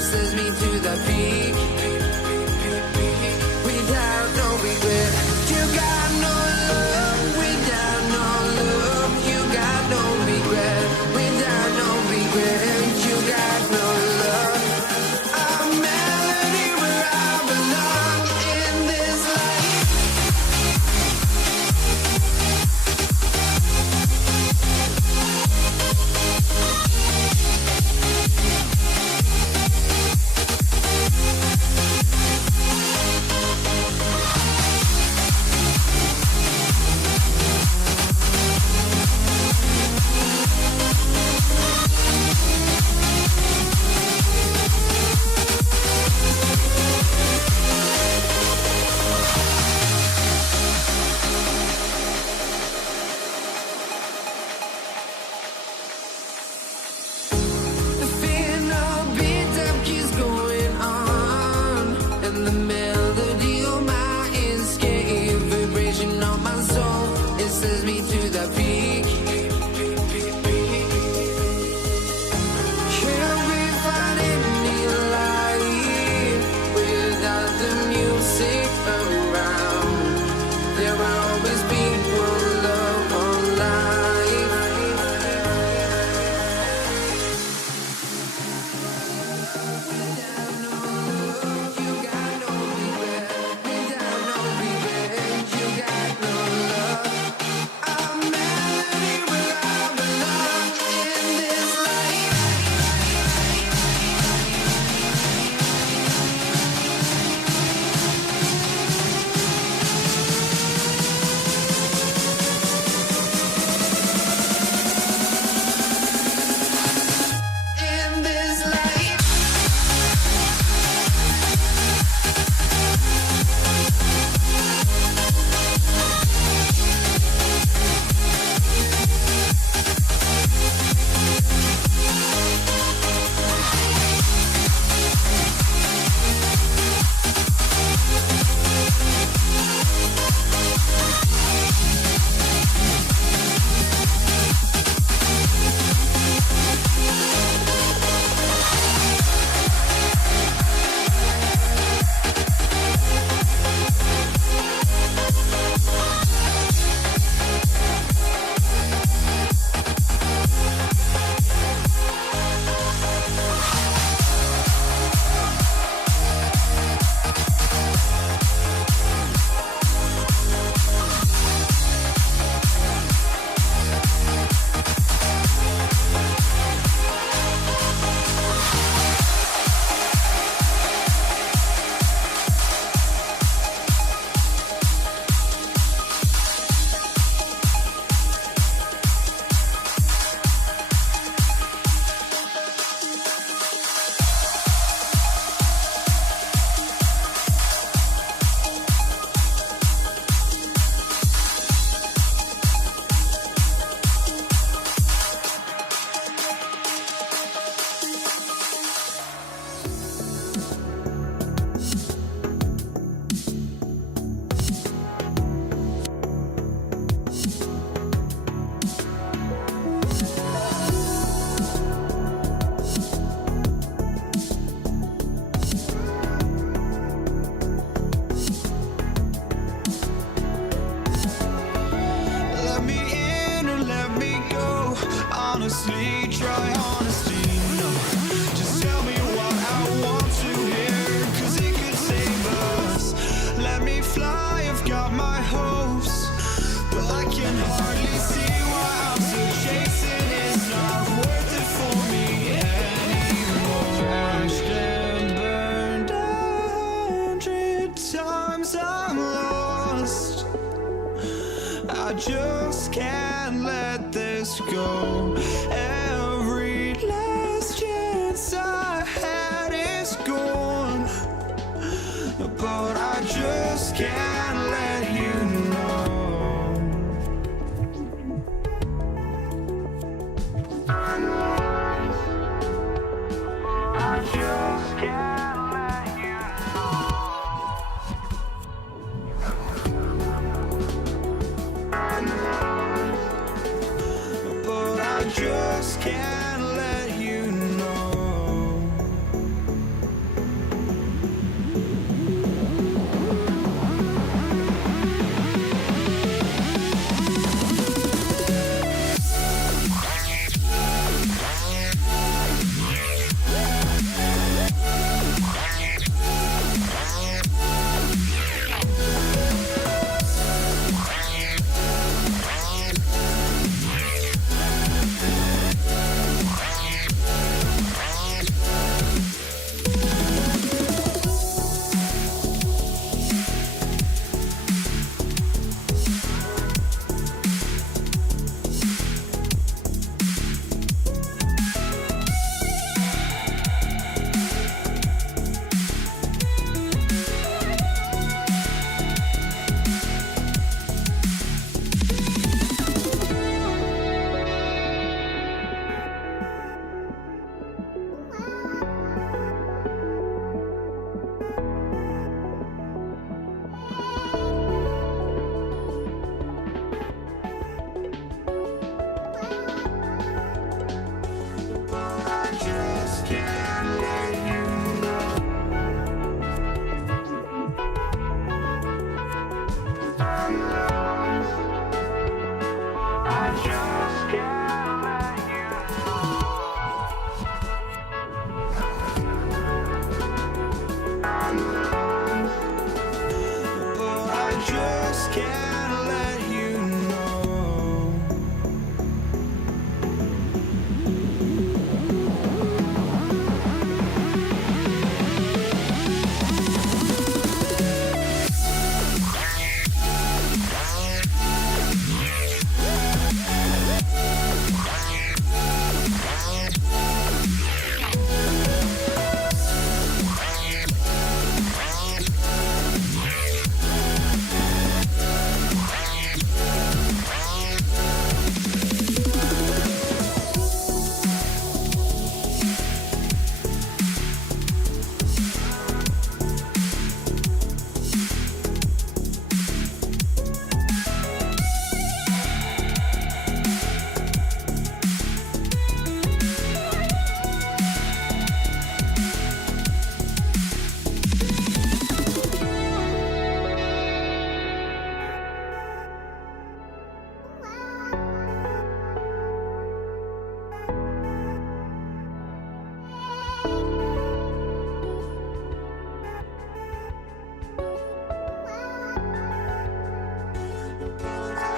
promises me to the peak. Without no regret, you got no love. Without no love, you got no regret. Without no regret, you got no love. A melody where I belong in this life.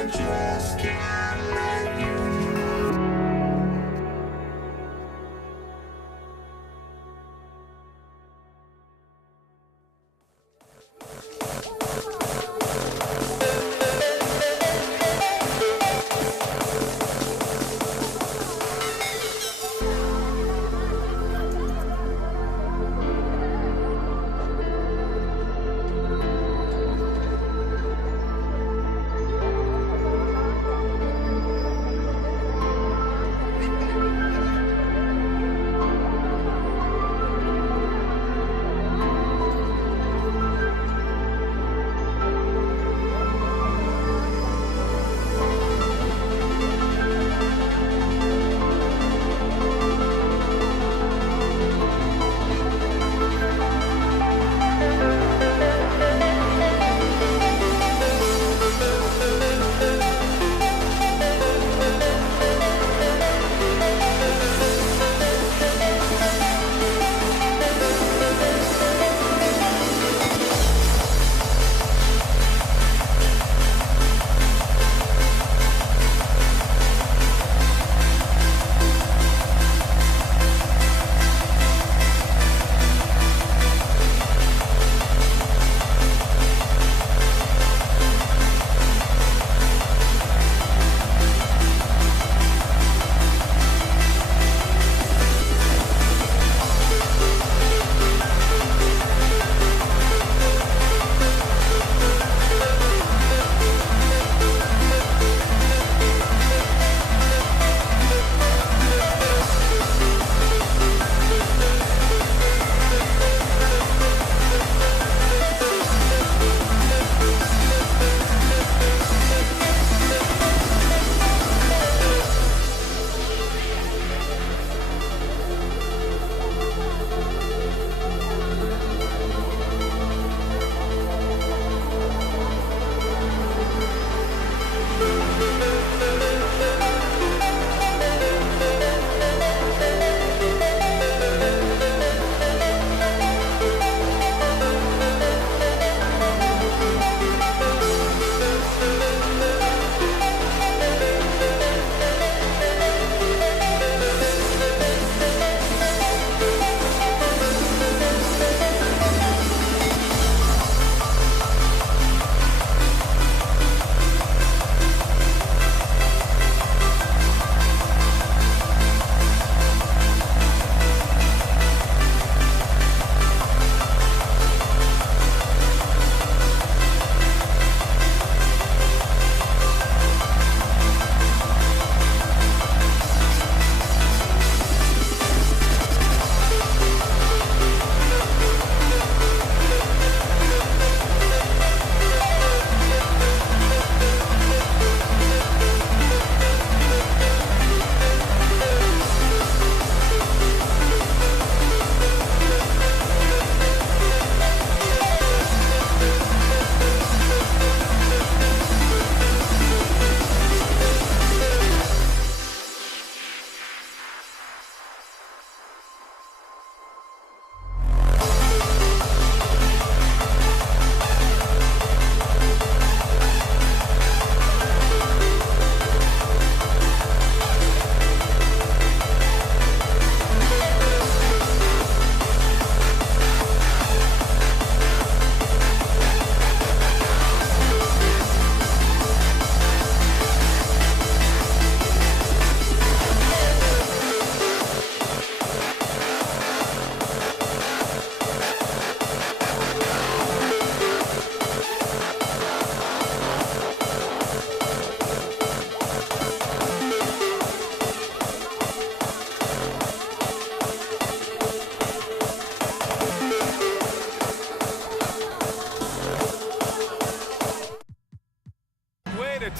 I just can't let you go.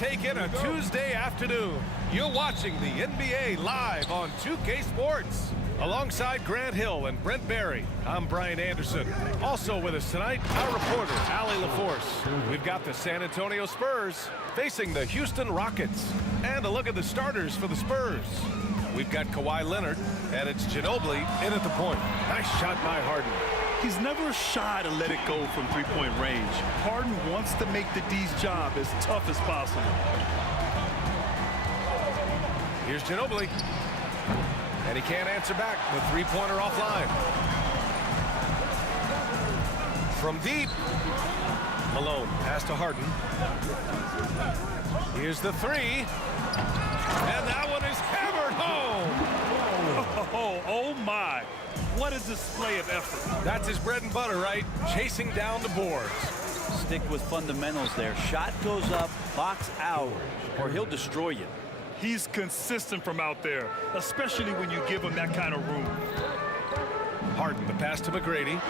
take in a Tuesday afternoon. You're watching the NBA live on 2K Sports. Alongside Grant Hill and Brent Barry, I'm Brian Anderson. Also with us tonight, our reporter, Allie LaForce. We've got the San Antonio Spurs facing the Houston Rockets. And a look at the starters for the Spurs. We've got Kawhi Leonard, and it's Ginobili in at the point. Nice shot by Harden. He's never shy to let it go from three-point range. Harden wants to make the D's job as tough as possible. Here's Ginobili. And he can't answer back. The three-pointer offline. From deep. Malone, pass to Harden. Here's the three. And that one is hammered home. Oh my. What a display of effort. That's his bread and butter, right? Chasing down the boards. Stick with fundamentals there. Shot goes up, box out, or he'll destroy you. He's consistent from out there, especially when you give him that kind of room. Harden, the pass to McGrady.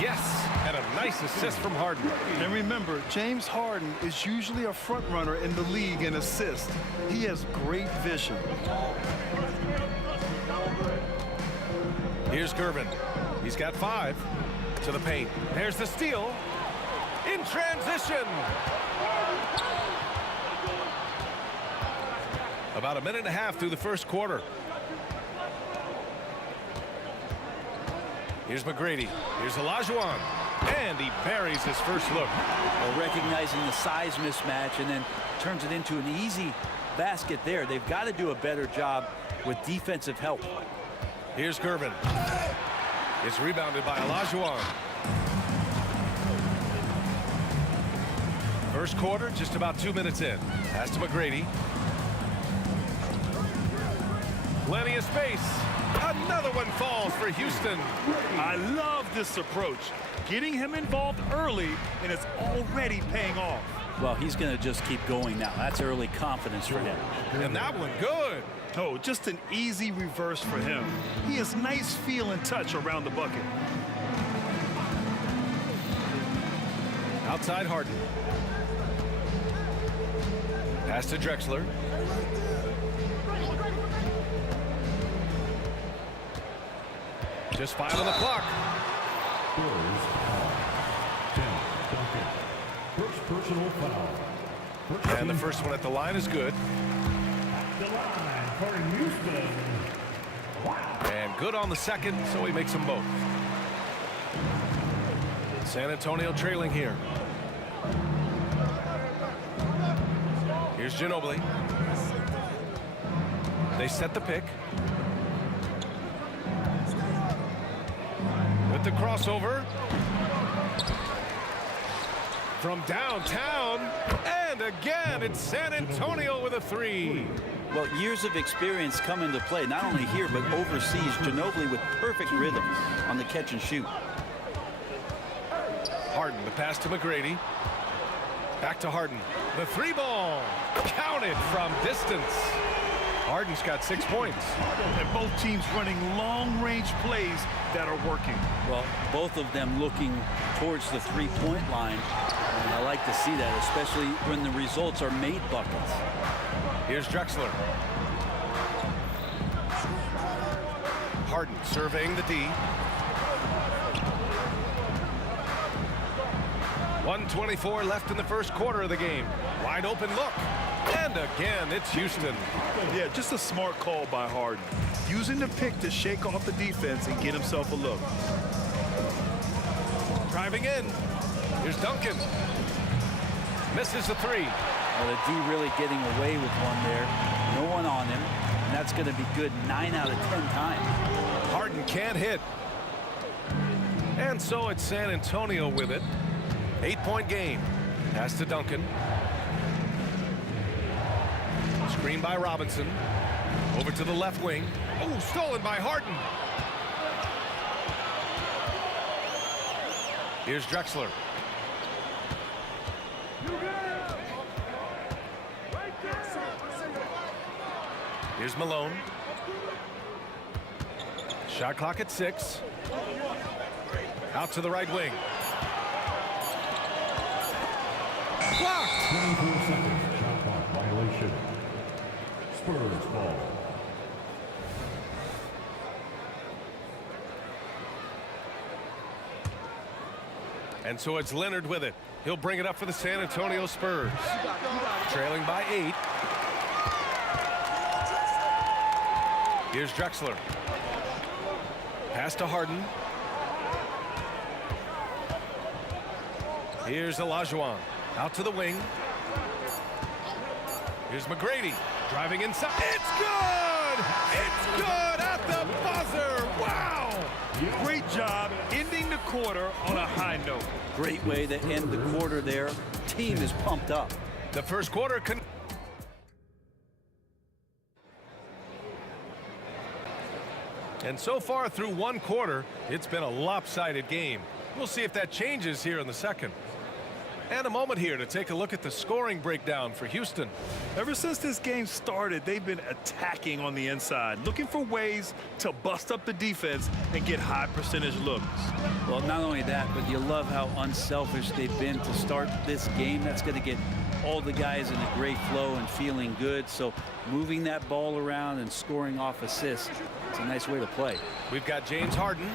Yes, and a nice assist from Harden. And remember, James Harden is usually a front runner in the league in assists. He has great vision. Here's Gervin. He's got 5 to the paint. There's the steal in transition. About a minute and a half through the first quarter. Here's McGrady. Here's Olajuwon. And he buries his first look. Well, recognizing the size mismatch and then turns it into an easy basket there. They've got to do a better job with defensive help. Here's Gervin. It's rebounded by Olajuwon. First quarter, just about 2 minutes in. Pass to McGrady. Plenty of space. Another one falls for Houston. I love this approach. Getting him involved early, and it's already paying off. Well, he's going to just keep going now. That's early confidence for him. And that one good. Oh, just an easy reverse for him. He has nice feel and touch around the bucket. Outside Harden. Pass to Drexler. Just 5 on the clock. First personal foul. And the first one at the line is good. The line for Houston. Wow. And good on the second, so he makes them both. San Antonio trailing here. Here's Ginobili. They set the pick. With the crossover. From downtown. And again, it's San Antonio with a 3. Well, years of experience come into play, not only here, but overseas. Ginobili with perfect rhythm on the catch and shoot. Harden, the pass to McGrady. Back to Harden. The 3 ball. Counted from distance. Harden's got 6 points. And both teams running long-range plays that are working. Well, both of them looking towards the three-point line. And I like to see that, especially when the results are made buckets. Here's Drexler. Harden surveying the D. 1:24 left in the first quarter of the game. Wide open look. And again, it's Houston. Yeah, just a smart call by Harden. Using the pick to shake off the defense and get himself a look. Driving in. Here's Duncan. Misses the 3. Well, the D really getting away with one there. No one on him. And that's going to be good 9 out of 10 times. Harden can't hit. And so it's San Antonio with it. 8-point game. Pass to Duncan. Screen by Robinson. Over to the left wing. Oh, stolen by Harden. Here's Drexler. Here's Malone. Shot clock at 6. Out to the right wing. Blocked. 24 seconds. Shot clock violation. Spurs ball. And so it's Leonard with it. He'll bring it up for the San Antonio Spurs. Trailing by 8. Here's Drexler. Pass to Harden. Here's Olajuwon out to the wing. Here's McGrady driving inside. It's good! It's good at the buzzer! Wow! Great job ending the quarter on a high note. Great way to end the quarter there. Team is pumped up. The first quarter and so far through one quarter, it's been a lopsided game. We'll see if that changes here in the second. And a moment here to take a look at the scoring breakdown for Houston. Ever since this game started, they've been attacking on the inside, looking for ways to bust up the defense and get high percentage looks. Well, not only that, but you love how unselfish they've been to start this game. That's going to get all the guys in a great flow and feeling good. So moving that ball around and scoring off assists, it's a nice way to play. We've got James Harden,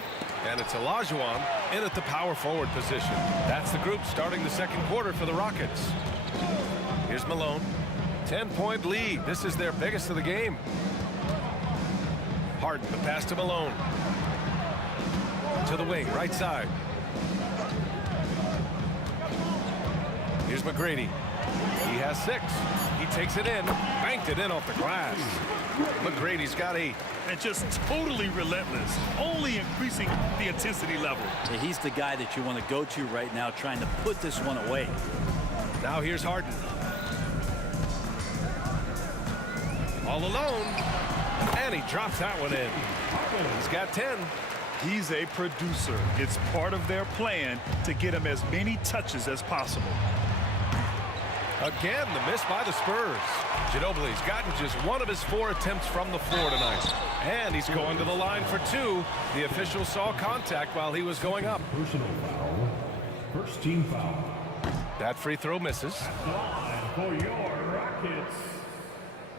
and it's Olajuwon in at the power forward position. That's the group starting the second quarter for the Rockets. Here's Malone. 10-point lead. This is their biggest of the game. Harden, the pass to Malone. To the wing, right side. Here's McGrady. He has 6. He takes it in, banked it in off the glass. McGrady's got 8. And just totally relentless, only increasing the intensity level. Yeah, he's the guy that you want to go to right now, trying to put this one away. Now here's Harden. All alone. And he drops that one in. He's got 10. He's a producer. It's part of their plan to get him as many touches as possible. Again, the miss by the Spurs. Ginobili's gotten just 1 of his 4 attempts from the floor tonight. And he's going to the line for 2. The official saw contact while he was going up. Personal foul. First team foul. That free throw misses. Line for your Rockets,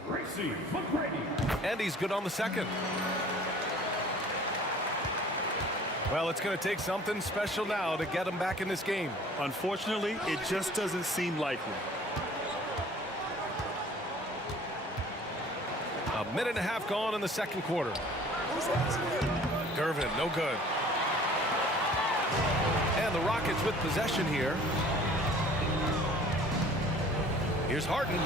Gracie McGrady. And he's good on the second. Well, it's going to take something special now to get him back in this game. Unfortunately, it just doesn't seem likely. A minute and a half gone in the second quarter. Gervin, no good. And the Rockets with possession here. Here's Harden.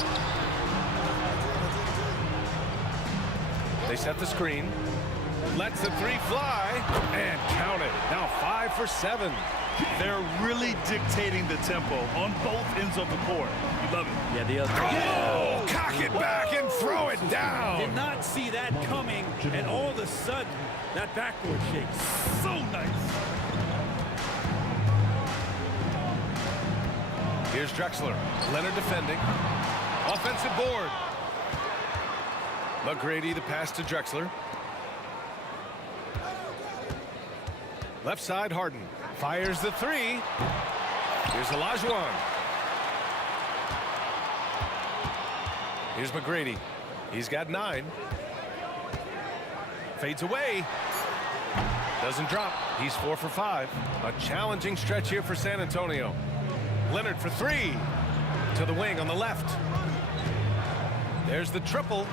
They set the screen. Lets the 3 fly. And count it. Now 5 for 7. They're really dictating the tempo on both ends of the court. You love it. Yeah, the other. Oh, cock it back and throw it down. Did not see that coming, and all of a sudden, that backboard shake. So nice. Here's Drexler. Leonard defending. Offensive board. McGrady, the pass to Drexler. Left side, Harden. Fires the 3. Here's Olajuwon. Here's McGrady. He's got 9. Fades away. Doesn't drop. He's 4 for 5. A challenging stretch here for San Antonio. Leonard for 3. To the wing on the left. There's the triple.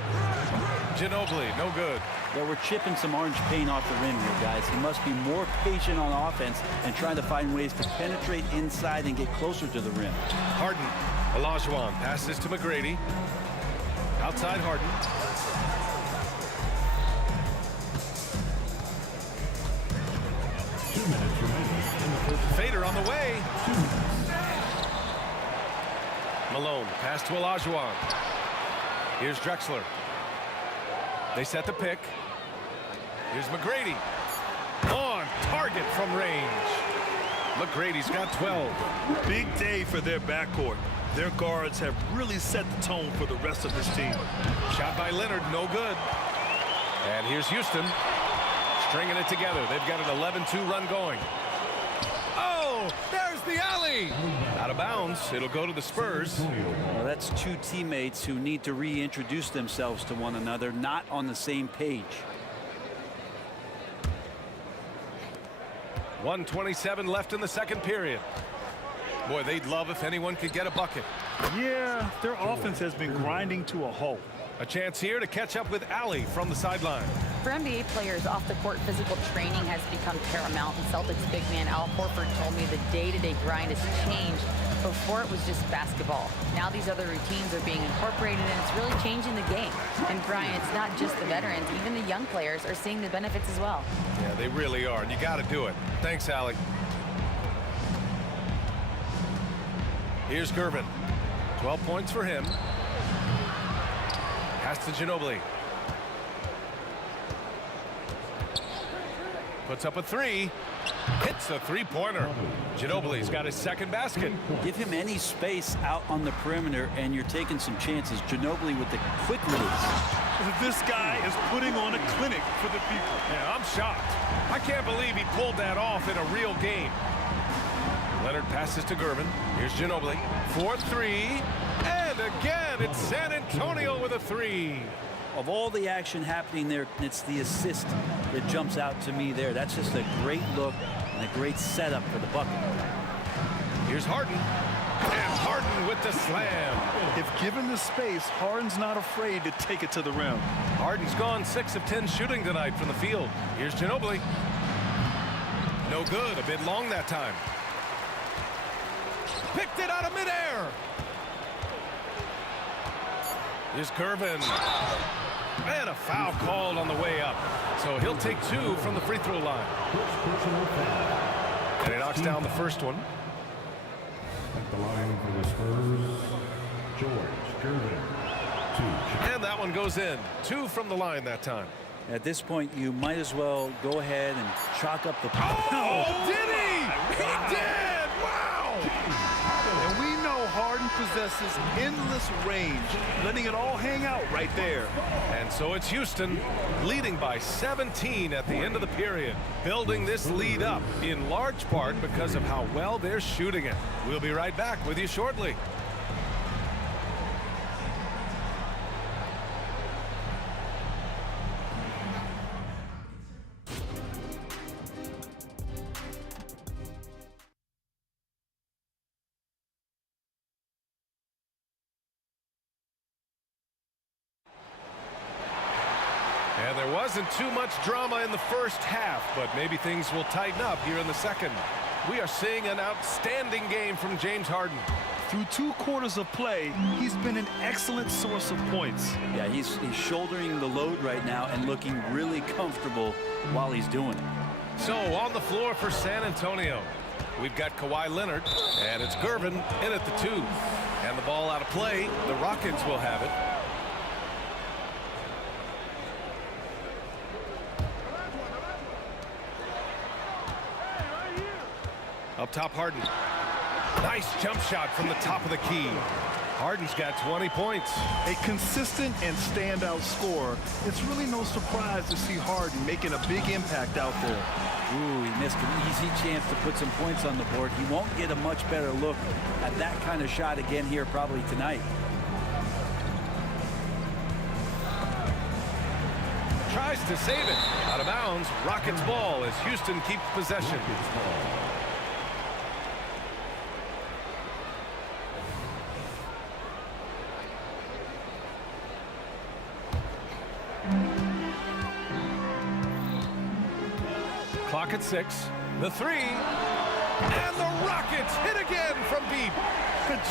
Ginobili, no good. Well, we're chipping some orange paint off the rim here, guys. He must be more patient on offense and trying to find ways to penetrate inside and get closer to the rim. Harden. Olajuwon passes to McGrady. Outside Harden. Fader on the way. Malone, pass to Olajuwon. Here's Drexler. They set the pick. Here's McGrady. On target from range. McGrady's got 12. Big day for their backcourt. Their guards have really set the tone for the rest of this team. Shot by Leonard, no good. And here's Houston. Stringing it together. They've got an 11-2 run going. Oh, there's the alley. Out of bounds. It'll go to the Spurs. Well, that's 2 teammates who need to reintroduce themselves to one another, not on the same page. 1:27 left in the second period. Boy, they'd love if anyone could get a bucket. Yeah, their offense has been grinding to a halt. A chance here to catch up with Alley from the sideline. For NBA players, off-the-court physical training has become paramount, and Celtics big man Al Horford told me the day-to-day grind has changed. Before, it was just basketball. Now these other routines are being incorporated, and it's really changing the game. And Brian, it's not just the veterans. Even the young players are seeing the benefits as well. Yeah, they really are, and you got to do it. Thanks, Allie. Here's Gervin. 12 points for him. Pass to Ginobili. Puts up a three. Hits a three-pointer. Ginobili's got his second basket. Give him any space out on the perimeter, and you're taking some chances. Ginobili with the quick release. This guy is putting on a clinic for the people. Yeah, I'm shocked. I can't believe he pulled that off in a real game. Leonard passes to Gervin. Here's Ginobili. 4-3. And again, it's San Antonio with a three. Of all the action happening there, it's the assist that jumps out to me there. That's just a great look and a great setup for the bucket. Here's Harden. And Harden with the slam. If given the space, Harden's not afraid to take it to the rim. Harden's gone 6 of 10 shooting tonight from the field. Here's Ginobili. No good. A bit long that time. Picked it out of midair. Here's Gervin. And a foul called on the way up. So he'll take 2 from the free throw line. And he knocks down the first one. At the line for the Spurs, George Gervin. 2. And that one goes in. 2 from the line that time. At this point, you might as well go ahead and chalk up the... Oh, did he? He did! Wow! And we know Harden possesses endless range, letting it all hang out right there. And so it's Houston leading by 17 at the end of the period, building this lead up in large part because of how well they're shooting it. We'll be right back with you shortly. And there wasn't too much drama in the first half, but maybe things will tighten up here in the second. We are seeing an outstanding game from James Harden. Through 2 quarters of play, he's been an excellent source of points. Yeah, he's shouldering the load right now and looking really comfortable while he's doing it. So on the floor for San Antonio, we've got Kawhi Leonard, and it's Gervin in at the 2. And the ball out of play. The Rockets will have it. Up top, Harden. Nice jump shot from the top of the key. Harden's got 20 points. A consistent and standout scorer. It's really no surprise to see Harden making a big impact out there. Ooh, he missed an easy chance to put some points on the board. He won't get a much better look at that kind of shot again here probably tonight. Tries to save it. Out of bounds. Rockets ball as Houston keeps possession. Clock at 6. The 3. And the Rockets hit again from deep.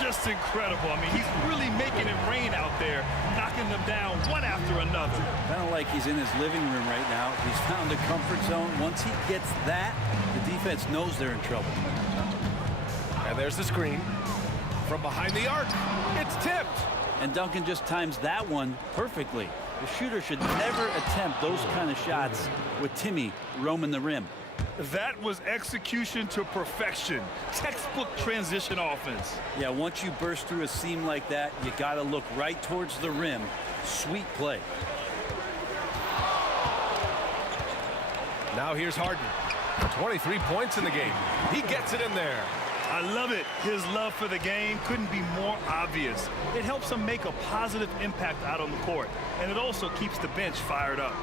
Just incredible. I mean, he's really making it rain out there, knocking them down one after another. Kind of like he's in his living room right now. He's found a comfort zone. Once he gets that, the defense knows they're in trouble. And there's the screen. From behind the arc, it's tipped. And Duncan just times that one perfectly. The shooter should never attempt those kind of shots with Timmy roaming the rim. That was execution to perfection. Textbook transition offense. Yeah, once you burst through a seam like that, you got to look right towards the rim. Sweet play. Now here's Harden. 23 points in the game. He gets it in there. I love it. His love for the game couldn't be more obvious. It helps him make a positive impact out on the court, and it also keeps the bench fired up.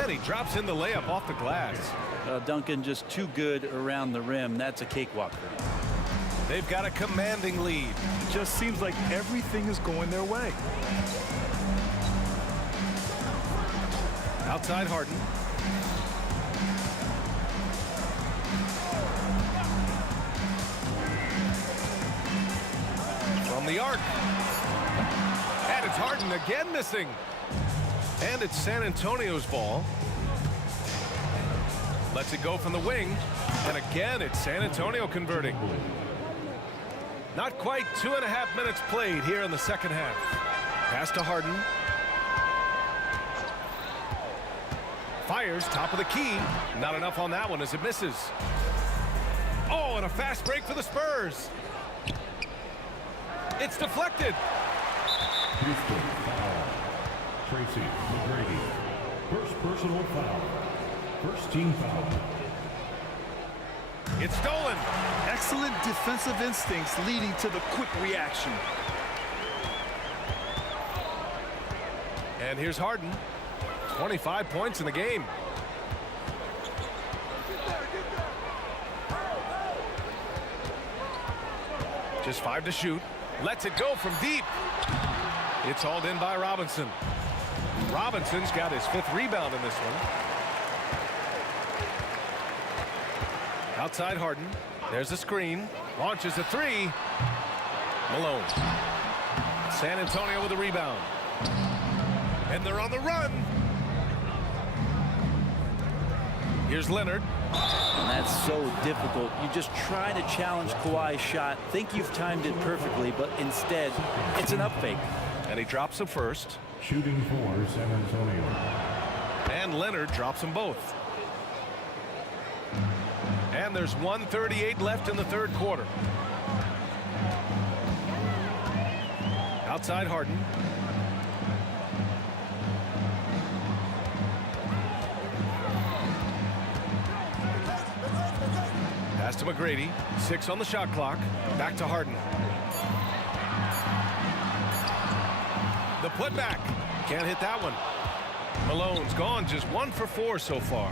And he drops in the layup off the glass. Duncan just too good around the rim. That's a cakewalk for him. They've got a commanding lead. It just seems like everything is going their way. Outside Harden. From the arc. And it's Harden again missing. And it's San Antonio's ball. Lets it go from the wing. And again, it's San Antonio converting. Not quite 2.5 minutes played here in the second half. Pass to Harden. Fires, top of the key. Not enough on that one as it misses. Oh, and a fast break for the Spurs. It's deflected. Houston foul. Tracy McGrady. First personal foul. First team foul. It's stolen. Excellent defensive instincts leading to the quick reaction. And here's Harden. 25 points in the game. Just 5 to shoot. Lets it go from deep. It's hauled in by Robinson. Robinson's got his 5th rebound in this one. Outside Harden. There's a screen. Launches a 3. Malone. San Antonio with a rebound. And they're on the run. Here's Leonard. And that's so difficult. You just try to challenge Kawhi's shot, think you've timed it perfectly, but instead, it's an up fake. And he drops them first. Shooting for San Antonio. And Leonard drops them both. And there's 1:38 left in the third quarter. Outside Harden. Pass to McGrady. 6 on the shot clock. Back to Harden. The putback. Can't hit that one. Malone's gone just 1 for 4 so far.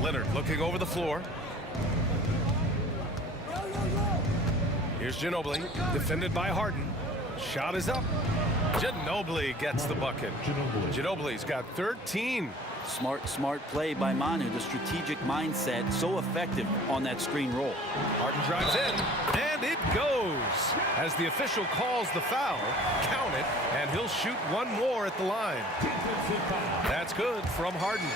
Leonard looking over the floor. Here's Ginobili, defended by Harden. Shot is up. Ginobili gets the bucket. Ginobili's got 13. Smart play by Manu. The strategic mindset, so effective on that screen roll. Harden drives in, and it goes. As the official calls the foul, count it, and he'll shoot one more at the line. That's good from Harden.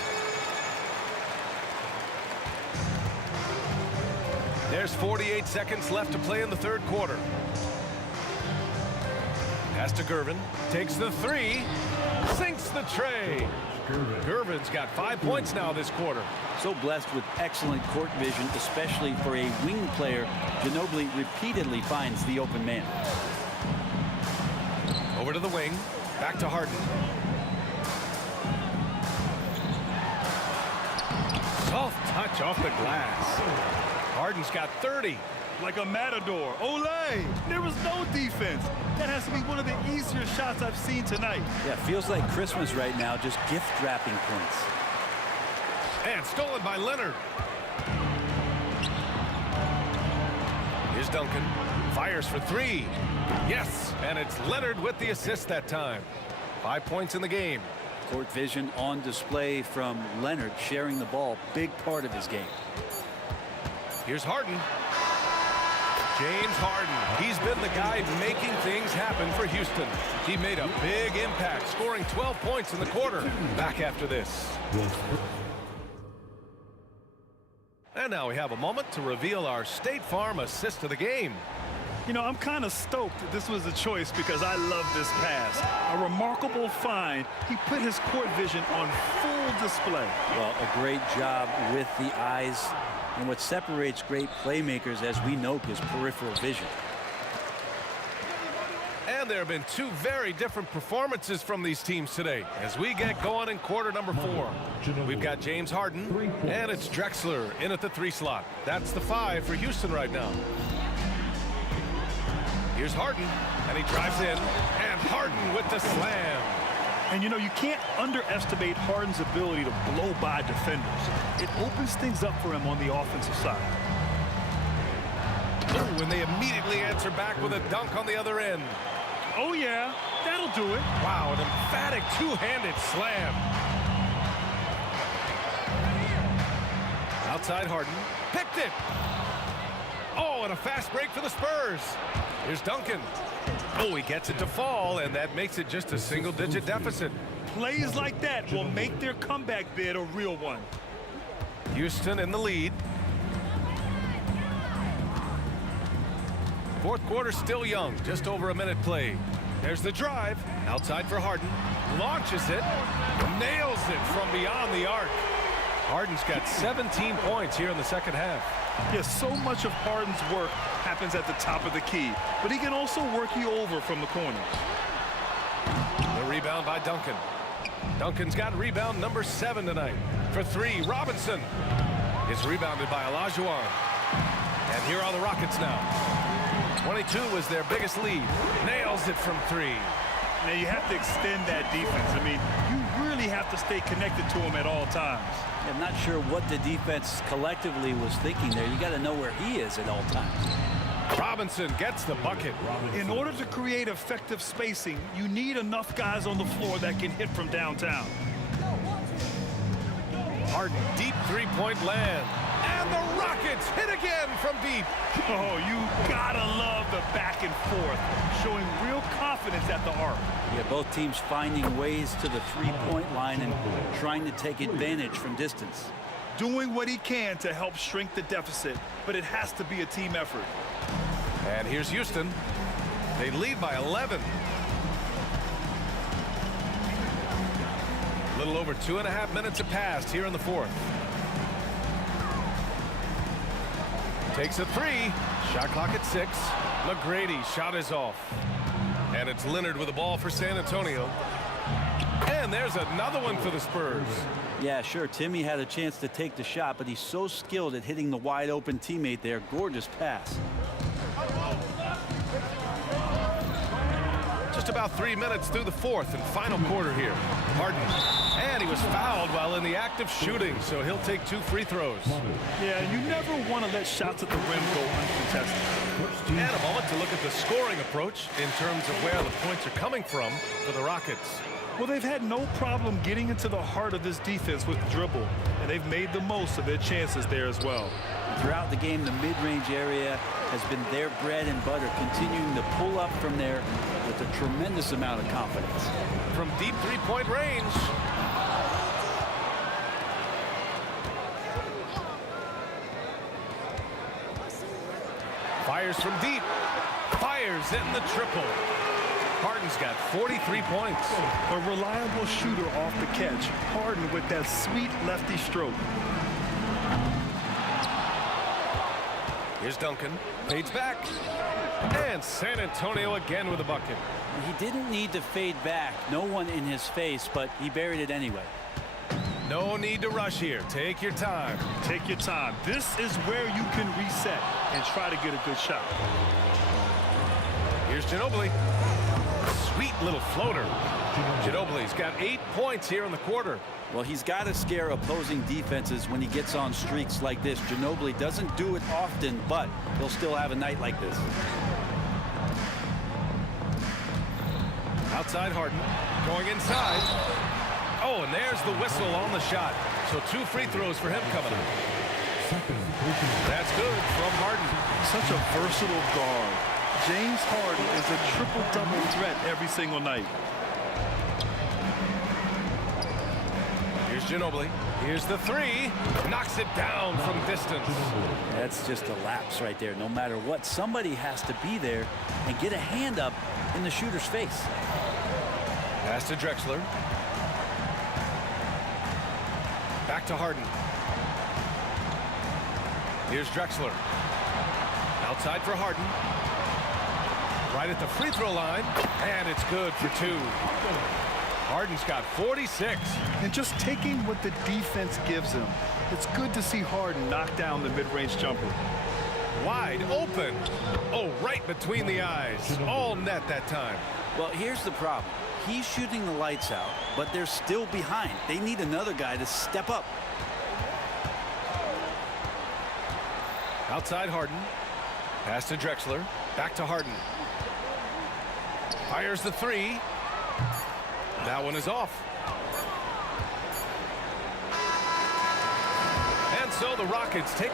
There's 48 seconds left to play in the third quarter. Pass to Gervin. Takes the 3. Sinks the tray. Gervin's got 5 points now this quarter. So blessed with excellent court vision, especially for a wing player. Ginobili repeatedly finds the open man. Over to the wing. Back to Harden. Soft touch off the glass. Harden's got 30. Like a matador. Olay! There was no defense. That has to be one of the easier shots I've seen tonight. Yeah, feels like Christmas right now, just gift wrapping points. And stolen by Leonard. Here's Duncan. Fires for 3. Yes, and it's Leonard with the assist that time. 5 points in the game. Court vision on display from Leonard, sharing the ball. Big part of his game. Here's Harden. James Harden. He's been the guy making things happen for Houston. He made a big impact, scoring 12 points in the quarter. Back after this. And now we have a moment to reveal our State Farm assist of the game. You know, I'm kind of stoked that this was a choice because I love this pass. A remarkable find. He put his court vision on full display. Well, a great job with the eyes. And what separates great playmakers, as we know, is peripheral vision. And there have been 2 very different performances from these teams today as we get going in quarter number 4. We've got James Harden, and it's Drexler in at the 3 slot. That's the 5 for Houston right now. Here's Harden, and he drives in, and Harden with the slam. And, you know, you can't underestimate Harden's ability to blow by defenders. It opens things up for him on the offensive side. Oh, and they immediately answer back with a dunk on the other end. Oh, yeah, that'll do it. Wow, an emphatic two-handed slam. Outside Harden. Picked it. Oh, and a fast break for the Spurs. Here's Duncan. Oh, he gets it to fall, and that makes it just a single-digit deficit. Plays like that will make their comeback bid a real one. Houston in the lead. Fourth quarter still young, just over a minute played. There's the drive. Outside for Harden. Launches it. Nails it from beyond the arc. Harden's got 17 points here in the second half. Yeah, so much of Harden's work happens at the top of the key, but he can also work you over from the corners. The rebound by Duncan. Duncan's got rebound number 7 tonight. For 3, Robinson is rebounded by Olajuwon. And here are the Rockets now. 22 was their biggest lead. Nails it from 3. Now you have to extend that defense. I mean, you really have to stay connected to him at all times. I'm not sure what the defense collectively was thinking there. You got to know where he is at all times. Robinson gets the bucket. In order to create effective spacing, you need enough guys on the floor that can hit from downtown. Harden, deep three-point land. And the Rockets hit again from deep. Oh, you gotta love the back and forth, showing real confidence at the arc. Yeah, both teams finding ways to the three-point line and trying to take advantage from distance. Doing what he can to help shrink the deficit, but it has to be a team effort. And here's Houston. They lead by 11. A little over 2.5 minutes have passed here in the fourth. Takes a 3. Shot clock at 6. McGrady's shot is off. And it's Leonard with the ball for San Antonio. And there's another one for the Spurs. Yeah, sure, Timmy had a chance to take the shot, but he's so skilled at hitting the wide open teammate there. Gorgeous pass. Just about 3 minutes through the fourth and final quarter here. Harden. And he was fouled while in the act of shooting, so he'll take 2 free throws. Yeah, you never want to let shots at the rim go uncontested. And a moment to look at the scoring approach in terms of where the points are coming from for the Rockets. Well, they've had no problem getting into the heart of this defense with dribble, and they've made the most of their chances there as well. Throughout the game, the mid-range area has been their bread and butter, continuing to pull up from there with a tremendous amount of confidence. From deep three-point range. Fires from deep. Fires in the triple. Harden's got 43 points. A reliable shooter off the catch. Harden with that sweet lefty stroke. Here's Duncan. Fades back. And San Antonio again with a bucket. He didn't need to fade back. No one in his face, but he buried it anyway. No need to rush here. Take your time. Take your time. This is where you can reset and try to get a good shot. Here's Ginobili. Sweet little floater. Ginobili's got 8 points here in the quarter. Well, he's got to scare opposing defenses when he gets on streaks like this. Ginobili doesn't do it often, but he'll still have a night like this. Outside Harden. Going inside. Oh, and there's the whistle on the shot. So 2 free throws for him coming up. That's good from Harden. Such a versatile guard. James Harden is a triple-double threat every single night. Here's Ginobili. Here's the 3. Knocks it down from distance. That's just a lapse right there. No matter what, somebody has to be there and get a hand up in the shooter's face. Pass to Drexler. Back to Harden. Here's Drexler. Outside for Harden. Right at the free throw line. And it's good for 2. Harden's got 46. And just taking what the defense gives him. It's good to see Harden knock down the mid-range jumper. Wide open. Oh, right between the eyes. All net that time. Well, here's the problem. He's shooting the lights out, but they're still behind. They need another guy to step up. Outside Harden. Pass to Drexler. Back to Harden. Fires the three. That one is off. And so the Rockets take...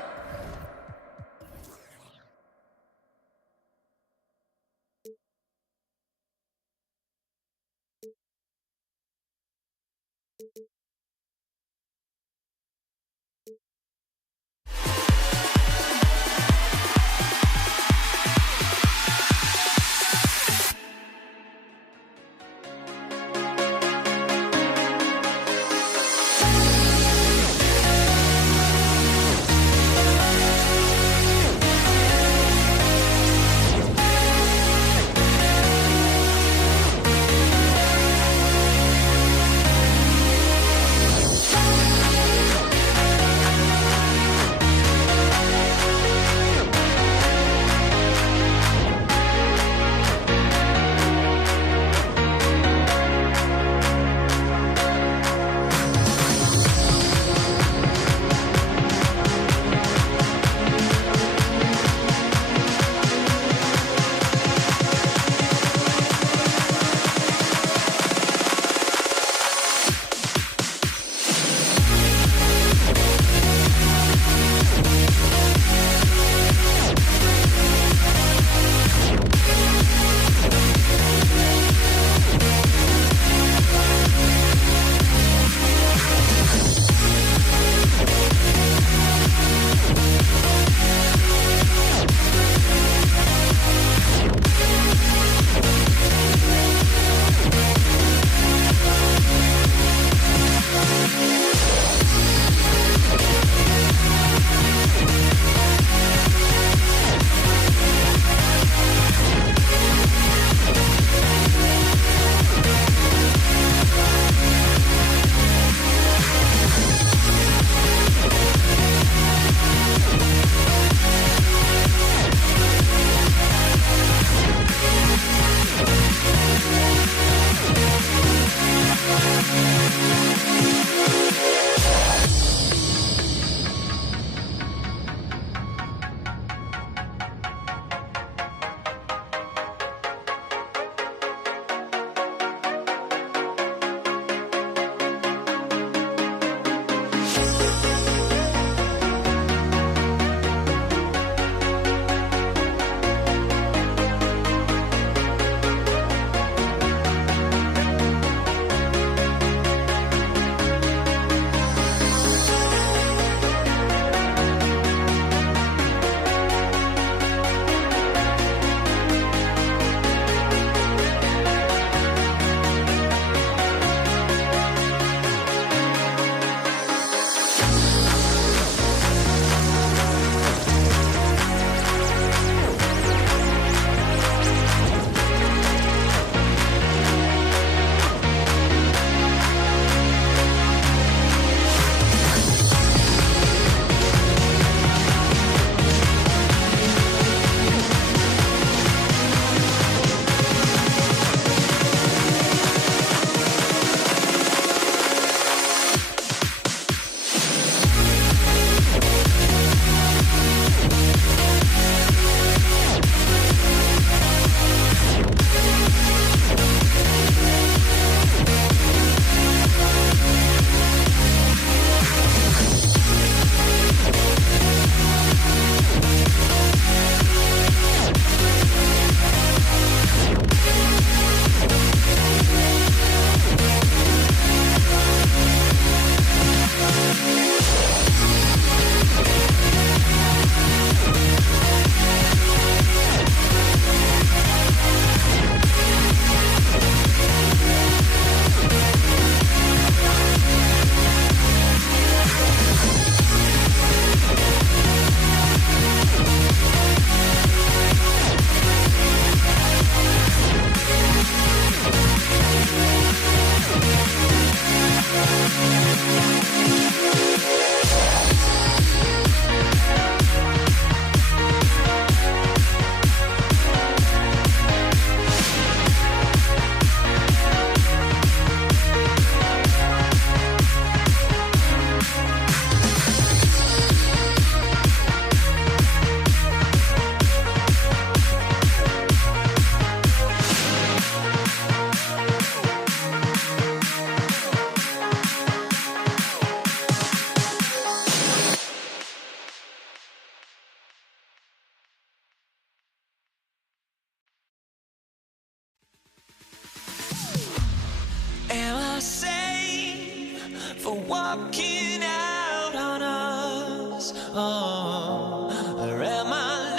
walking out on us? Oh, or am I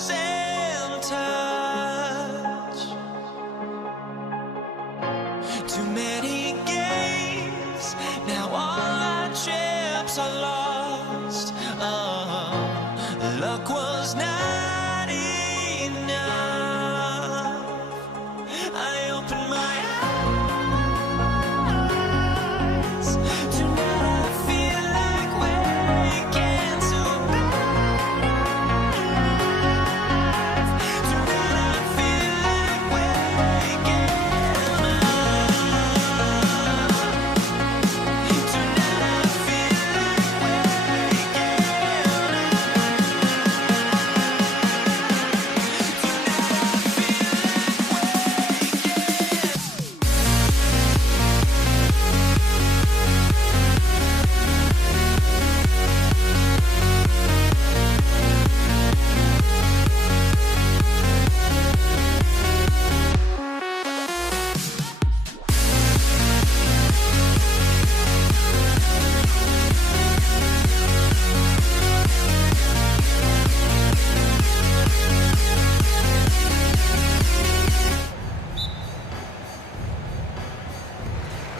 losing touch? Too many games, now all our chips are lost. Oh, luck was not enough. I opened my eyes. Tonight I feel like waking to life. Tonight I feel like waking up. Tonight I feel like waking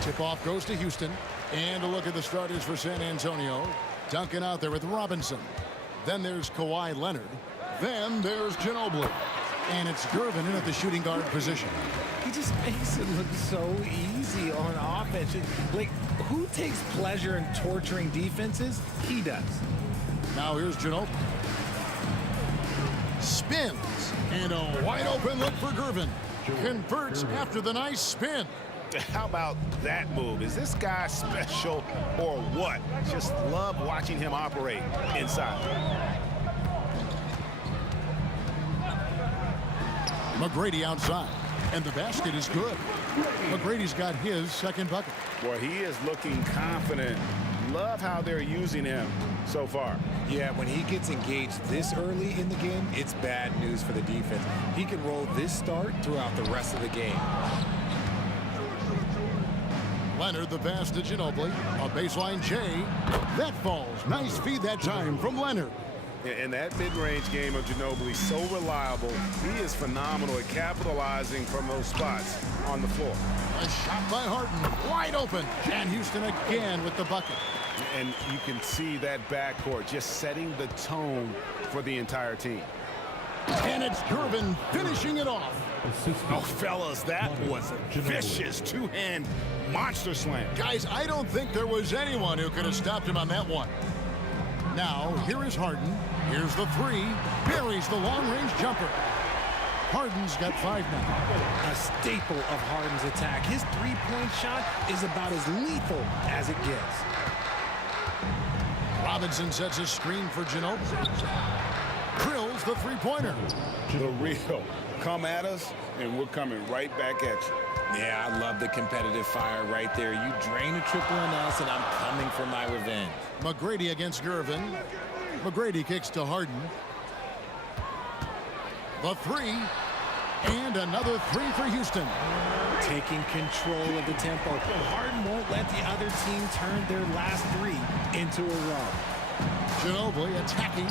Tip-off goes to Houston. And a look at the starters for San Antonio. Duncan out there with Robinson. Then there's Kawhi Leonard. Then there's Ginobili. And it's Gervin in at the shooting guard position. He just makes it look so easy on offense. Like, who takes pleasure in torturing defenses? He does. Now here's Ginobili. Spins. And a wide open look for Gervin. Converts after the nice spin. How about that move? Is this guy special or what? Just love watching him operate inside. McGrady outside. And the basket is good. McGrady's got his second bucket. Boy, he is looking confident. Love how they're using him so far. Yeah, when he gets engaged this early in the game, it's bad news for the defense. He can roll this start throughout the rest of the game. Leonard, the pass to Ginobili. A baseline J. That falls. Nice feed that time from Leonard. And that mid-range game of Ginobili, so reliable. He is phenomenal at capitalizing from those spots on the floor. A shot by Harden. Wide open. And Houston again with the bucket. And you can see that backcourt just setting the tone for the entire team. And it's Gervin finishing it off. Oh, fellas, that was a vicious two-hand monster slam. Guys, I don't think there was anyone who could have stopped him on that one. Now, here is Harden. Here's the three. Buries the long-range jumper. Harden's got 5 now. A staple of Harden's attack. His three-point shot is about as lethal as it gets. Robinson sets a screen for Ginobili. Drills the three-pointer. The real. Come at us, and we're coming right back at you. Yeah, I love the competitive fire right there. You drain a triple on us, and I'm coming for my revenge. McGrady against Gervin. McGrady kicks to Harden. The three. And another three for Houston. Taking control of the tempo. Harden won't let the other team turn their last three into a run. Ginobili attacking.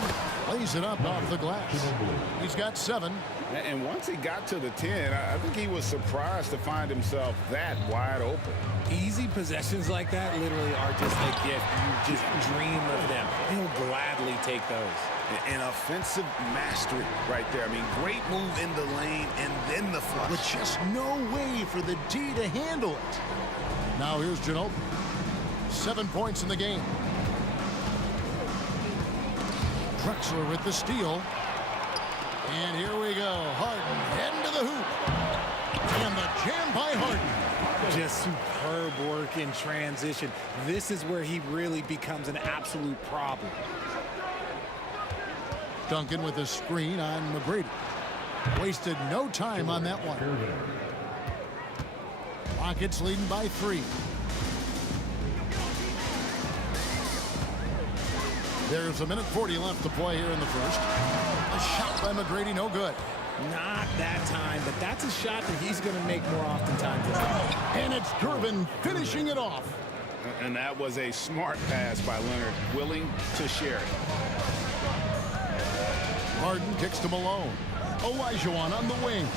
Lays it up off the glass. He's got 7. And once he got to the 10, I think he was surprised to find himself that wide open. Easy possessions like that literally are just a gift. You just dream of them. He'll gladly take those. An offensive mastery right there. I mean, great move in the lane and then the flush. With just no way for the D to handle it. Now here's Ginobili. 7 points in the game. Drexler with the steal. And here we go. Harden heading to the hoop. And the jam by Harden. Just superb work in transition. This is where he really becomes an absolute problem. Duncan with a screen on McGrady. Wasted no time on that one. Rockets leading by 3. There's 1:40 left to play here in the first. A shot by McGrady, no good. Not that time, but that's a shot that he's going to make more oftentimes. And it's Gervin finishing it off. And that was a smart pass by Leonard, willing to share it. Harden kicks to Malone. Olajuwon on the wing.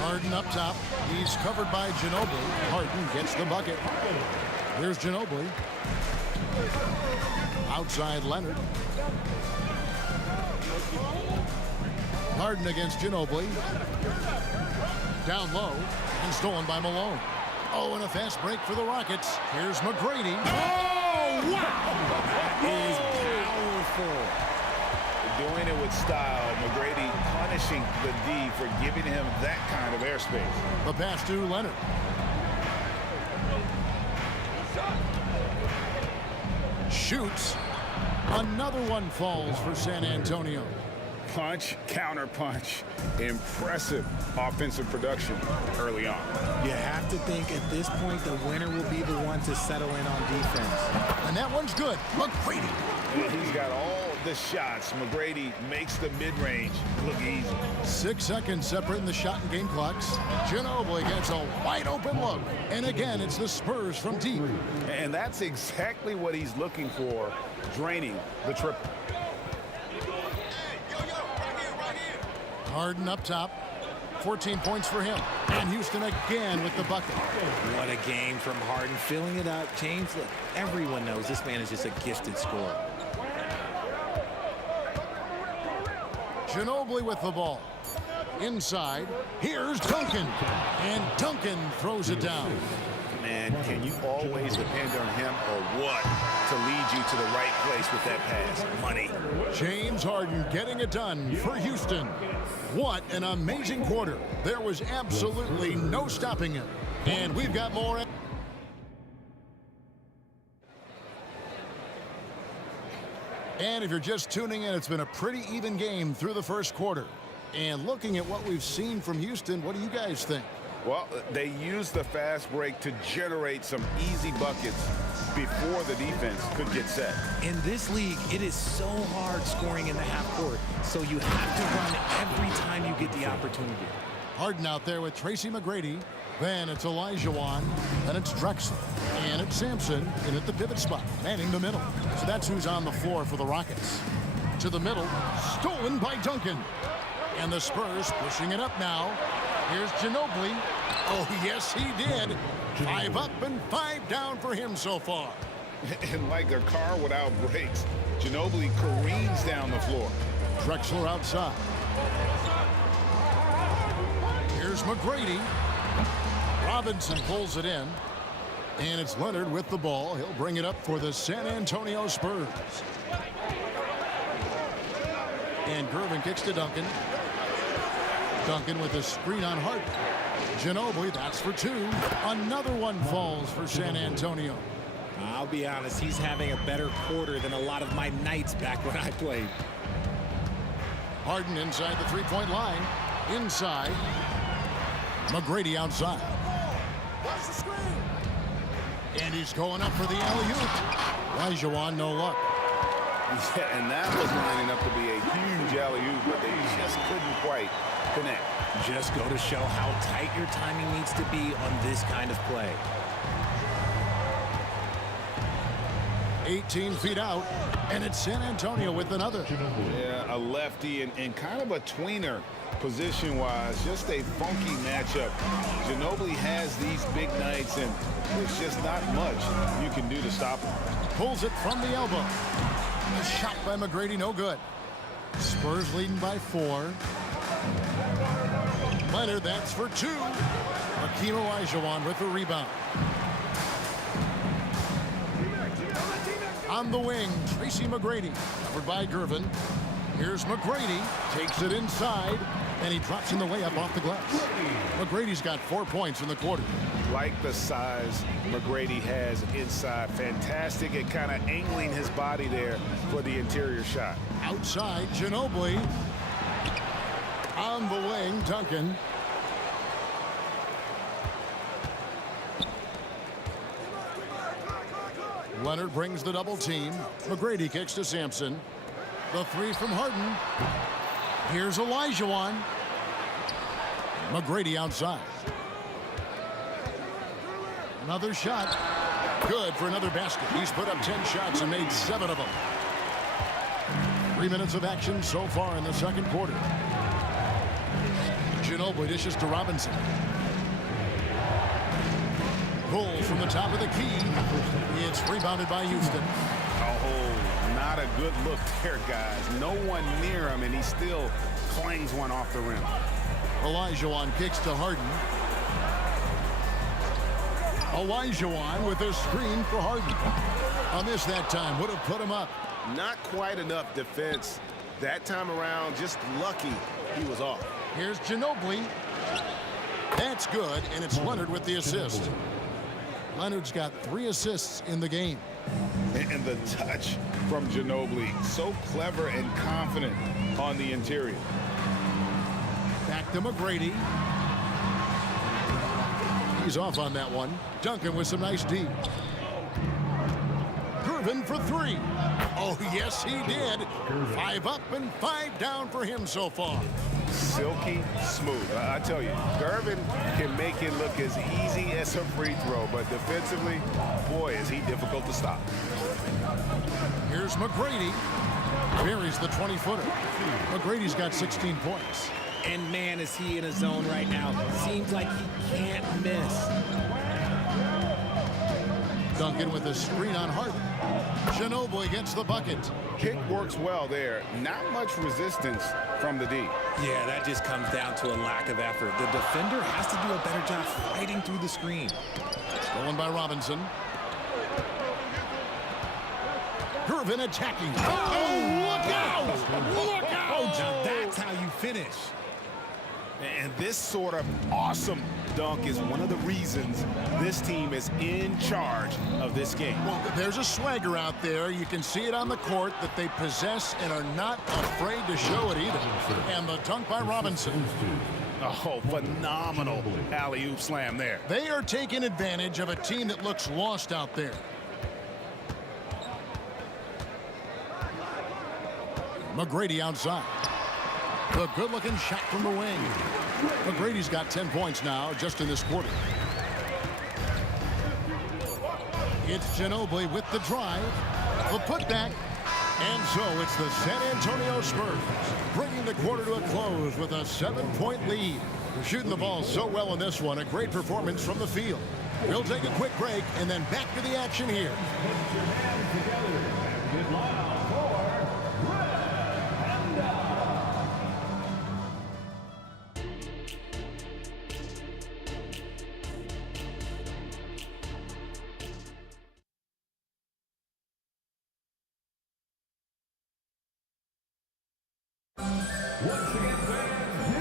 Harden up top. He's covered by Ginobili. Harden gets the bucket. Here's Ginobili. Outside Leonard. Harden against Ginobili. Down low and stolen by Malone. Oh, and a fast break for the Rockets. Here's McGrady. Oh, wow! That is powerful. Doing it with style. McGrady punishing the D for giving him that kind of airspace. The pass to Leonard. Shoots. Another one falls for San Antonio. Punch, counter punch. Impressive offensive production early on. You have to think at this point the winner will be the one to settle in on defense. And that one's good. McGrady. He's got all the shots. McGrady makes the mid-range look easy. 6 seconds separating the shot and game clocks. Ginobili gets a wide open look. And again, it's the Spurs from deep. And that's exactly what he's looking for, draining the triple. Harden up top. 14 points for him. And Houston again with the bucket. What a game from Harden. Filling it up. James, look, everyone knows this man is just a gifted scorer. Ginobili with the ball. Inside. Here's Duncan. And Duncan throws it down. Man, can you always depend on him or what to lead you to the right place with that pass? Money. James Harden getting it done for Houston. What an amazing quarter. There was absolutely no stopping him. And we've got more. And if you're just tuning in, it's been a pretty even game through the first quarter. And looking at what we've seen from Houston, what do you guys think? Well, they used the fast break to generate some easy buckets before the defense could get set. In this league, it is so hard scoring in the half court, so you have to run every time you get the opportunity. Harden out there with Tracy McGrady. Then it's Olajuwon. Then it's Drexler. And it's Sampson in at the pivot spot, manning the middle. So that's who's on the floor for the Rockets. To the middle, stolen by Duncan. And the Spurs pushing it up now. Here's Ginobili. Oh, yes, he did. 5 up and 5 down for him so far. And like a car without brakes, Ginobili careens down the floor. Drexler outside. Here's McGrady. Robinson pulls it in. And it's Leonard with the ball. He'll bring it up for the San Antonio Spurs. And Gervin kicks to Duncan. Duncan with a screen on Harden. Ginobili, that's for 2. Another one falls for San Antonio. I'll be honest, he's having a better quarter than a lot of my nights back when I played. Harden inside the three-point line. Inside. McGrady outside. Watch the screen. And he's going up for the alley-oop. Olajuwon, no luck. Yeah, and that was lining up to be a huge alley-oop, but they just couldn't quite connect. Just go to show how tight your timing needs to be on this kind of play. 18 feet out, and it's San Antonio with another. Yeah, a lefty and kind of a tweener position-wise. Just a funky matchup. Ginobili has these big nights, and there's just not much you can do to stop him. Pulls it from the elbow. A shot by McGrady, no good. Spurs leading by 4. Leonard, that's for 2. Hakeem Olajuwon with the rebound. On the wing, Tracy McGrady, covered by Gervin. Here's McGrady, takes it inside, and he drops in the layup off the glass. McGrady's got 4 points in the quarter. Like the size McGrady has inside. Fantastic at kind of angling his body there for the interior shot. Outside, Ginobili. On the wing, Duncan. Leonard brings the double team. McGrady kicks to Sampson. The 3 from Harden. Here's Olajuwon. McGrady outside. Another shot. Good for another basket. He's put up 10 shots and made 7 of them. 3 minutes of action so far in the second quarter. Ginobili dishes to Robinson. Pull from the top of the key. It's rebounded by Houston. Oh, not a good look there, guys. No one near him, and he still clangs one off the rim. Olajuwon kicks to Harden. Olajuwon with a screen for Harden. A miss that time would have put him up. Not quite enough defense that time around. Just lucky he was off. Here's Ginobili. That's good, and it's Leonard with the assist. Leonard's got 3 assists in the game. And the touch from Ginobili, so clever and confident on the interior. Back to McGrady. He's off on that one. Duncan with some nice D. Gervin for 3. Oh, yes, he did. 5 up and 5 down for him so far. Silky smooth. I tell you, Gervin can make it look as easy as a free throw, but defensively, boy, is he difficult to stop. Here's McGrady. Buries the 20-footer. McGrady's got 16 points. And man, is he in a zone right now. Seems like he can't miss. Duncan with a screen on Harden. Ginobili gets the bucket. Pick works well there. Not much resistance from the D. Yeah, that just comes down to a lack of effort. The defender has to do a better job fighting through the screen. Stolen by Robinson. Gervin attacking. Oh, look out! Look out! Now that's how you finish. And this sort of awesome dunk is one of the reasons this team is in charge of this game. Well, there's a swagger out there. You can see it on the court that they possess and are not afraid to show it either. And the dunk by Robinson. Oh, phenomenal alley-oop slam there. They are taking advantage of a team that looks lost out there. McGrady outside. The good-looking shot from the wing. McGrady's got 10 points now just in this quarter. It's Ginobili with the drive. The putback. And so it's the San Antonio Spurs bringing the quarter to a close with a 7-point lead. They're shooting the ball so well in this one. A great performance from the field. We'll take a quick break and then back to the action here.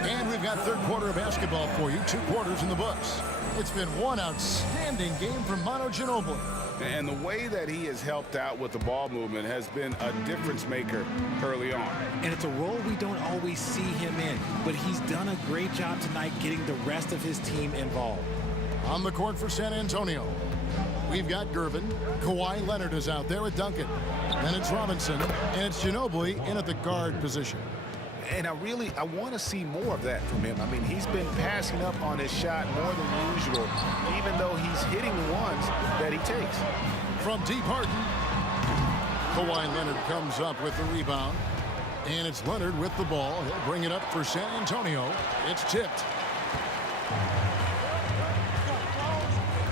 And we've got third quarter of basketball for you. 2 quarters in the books. It's been one outstanding game from Manu Ginobili. And the way that he has helped out with the ball movement has been a difference maker early on. And it's a role we don't always see him in, but he's done a great job tonight getting the rest of his team involved. On the court for San Antonio, we've got Gervin. Kawhi Leonard is out there with Duncan. Then it's Robinson, and it's Ginobili in at the guard position. And I want to see more of that from him. I mean, he's been passing up on his shot more than usual, even though he's hitting the ones that he takes. From deep Harden, Kawhi Leonard comes up with the rebound. And it's Leonard with the ball. He'll bring it up for San Antonio. It's tipped.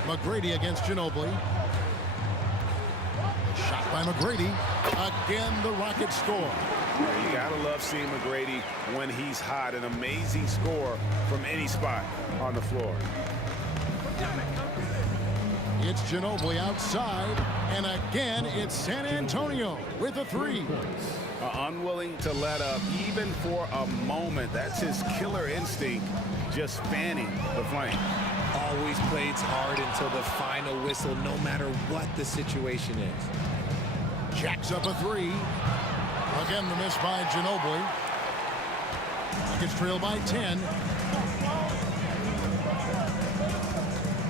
McGrady against Ginobili. Shot by McGrady. Again, the Rockets score. You gotta love seeing McGrady when he's hot. An amazing score from any spot on the floor. It's Ginobili outside, and again it's San Antonio with a 3. Unwilling to let up even for a moment. That's his killer instinct, just fanning the flame. Always plays hard until the final whistle, no matter what the situation is. Jacks up a 3. Again, the miss by Ginobili. Rockets trail by 10.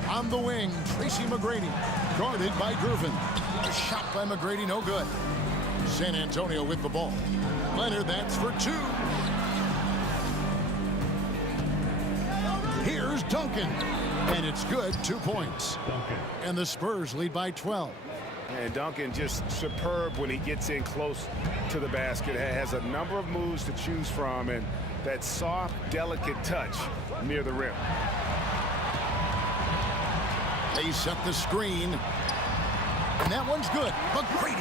On the wing, Tracy McGrady, guarded by Gervin. A shot by McGrady, no good. San Antonio with the ball. Leonard, that's for 2. Here's Duncan. And it's good, 2 points. Duncan. And the Spurs lead by 12. And Duncan just superb when he gets in close to the basket. Has a number of moves to choose from, and that soft, delicate touch near the rim. They set the screen. And that one's good. McGrady.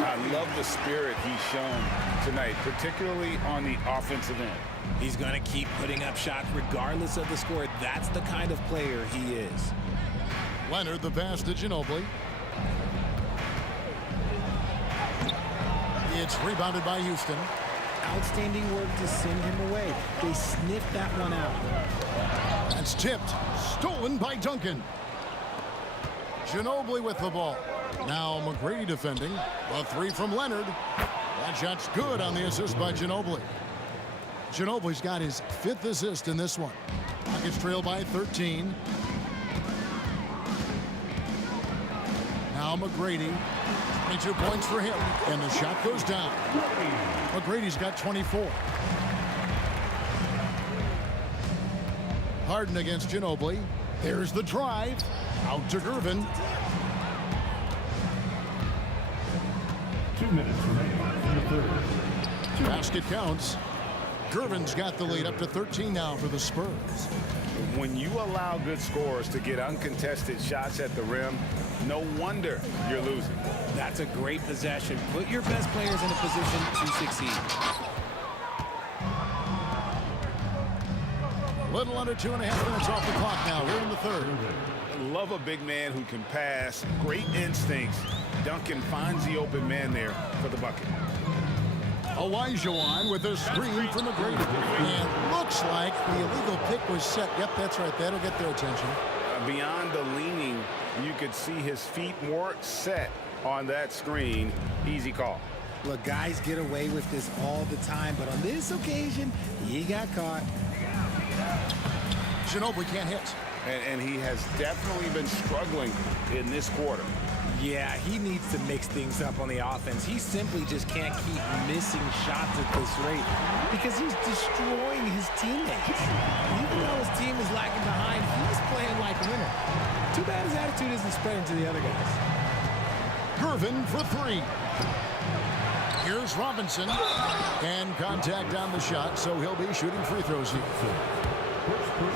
I love the spirit he's shown tonight, particularly on the offensive end. He's going to keep putting up shots regardless of the score. That's the kind of player he is. Leonard, the pass to Ginobili. It's rebounded by Houston. Outstanding work to send him away. They sniffed that one out. That's tipped. Stolen by Duncan. Ginobili with the ball. Now McGrady defending. A three from Leonard. That shot's good on the assist by Ginobili. Ginobili's got his 5th assist in this one. Rockets trail by 13. Now McGrady. 22 points for him. And the shot goes down. McGrady's got 24. Harden against Ginobili. There's the drive. Out to Gervin. 2 minutes remaining in the third. Basket counts. Gervin's got the lead up to 13 now for the Spurs. When you allow good scorers to get uncontested shots at the rim, no wonder you're losing. That's a great possession. Put your best players in a position to succeed. Little under 2.5 minutes off the clock now here in the third. Love a big man who can pass. Great instincts. Duncan finds the open man there for the bucket. Olajuwon with a screen from McGrady. And looks like the illegal pick was set. Yep, that's right. That'll get their attention. Beyond the leaning, you could see his feet more set on that screen. Easy call. Look, guys get away with this all the time, but on this occasion, he got caught. Ginobili can't hit. And he has definitely been struggling in this quarter. Yeah, he needs to mix things up on the offense. He simply just can't keep missing shots at this rate because he's destroying his teammates. Even though his team is lagging behind, he's playing like a winner. Too bad his attitude isn't spreading to the other guys. Gervin for 3. Here's Robinson. And contact on the shot, so he'll be shooting free throws here.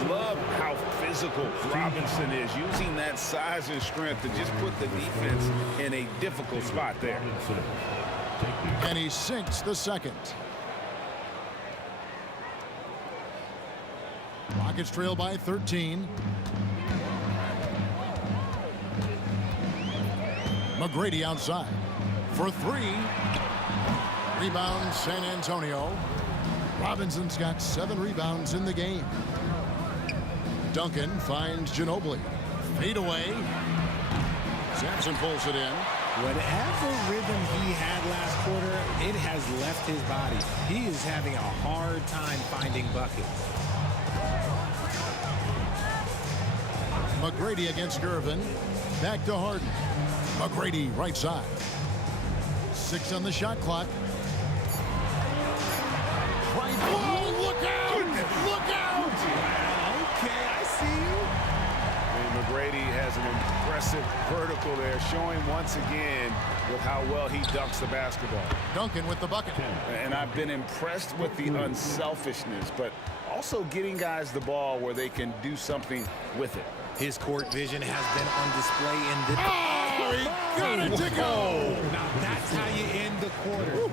Love how physical Robinson is, using that size and strength to just put the defense in a difficult spot there. And he sinks the second. Rockets trail by 13. McGrady outside for 3. Rebound San Antonio. Robinson's got 7 rebounds in the game. Duncan finds Ginobili. Fade away. Sampson pulls it in. Whatever rhythm he had last quarter, it has left his body. He is having a hard time finding buckets. McGrady against Gervin. Back to Harden. McGrady right side. 6 on the shot clock. Right. Oh, look out! Look out! Okay, I see you. And McGrady has an impressive vertical there, showing once again with how well he dunks the basketball. Duncan with the bucket. And I've been impressed with the unselfishness, but also getting guys the ball where they can do something with it. His court vision has been on display in the... Oh, he got it to go! Now that's how you end the quarter.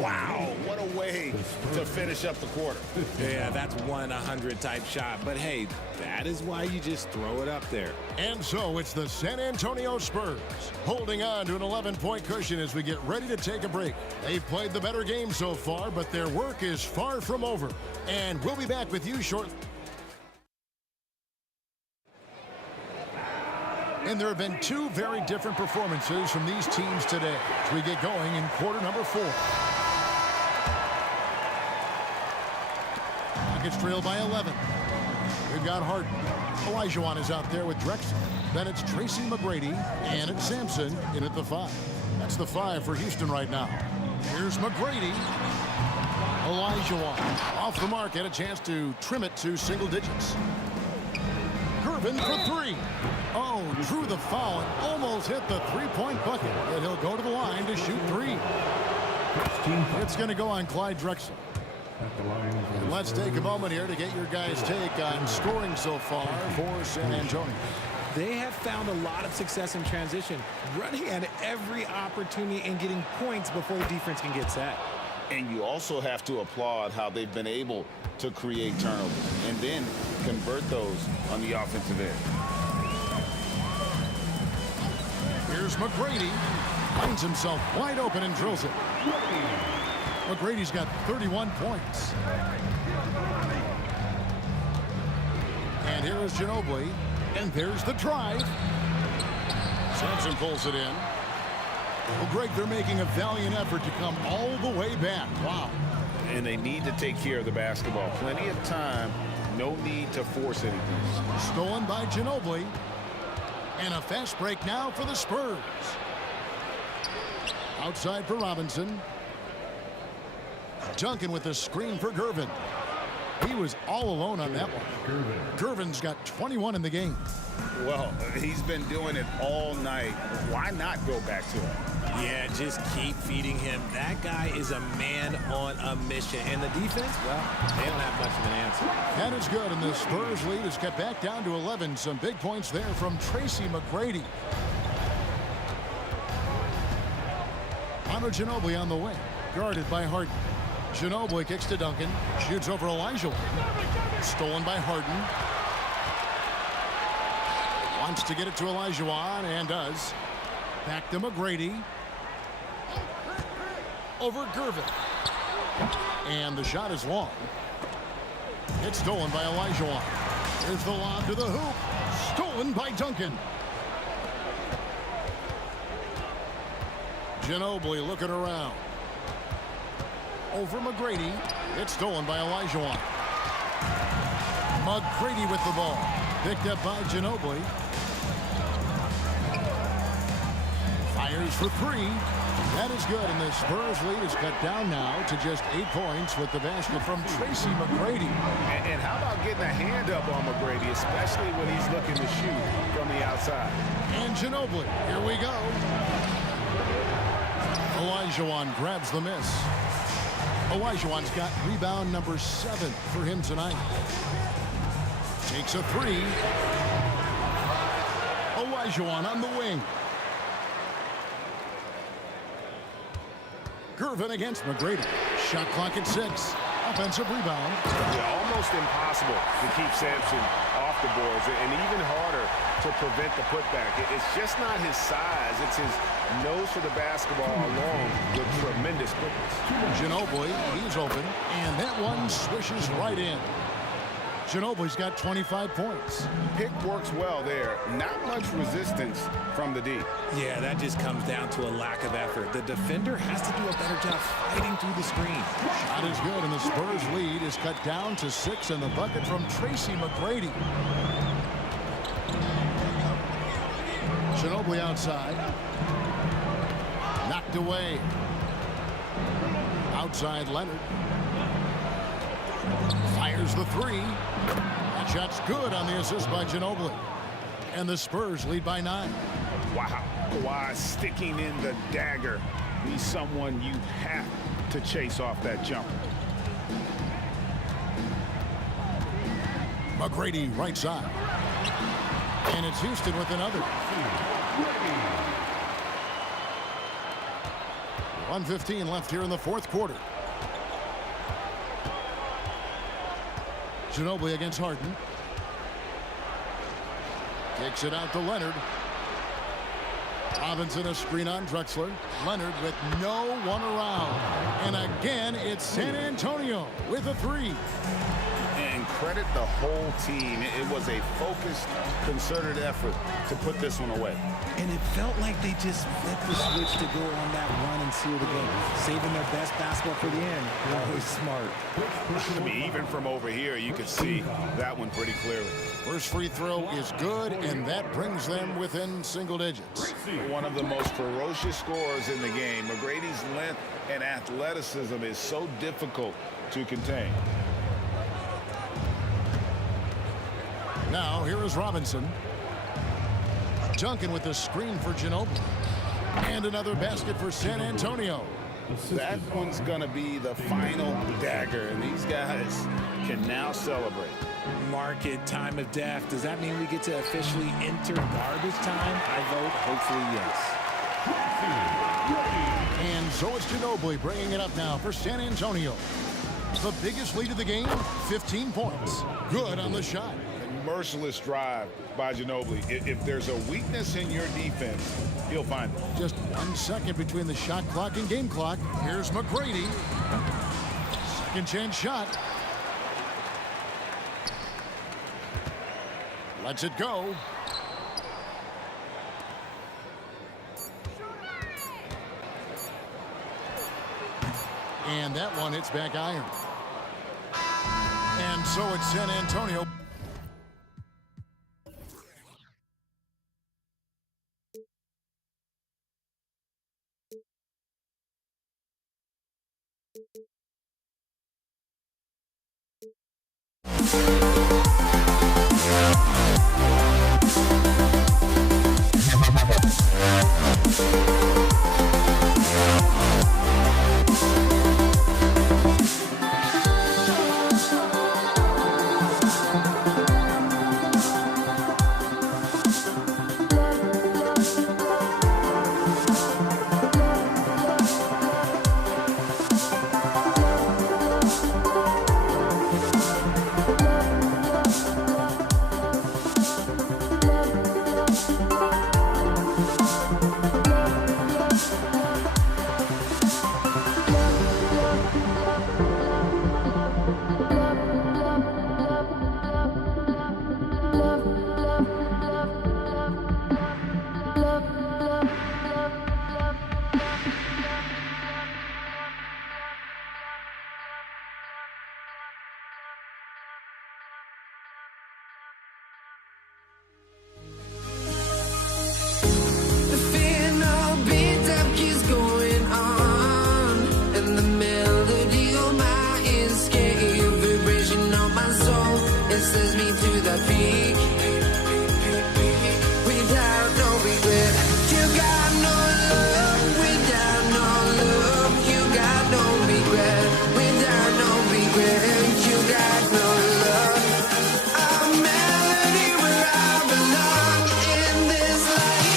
Wow, what a way to finish up the quarter. Yeah, that's 1 in 100 type shot. But hey, that is why you just throw it up there. And so it's the San Antonio Spurs holding on to an 11-point cushion as we get ready to take a break. They've played the better game so far, but their work is far from over. And we'll be back with you shortly. And there have been 2 very different performances from these teams today as we get going in quarter number 4. Rockets trail by 11. We've got Harden. Olajuwon is out there with Drexler. Then it's Tracy McGrady, and it's Sampson in at the 5. That's the 5 for Houston right now. Here's McGrady. Olajuwon off the mark, had a chance to trim it to single digits. Gervin for three. Oh, drew the foul and almost hit the three-point bucket. And he'll go to the line to shoot three. It's going to go on Clyde Drexler. And let's take a moment here to get your guys' take on scoring so far for San Antonio. They have found a lot of success in transition, running at every opportunity and getting points before the defense can get set. And you also have to applaud how they've been able to create turnovers and then convert those on the offensive end. Here's McGrady. Finds himself wide open and drills it. McGrady's got 31 points. And here is Ginobili. And there's the drive. Sampson pulls it in. Well, Greg, they're making a valiant effort to come all the way back. Wow. And they need to take care of the basketball. Plenty of time. No need to force anything. Stolen by Ginobili. And a fast break now for the Spurs. Outside for Robinson. Duncan with the screen for Gervin. He was all alone on that one. Gervin's got 21 in the game. Well, he's been doing it all night. Why not go back to him? Yeah, just keep feeding him. That guy is a man on a mission. And the defense, well, they don't have much of an answer. That is good, and the Spurs lead is cut back down to 11. Some big points there from Tracy McGrady. Manu Ginobili on the wing, guarded by Harden. Ginobili kicks to Duncan, shoots over Elijah. Stolen by Harden. Wants to get it to Olajuwon and does. Back to McGrady. Over Gervin. And the shot is long. It's stolen by Olajuwon. Here's the lob to the hoop. Stolen by Duncan. Ginobili looking around. Over McGrady. It's stolen by Olajuwon. McGrady with the ball. Picked up by Ginobili. Fires for three. That is good, and the Spurs lead is cut down now to just 8 points with the basket from Tracy McGrady. And how about getting a hand up on McGrady, especially when he's looking to shoot from the outside. And Ginobili, here we go. Olajuwon grabs the miss. Olajuwon's got rebound number 7 for him tonight. Takes a three. Olajuwon on the wing. Gervin against McGrady. Shot clock at 6. Offensive rebound. Yeah, almost impossible to keep Sampson off the boards, and even harder to prevent the putback. It's just not his size. It's his nose for the basketball along with tremendous quickness. Ginobili, he's open, and that one swishes right in. Ginobili's got 25 points. Pick works well there. Not much resistance from the D. Yeah, that just comes down to a lack of effort. The defender has to do a better job fighting through the screen. Shot is good, and the Spurs lead is cut down to 6 in the bucket from Tracy McGrady. Ginobili outside. Knocked away. Outside Leonard. Fires the three. That shot's good on the assist by Ginobili. And the Spurs lead by 9. Wow. Kawhi sticking in the dagger. He's someone you have to chase off that jumper. McGrady right side. And it's Houston with another. 1:15 left here in the fourth quarter. Ginobili against Harden. Kicks it out to Leonard. Robinson a screen on Drexler. Leonard with no one around. And again, it's San Antonio with a three. And credit the whole team. It was a focused, concerted effort to put this one away. And it felt like they just flipped the switch to go on that run and seal the game, saving their best basketball for the end. That was smart. I mean, even from over here, you could see that one pretty clearly. First free throw is good, and that brings them within single digits. One of the most ferocious scorers in the game. McGrady's length and athleticism is so difficult to contain. Now here is Robinson. Duncan with the screen for Ginobili. And another basket for San Antonio. That one's going to be the final dagger, and these guys can now celebrate. Market time of death. Does that mean we get to officially enter garbage time? I vote hopefully yes. And so it's Ginobili bringing it up now for San Antonio. The biggest lead of the game, 15 points. Good on the shot. Merciless drive by Ginobili. If there's a weakness in your defense, he'll find it. Just 1 second between the shot clock and game clock. Here's McGrady. Second chance shot. Lets it go. And that one hits back iron. And so it's San Antonio. The fear no beat up keeps going on, and the melody on my escape, vibration on my soul, it sends me to the peak. Without no regret, you got no love. Without no love, you got no regret. Without no regret, you got no love. A melody where I belong in this life.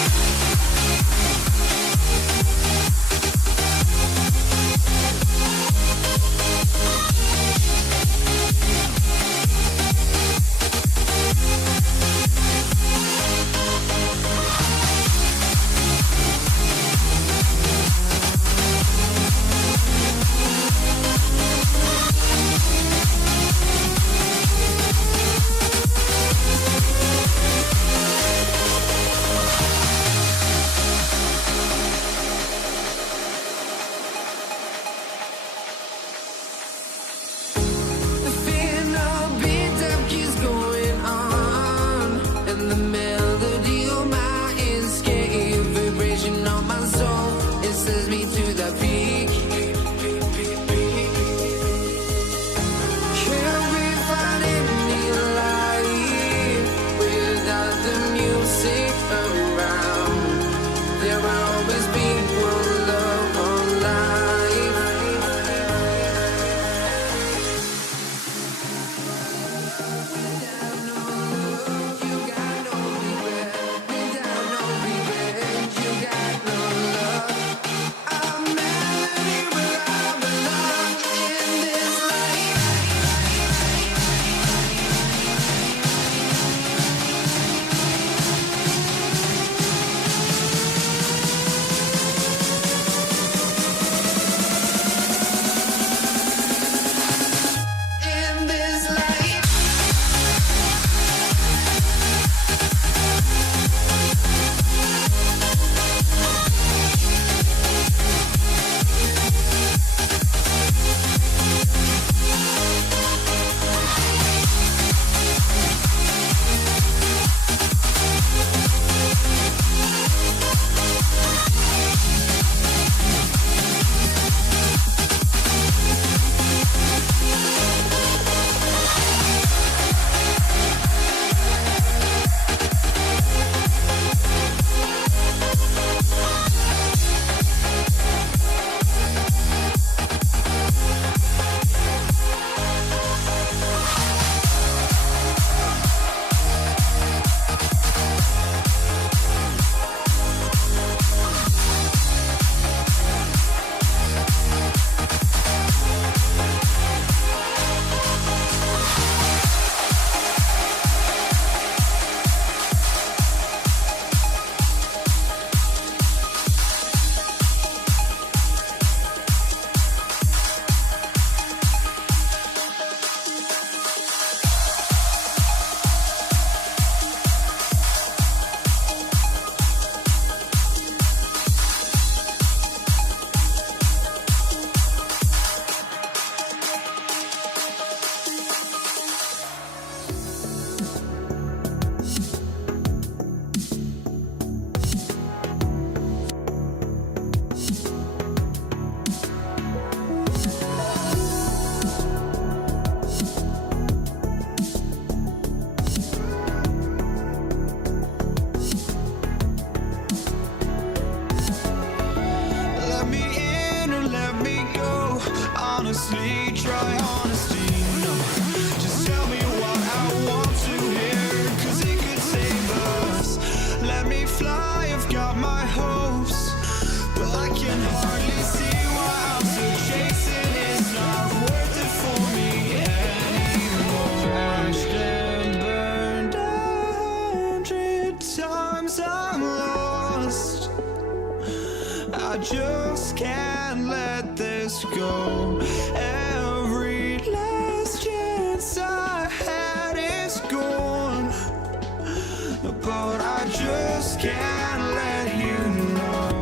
Let me in or let me go. Honestly, try honesty. No, just tell me what I want to hear, 'cause it could save us. Let me fly, I've got my hopes, but I can hardly see why I'm still chasing. It's not worth it for me anymore. Crashed and burned 100 times, I'm lost. I just can't let this go. Every last chance I had is gone, but I just can't let you know.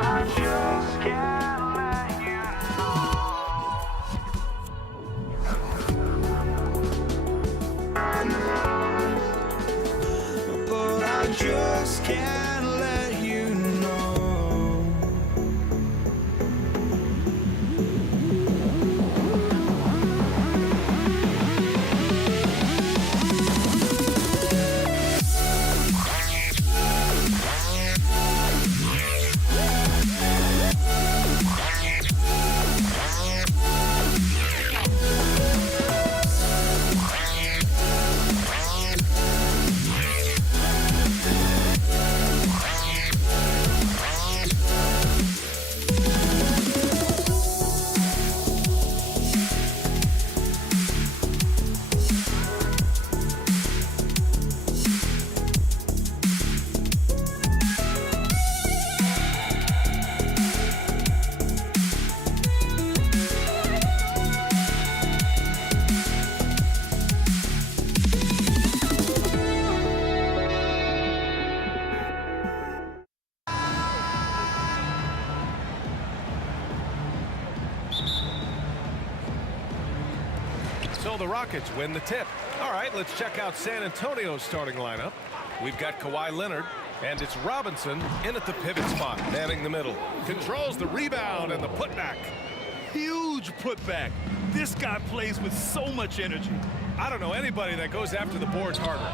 I just can't let you know. But I just can't let you know. So the Rockets win the tip. All right, let's check out San Antonio's starting lineup. We've got Kawhi Leonard, and it's Robinson in at the pivot spot, manning the middle. Controls the rebound and the putback. Huge putback. This guy plays with so much energy. I don't know anybody that goes after the boards harder.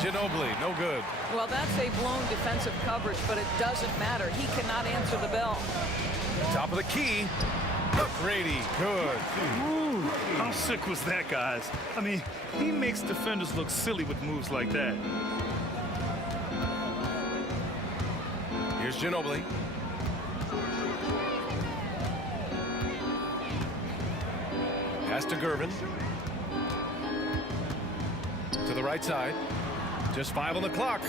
Ginobili, no good. Well, that's a blown defensive coverage, but it doesn't matter. He cannot answer the bell. Top of the key. McGrady, good. Ooh, how sick was that, guys? I mean, he makes defenders look silly with moves like that. Here's Ginobili. Pass to Gervin. To the right side. Just 5 on the clock.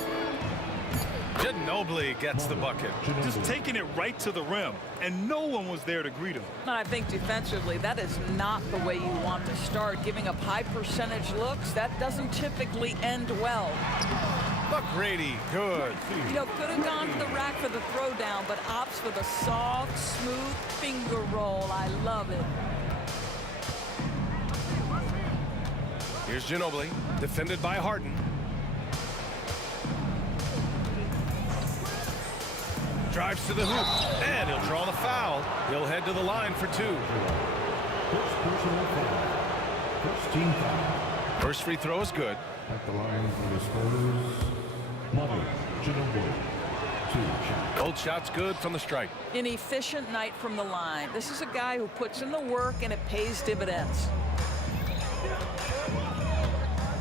Ginobili gets the bucket. Just taking it right to the rim, and no one was there to greet him. I think defensively, that is not the way you want to start. Giving up high percentage looks, that doesn't typically end well. McGrady, good. You know, could have gone to the rack for the throwdown, but opts for the soft, smooth finger roll. I love it. Here's Ginobili, defended by Harden. Drives to the hoop, and he'll draw the foul. He'll head to the line for 2. First personal foul. First team foul. First free throw is good. At the line for the Spurs, Manu Ginobili. 2 shots. Both shots good from the stripe. An efficient night from the line. This is a guy who puts in the work, and it pays dividends.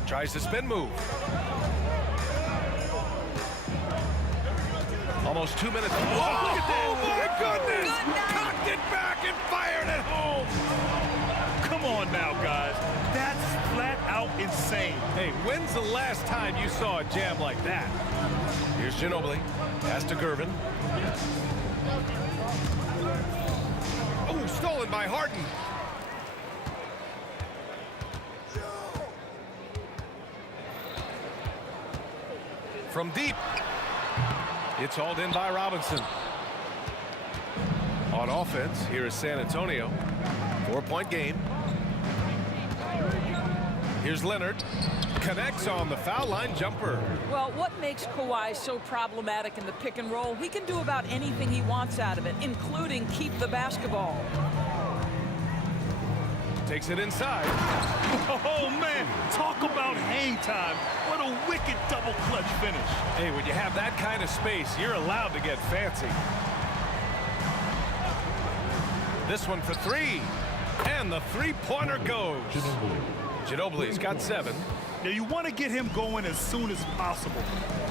Tries the spin move. Almost 2 minutes. Whoa, look at that. Oh, my goodness. Cocked it back and fired it home. Come on now, guys. That's flat out insane. Hey, when's the last time you saw a jam like that? Here's Ginobili. Pass to Gervin. Oh, stolen by Harden. From deep. It's hauled in by Robinson. On offense, here is San Antonio. 4-point game. Here's Leonard. Connects on the foul line jumper. Well, what makes Kawhi so problematic in the pick and roll? He can do about anything he wants out of it, including keep the basketball. Takes it inside. Oh, man, talk about hang time. What a wicked double clutch finish. Hey, when you have that kind of space, you're allowed to get fancy. This one for three. And the three-pointer goes. Ginobili's got 7. Now, you want to get him going as soon as possible.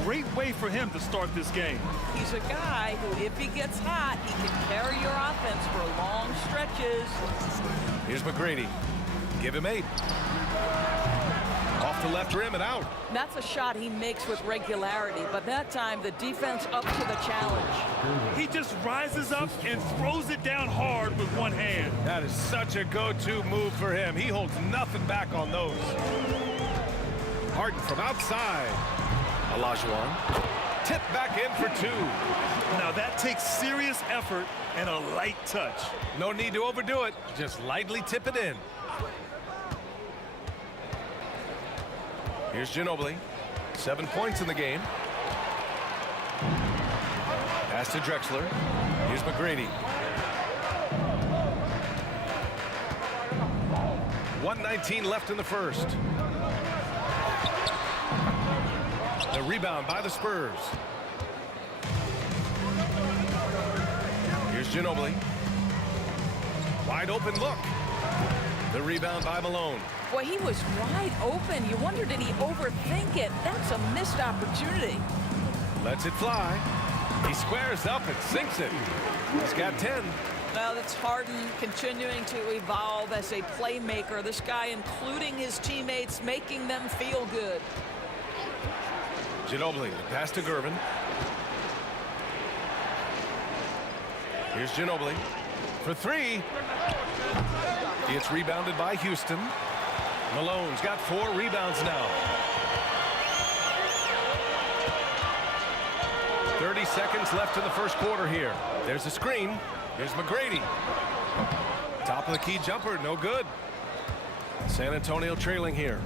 Great way for him to start this game. He's a guy who, if he gets hot, he can carry your offense for long stretches. Here's McGrady. Give him 8. Off the left rim and out. That's a shot he makes with regularity, but that time the defense up to the challenge. He just rises up and throws it down hard with one hand. That is such a go-to move for him. He holds nothing back on those. Harden from outside. Olajuwon. Tip back in for 2. Now that takes serious effort and a light touch. No need to overdo it. Just lightly tip it in. Here's Ginobili. 7 points in the game. Pass to Drexler. Here's McGrady. 1:19 left in the first. The rebound by the Spurs. Here's Ginobili. Wide open look. The rebound by Malone. Boy, he was wide open. You wonder, did he overthink it? That's a missed opportunity. Lets it fly. He squares up and sinks it. He's got 10. Well, that's Harden continuing to evolve as a playmaker. This guy, including his teammates, making them feel good. Ginobili, the pass to Gervin. Here's Ginobili for 3. It's rebounded by Houston. Malone's got 4 rebounds now. 30 seconds left in the first quarter here. There's a screen. Here's McGrady. Top of the key jumper, no good. San Antonio trailing here.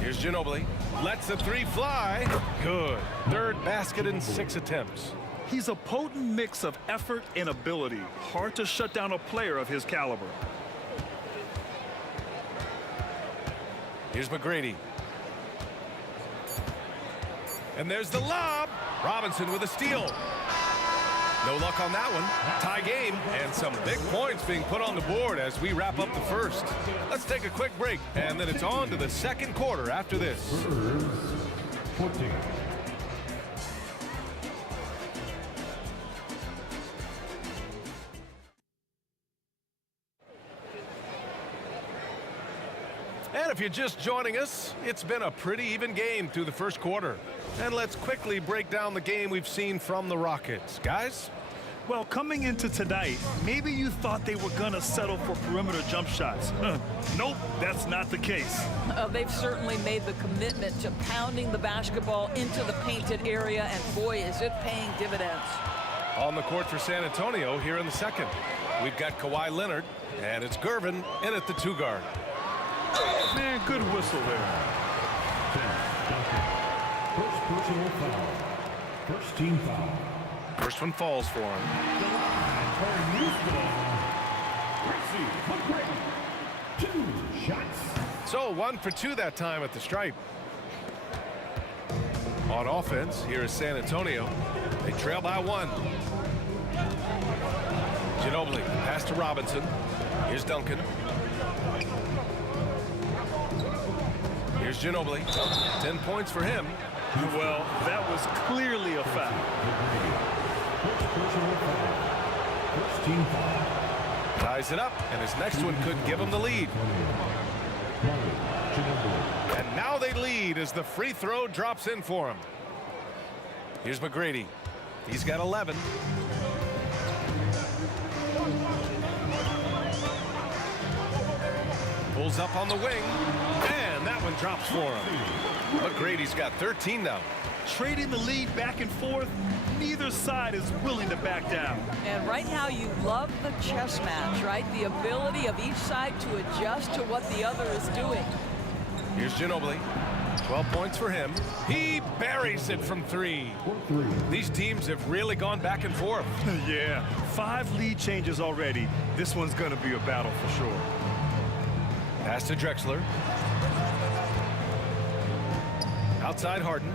Here's Ginobili. Lets the 3 fly. Good. 3rd basket in 6 attempts. He's a potent mix of effort and ability. Hard to shut down a player of his caliber. Here's McGrady. And there's the lob. Robinson with a steal. No luck on that one. Tie game and some big points being put on the board as we wrap up the first. Let's take a quick break, and then it's on to the second quarter after this. Spurs 14. And if you're just joining us, it's been a pretty even game through the first quarter. And let's quickly break down the game we've seen from the Rockets. Guys? Well, coming into tonight, maybe you thought they were going to settle for perimeter jump shots. Nope, that's not the case. They've certainly made the commitment to pounding the basketball into the painted area, and boy, is it paying dividends. On the court for San Antonio here in the second. We've got Kawhi Leonard, and it's Gervin in at the 2 guard. Man, good whistle there. First personal foul. First team foul. First one falls for him. Two shots. So 1 for 2 that time at the stripe. On offense, here is San Antonio. They trail by 1. Ginobili, pass to Robinson. Here's Duncan. Here's Ginobili. 10 points for him. Well, that was clearly a foul. First team foul. Ties it up, and his next one could give him the lead. And now they lead as the free throw drops in for him. Here's McGrady. He's got 11. Pulls up on the wing, and that one drops for him. McGrady's got 13 now. Trading the lead back and forth, neither side is willing to back down. And right now you love the chess match, right? The ability of each side to adjust to what the other is doing. Here's Ginobili. 12 points for him. He buries it from 3. These teams have really gone back and forth. Yeah, 5 lead changes already. This one's going to be a battle for sure. Pass to Drexler. Outside Harden.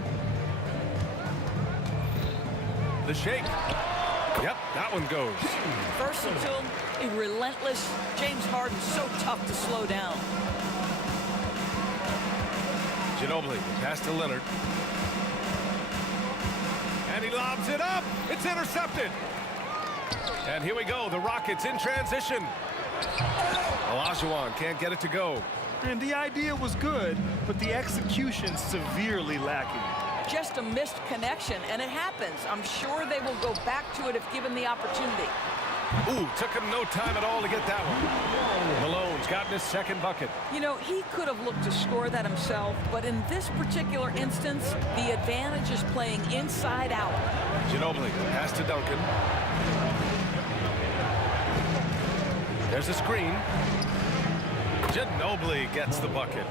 The shake. Yep, that one goes. Versatile, relentless. James Harden so tough to slow down. Ginobili, pass to Leonard. And he lobs it up. It's intercepted. And here we go. The Rockets in transition. Olajuwon can't get it to go. And the idea was good, but the execution severely lacking. Just a missed connection, and it happens. I'm sure they will go back to it if given the opportunity. Ooh, took him no time at all to get that one. Malone's gotten his second bucket. You know, he could have looked to score that himself, but in this particular instance, the advantage is playing inside out. Ginobili, pass to Duncan. There's a screen. Ginobili gets the bucket.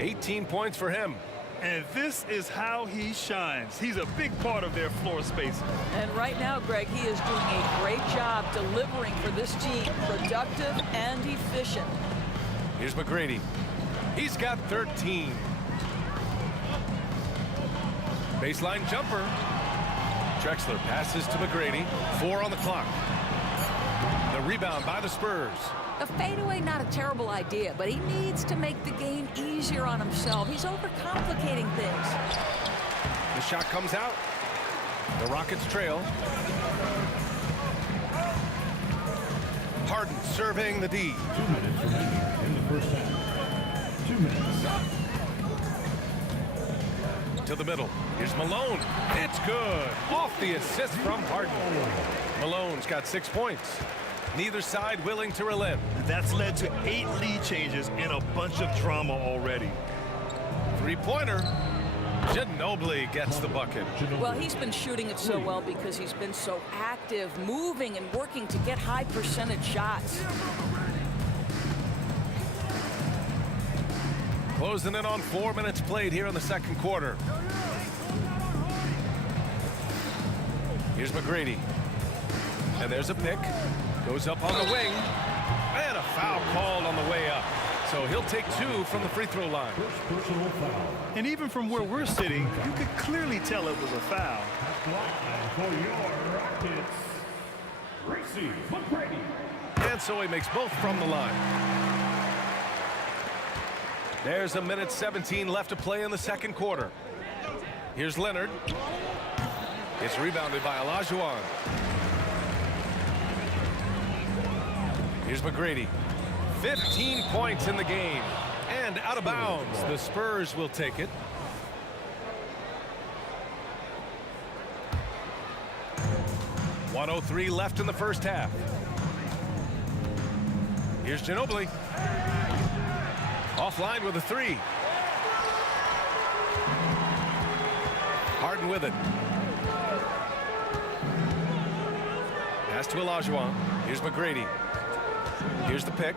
18 points for him. And this is how he shines. He's a big part of their floor spacing. And right now, Greg, he is doing a great job delivering for this team, productive and efficient. Here's McGrady. He's got 13. Baseline jumper. Drexler passes to McGrady. 4 on the clock. The rebound by the Spurs. A fadeaway, not a terrible idea, but he needs to make the game easier on himself. He's overcomplicating things. The shot comes out. The Rockets trail. Harden serving the D. 2 minutes remaining in the first half. 2 minutes. To the middle. Here's Malone. It's good. Off the assist from Harden. Malone's got 6 points. Neither side willing to relent. That's led to 8 lead changes and a bunch of drama already. Three-pointer. Ginobili gets the bucket. Well, he's been shooting it so well because he's been so active, moving and working to get high percentage shots. Closing in on 4 minutes played here in the second quarter. Here's McGrady. And there's a pick. Goes up on the wing. And a foul called on the way up. So he'll take 2 from the free throw line. Personal foul. And even from where we're sitting, you could clearly tell it was a foul. For your Rockets, Gracie McGrady. And so he makes both from the line. There's 1:17 left to play in the second quarter. Here's Leonard. It's rebounded by Olajuwon. Here's McGrady. 15 points in the game. And out of bounds. The Spurs will take it. .103 left in the first half. Here's Ginobili. Offline with a 3. Harden with it. Pass to Olajuwon. Here's McGrady. Here's the pick.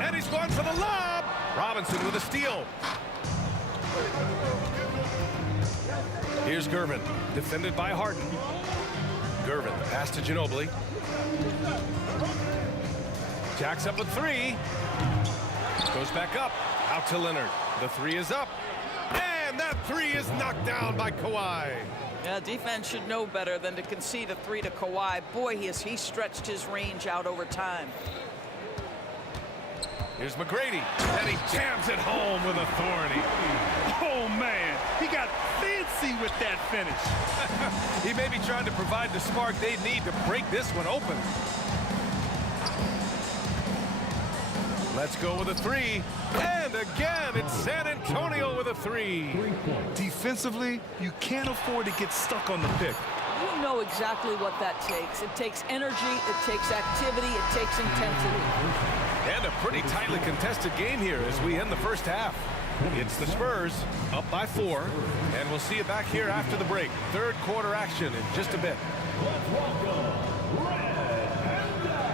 And he's going for the lob. Robinson with a steal. Here's Gervin. Defended by Harden. Gervin. Pass to Ginobili. Jacks up a 3. Goes back up. Out to Leonard. The 3 is up. And that 3 is knocked down by Kawhi. Yeah, defense should know better than to concede a 3 to Kawhi. Boy, he stretched his range out over time. Here's McGrady. And he jams it home with authority. Oh, man. He got fancy with that finish. He may be trying to provide the spark they need to break this one open. Let's go with a 3. And again, it's San Antonio with a 3. Defensively, you can't afford to get stuck on the pick. You know exactly what that takes. It takes energy, it takes activity, it takes intensity. And a pretty tightly contested game here as we end the first half. It's the Spurs up by 4, and we'll see you back here after the break. Third quarter action in just a bit. Let's welcome Red and Black.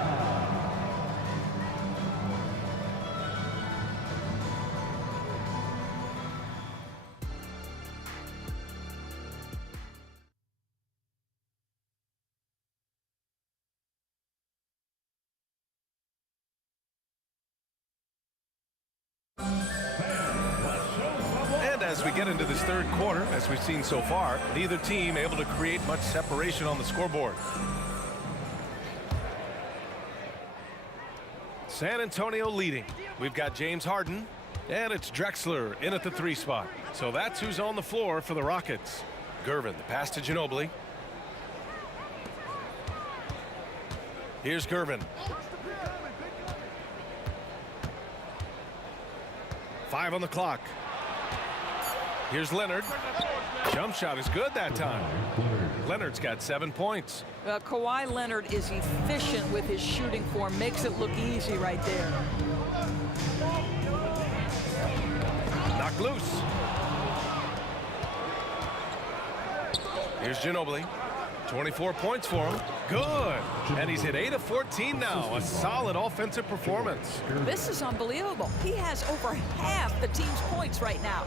And as we get into this third quarter, as we've seen so far, neither team able to create much separation on the scoreboard. San Antonio leading. We've got James Harden, and it's Drexler in at the 3 spot. So that's who's on the floor for the Rockets. Gervin, the pass to Ginobili. Here's Gervin. 5 on the clock. Here's Leonard. Jump shot is good that time. Leonard's got 7 points. Kawhi Leonard is efficient with his shooting form, makes it look easy right there. Knocked loose. Here's Ginobili. 24 points for him. Good. And he's hit 8 of 14 now. A solid offensive performance. This is unbelievable. He has over half the team's points right now.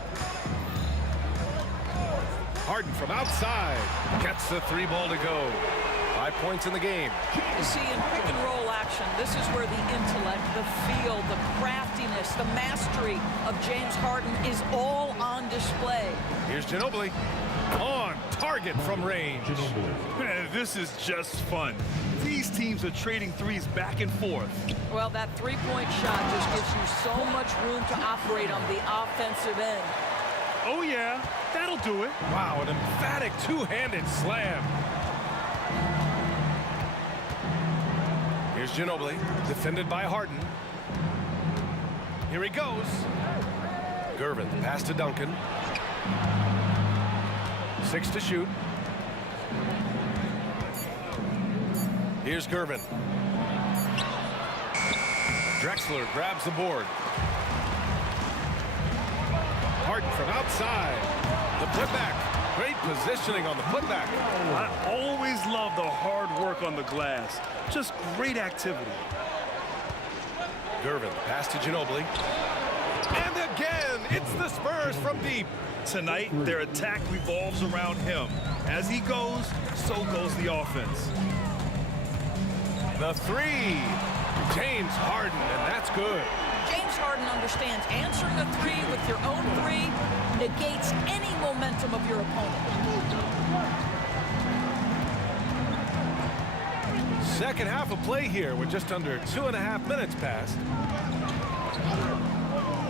Harden from outside gets the 3 ball to go. 5 points in the game. You see, in pick and roll action, this is where the intellect, the feel, the craftiness, the mastery of James Harden is all on display. Here's Ginobili. On target from range. Man, this is just fun. These teams are trading threes back and forth. Well, that three-point shot just gives you so much room to operate on the offensive end. Oh, yeah, that'll do it. Wow, an emphatic two-handed slam. Here's Ginobili, defended by Harden. Here he goes. Gervin, pass to Duncan. 6 to shoot. Here's Gervin. Drexler grabs the board. Harden from outside. The putback. Great positioning on the putback. I always love the hard work on the glass. Just great activity. Gervin, pass to Ginobili. And again, it's the Spurs from deep. Tonight, their attack revolves around him. As he goes, so goes the offense. The 3. James Harden, and that's good. James Harden understands answering a 3 with your own 3 negates any momentum of your opponent. Second half of play here with just under 2.5 minutes passed.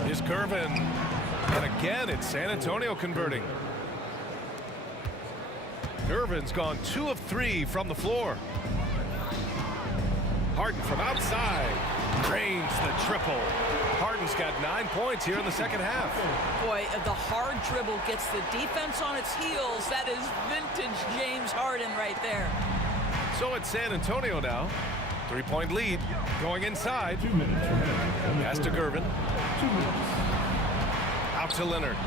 Here's Gervin. And again, it's San Antonio converting. Gervin's gone 2 of 3 from the floor. Harden from outside. Drains the triple. Harden's got 9 points here in the second half. Boy, the hard dribble gets the defense on its heels. That is vintage James Harden right there. So it's San Antonio now. 3-point lead. Going inside. 2 minutes remaining. Pass to Gervin. 2 minutes. Out to Leonard.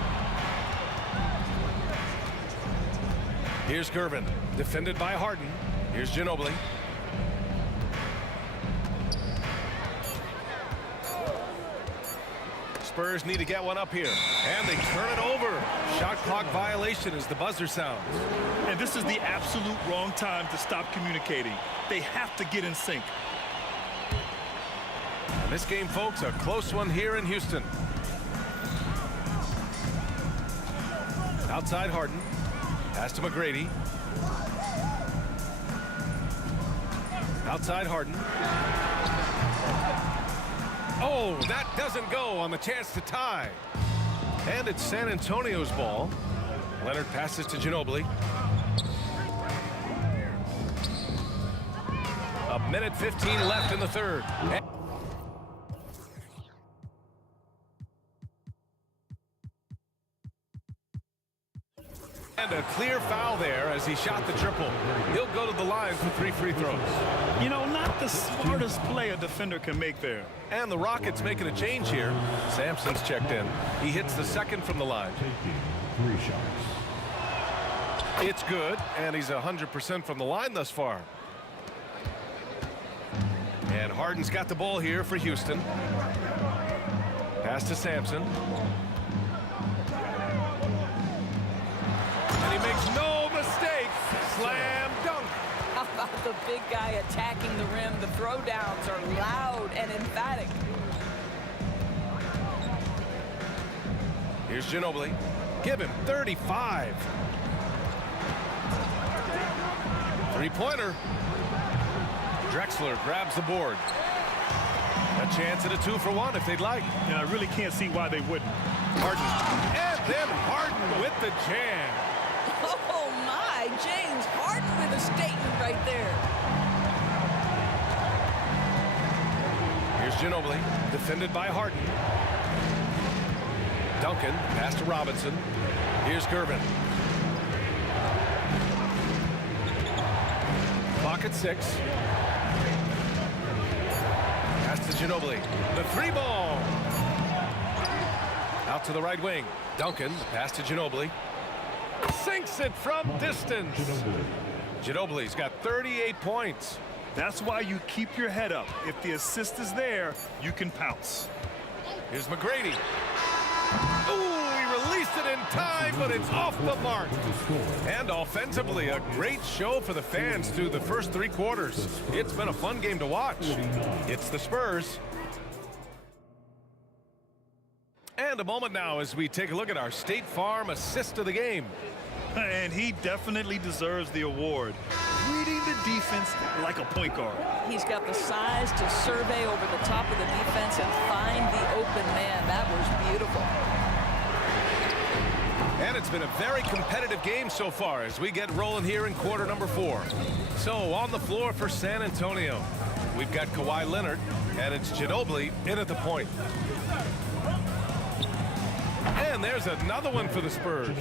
Here's Gervin, defended by Harden. Here's Ginobili. Spurs need to get one up here. And they turn it over. Shot clock violation as the buzzer sounds. And this is the absolute wrong time to stop communicating. They have to get in sync. And this game, folks, a close one here in Houston. Outside Harden. Pass to McGrady. Outside Harden. Oh, that doesn't go on the chance to tie. And it's San Antonio's ball. Leonard passes to Ginobili. A minute 15 left in the third. And a clear foul there as he shot the triple. He'll go to the line for 3 free throws. You know, not the smartest play a defender can make there. And the Rockets making a change here. Sampson's checked in. He hits the second from the line. Taking 3 shots. It's good, and he's 100% from the line thus far. And Harden's got the ball here for Houston. Pass to Sampson. And he makes no mistake. Slam dunk. How about the big guy attacking the rim? The throwdowns are loud and emphatic. Here's Ginobili. Give him 35. Three-pointer. Drexler grabs the board. A chance at a 2-for-1 if they'd like. And I really can't see why they wouldn't. Harden. And then Harden with the jam. Oh, my. James Harden with a statement right there. Here's Ginobili, defended by Harden. Duncan, pass to Robinson. Here's Gervin. Clock at 6. Pass to Ginobili. The 3-ball. Out to the right wing. Duncan, pass to Ginobili. Sinks it from distance. Ginobili's got 38 points. That's why you keep your head up. If the assist is there, you can pounce. Here's McGrady. Ooh, he released it in time, but it's off the mark. And offensively, a great show for the fans through the first 3 quarters. It's been a fun game to watch. It's the Spurs. And a moment now as we take a look at our State Farm assist of the game. And he definitely deserves the award. Reading the defense like a point guard. He's got the size to survey over the top of the defense and find the open man. That was beautiful. And it's been a very competitive game so far as we get rolling here in quarter number 4. So on the floor for San Antonio, we've got Kawhi Leonard, and it's Ginobili in at the point. And there's another one for the Spurs.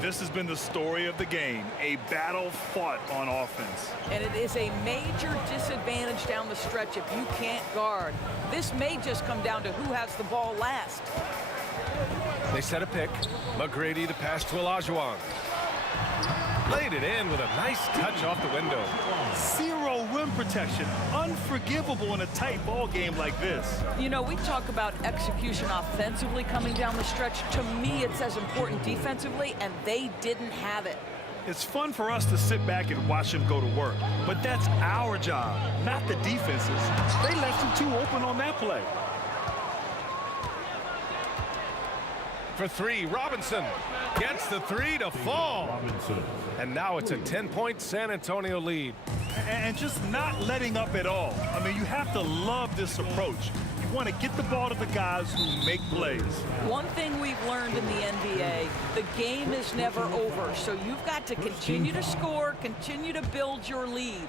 This has been the story of the game, a battle fought on offense. And it is a major disadvantage down the stretch if you can't guard. This may just come down to who has the ball last. They set a pick. McGrady the pass to Olajuwon. Laid it in with a nice touch off the window. 0 rim protection. Unforgivable in a tight ball game like this. You know, we talk about execution offensively coming down the stretch. To me, it's as important defensively, and they didn't have it. It's fun for us to sit back and watch him go to work, but that's our job, not the defense's. They left him too open on that play. For 3, Robinson gets the 3 to fall. And now it's a 10-point San Antonio lead. And just not letting up at all. I mean, you have to love this approach. You want to get the ball to the guys who make plays. One thing we've learned in the NBA, the game is never over. So you've got to continue to score, continue to build your lead.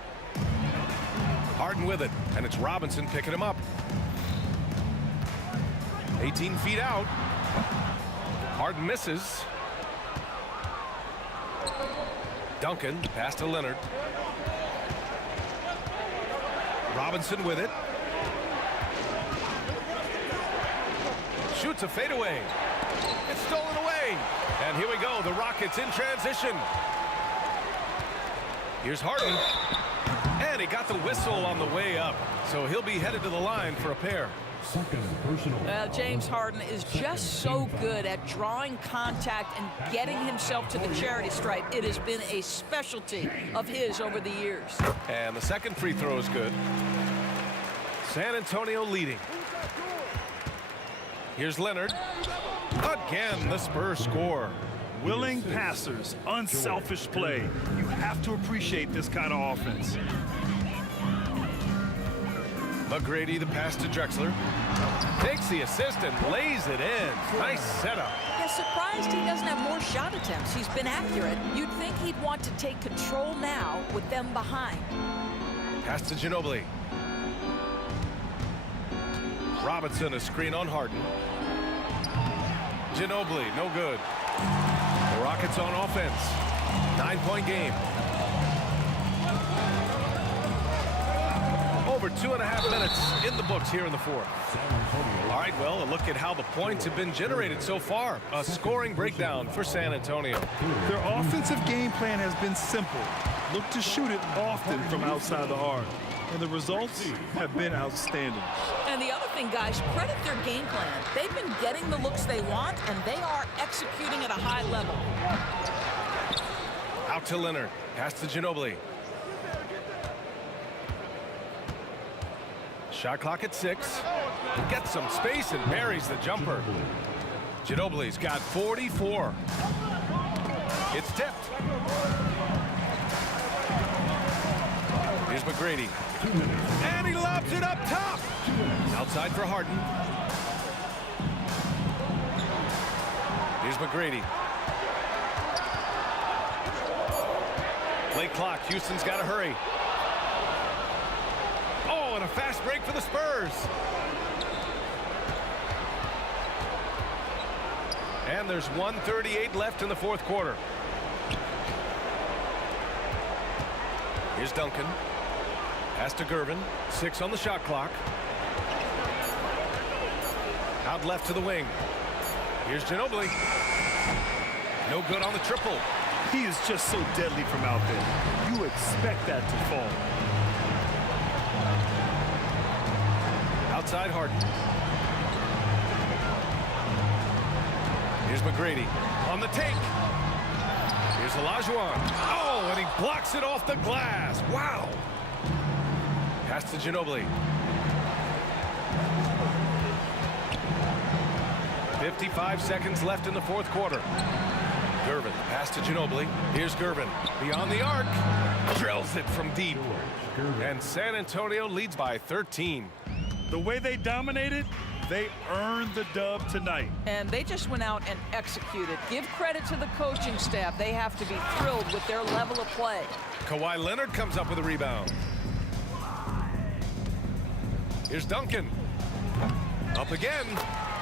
Harden with it, and it's Robinson picking him up. 18 feet out. Harden misses. Duncan, pass to Leonard. Robinson with it. Shoots a fadeaway. It's stolen away. And here we go, the Rockets in transition. Here's Harden. And he got the whistle on the way up. So he'll be headed to the line for a pair. Second personal. Well, James Harden is just so good at drawing contact and getting himself to the charity stripe. It has been a specialty of his over the years. And the second free throw is good. San Antonio leading. Here's Leonard. Again, the Spurs score. Willing passers, unselfish play. You have to appreciate this kind of offense. McGrady, the pass to Drexler. Takes the assist and lays it in. Nice setup. Yeah, surprised he doesn't have more shot attempts. He's been accurate. You'd think he'd want to take control now with them behind. Pass to Ginobili. Robinson, a screen on Harden. Ginobili, no good. The Rockets on offense. 9-point game. Over 2.5 minutes in the books here in the fourth. All right, well, a look at how the points have been generated so far. A scoring breakdown for San Antonio. Their offensive game plan has been simple. Look to shoot it often from outside the arc. And the results have been outstanding. And the other thing, guys, credit their game plan. They've been getting the looks they want, and they are executing at a high level. Out to Leonard. Pass to Ginobili. Shot clock at 6. Gets some space and buries the jumper. Ginobili's got 44. It's tipped. Here's McGrady. And he lobs it up top. Outside for Harden. Here's McGrady. Late clock. Houston's got to hurry. Oh, and a fast break for the Spurs. And there's 1:38 left in the fourth quarter. Here's Duncan. Pass to Gervin. 6 on the shot clock. Out left to the wing. Here's Ginobili. No good on the triple. He is just so deadly from out there. You expect that to fall. Outside Harden. Here's McGrady on the take. Here's Olajuwon. Oh, and he blocks it off the glass. Wow. Pass to Ginobili. 55 seconds left in the fourth quarter. Gervin, pass to Ginobili. Here's Gervin. Beyond the arc. Drills it from deep. And San Antonio leads by 13. The way they dominated, they earned the dub tonight. And they just went out and executed. Give credit to the coaching staff. They have to be thrilled with their level of play. Kawhi Leonard comes up with a rebound. Here's Duncan. Up again.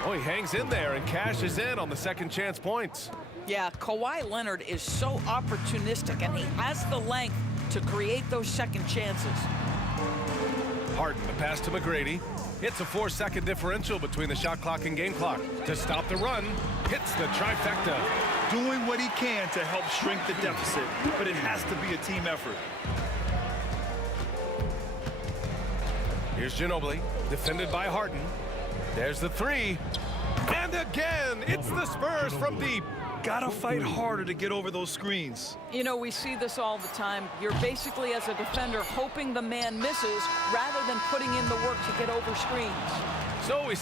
Oh, he hangs in there and cashes in on the second chance points. Yeah, Kawhi Leonard is so opportunistic, and he has the length to create those second chances. Harden, the pass to McGrady. It's a 4-second differential between the shot clock and game clock. To stop the run, hits the trifecta. Doing what he can to help shrink the deficit, but it has to be a team effort. Here's Ginobili, defended by Harden. There's the 3. And again, it's the Spurs from deep. Gotta fight harder to get over those screens. You know, we see this all the time. You're basically, as a defender, hoping the man misses rather than putting in the work to get over screens. So we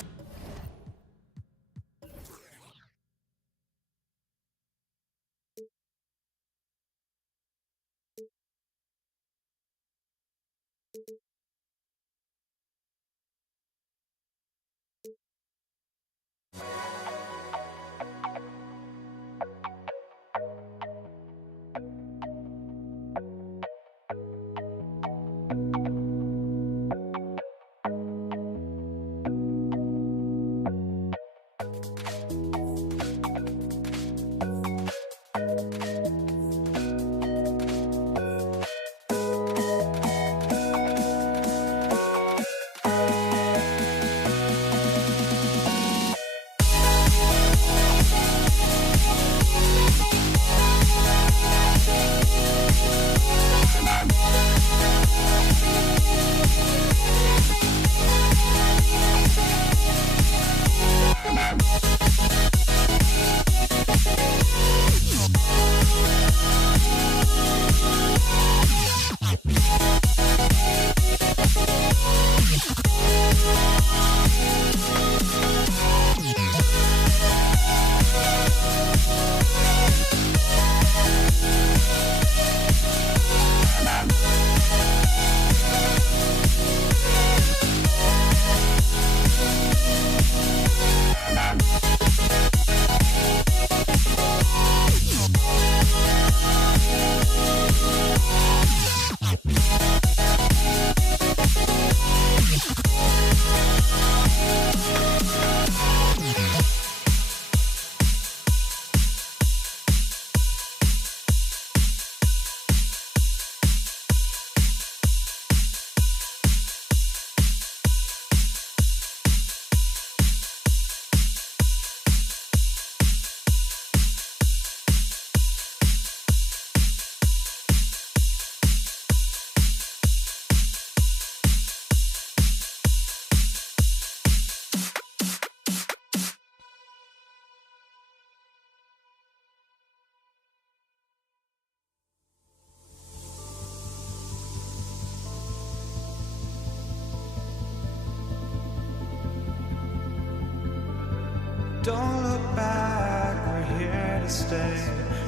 Don't look back, we're here to stay.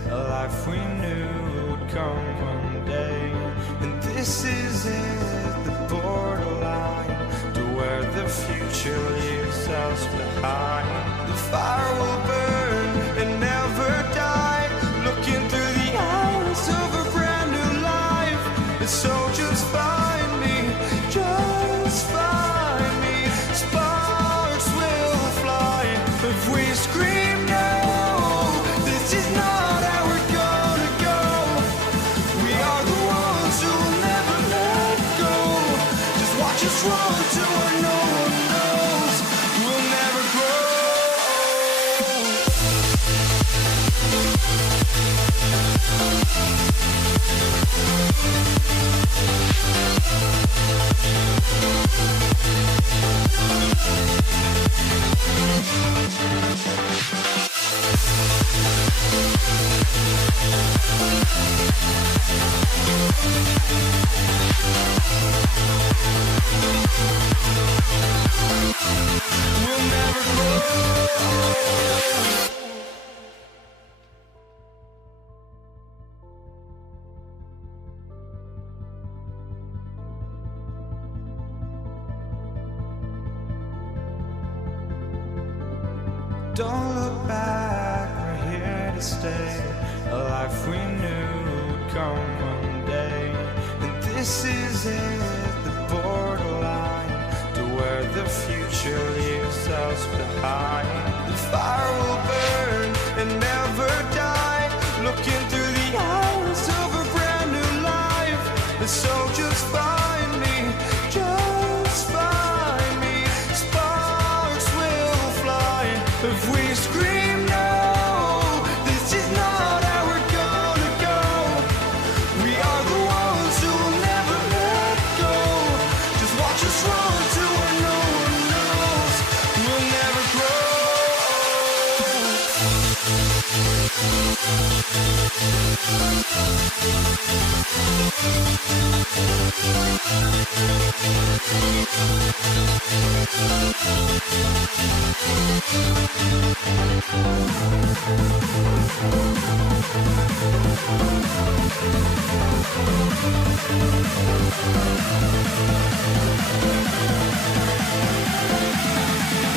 A life we knew would come one day. And this is it, the borderline to where the future leaves us behind. The fire will burn and never die, looking through the eyes of a brand new life. And so just find me, just find me. Sparks will fly if we scream no. This is not how we're gonna go. We are the ones who'll never let go. Just watch us run to where no one knows. We'll never grow. We'll never grow. Don't look back, we're here to stay. A life we knew would come one day. And this is it, the borderline to where the future leaves us behind. The fire will burn and never die, looking through the eyes of a brand new life. And so just find me, just find me. Sparks will fly if we scream no. This is not how we're gonna go. We are the ones who will never let go. Just watch us run to where no one knows. We'll never grow.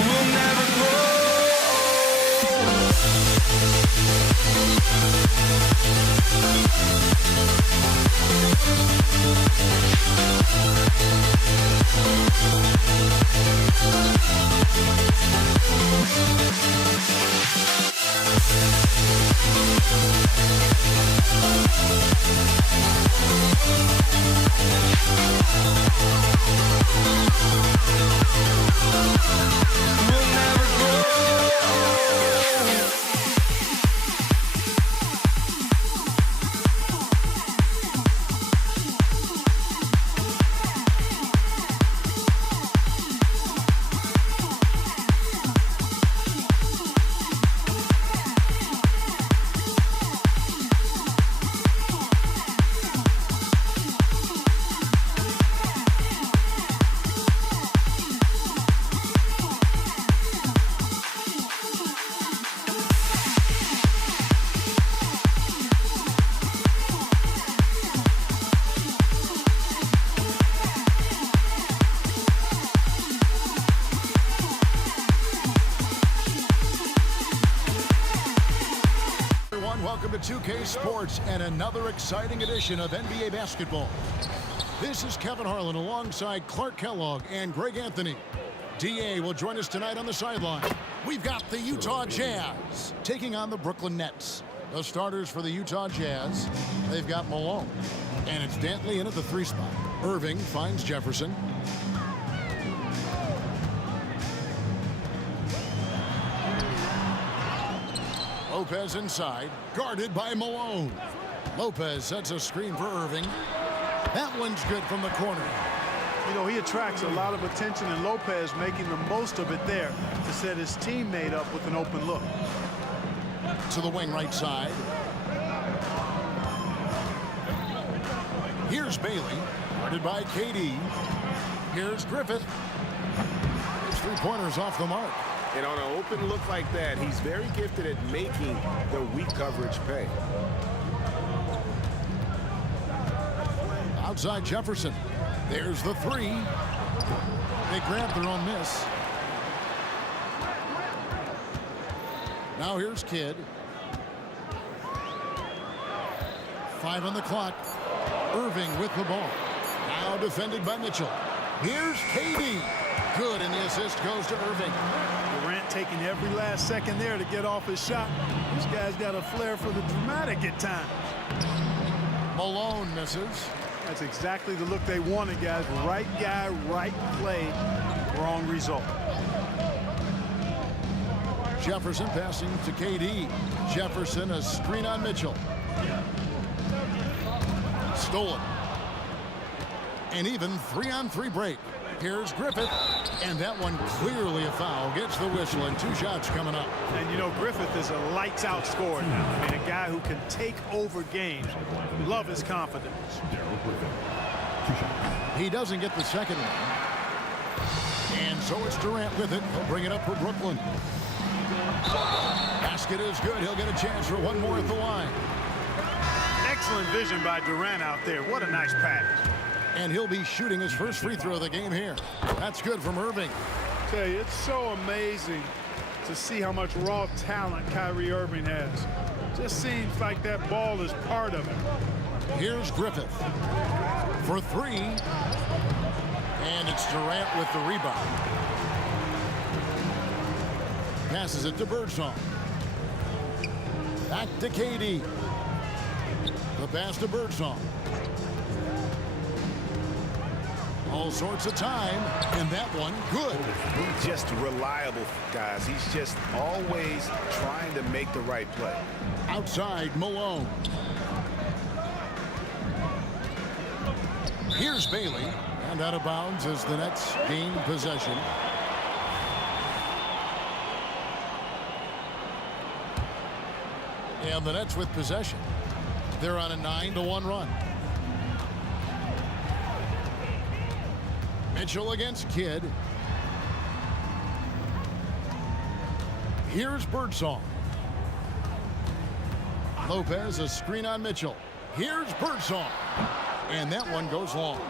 We'll never grow. We'll never grow. Welcome to 2K Sports and another exciting edition of NBA basketball. This is Kevin Harlan alongside Clark Kellogg and Greg Anthony. DA will join us tonight on the sideline. We've got the Utah Jazz taking on the Brooklyn Nets. The starters for the Utah Jazz, they've got Malone. And it's Dantley in at the 3 spot. Irving finds Jefferson. Lopez inside, guarded by Malone. Lopez sets a screen for Irving. That one's good from the corner. You know, he attracts a lot of attention, and Lopez making the most of it there to set his teammate up with an open look. To the wing right side. Here's Bailey, guarded by KD. Here's Griffith. His 3-pointers off the mark. And on an open look like that, he's very gifted at making the weak coverage pay. Outside Jefferson. There's the three. They grab their own miss. Now here's Kidd. 5 on the clock. Irving with the ball. Now defended by Mitchell. Here's KD. Good, and the assist goes to Irving. Durant taking every last second there to get off his shot. This guy's got a flair for the dramatic at times. Malone misses. That's exactly the look they wanted, guys. Right guy, right play, wrong result. Jefferson passing to KD. Jefferson, a screen on Mitchell. Stolen. And even 3-on-3 break. Here's Griffith, and that one clearly a foul. Gets the whistle, and 2 shots coming up. And you know, Griffith is a lights-out scorer now. I mean, a guy who can take over games. Love his confidence. He doesn't get the second one. And so it's Durant with it. He'll bring it up for Brooklyn. Basket is good. He'll get a chance for one more at the line. Excellent vision by Durant out there. What a nice pass. And he'll be shooting his first free throw of the game here. That's good from Irving. I tell you, it's so amazing to see how much raw talent Kyrie Irving has. Just seems like that ball is part of it. Here's Griffith for 3. And it's Durant with the rebound. Passes it to Birdsong. Back to KD. The pass to Birdsong. All sorts of time, and that one good. He's just reliable, guys. He's just always trying to make the right play. Outside, Malone. Here's Bailey, and out of bounds as the Nets gain possession. And the Nets with possession. They're on a 9-1 run. Mitchell against Kidd. Here's Birdsong. Lopez, a screen on Mitchell. Here's Birdsong. And that one goes long.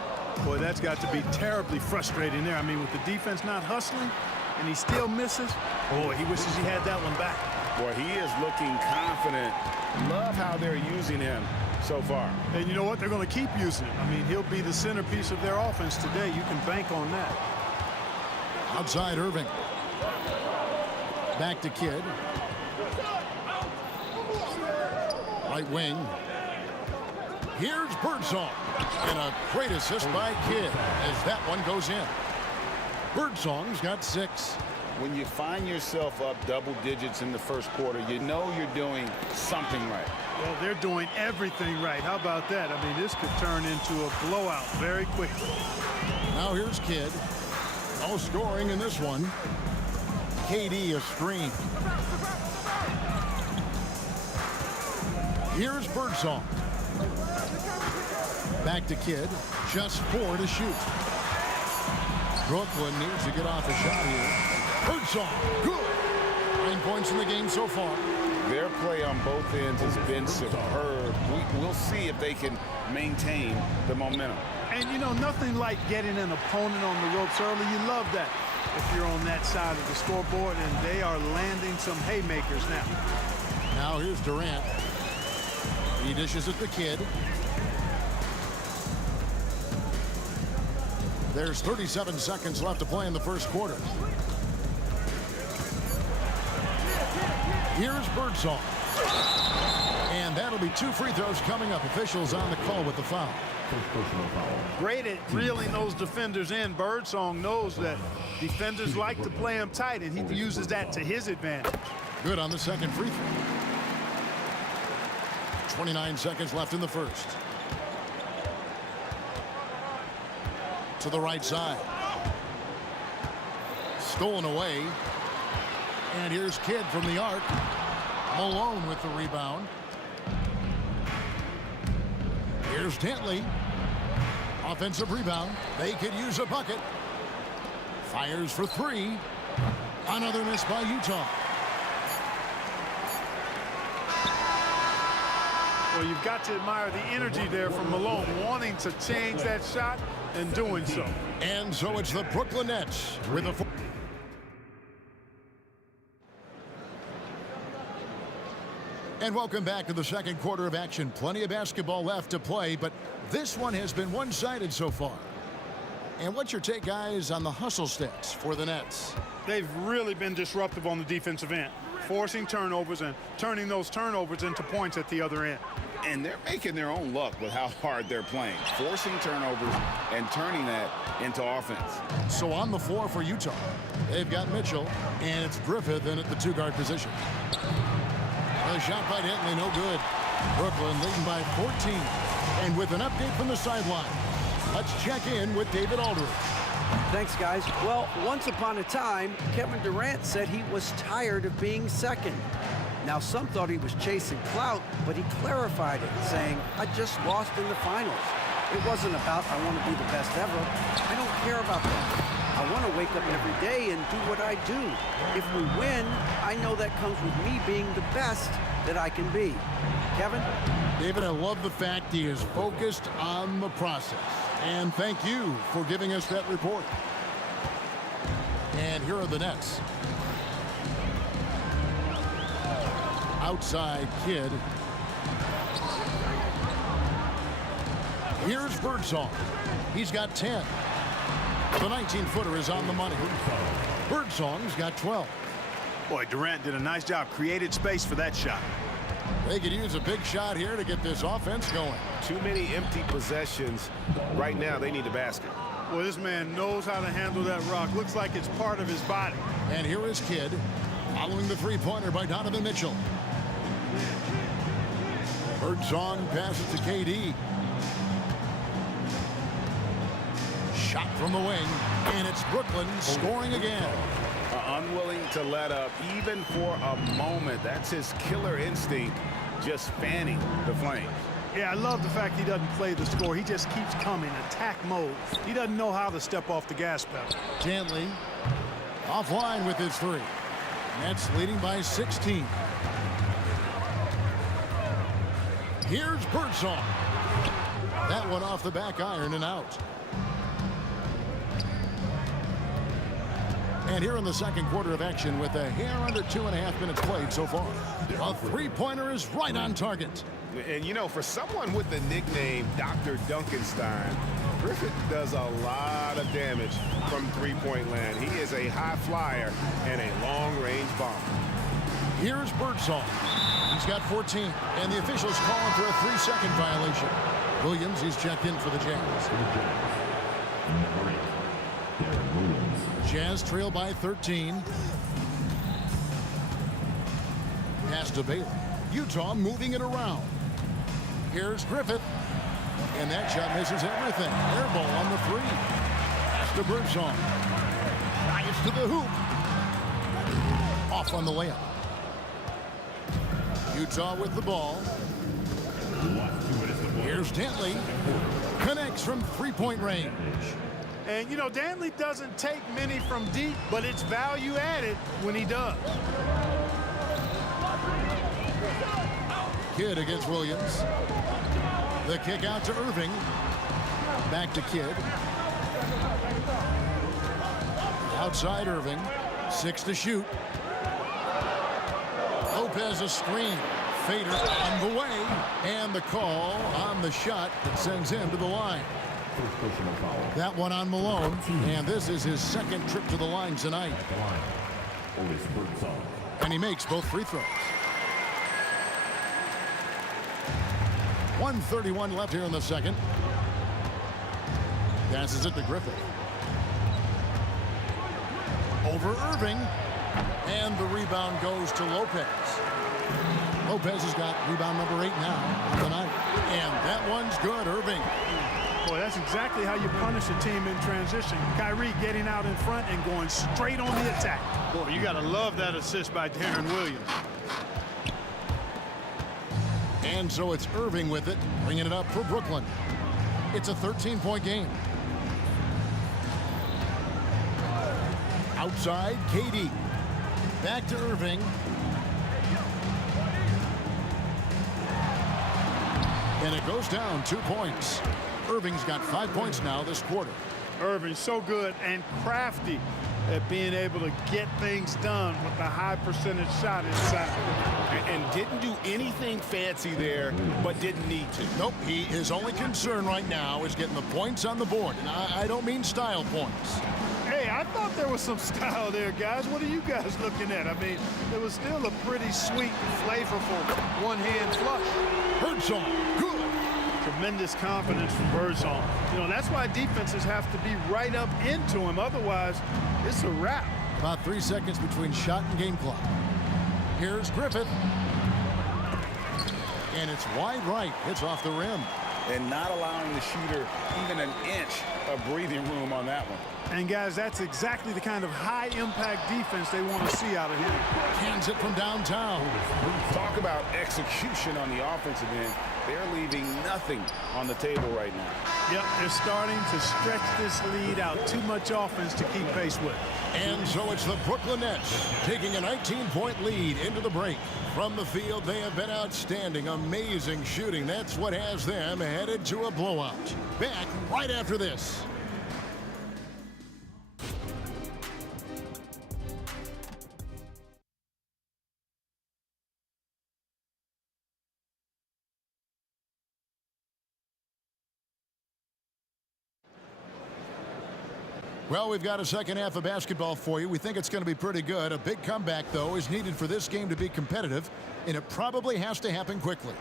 Boy, that's got to be terribly frustrating there. I mean, with the defense not hustling and he still misses. Boy, he wishes he had that one back. Boy, he is looking confident. Love how they're using him so far. And you know what? They're going to keep using him. I mean, he'll be the centerpiece of their offense today. You can bank on that. Outside Irving. Back to Kidd. Right wing. Here's Birdsong. And a great assist by Kidd as that one goes in. Birdsong's got 6. When you find yourself up double digits in the first quarter, you know you're doing something right. Well, they're doing everything right. How about that? I mean, this could turn into a blowout very quickly. Now here's Kidd. No scoring in this one. KD a screen. Here's Birdsong. Back to Kidd. Just 4 to shoot. Brooklyn needs to get off a shot here. Birdsong, good. 9 points in the game so far. Their play on both ends has been superb. We'll see if they can maintain the momentum. And, you know, nothing like getting an opponent on the ropes early. You love that if you're on that side of the scoreboard, and they are landing some haymakers now. Now here's Durant. He dishes it to Kidd. There's 37 seconds left to play in the first quarter. Here's Birdsong. And that'll be 2 free throws coming up. Officials on the call with the foul. Great at reeling those defenders in. Birdsong knows that defenders like to play him tight, and he uses that to his advantage. Good on the second free throw. 29 seconds left in the first. To the right side. Stolen away. And here's Kidd from the arc. Malone with the rebound. Here's Dentley. Offensive rebound. They could use a bucket. Fires for 3. Another miss by Utah. Well, you've got to admire the energy there from Malone, wanting to change that shot and doing so. And so it's the Brooklyn Nets with a... And welcome back to the second quarter of action. Plenty of basketball left to play, but this one has been one-sided so far. And what's your take, guys, on the hustle stats for the Nets? They've really been disruptive on the defensive end, forcing turnovers and turning those turnovers into points at the other end. And they're making their own luck with how hard they're playing, forcing turnovers and turning that into offense. So on the floor for Utah, they've got Mitchell, and it's Griffith in at the two-guard position. The shot by Dentley, no good. Brooklyn leading by 14. And with an update from the sideline, let's check in with David Aldridge. Thanks, guys. Well, once upon a time, Kevin Durant said he was tired of being second. Now, some thought he was chasing clout, but he clarified it, saying, I just lost in the finals. It wasn't about, I want to be the best ever. I don't care about that. I want to wake up every day and do what I do. If we win, I know that comes with me being the best that I can be. Kevin? David, I love the fact he is focused on the process. And thank you for giving us that report. And here are the Nets. Outside Kidd. Here's Birdsong. He's got 10. The 19-footer is on the money. Birdsong's got 12. Boy, Durant did a nice job, created space for that shot. They could use a big shot here to get this offense going. Too many empty possessions. Right now, they need a basket. Well, this man knows how to handle that rock. Looks like it's part of his body. And here is Kidd, following the three-pointer by Donovan Mitchell. Birdsong passes to KD. Shot from the wing, and it's Brooklyn scoring again. Unwilling to let up even for a moment. That's his killer instinct, just fanning the flames. Yeah, I love the fact he doesn't play the score. He just keeps coming, attack mode. He doesn't know how to step off the gas pedal. Dantley offline with his three. Nets leading by 16. Here's Birdsong. That one off the back iron and out. And here in the second quarter of action with a hair under 2.5 minutes played so far. A three-pointer is right on target. And, you know, for someone with the nickname Dr. Dunkenstein, Griffith does a lot of damage from three-point land. He is a high flyer and a long-range bomber. Here's Birdsong. He's got 14, and the officials calling for a 3-second violation. Williams, he's checked in for the Jazz. Jazz trail by 13. Pass to Bailey. Utah moving it around. Here's Griffith. And that shot misses everything. Air ball on the three. Pass to Birdsong. Drives to the hoop. Off on the layup. Utah with the ball. Here's Dantley. Connects from three-point range. And, you know, Dantley doesn't take many from deep, but it's value added when he does. Kidd against Williams. The kick out to Irving. Back to Kidd. Outside Irving. 6 to shoot. Lopez a screen. Fader on the way. And the call on the shot that sends him to the line. That one on Malone. And this is his second trip to the line tonight. And he makes both free throws. 1:31 left here in the second. Passes it to Griffith. Over Irving. And the rebound goes to Lopez. Lopez has got rebound number 8 now on the night. And that one's good, Irving. Boy, that's exactly how you punish a team in transition. Kyrie getting out in front and going straight on the attack. Boy, you got to love that assist by Darren Williams. And so it's Irving with it, bringing it up for Brooklyn. It's a 13-point game. Outside, KD. Back to Irving. And it goes down 2 points. Irving's got 5 points now this quarter. Irving's so good and crafty at being able to get things done with a high percentage shot inside. And didn't do anything fancy there, but didn't need to. Nope, his only concern right now is getting the points on the board. And I don't mean style points. Hey, I thought there was some style there, guys. What are you guys looking at? I mean, it was still a pretty sweet, flavorful one-hand flush. Birdsong, good. Tremendous confidence from Birdsong. You know, that's why defenses have to be right up into him. Otherwise, it's a wrap. About 3 seconds between shot and game clock. Here's Griffith. And it's wide right. It's off the rim. And not allowing the shooter even an inch of breathing room on that one. And, guys, that's exactly the kind of high-impact defense they want to see out of him. Cans it from downtown. Talk about execution on the offensive end. They're leaving nothing on the table right now. Yep, they're starting to stretch this lead out. Too much offense to keep pace with. And so it's the Brooklyn Nets taking a 19-point lead into the break. From the field, they have been outstanding. Amazing shooting. That's what has them headed to a blowout. Back right after this. Well, we've got a second half of basketball for you. We think it's going to be pretty good. A big comeback, though, is needed for this game to be competitive, and it probably has to happen quickly.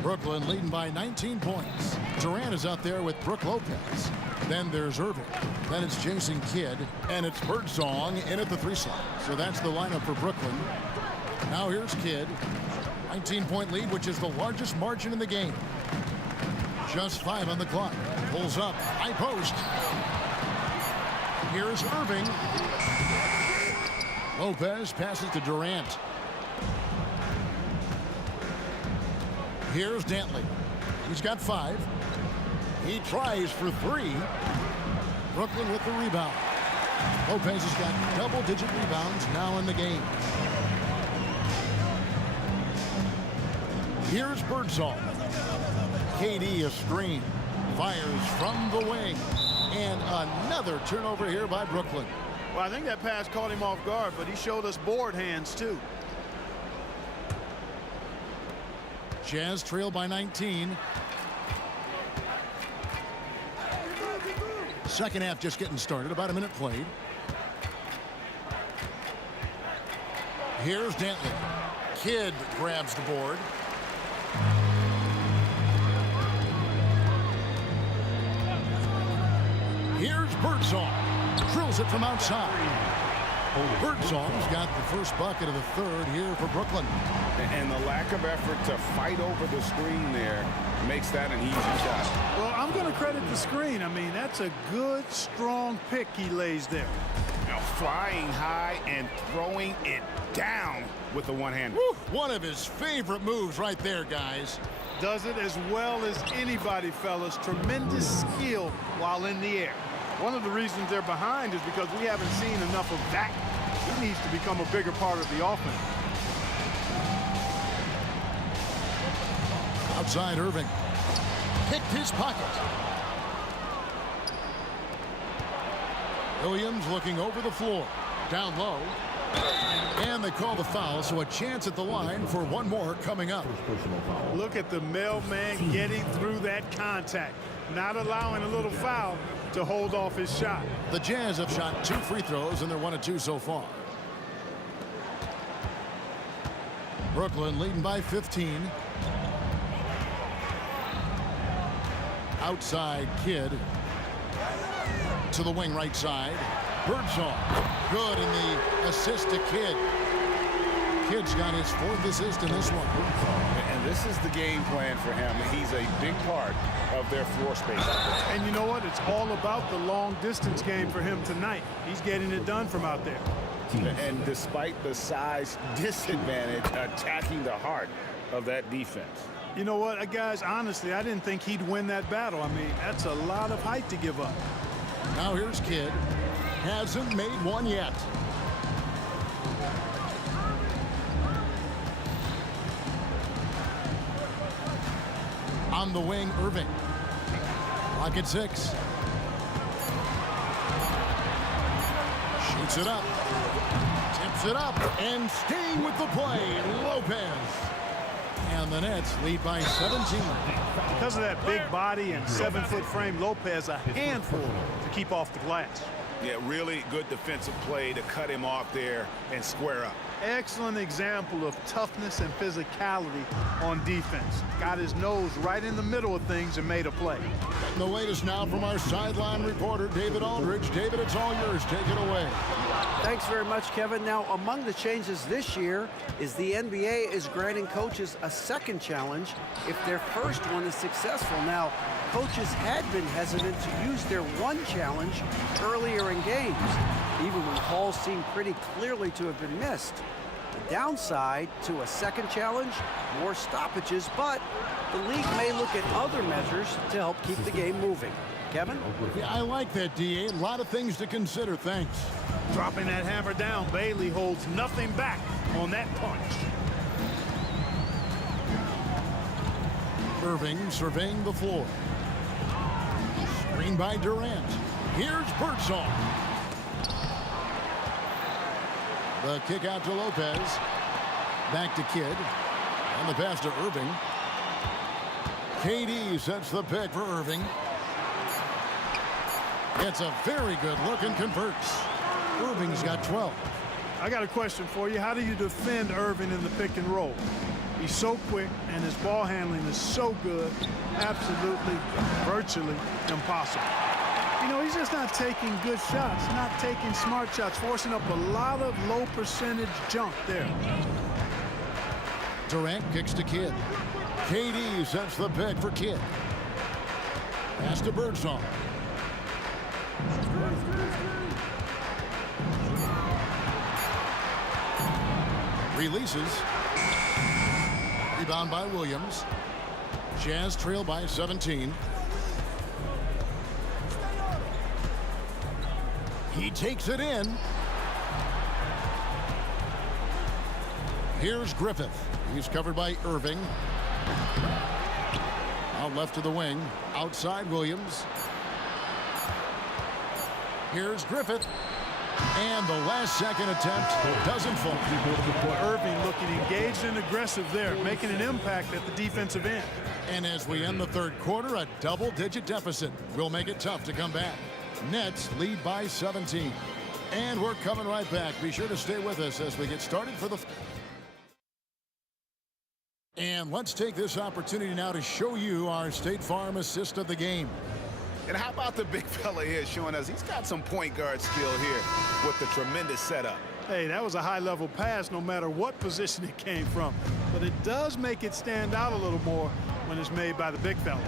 Brooklyn leading by 19 points. Durant is out there with Brook Lopez. Then there's Irving. Then it's Jason Kidd, and it's Birdsong in at the 3 slot. So that's the lineup for Brooklyn. Now here's Kidd. 19-point lead, which is the largest margin in the game. Just 5 on the clock. Pulls up. High post. Here's Irving. Lopez passes to Durant. Here's Dantley. He's got 5. He tries for 3. Brooklyn with the rebound. Lopez has got double-digit rebounds now in the game. Here's Birdsong. KD a screen. Fires from the wing. And another turnover here by Brooklyn. Well, I think that pass caught him off guard, but he showed us board hands, too. Jazz trail by 19. Second half just getting started. About a minute played. Here's Dantley. Kidd grabs the board. Here's Birdsong. Drills it from outside. Birdsong's got the first bucket of the third here for Brooklyn. And the lack of effort to fight over the screen there makes that an easy shot. Well, I'm going to credit the screen. I mean, that's a good, strong pick he lays there. Now flying high and throwing it down with the one-hander. One of his favorite moves right there, guys. Does it as well as anybody, fellas. Tremendous skill while in the air. One of the reasons they're behind is because we haven't seen enough of that. He needs to become a bigger part of the offense. Outside Irving. Picked his pocket. Williams looking over the floor. Down low. And they call the foul, so a chance at the line for one more coming up. Look at the mailman getting through that contact. Not allowing a little foul to hold off his shot. The Jazz have shot 2 free throws, and they're 1 of 2 so far. Brooklyn leading by 15. Outside Kidd. To the wing right side. Birdsong. Good in the assist to Kidd. Kidd's got his 4th assist in this one. And this is the game plan for him. He's a big part of their floor space. And you know what? It's all about the long distance game for him tonight. He's getting it done from out there. And despite the size disadvantage, attacking the heart of that defense. You know what, guys, honestly, I didn't think he'd win that battle. I mean, that's a lot of height to give up. Now here's Kidd. Hasn't made one yet. On the wing, Irving. Clock at 6. Shoots it up. Tips it up. And staying with the play, Lopez. And the Nets lead by 17. Because of that big body and 7-foot frame, Lopez a handful to keep off the glass. Yeah, really good defensive play to cut him off there and square up. Excellent example of toughness and physicality on defense. Got his nose right in the middle of things and made a play. The latest now from our sideline reporter, David Aldridge. David, it's all yours. Take it away. Thanks very much, Kevin. Now, among the changes this year is the NBA is granting coaches a second challenge if their first one is successful. Now, coaches had been hesitant to use their one challenge earlier in games, even when calls seemed pretty clearly to have been missed. The downside to a second challenge, more stoppages, but the league may look at other measures to help keep the game moving. Kevin? Yeah, I like that, D.A. A lot of things to consider. Thanks. Dropping that hammer down, Bailey holds nothing back on that punch. Irving surveying the floor. Screen by Durant. Here's Birdsong. The kick out to Lopez. Back to Kidd. And the pass to Irving. KD sets the pick for Irving. Gets a very good look and converts. Irving's got 12. I got a question for you. How do you defend Irving in the pick and roll? He's so quick and his ball handling is so good, absolutely, virtually impossible. You know, he's just not taking good shots, not taking smart shots, forcing up a lot of low percentage junk there. Durant kicks to Kidd. KD sets the pick for Kidd. Pass to Birdsong. Releases. Rebound by Williams. Jazz trail by 17. He takes it in. Here's Griffith. He's covered by Irving. Out left to the wing. Outside Williams. Here's Griffith. And the last second attempt doesn't fall. Irving looking engaged and aggressive there, making an impact at the defensive end. And as we end the third quarter, a double-digit deficit will make it tough to come back. Nets lead by 17. And we're coming right back. Be sure to stay with us as we get started for the... And let's take this opportunity now to show you our State Farm assist of the game. And how about the big fella here showing us he's got some point guard skill here with the tremendous setup. Hey, that was a high-level pass no matter what position it came from. But it does make it stand out a little more when it's made by the big fella.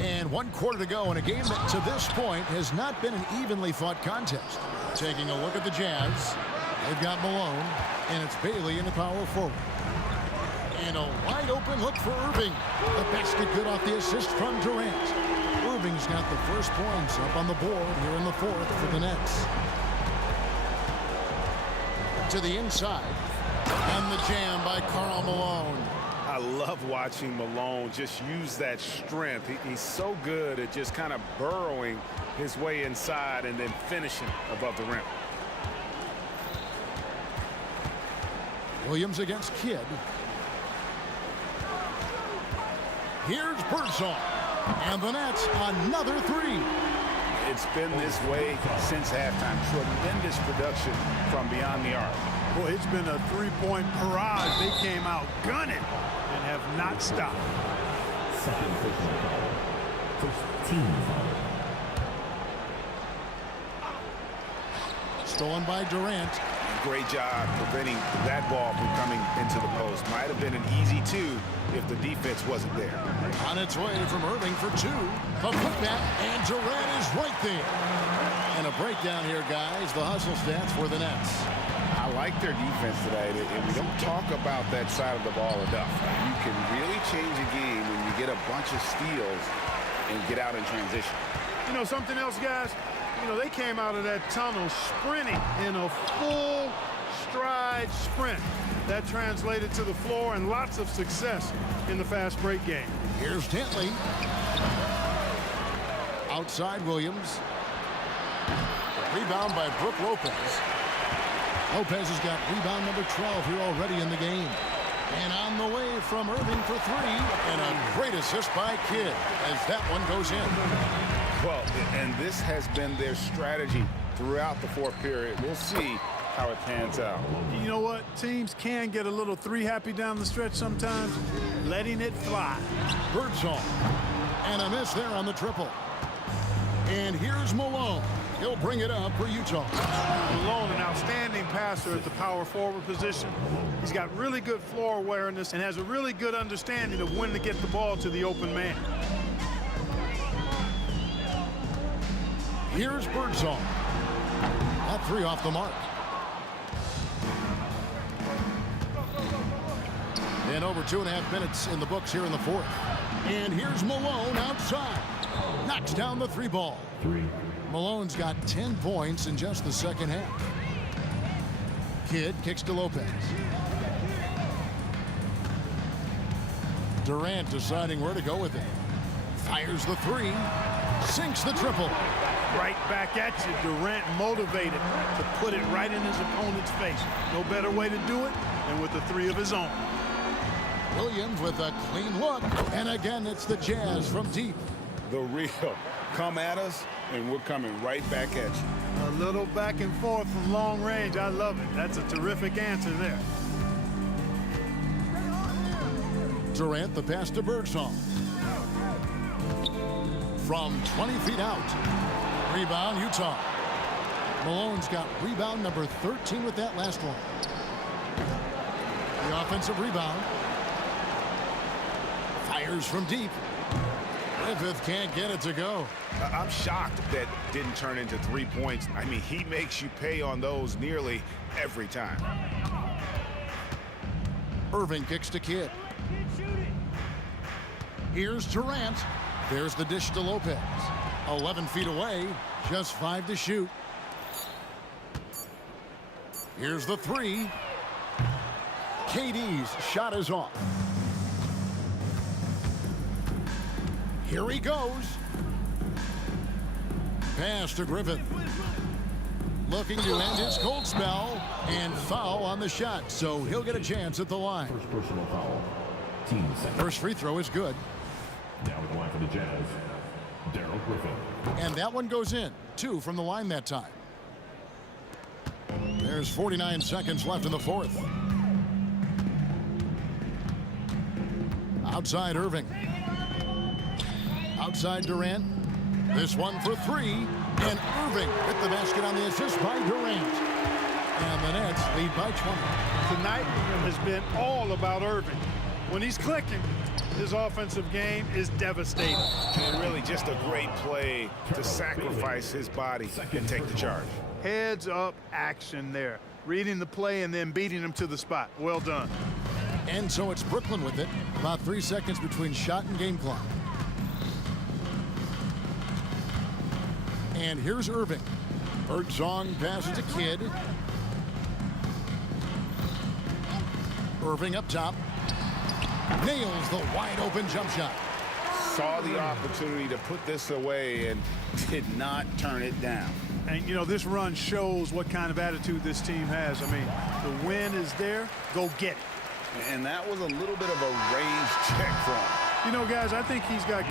And 1 quarter to go in a game that to this point has not been an evenly fought contest. Taking a look at the Jazz. They've got Malone, and it's Bailey in the power forward. And a wide open look for Irving. The basket good off the assist from Durant. Irving's got the first points up on the board here in the fourth for the Nets. To the inside. And the jam by Karl Malone. I love watching Malone just use that strength. He's so good at just kind of burrowing his way inside and then finishing above the rim. Williams against Kidd. Here's Birdsong. And the Nets, another three. It's been this way since halftime. Tremendous production from beyond the arc. Boy, it's been a three-point barrage. They came out gunning and have not stopped. Second personal foul. First team foul. Stolen by Durant. Great job preventing that ball from coming into the post. Might have been an easy two if the defense wasn't there. On its way from Irving for two. A putback, and Durant is right there. And a breakdown here, guys. The hustle stats for the Nets. I like their defense today, and we don't talk about that side of the ball enough. You can really change a game when you get a bunch of steals and get out in transition. You know something else, guys? You know, they came out of that tunnel sprinting in a full stride sprint. That translated to the floor and lots of success in the fast break game. Here's Dentley. Outside Williams. Rebound by Brook Lopez. Lopez has got rebound number 12 here already in the game. And on the way from Irving for three. And a great assist by Kidd as that one goes in. Well, and this has been their strategy throughout the fourth period. We'll see how it pans out. You know what? Teams can get a little three happy down the stretch sometimes. Letting it fly. Birdsong. And a miss there on the triple. And here's Malone. He'll bring it up for Utah. Malone, an outstanding passer at the power forward position. He's got really good floor awareness and has a really good understanding of when to get the ball to the open man. Here's Birdsong. That three off the mark. And over 2.5 minutes in the books here in the fourth. And here's Malone outside. Knocks down the three ball. Malone's got 10 points in just the second half. Kidd kicks to Lopez. Durant deciding where to go with it. Fires the three. Sinks the triple. Right back at you. Durant motivated to put it right in his opponent's face. No better way to do it than with the three of his own. Williams with a clean look. And again, it's the Jazz from deep. The real. Come at us, and we're coming right back at you. A little back and forth from long range. I love it. That's a terrific answer there. Durant, the pass to Birdsong. From 20 feet out. Rebound, Utah. Malone's got rebound number 13 with that last one. The offensive rebound. Fires from deep. Griffith can't get it to go. I'm shocked that didn't turn into 3 points. I mean, he makes you pay on those nearly every time. Irving kicks to Kidd. Here's Durant. There's the dish to Lopez. 11 feet away, just 5 to shoot. Here's the three. KD's shot is off. Here he goes. Pass to Griffith. Looking to end his cold spell and foul on the shot, so he'll get a chance at the line. First personal foul. Team second. First free throw is good. Down at the line for the Jazz, Daryl Griffin. And that one goes in. 2 from the line that time. There's 49 seconds left in the fourth. Outside Irving. Outside Durant. This one for three. And Irving hit the basket on the assist by Durant. And the Nets lead by 20. Tonight has been all about Irving. When he's clicking, his offensive game is devastating. And really just a great play to sacrifice his body and take the charge. Heads up action there. Reading the play and then beating him to the spot. Well done. And so it's Brooklyn with it. About 3 seconds between shot and game clock. And here's Irving. Birdsong passes to Kidd. Irving up top. Nails the wide open jump shot. Saw the opportunity to put this away and did not turn it down. And, you know, this run shows what kind of attitude this team has. I mean, the win is there. Go get it. And that was a little bit of a range check for him. You know, guys, I think he's got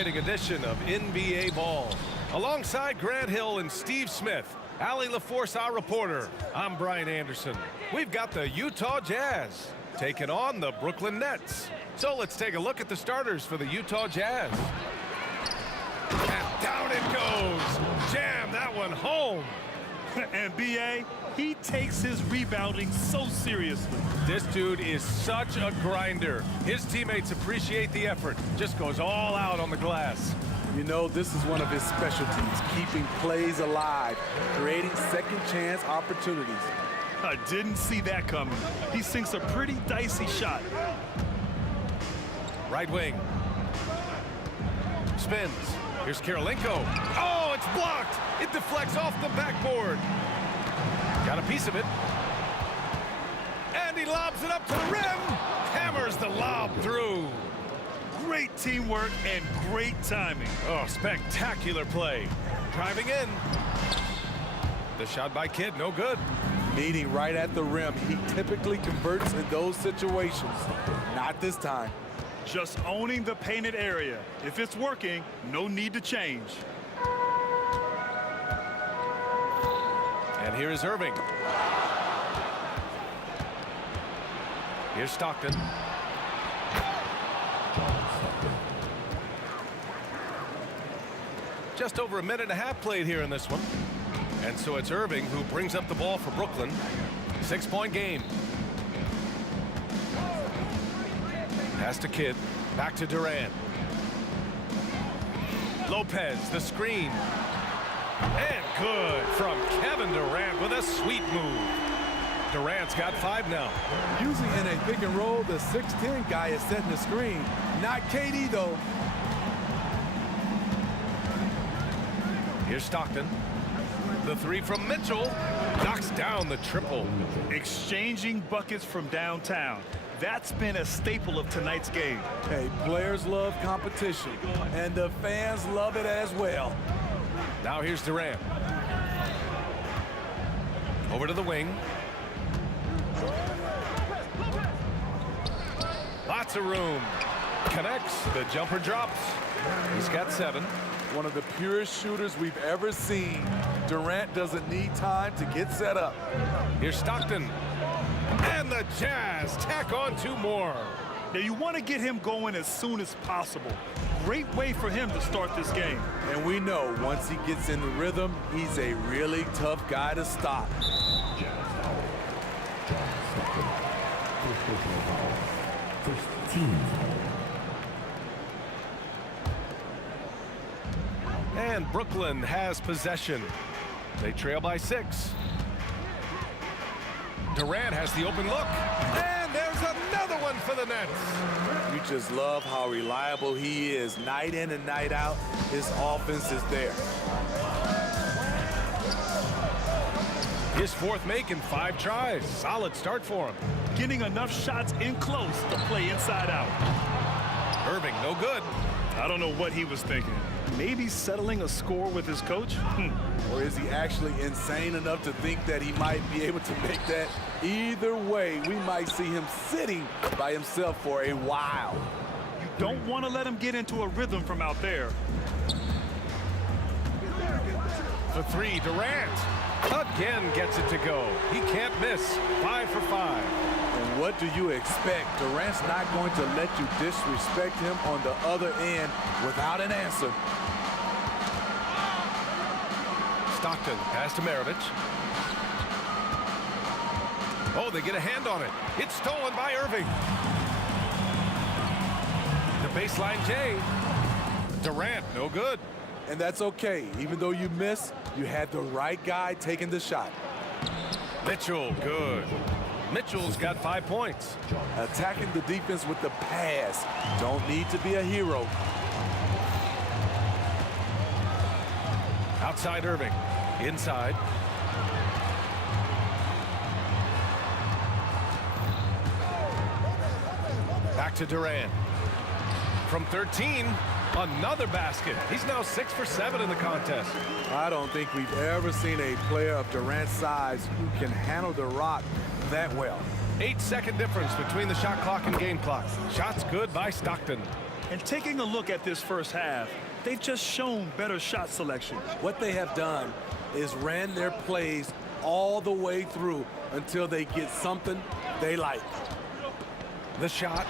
exciting edition of NBA Ball. Alongside Grant Hill and Steve Smith, Ali LaForce, our reporter, I'm Brian Anderson. We've got the Utah Jazz taking on the Brooklyn Nets. So let's take a look at the starters for the Utah Jazz. And down it goes. Jam that one home. And B.A., he takes his rebounding so seriously. This dude is such a grinder. His teammates appreciate the effort. Just goes all out on the glass. You know, this is one of his specialties, keeping plays alive, creating second chance opportunities. I didn't see that coming. He sinks a pretty dicey shot. Right wing. Spins. Here's Karolinko. Oh, it's blocked. It deflects off the backboard. Got a piece of it. And he lobs it up to the rim. Hammers the lob through. Great teamwork and great timing. Oh, spectacular play. Driving in. The shot by Kidd, no good. Meeting right at the rim. He typically converts in those situations. Not this time. Just owning the painted area. If it's working, no need to change. And here is Irving. Here's Stockton. Just over a minute and a half played here in this one. And so it's Irving who brings up the ball for Brooklyn. 6-point game. Pass to Kidd. Back to Durant. Lopez, the screen. And good from Kevin Durant with a sweet move. Durant's got 5 now. Usually in a pick and roll, the 6'10 guy is setting the screen. Not KD, though. Here's Stockton. The 3 from Mitchell. Knocks down the triple. Exchanging buckets from downtown. That's been a staple of tonight's game. Hey, players love competition, and the fans love it as well. Now here's Durant. Over to the wing. Lots of room. Connects. The jumper drops. He's got 7. One of the purest shooters we've ever seen. Durant doesn't need time to get set up. Here's Stockton. And the Jazz tack on 2 more. Now you want to get him going as soon as possible. Great way for him to start this game. And we know once he gets in the rhythm, he's a really tough guy to stop. First team. And Brooklyn has possession. They trail by 6. Durant has the open look. And there's another one for the Nets. You just love how reliable he is. Night in and night out, his offense is there. His 4th make in 5 tries. Solid start for him. Getting enough shots in close to play inside out. Irving, no good. I don't know what he was thinking. Maybe settling a score with his coach? Or is he actually insane enough to think that he might be able to make that? Either way, we might see him sitting by himself for a while. You don't want to let him get into a rhythm from out there. The 3, Durant. Again gets it to go. He can't miss. 5 for 5. And what do you expect? Durant's not going to let you disrespect him on the other end without an answer. Stockton, pass to Maravich. Oh, they get a hand on it. It's stolen by Irving. The baseline J. Durant, no good. And that's okay. Even though you miss, you had the right guy taking the shot. Mitchell, good. Mitchell's got 5 points. Attacking the defense with the pass. Don't need to be a hero. Outside Irving. Inside. Back to Durant. From 13, another basket. He's now 6 for 7 in the contest. I don't think we've ever seen a player of Durant's size who can handle the rock that well. 8-second difference between the shot clock and game clock. Shots good by Stockton. And taking a look at this first half, they've just shown better shot selection. What they have done is ran their plays all the way through until they get something they like. The shot.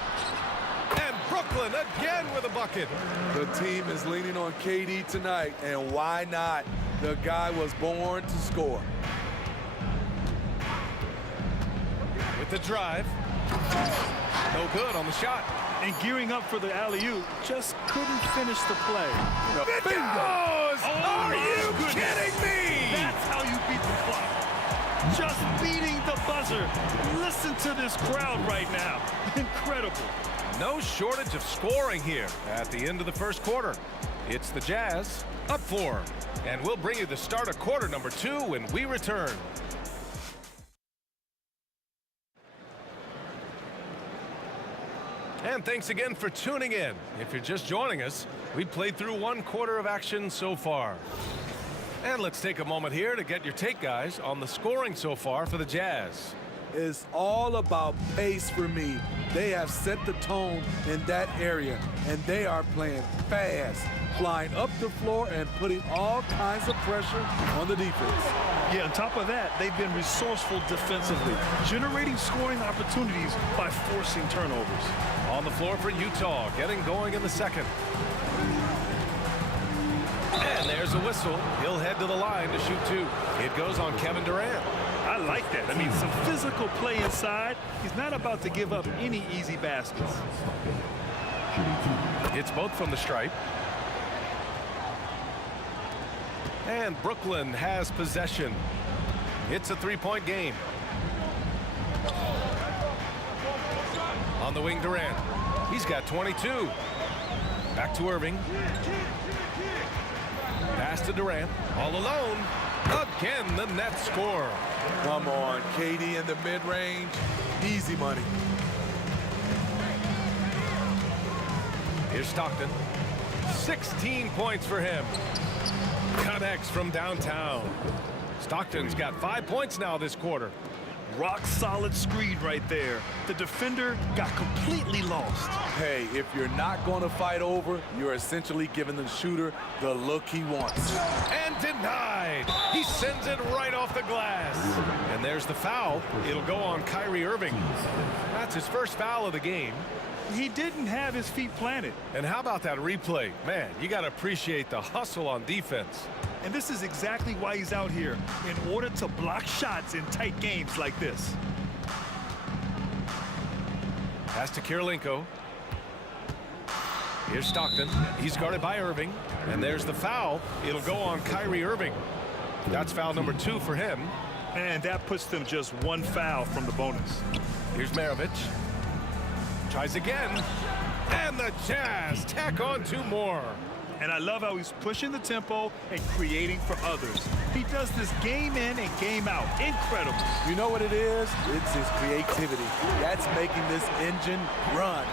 And Brooklyn again with a bucket. The team is leaning on KD tonight, and why not? The guy was born to score. With the drive. No good on the shot. And gearing up for the alley-oop, just couldn't finish the play. It goes! Are you kidding me? That's how you beat the clock. Just beating the buzzer. Listen to this crowd right now. Incredible. No shortage of scoring here at the end of the first quarter. It's the Jazz up 4. And we'll bring you the start of quarter number 2 when we return. And thanks again for tuning in. If you're just joining us, we played through 1 quarter of action so far. And let's take a moment here to get your take, guys, on the scoring so far for the Jazz. It's all about pace for me. They have set the tone in that area, and they are playing fast, flying up the floor and putting all kinds of pressure on the defense. Yeah, on top of that, they've been resourceful defensively, generating scoring opportunities by forcing turnovers. On the floor for Utah, getting going in the second. And there's a whistle. He'll head to the line to shoot 2. It goes on Kevin Durant. I like that. I mean, some physical play inside. He's not about to give up any easy baskets. It's both from the stripe. And Brooklyn has possession. It's a 3-point game. On the wing, Durant. He's got 22. Back to Irving. Pass to Durant. All alone. Again, the net score. Come on, KD in the mid-range. Easy money. Here's Stockton. 16 points for him. Connects from downtown. Stockton's got 5 points now this quarter. Rock solid screen right there. The defender got completely lost. Hey, if you're not going to fight over, you're essentially giving the shooter the look he wants. And denied. He sends it right off the glass. And there's the foul. It'll go on Kyrie Irving. That's his first foul of the game. He didn't have his feet planted. And how about that replay? Man, you got to appreciate the hustle on defense. And this is exactly why he's out here, in order to block shots in tight games like this. Pass to Kirilenko. Here's Stockton. He's guarded by Irving. And there's the foul. It'll go on Kyrie Irving. That's foul number 2 for him. And that puts them just 1 foul from the bonus. Here's Maravich. Tries again. And the Jazz tack on 2 more. And I love how he's pushing the tempo and creating for others. He does this game in and game out. Incredible. You know what it is? It's his creativity. That's making this engine run.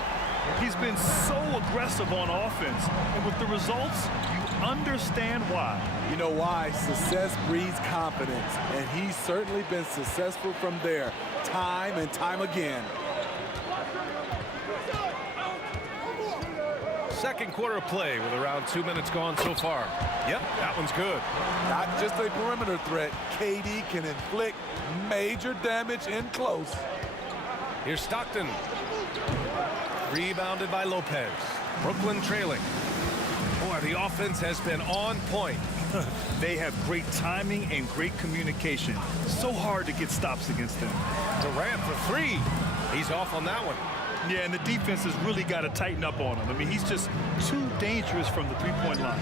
He's been so aggressive on offense. And with the results, you understand why. You know why? Success breeds confidence. And he's certainly been successful from there, time and time again. Second quarter play with around 2 minutes gone so far. Yep, that one's good. Not just a perimeter threat. KD can inflict major damage in close. Here's Stockton. Rebounded by Lopez. Brooklyn trailing. Boy, the offense has been on point. They have great timing and great communication. So hard to get stops against them. Durant for 3. He's off on that one. Yeah, and the defense has really got to tighten up on him. I mean, he's just too dangerous from the three-point line.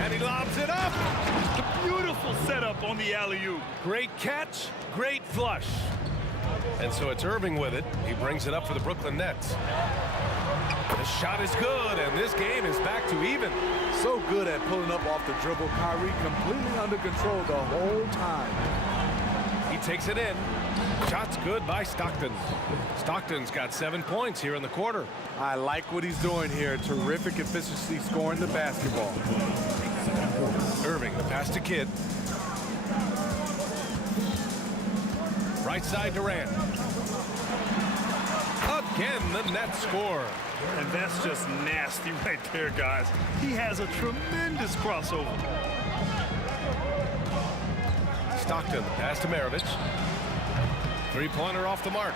And he lobs it up. The beautiful setup on the alley-oop. Great catch, great flush. And so it's Irving with it. He brings it up for the Brooklyn Nets. The shot is good, and this game is back to even. So good at pulling up off the dribble. Kyrie completely under control the whole time. He takes it in. Shot's good by Stockton. Stockton's got 7 points here in the quarter. I like what he's doing here. Terrific efficiency scoring the basketball. Irving, the pass to Kidd. Right side Durant. Again, the net score. And that's just nasty right there, guys. He has a tremendous crossover. Stockton, pass to Maravich. Three-pointer off the mark.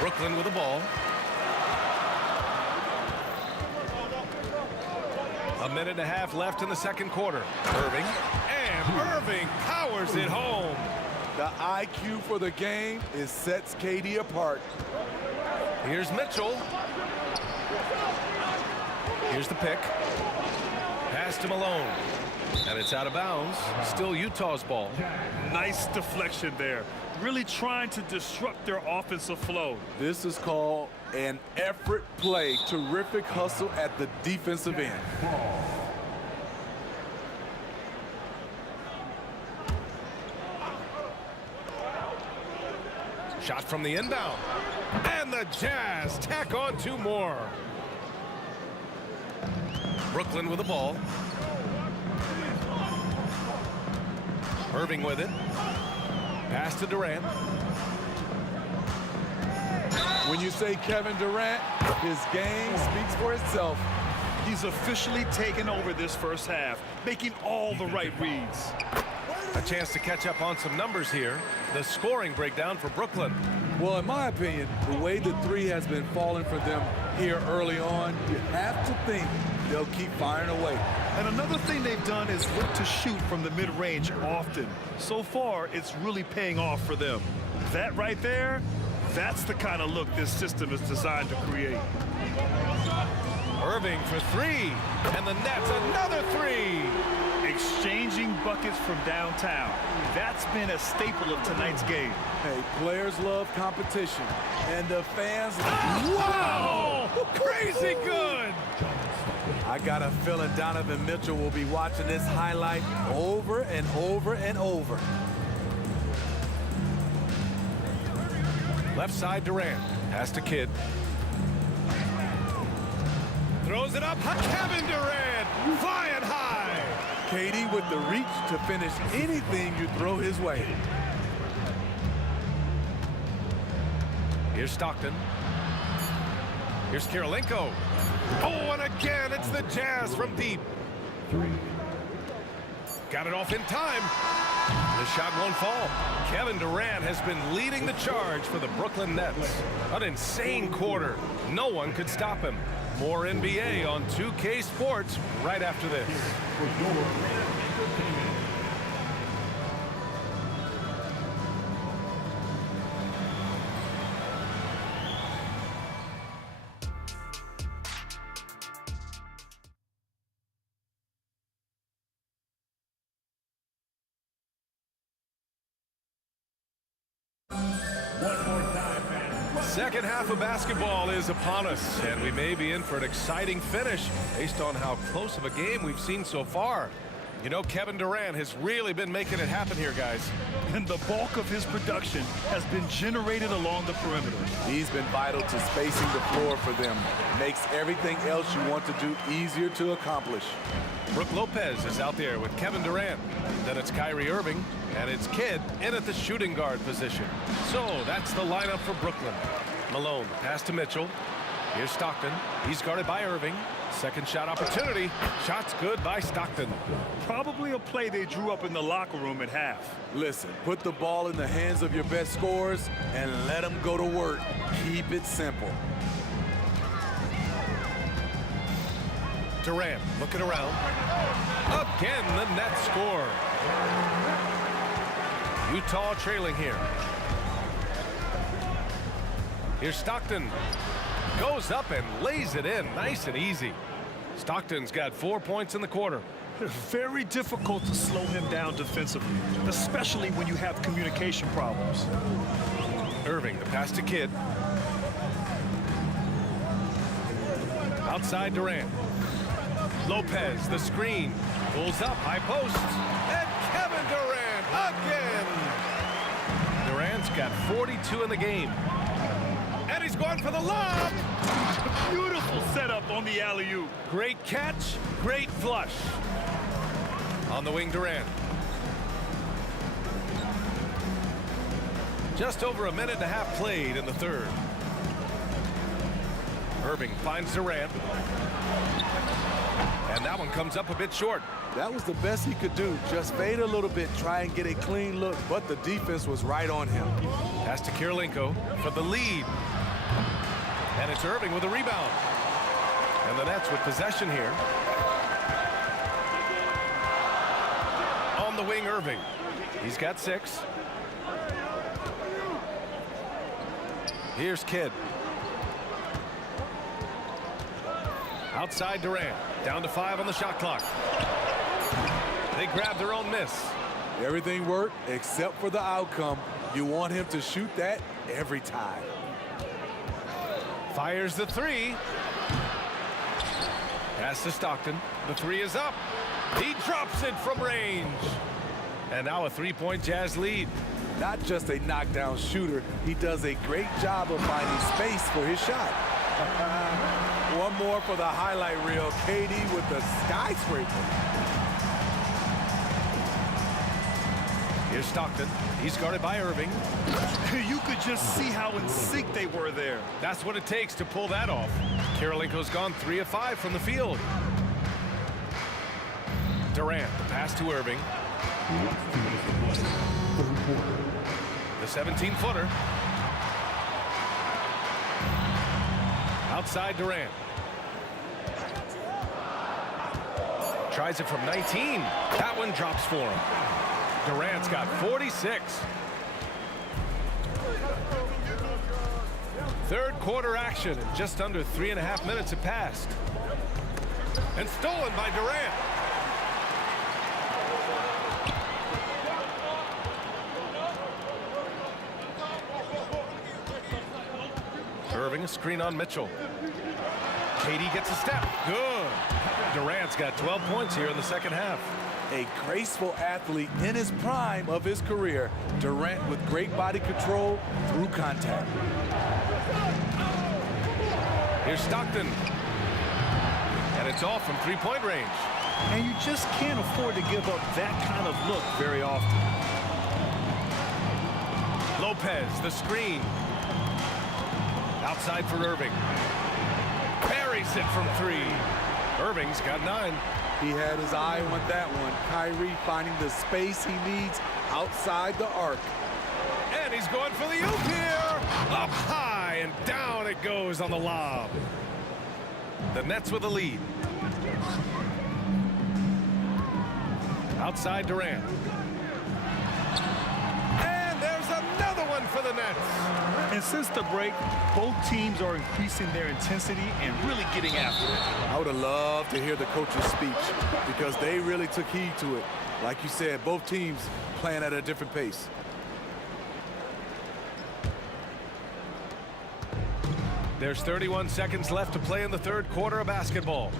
Brooklyn with the ball. A minute and a half left in the second quarter. Irving. And Irving powers it home. The IQ for the game is sets KD apart. Here's Mitchell. Here's the pick. Pass to Malone. And it's out of bounds. Still Utah's ball. Nice deflection there. Really trying to disrupt their offensive flow. This is called an effort play. Terrific hustle at the defensive end. Shot from the inbound. And the Jazz tack on two more. Brooklyn with the ball. Irving with it. Pass to Durant. When you say Kevin Durant, his game speaks for itself. He's officially taken over this first half, making all the right reads. A chance to catch up on some numbers here. The scoring breakdown for Brooklyn. Well, in my opinion, the way the three has been falling for them here early on, you have to think they'll keep firing away. And another thing they've done is look to shoot from the mid-range often. So far, it's really paying off for them. That right there, that's the kind of look this system is designed to create. Irving for three, and the Nets another three. Exchanging buckets from downtown. That's been a staple of tonight's game. Hey, players love competition, and the fans... Wow! Crazy good! I got a feeling Donovan Mitchell will be watching this highlight over and over and over. Left side Durant. Pass to Kidd. Throws it up. Kevin Durant flying high. KD with the reach to finish anything you throw his way. Here's Stockton. Here's Kirilenko. Oh, and again, it's the Jazz from deep. Got it off in time. The shot won't fall. Kevin Durant has been leading the charge for the Brooklyn Nets. An insane quarter. No one could stop him. More NBA on 2K Sports right after this. Second half of basketball is upon us, and we may be in for an exciting finish based on how close of a game we've seen so far. You know, Kevin Durant has really been making it happen here, guys. And the bulk of his production has been generated along the perimeter. He's been vital to spacing the floor for them. Makes everything else you want to do easier to accomplish. Brook Lopez is out there with Kevin Durant. Then it's Kyrie Irving, and it's Kidd in at the shooting guard position. So that's the lineup for Brooklyn. Malone, pass to Mitchell. Here's Stockton. He's guarded by Irving. Second shot opportunity. Shot's good by Stockton. Probably a play they drew up in the locker room at half. Listen, put the ball in the hands of your best scorers and let them go to work. Keep it simple. Durant looking around. Again, the net score. Utah trailing here. Here's Stockton. Goes up and lays it in nice and easy. Stockton's got 4 points in the quarter. Very difficult to slow him down defensively, especially when you have communication problems. Irving, the pass to Kidd. Outside Durant. Lopez, the screen. Pulls up, high post. And Kevin Durant again. Durant's got 42 in the game. And he's going for the lob. Beautiful setup on the alley-oop. Great catch, great flush. On the wing, Durant. Just over a minute and a half played in the third. Irving finds Durant. And that one comes up a bit short. That was the best he could do. Just fade a little bit, try and get a clean look, but the defense was right on him. Pass to Kirilenko for the lead. And it's Irving with a rebound. And the Nets with possession here. On the wing, Irving. He's got 6. Here's Kidd. Outside Durant. Down to 5 on the shot clock. They grab their own miss. Everything worked except for the outcome. You want him to shoot that every time. Fires the 3. Pass to Stockton. The 3 is up. He drops it from range. And now a 3-point Jazz lead. Not just a knockdown shooter, he does a great job of finding space for his shot. One more for the highlight reel. KD with the skyscraper. Here's Stockton. He's guarded by Irving. You could just see how in sync they were there. That's what it takes to pull that off. Kirilenko's gone 3 of 5 from the field. Durant, the pass to Irving. The 17-footer. Outside Durant. Tries it from 19. That one drops for him. Durant's got 46. Third quarter action, and just under 3.5 minutes have passed. And stolen by Durant. Irving, a screen on Mitchell. KD gets a step. Good. Durant's got 12 points here in the second half. A graceful athlete in his prime of his career. Durant with great body control through contact. Here's Stockton. And it's off from 3-point range. And you just can't afford to give up that kind of look very often. Lopez, the screen. Outside for Irving. Parries it from 3. Irving's got 9. He had his eye on that one. Kyrie finding the space he needs outside the arc. And he's going for the oop here. Up high and down it goes on the lob. The Nets with a lead. Outside Durant. And there's another one for the Nets. And since the break, both teams are increasing their intensity and really getting after it. I would have loved to hear the coach's speech because they really took heed to it. Like you said, both teams playing at a different pace. There's 31 seconds left to play in the third quarter of basketball.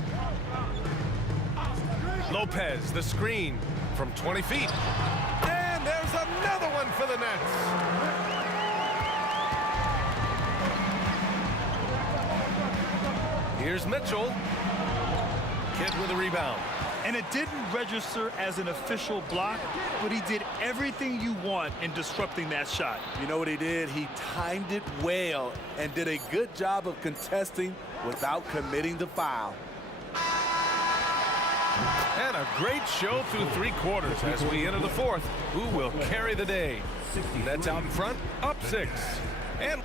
Lopez, the screen from 20 feet. And there's another one for the Nets. Here's Mitchell. Kidd with a rebound. And it didn't register as an official block, but he did everything you want in disrupting that shot. You know what he did? He timed it well and did a good job of contesting without committing the foul. And a great show through 3 quarters as we enter the fourth. Who will carry the day? Nets out in front, up 6. And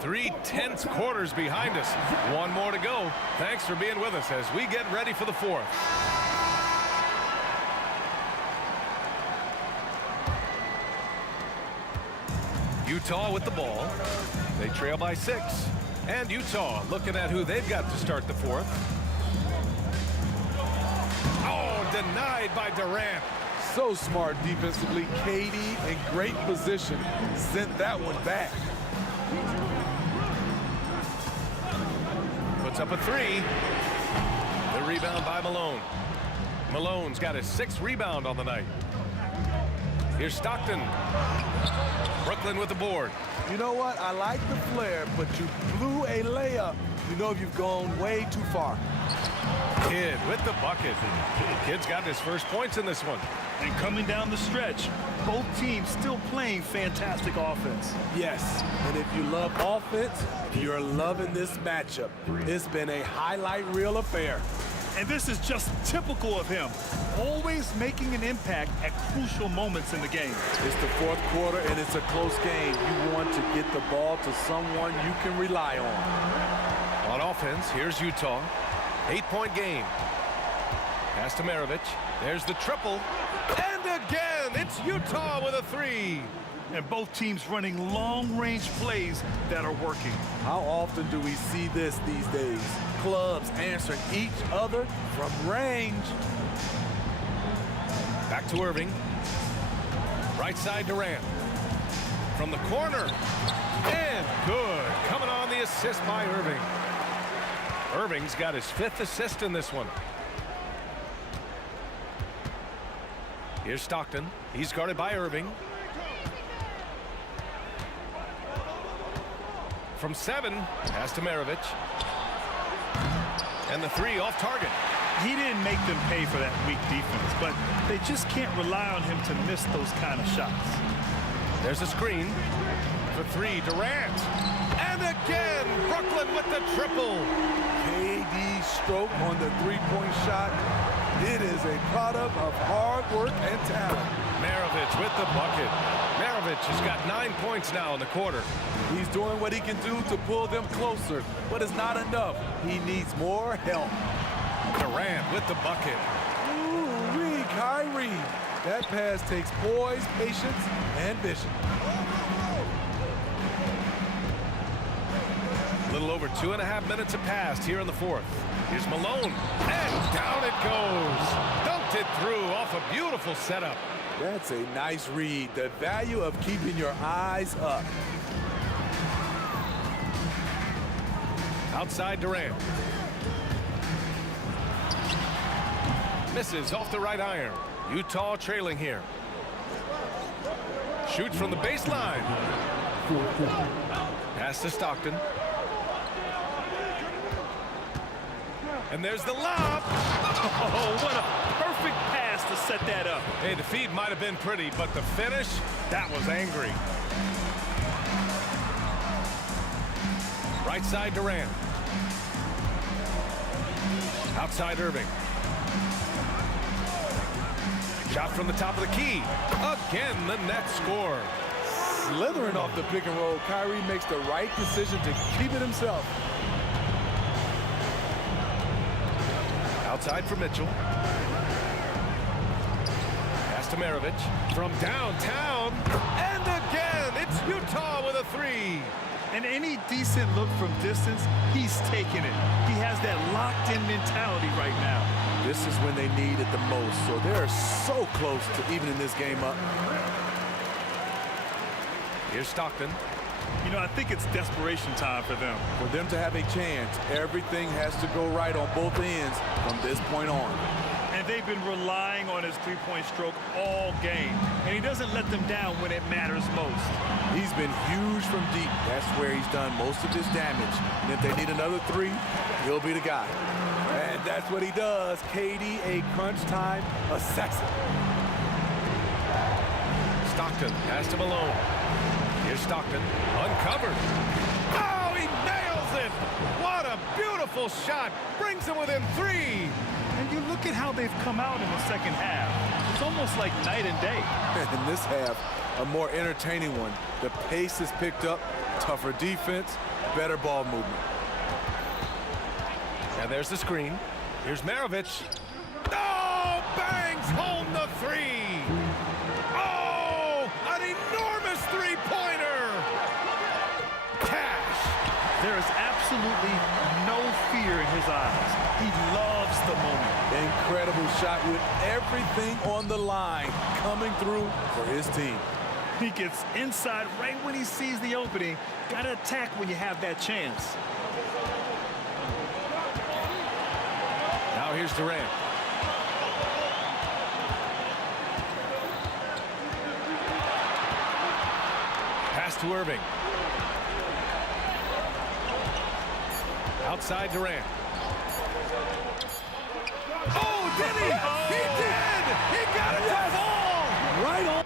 3 tense quarters behind us. One more to go. Thanks for being with us as we get ready for the fourth. Utah with the ball. They trail by 6. And Utah looking at who they've got to start the fourth. Oh, denied by Durant. So smart defensively. KD in great position. Sent that one back. Puts up a 3. The rebound by Malone. Malone's got his 6th rebound on the night. Here's Stockton. Brooklyn with the board. You know what? I like the flair, but you blew a layup. You know you've gone way too far. Kidd with the bucket. Kidd's got his first points in this one. And coming down the stretch, both teams still playing fantastic offense. Yes, and if you love offense, you're loving this matchup. It's been a highlight reel affair. And this is just typical of him, always making an impact at crucial moments in the game. It's the fourth quarter, and it's a close game. You want to get the ball to someone you can rely on. On offense, here's Utah. 8-point game. Pass to Maravich. There's the triple. And again, it's Utah with a three. And both teams running long-range plays that are working. How often do we see this these days? Clubs answering each other from range. Back to Irving. Right side Durant. From the corner. And good. Coming on the assist by Irving. Irving's got his 5th assist in this one. Here's Stockton. He's guarded by Irving. From 7, pass to Maravich. And the 3 off target. He didn't make them pay for that weak defense, but they just can't rely on him to miss those kind of shots. There's a screen. For 3, Durant. And again, Brooklyn with the triple. KD stroke on the three-point shot. It is a product of hard work and talent. Maravich with the bucket. Maravich has got 9 points now in the quarter. He's doing what he can do to pull them closer, but it's not enough. He needs more help. Durant with the bucket. Ooh-wee, Kyrie. That pass takes poise, patience, and vision. A little over 2.5 minutes have passed here in the fourth. Here's Malone. And down it goes. Dunked it through off a beautiful setup. That's a nice read. The value of keeping your eyes up. Outside Durant. Misses off the right iron. Utah trailing here. Shoots from the baseline. Pass to Stockton. And there's the lob. Oh, what a perfect pass to set that up. Hey, the feed might have been pretty, but the finish, that was angry. Right side Durant. Outside Irving. Shot from the top of the key. Again, the net score. Slithering off the pick and roll, Kyrie makes the right decision to keep it himself. Outside for Mitchell. Pass to Maravich. From downtown. And again, it's Utah with a 3. And any decent look from distance, he's taking it. He has that locked-in mentality right now. This is when they need it the most, so they're so close to evening this game up. Here's Stockton. You know, I think it's desperation time for them. For them to have a chance, everything has to go right on both ends from this point on. And they've been relying on his three-point stroke all game. And he doesn't let them down when it matters most. He's been huge from deep. That's where he's done most of his damage. And if they need another 3, he'll be the guy. And that's what he does. KD, a crunch time assassin. Stockton, pass to Malone. Here's Stockton, uncovered. Oh, he nails it! What a beautiful shot! Brings him within 3. And you look at how they've come out in the second half. It's almost like night and day. In this half, a more entertaining one. The pace is picked up, tougher defense, better ball movement. And there's the screen. Here's Maravich. Oh, bangs home the 3. Oh, an enormous three-pointer. Cash. There is absolutely no fear in his eyes. He loves the moment. Incredible shot with everything on the line coming through for his team. He gets inside right when he sees the opening. Got to attack when you have that chance. Now here's Durant. Pass to Irving. Outside Durant. Did he? He did! He got it to fall! Right on.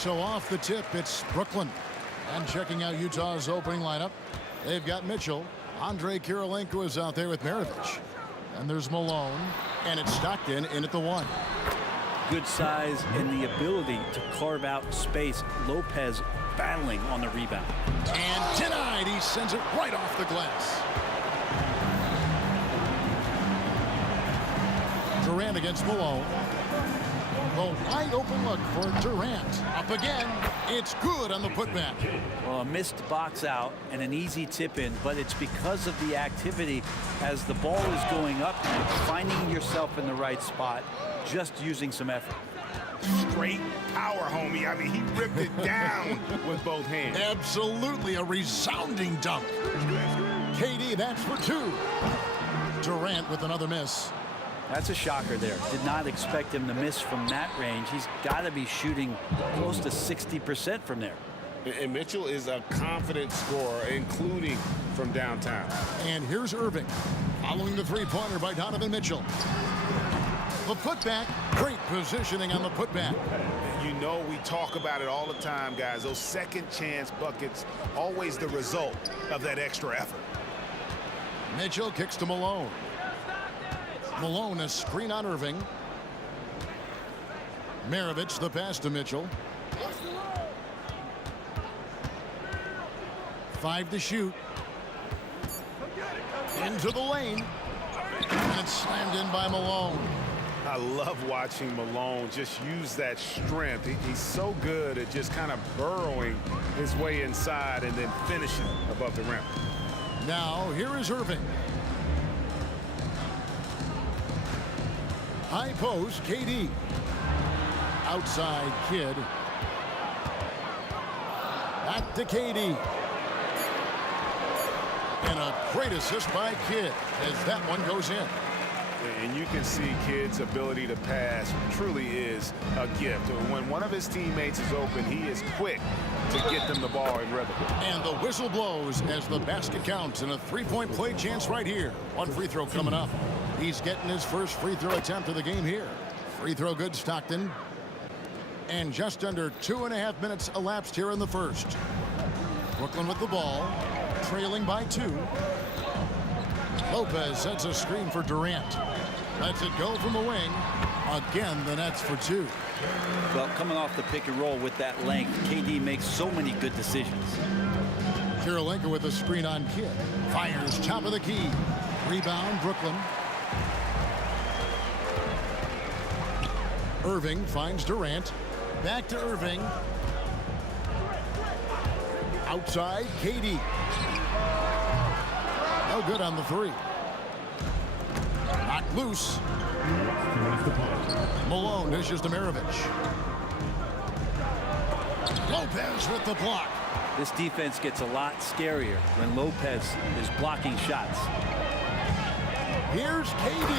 so off the tip, it's Brooklyn. And checking out Utah's opening lineup, they've got Mitchell. Andre Kirilenko is out there with Maravich. And there's Malone. And it's Stockton in at the 1. Good size and the ability to carve out space. Lopez battling on the rebound. And denied. He sends it right off the glass. Durant against Malone. The wide open look for Durant. Up again. It's good on the putback. Well, a missed box out and an easy tip in, but it's because of the activity as the ball is going up, finding yourself in the right spot, just using some effort. Straight power, homie. I mean, he ripped it down with both hands. Absolutely a resounding dunk. KD, that's for 2. Durant with another miss. That's a shocker there. Did not expect him to miss from that range. He's got to be shooting close to 60% from there. And Mitchell is a confident scorer, including from downtown. And here's Irving, following the three-pointer by Donovan Mitchell. The putback, great positioning on the putback. You know, we talk about it all the time, guys. Those second chance buckets, always the result of that extra effort. Mitchell kicks to Malone. Malone, a screen on Irving. Maravich, the pass to Mitchell. 5 to shoot. Into the lane. And it's slammed in by Malone. I love watching Malone just use that strength. He's so good at just kind of burrowing his way inside and then finishing above the rim. Now, here is Irving. High post, KD. Outside, Kidd. Back to KD. And a great assist by Kidd as that one goes in. And you can see Kidd's ability to pass truly is a gift. When one of his teammates is open, he is quick to get them the ball in rhythm. And the whistle blows as the basket counts and a three-point play chance right here. One free throw coming up. He's getting his first free throw attempt of the game here. Free throw good, Stockton. And just under 2.5 minutes elapsed here in the first. Brooklyn with the ball, trailing by 2. Lopez sets a screen for Durant. Lets it go from the wing. Again, the net's for 2. Well, coming off the pick and roll with that length, KD makes so many good decisions. Kirilenko with a screen on Kidd. Fires top of the key. Rebound, Brooklyn. Irving finds Durant. Back to Irving. Outside, KD. No good on the 3. Knocked loose. Malone dishes to Maravich. Lopez with the block. This defense gets a lot scarier when Lopez is blocking shots. Here's KD.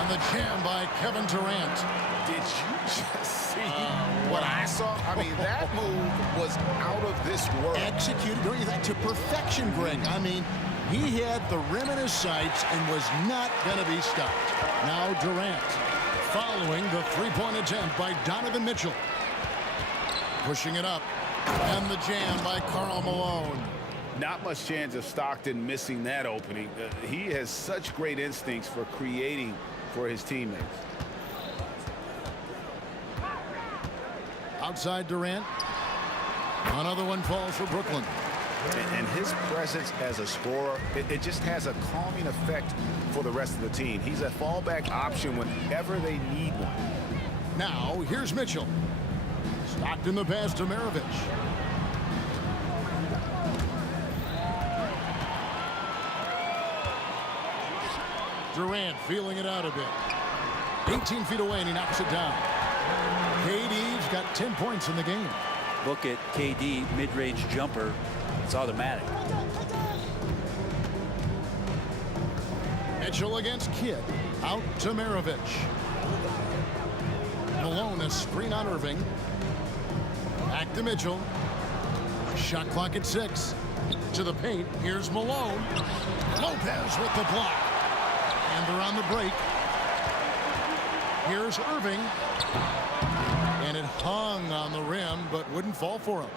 And the jam by Kevin Durant. Did you just see what I saw? I mean, that move was out of this world. Executed, don't you think, to perfection, Greg. I mean, he had the rim in his sights and was not going to be stopped. Now Durant, following the three-point attempt by Donovan Mitchell. Pushing it up. And the jam by Karl Malone. Not much chance of Stockton missing that opening. He has such great instincts for creating for his teammates. Outside Durant. Another one falls for Brooklyn. And his presence as a scorer, it just has a calming effect for the rest of the team. He's a fallback option whenever they need one. Now, here's Mitchell. Stockton the pass to Maravich. Durant feeling it out a bit. 18 feet away, and he knocks it down. KD's got 10 points in the game. Look at KD, mid-range jumper. It's automatic. Mitchell against Kidd. Out to Maravich. Malone, a screen on Irving. Back to Mitchell. Shot clock at 6. To the paint. Here's Malone. Lopez with the block. And they're on the break. Here's Irving. And it hung on the rim, but wouldn't fall for him.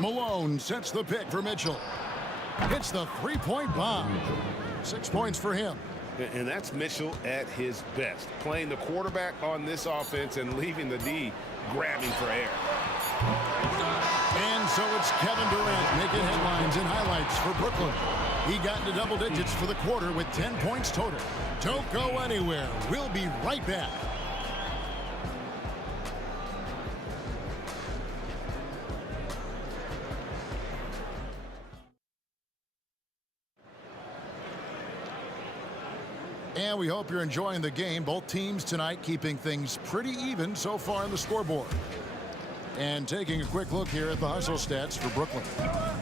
Malone sets the pick for Mitchell. Hits the three-point bomb. 6 points for him. And that's Mitchell at his best, playing the quarterback on this offense and leaving the D grabbing for air. And so it's Kevin Durant making headlines and highlights for Brooklyn. He got into double digits for the quarter with 10 points total. Don't go anywhere. We'll be right back. And we hope you're enjoying the game. Both teams tonight keeping things pretty even so far on the scoreboard. And taking a quick look here at the hustle stats for Brooklyn.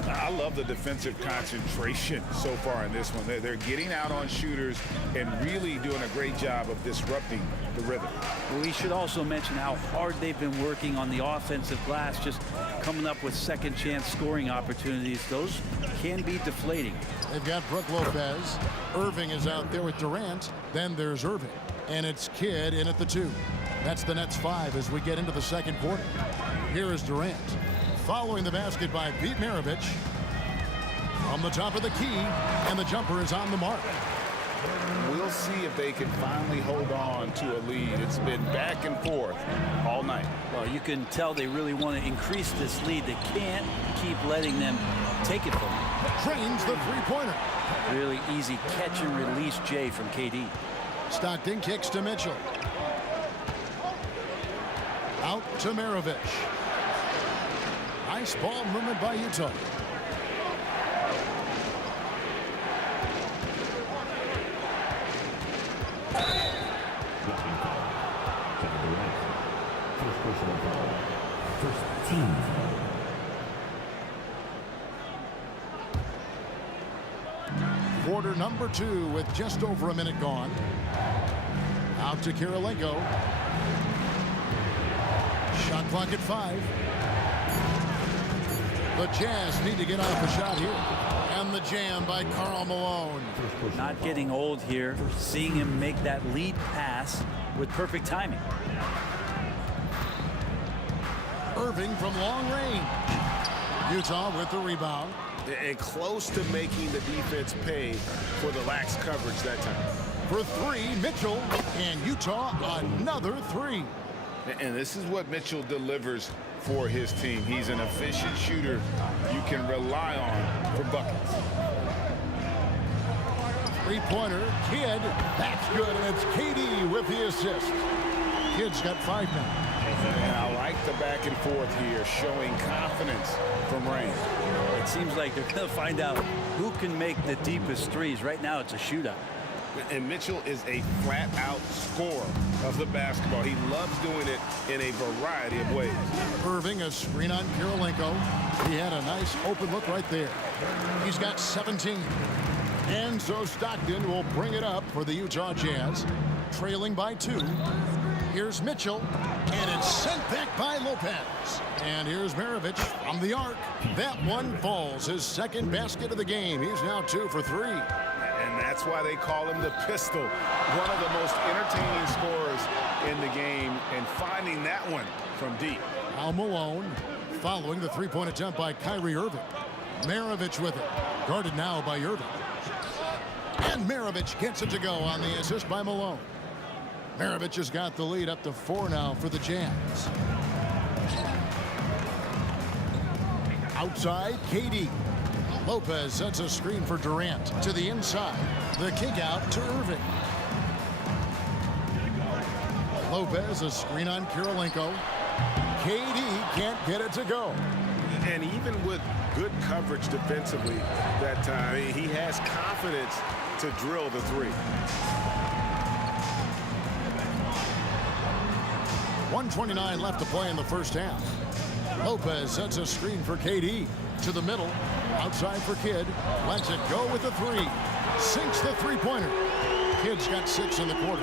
I love the defensive concentration so far in this one. They're getting out on shooters and really doing a great job of disrupting the rhythm. Well, we should also mention how hard they've been working on the offensive glass, just coming up with second chance scoring opportunities. Those can be deflating. They've got Brook Lopez. Irving is out there with Durant. Then there's Irving. And it's Kidd in at the 2. That's the Nets 5 as we get into the second quarter. Here is Durant. Following the basket by Pete Maravich. From the top of the key. And the jumper is on the mark. We'll see if they can finally hold on to a lead. It's been back and forth all night. Well, you can tell they really want to increase this lead. They can't keep letting them take it from them. Trains the three-pointer. Really easy catch and release Jay from KD. Stockton kicks to Mitchell. Out to Maravich. Nice ball movement by Utah. First personal foul. First team foul. Quarter number 2 with just over a minute gone. Out to Kirilenko. Shot clock at 5. The Jazz need to get off a shot here. And the jam by Karl Malone. Not getting old here. Seeing him make that lead pass with perfect timing. Irving from long range. Utah with the rebound. And close to making the defense pay for the lax coverage that time. For 3, Mitchell. And Utah another 3. And this is what Mitchell delivers for his team. He's an efficient shooter you can rely on for buckets. Three-pointer, Kidd. That's good, and it's KD with the assist. Kidd's got 5 now. And I like the back and forth here, showing confidence from range. It seems like they're going to find out who can make the deepest threes. Right now, it's a shootout. And Mitchell is a flat-out scorer of the basketball. He loves doing it in a variety of ways. Irving, a screen on Kirilenko. He had a nice open look right there. He's got 17. And so Stockton will bring it up for the Utah Jazz. Trailing by 2. Here's Mitchell. And it's sent back by Lopez. And here's Maravich from the arc. That one falls. His second basket of the game. He's now 2 for 3. And that's why they call him the pistol. One of the most entertaining scorers in the game. And finding that one from deep. Al Malone following the three-point attempt by Kyrie Irving. Maravich with it. Guarded now by Irving. And Maravich gets it to go on the assist by Malone. Maravich has got the lead up to 4 now for the Jazz. Outside, KD. Lopez sets a screen for Durant to the inside. The kick out to Irving. Lopez, a screen on Kirilenko. KD can't get it to go. And even with good coverage defensively that time, he has confidence to drill the 3. 1:29 left to play in the first half. Lopez sets a screen for KD to the middle. Outside for Kidd. Lets it go with the 3. Sinks the three-pointer. Kidd's got 6 in the quarter.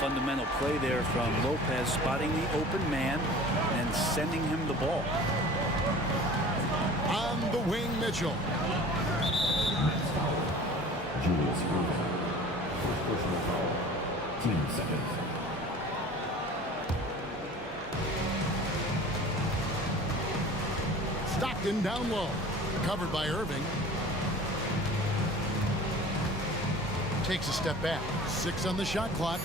Fundamental play there from Lopez, spotting the open man and sending him the ball. On the wing, Mitchell. Julius Irving. First personal foul. Team seconds. Stockton down low. Covered by Irving. Takes a step back. 6 on the shot clock.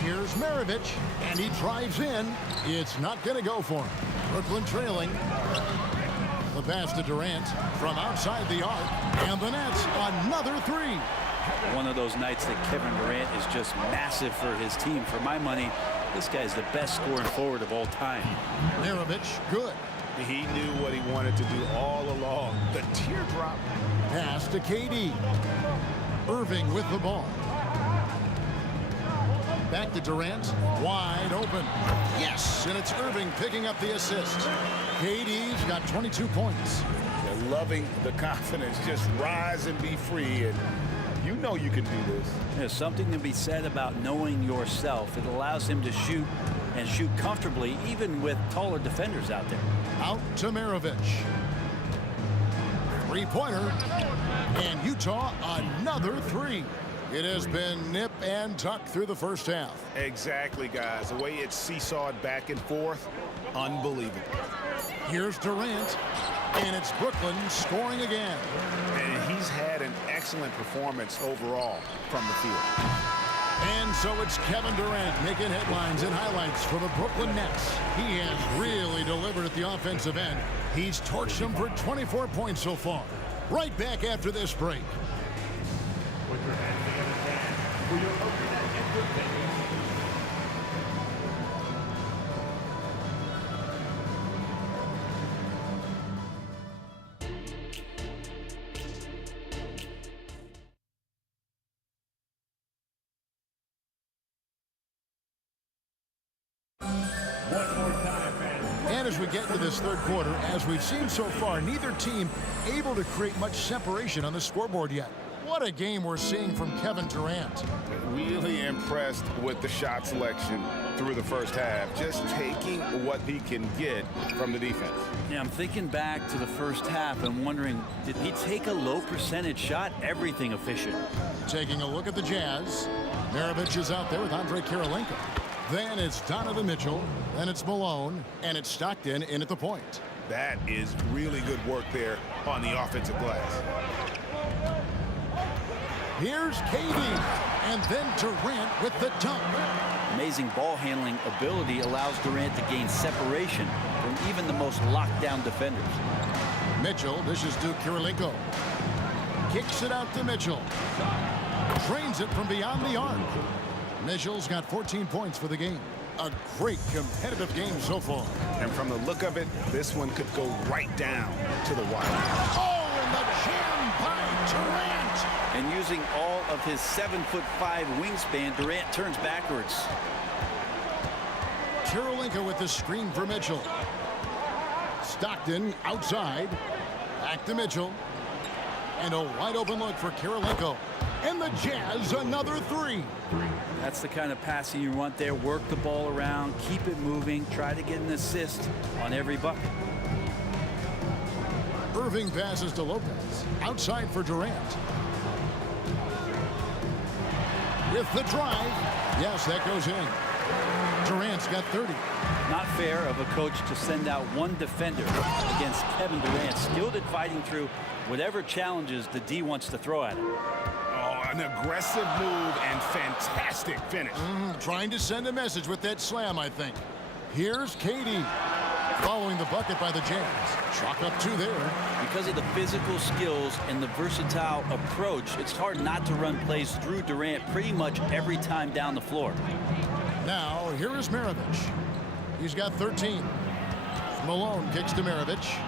Here's Maravich, and he drives in. It's not going to go for him. Brooklyn trailing. The pass to Durant from outside the arc, and the Nets another 3. One of those nights that Kevin Durant is just massive for his team. For my money, this guy's the best scoring forward of all time. Maravich, good. He knew what he wanted to do all along. The teardrop. Pass to KD. Irving with the ball. Back to Durant. Wide open. Yes, and it's Irving picking up the assist. KD's got 22 points. They're loving the confidence. Just rise and be free. And you know you can do this. There's something to be said about knowing yourself. It allows him to shoot and shoot comfortably, even with taller defenders out there. Out to Maravich. 3-pointer. And Utah another 3. It has been nip and tuck through the first half. Exactly, guys. The way it's seesawed back and forth, unbelievable. Here's Durant, and it's Brooklyn scoring again. And he's had an excellent performance overall from the field. And so it's Kevin Durant making headlines and highlights for the Brooklyn Nets. He has really delivered at the offensive end. He's torched them for 24 points so far. Right back after this break. Put your hands together for your opening entertainment. And as we get into this third quarter, as we've seen so far, neither team able to create much separation on the scoreboard yet. What a game we're seeing from Kevin Durant. Really impressed with the shot selection through the first half. Just taking what he can get from the defense. Yeah, I'm thinking back to the first half and wondering, did he take a low percentage shot? Everything efficient. Taking a look at the Jazz. Maravich is out there with Andre Kirilenko. Then it's Donovan Mitchell. Then it's Malone. And it's Stockton in at the point. That is really good work there on the offensive glass. Here's KD, and then Durant with the dunk. Amazing ball handling ability allows Durant to gain separation from even the most locked down defenders. Mitchell dishes to Kirilenko. Kicks it out to Mitchell. Drains it from beyond the arc. Mitchell's got 14 points for the game. A great competitive game so far. And from the look of it, this one could go right down to the wire. Oh, and the jam by Durant. And using all of his 7'5" wingspan, Durant turns backwards. Kirilenko with the screen for Mitchell. Stockton outside. Back to Mitchell. And a wide open look for Kirilenko. And the Jazz another 3. That's the kind of passing you want there. Work the ball around, keep it moving, try to get an assist on every bucket. Irving passes to Lopez. Outside for Durant. With the drive. Yes, that goes in. Durant's got 30. Not fair of a coach to send out one defender against Kevin Durant, skilled at fighting through whatever challenges the D wants to throw at him. Oh, an aggressive move and fantastic finish. Trying to send a message with that slam, I think. Here's KD. Following the bucket by the Jazz. Chalk up 2 there. Because of the physical skills and the versatile approach, it's hard not to run plays through Durant pretty much every time down the floor. Now, here is Maravich. He's got 13. Malone kicks to Maravich.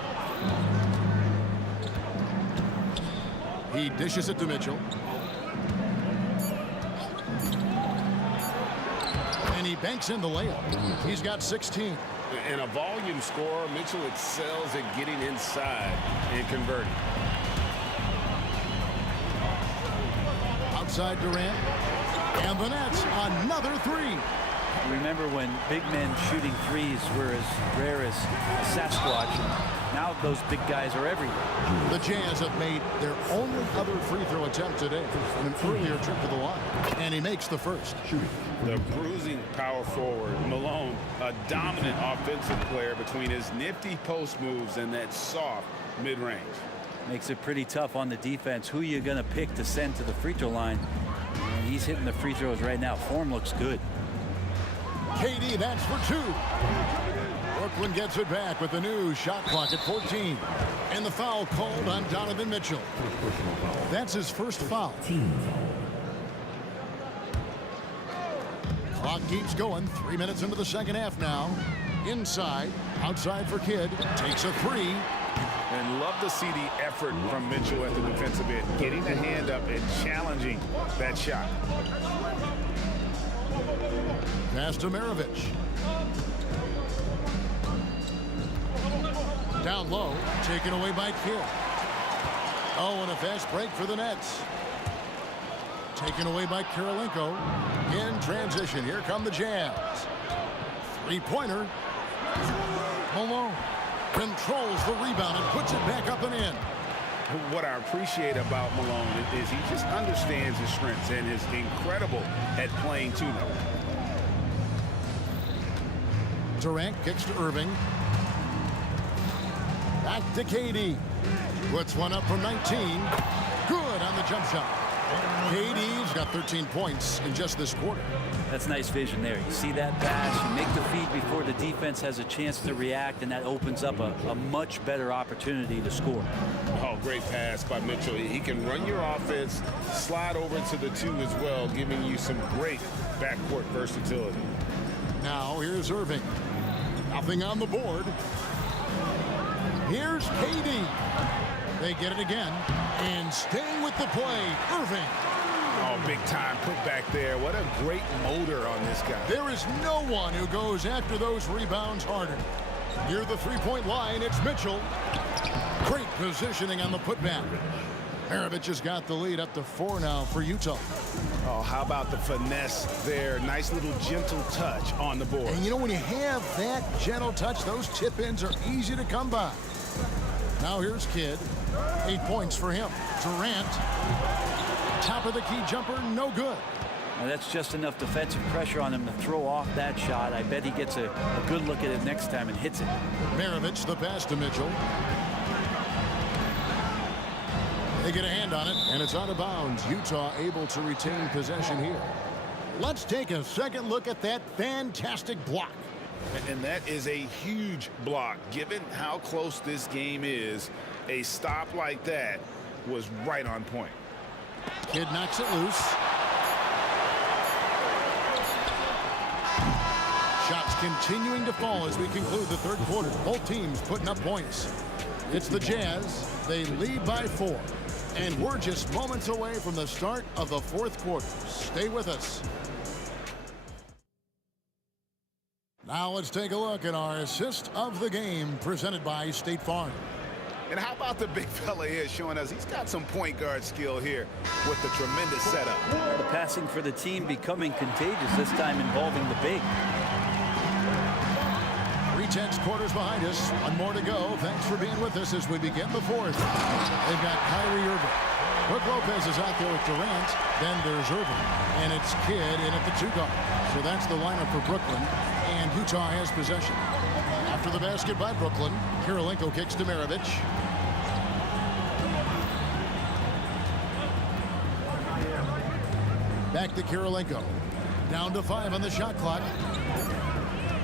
He dishes it to Mitchell. And he banks in the layup. He's got 16. And a volume scorer, Mitchell excels at getting inside and converting. Outside Durant. And the Nets another 3. Remember when big men shooting threes were as rare as a Sasquatch, and now those big guys are everywhere. The Jazz have made their only other free throw attempt today on an earlier trip to the line, and he makes the first. The bruising power forward, Malone, a dominant offensive player between his nifty post moves and that soft mid-range. Makes it pretty tough on the defense. Who you going to pick to send to the free throw line? And he's hitting the free throws right now. Form looks good. KD, that's for 2. Brooklyn gets it back with the new shot clock at 14. And the foul called on Donovan Mitchell. That's his first foul. Clock keeps going. 3 minutes into the second half now. Inside, outside for Kidd. Takes a 3. And love to see the effort from Mitchell at the defensive end, getting the hand up and challenging that shot. Pass to Maravich. Down low, taken away by Kidd. Oh, and a fast break for the Nets. Taken away by Kirilenko. In transition, here come the Jazz. Three-pointer. Malone controls the rebound and puts it back up and in. What I appreciate about Malone is he just understands his strengths and is incredible at playing to them. Durant kicks to Irving. Back to KD. Puts one up from 19. Good on the jump shot. KD's got 13 points in just this quarter. That's nice vision there. You see that pass, you make the feed before the defense has a chance to react, and that opens up a much better opportunity to score. Oh, great pass by Mitchell. He can run your offense, slide over to the 2 as well, giving you some great backcourt versatility. Now here's Irving. Nothing on the board. Here's KD. They get it again. And staying with the play, Irving. Oh, big time put back there. What a great motor on this guy. There is no one who goes after those rebounds harder. Near the three-point line, it's Mitchell. Great positioning on the putback. Maravich has got the lead up to 4 now for Utah. Oh, how about the finesse there? Nice little gentle touch on the board. And you know, when you have that gentle touch, those tip-ins are easy to come by. Now here's Kidd. 8 points for him. Durant. Top of the key jumper, no good. Now that's just enough defensive pressure on him to throw off that shot. I bet he gets a good look at it next time and hits it. Maravich, the pass to Mitchell. They get a hand on it, and it's out of bounds. Utah able to retain possession here. Let's take a second look at that fantastic block. And that is a huge block. Given how close this game is, a stop like that was right on point. Kidd knocks it loose. Shots continuing to fall as we conclude the third quarter. Both teams putting up points. It's the Jazz. They lead by 4. And we're just moments away from the start of the fourth quarter. Stay with us. Now let's take a look at our assist of the game presented by State Farm. And how about the big fella here showing us he's got some point guard skill here with the tremendous setup. The passing for the team becoming contagious, this time involving the big. 3/10 quarters behind us. One more to go. Thanks for being with us as we begin the fourth. They've got Kyrie Irving. Brook Lopez is out there with Durant. Then there's Irving. And it's Kidd in at the 2 guard. So that's the lineup for Brooklyn. And Utah has possession. After the basket by Brooklyn, Kirilenko kicks to Maravich. Back to Kirilenko. Down to 5 on the shot clock.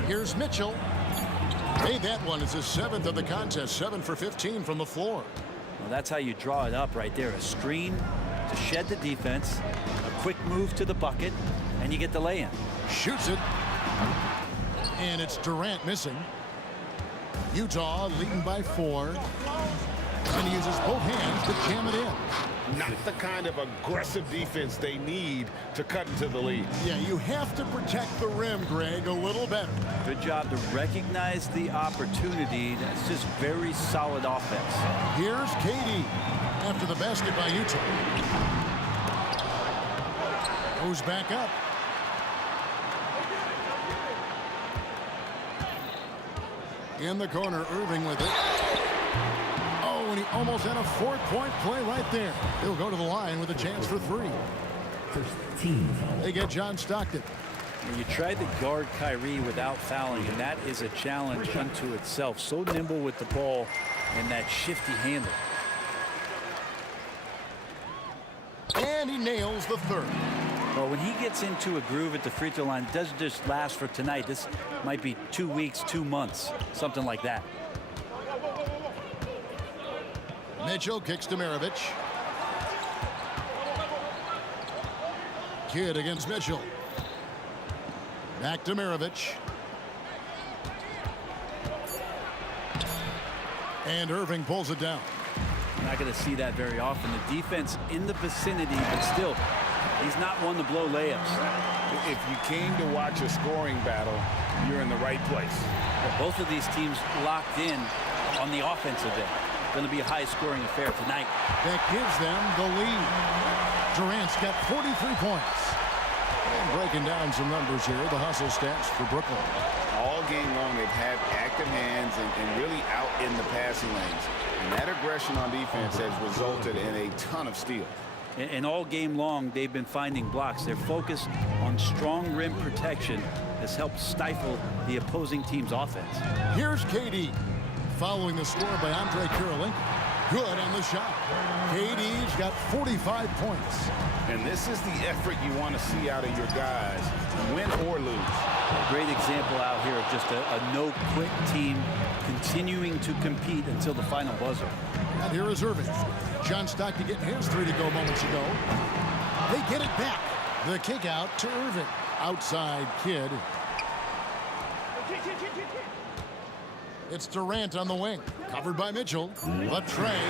Here's Mitchell. Made that one. It's his 7th of the contest. 7 for 15 from the floor. Well, that's how you draw it up right there. A screen to shed the defense, a quick move to the bucket, and you get the lay-in. Shoots it. And it's Durant missing. Utah leading by 4. And he uses both hands to jam it in. Not the kind of aggressive defense they need to cut into the lead. Yeah, you have to protect the rim, Greg, a little better. Good job to recognize the opportunity. That's just very solid offense. Here's KD after the basket by Utah. Goes back up. In the corner, Irving with it. Oh, and he almost had a 4-point play right there. He'll go to the line with a chance for 3. They get John Stockton. You tried to guard Kyrie without fouling, and that is a challenge unto itself. So nimble with the ball and that shifty handle. And he nails the 3rd. Well, when he gets into a groove at the free throw line, it doesn't just last for tonight. This might be 2 weeks, 2 months, something like that. Mitchell kicks to Maravich. Kidd against Mitchell. Back to Maravich. And Irving pulls it down. You're not going to see that very often. The defense in the vicinity, but still, he's not one to blow layups. If you came to watch a scoring battle, you're in the right place. Well, both of these teams locked in on the offensive end. Going to be a high-scoring affair tonight. That gives them the lead. Durant's got 43 points. And breaking down some numbers here, the hustle stats for Brooklyn. All game long, they've had active hands and really out in the passing lanes. And that aggression on defense has resulted in a ton of steals. And all game long, they've been finding blocks. Their focus on strong rim protection has helped stifle the opposing team's offense. Here's KD. Following the score by Andre Kirilenko. Good on the shot. KD's got 45 points. And this is the effort you want to see out of your guys, win or lose. A great example out here of just a no-quit team continuing to compete until the final buzzer. And here is Irving. John Stockton getting his 3 to go moments ago. They get it back. The kick out to Irving. Outside Kidd. It's Durant on the wing. Covered by Mitchell. The tray.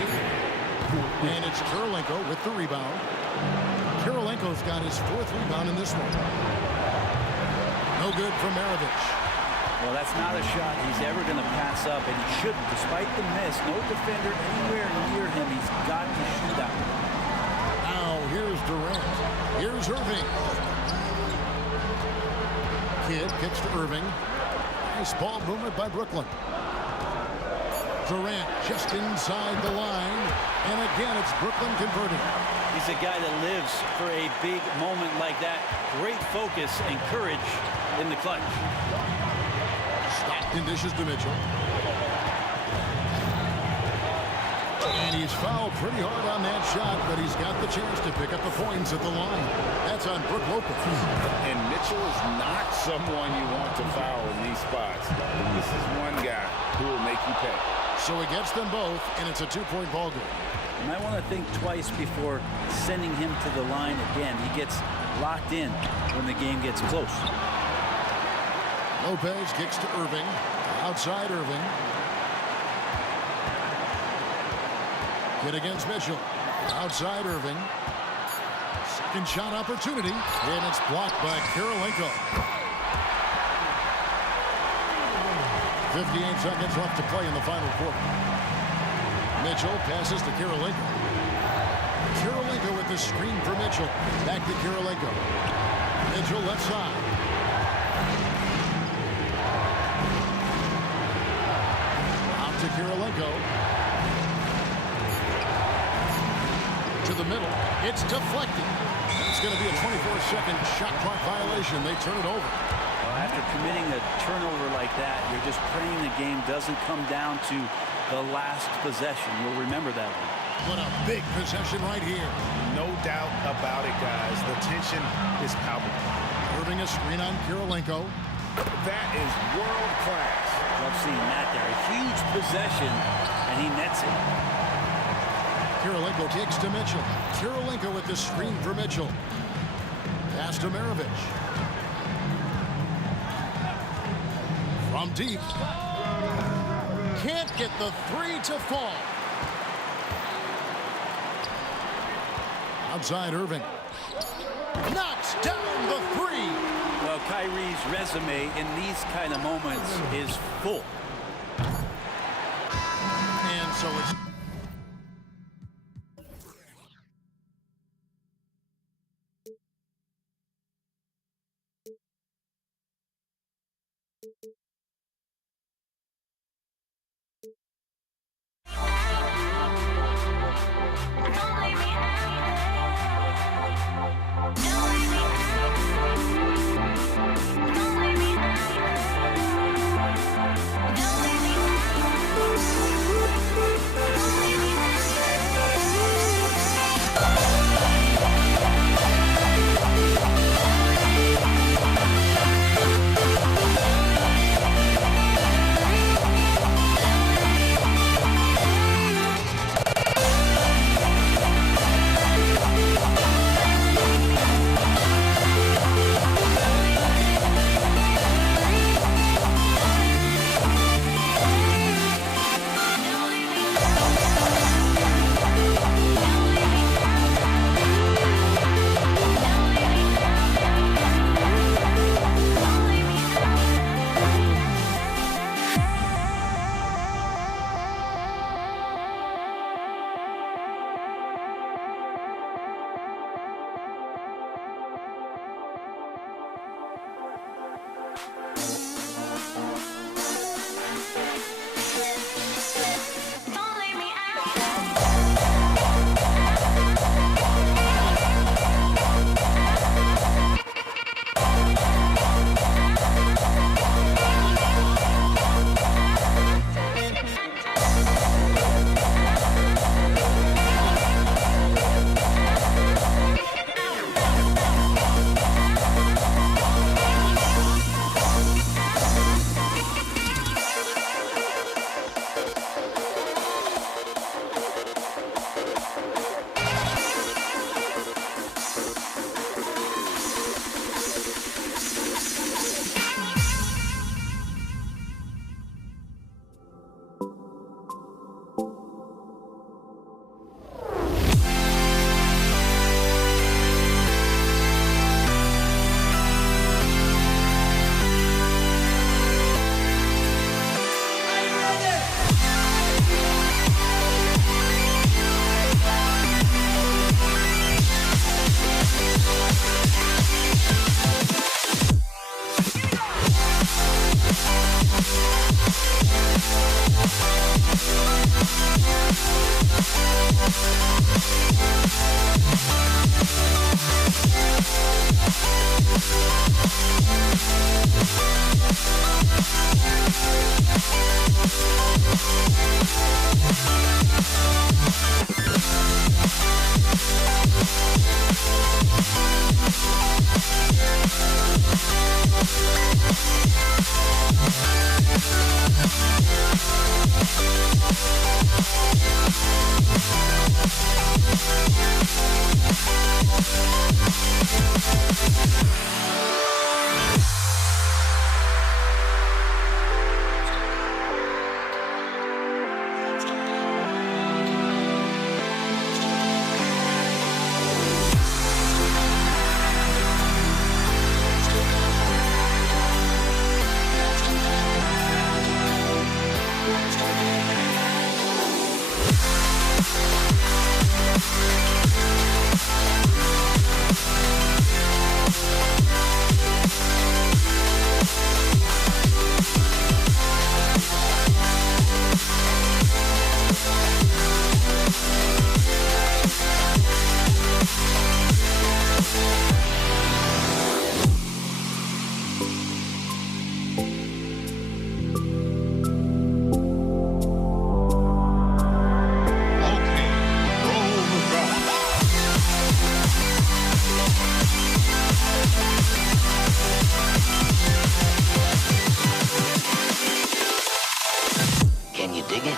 And it's Kirilenko with the rebound. Kirilenko's got his 4th rebound in this one. No good from Maravich. Well, that's not a shot he's ever going to pass up, and he shouldn't. Despite the miss, no defender anywhere near him. He's got to shoot that one. Now, here's Durant. Here's Irving. Kidd kicks to Irving. Nice ball movement by Brooklyn. Durant just inside the line. And again, it's Brooklyn converting. He's a guy that lives for a big moment like that. Great focus and courage in the clutch. Stockton dishes to Mitchell. And he's fouled pretty hard on that shot, but he's got the chance to pick up the points at the line. That's on Brook Lopez. And Mitchell is not someone you want to foul in these spots. This is one guy who will make you pay. So he gets them both, and it's a 2-point ball game. You might want to think twice before sending him to the line again. He gets locked in when the game gets close. Lopez kicks to Irving. Outside Irving. Kidd against Mitchell. Outside Irving. Second shot opportunity. And it's blocked by Kirilenko. 58 seconds left to play in the final quarter. Mitchell passes to Kirilenko. Kirilenko with the screen for Mitchell. Back to Kirilenko. Mitchell left side. Out to Kirilenko. To the middle. It's deflected. It's going to be a 24-second shot clock violation. They turn it over. After committing a turnover like that, you're just praying the game doesn't come down to the last possession. You'll remember that one. What a big possession right here. No doubt about it, guys. The tension is palpable. Irving a screen on Kirilenko. That is world class. Love seeing that there. A huge possession, and he nets it. Kirilenko kicks to Mitchell. Kirilenko with the screen for Mitchell. Pass to Maravich. From deep. Can't get the 3 to fall. Outside Irving. Knocks down the 3. Well, Kyrie's resume in these kind of moments is full. And so it's Can you dig it?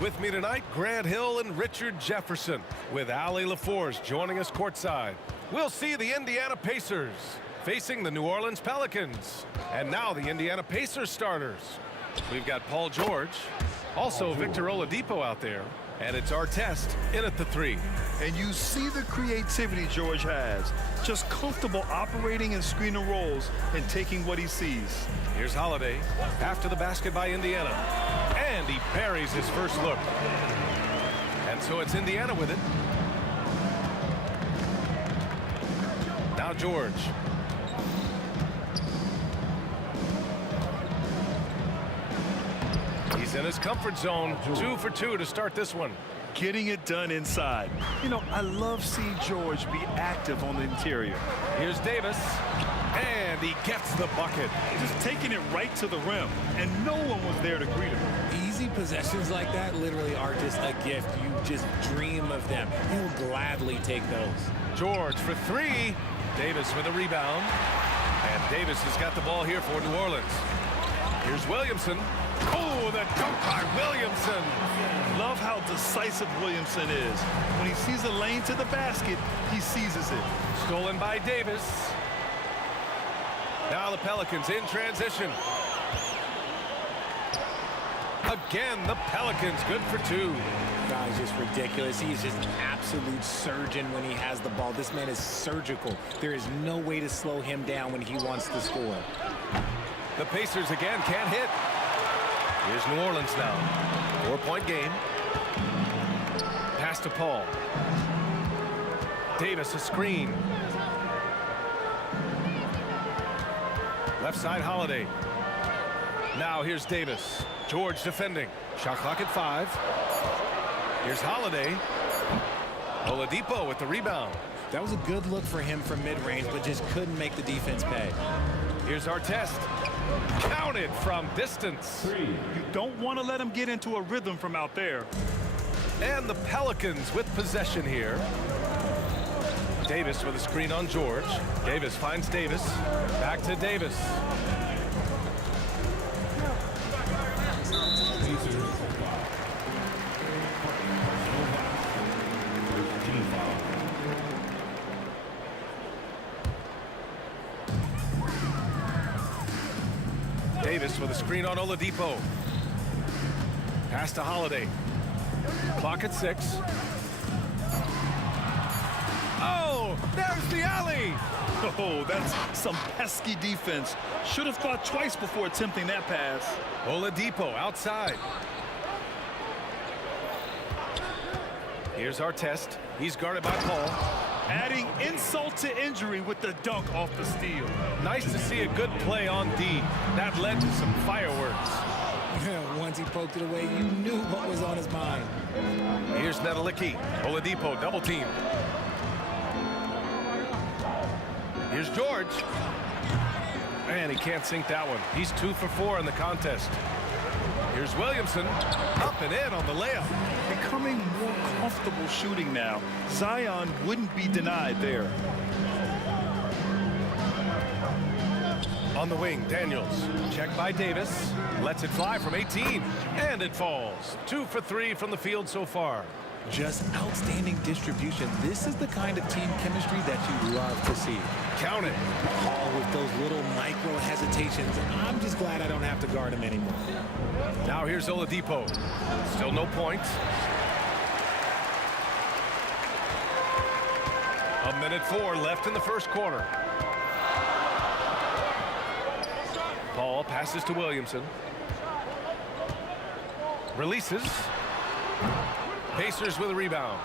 With me tonight, Grant Hill and Richard Jefferson, with Allie LaForce joining us courtside. We'll see the Indiana Pacers facing the New Orleans Pelicans. And now the Indiana Pacers starters. We've got Paul George, also Victor Oladipo out there, and it's our test in at the three. And you see the creativity George has. Just comfortable operating in screen and rolls and taking what he sees. Here's Holiday after the basket by Indiana. And he buries his first look. And so it's Indiana with it. Now George. He's in his comfort zone. 2 for 2 to start this one. Getting it done inside. You know, I love seeing George be active on the interior. Here's Davis. And he gets the bucket. Just taking it right to the rim. And no one was there to greet him. Easy possessions like that literally are just a gift. You just dream of them. You'll gladly take those. George for three. Davis with a rebound. And Davis has got the ball here for New Orleans. Here's Williamson. Oh, the dunk by Williamson. Love how decisive Williamson is. When he sees a lane to the basket, he seizes it. Stolen by Davis. Now the Pelicans in transition. Again, the Pelicans good for two. God, he's just ridiculous. He's just an absolute surgeon when he has the ball. This man is surgical. There is no way to slow him down when he wants to score. The Pacers again can't hit. Here's New Orleans now. 4-point game. Pass to Paul. Davis a screen. Left side Holiday. Now here's Davis. George defending. Shot clock at 5. Here's Holiday. Oladipo with the rebound. That was a good look for him from mid-range, but just couldn't make the defense pay. Here's our test. Counted from distance. You don't want to let him get into a rhythm from out there. And the Pelicans with possession here. Davis with a screen on George. Davis finds Davis. Back to Davis. Davis with a screen on Oladipo. Pass to Holiday. Clock at 6. Oh, there's the alley. Oh, that's some pesky defense. Should have thought twice before attempting that pass. Oladipo outside. Here's our test. He's guarded by Paul. Adding insult to injury with the dunk off the steal. Nice to see a good play on D. That led to some fireworks. Once he poked it away, you knew what was on his mind. Here's Nedelicki. Oladipo double team. Here's George. Man, he can't sink that one. He's 2 for 4 in the contest. Here's Williamson. Up and in on the layup. Becoming more comfortable shooting now. Zion wouldn't be denied there. On the wing, Daniels. Checked by Davis. Lets it fly from 18. And it falls. 2 for 3 from the field so far. Just outstanding distribution. This is the kind of team chemistry that you love to see. Count it. All with those little micro hesitations. I'm just glad I don't have to guard him anymore. Now here's Oladipo. Still no points. A minute 4 left in the first quarter. Paul passes to Williamson. Releases. Pacers with a rebound.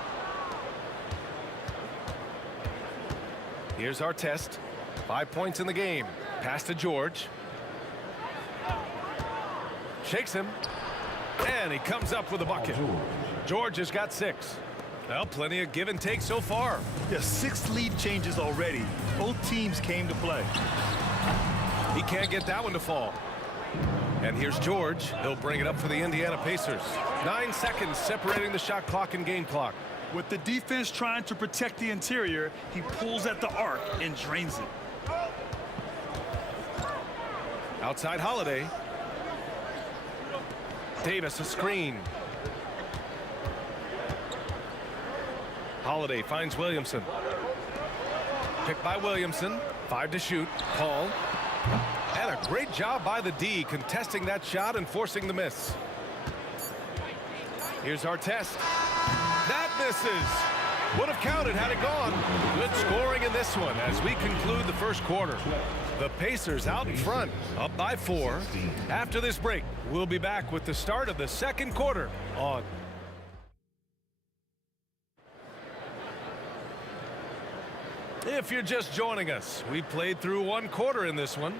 Here's our test. 5 points in the game. Pass to George. Shakes him. And he comes up with a bucket. George has got 6. Well, plenty of give and take so far. Yeah, 6 lead changes already. Both teams came to play. He can't get that one to fall. And here's George. He'll bring it up for the Indiana Pacers. 9 seconds separating the shot clock and game clock. With the defense trying to protect the interior, he pulls at the arc and drains it. Outside Holiday. Davis a screen. Holiday finds Williamson. Picked by Williamson. 5 to shoot. Paul. And a great job by the D contesting that shot and forcing the miss. Here's our test. That misses. Would have counted had it gone. Good scoring in this one as we conclude the first quarter. The Pacers out in front, up by 4. After this break, we'll be back with the start of the second quarter on. If you're just joining us, we played through 1 quarter in this one.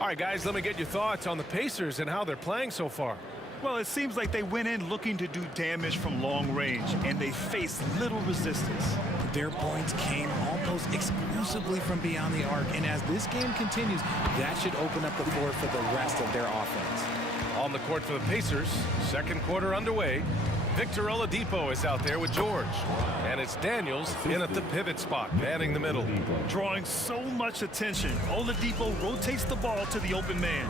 All right, guys, let me get your thoughts on the Pacers and how they're playing so far. Well, it seems like they went in looking to do damage from long range, and they faced little resistance. Their points came almost exclusively from beyond the arc, and as this game continues, that should open up the floor for the rest of their offense. On the court for the Pacers, second quarter underway. Victor Oladipo is out there with George. And it's Daniels in at the pivot spot, manning the middle. Drawing so much attention, Oladipo rotates the ball to the open man.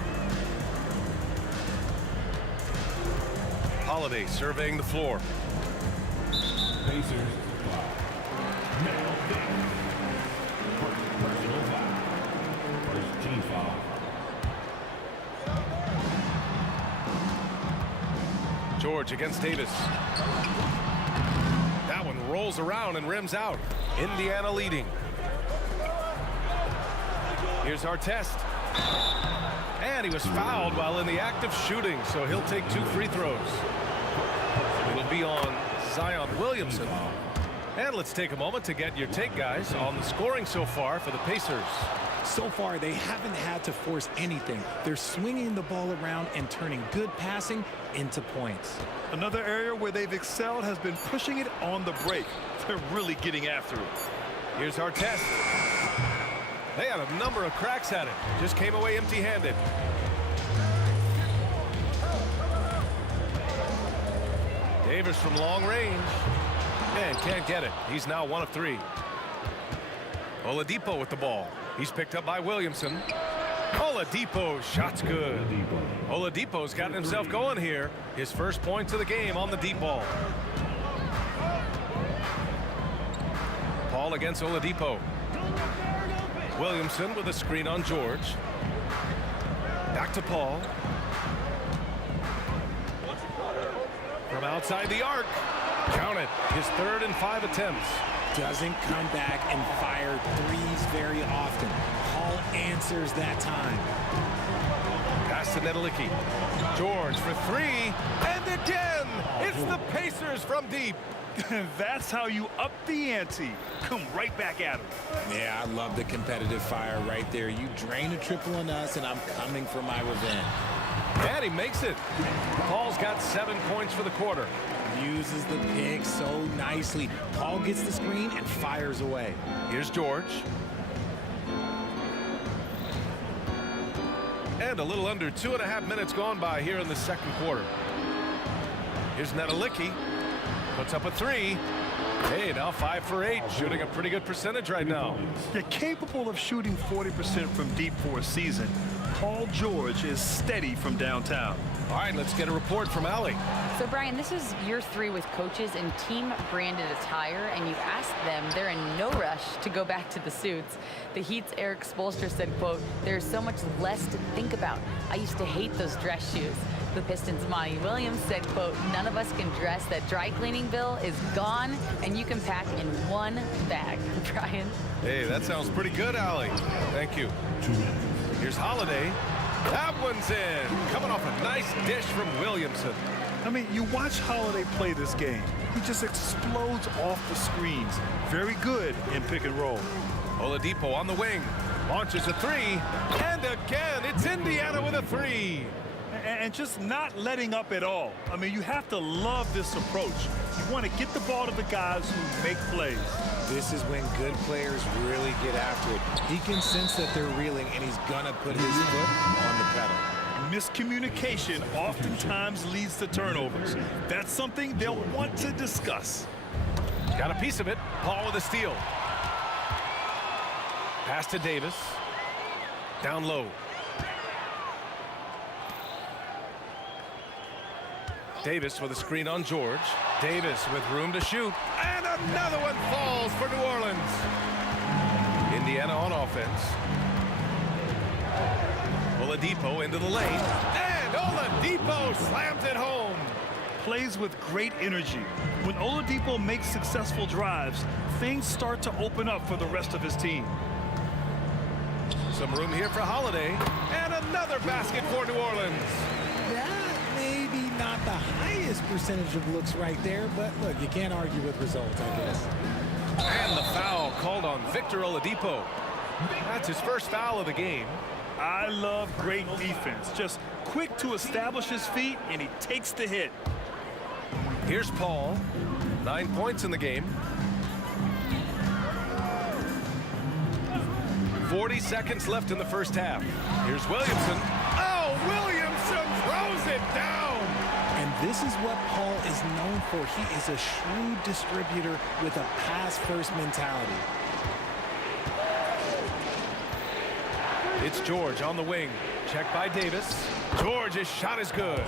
Holiday surveying the floor. Pacers foul. Now personal foul. First team foul. George against Davis. That one rolls around and rims out. Indiana leading. Here's our test. And he was fouled while in the act of shooting, so he'll take 2 free throws. It'll be on Zion Williamson. And let's take a moment to get your take, guys, on the scoring so far for the Pacers. So far, they haven't had to force anything. They're swinging the ball around and turning good passing into points. Another area where they've excelled has been pushing it on the break. They're really getting after it. Here's our test. They had a number of cracks at it. Just came away empty-handed. Davis from long range. And can't get it. He's now 1 of 3. Oladipo with the ball. He's picked up by Williamson. Oladipo, shot's good. Oladipo's gotten himself going here. His first points of the game on the deep ball. Paul against Oladipo. Williamson with a screen on George. Back to Paul. From outside the arc. Count it. His 3rd and 5 attempts. Doesn't come back and fire threes very often. Paul answers that time. Pass to Nedelicki. George for 3. And again, it's the Pacers from deep. That's how you up the ante. Come right back at him. Yeah, I love the competitive fire right there. You drain a triple on us, and I'm coming for my revenge. And he makes it. Paul's got 7 points for the quarter. Uses the pick so nicely. Paul gets the screen and fires away. Here's George. And a little under 2.5 minutes gone by here in the second quarter. Here's Nedelicki. Puts up a 3. Hey, now 5 for 8. Shooting a pretty good percentage right now. You're capable of shooting 40% from deep for a season. Paul George is steady from downtown. All right, let's get a report from Allie. So, Brian, this is year 3 with coaches in team-branded attire, and you asked them, they're in no rush to go back to the suits. The Heat's Eric Spoelstra said, quote, "There's so much less to think about. I used to hate those dress shoes." The Pistons' Monty Williams said, quote, "None of us can dress. That dry cleaning bill is gone, and you can pack in one bag." Brian? Hey, that sounds pretty good, Allie. Thank you. Here's Holiday. That one's in. Coming off a nice dish from Williamson. I mean, you watch Holiday play this game. He just explodes off the screens. Very good in pick and roll. Oladipo on the wing. Launches a 3. And again, it's Indiana with a 3. And just not letting up at all. I mean, you have to love this approach. You want to get the ball to the guys who make plays. This is when good players really get after it. He can sense that they're reeling, and he's going to put his foot on the pedal. Miscommunication oftentimes leads to turnovers. That's something they'll want to discuss. Got a piece of it. Paul with a steal. Pass to Davis. Down low. Davis with a screen on George. Davis with room to shoot. And another one falls for New Orleans. Indiana on offense. Oladipo into the lane. And Oladipo slams it home. Plays with great energy. When Oladipo makes successful drives, things start to open up for the rest of his team. Some room here for Holiday. And another basket for New Orleans. Maybe not the highest percentage of looks right there, but look, you can't argue with results, I guess. And the foul called on Victor Oladipo. That's his first foul of the game. I love great defense. Just quick to establish his feet, and he takes the hit. Here's Paul. 9 points in the game. 40 seconds left in the first half. Here's Williamson. Oh, Williamson throws it down. And this is what Paul is known for. He is a shrewd distributor with a pass-first mentality. It's George on the wing. Checked by Davis. George's shot is good.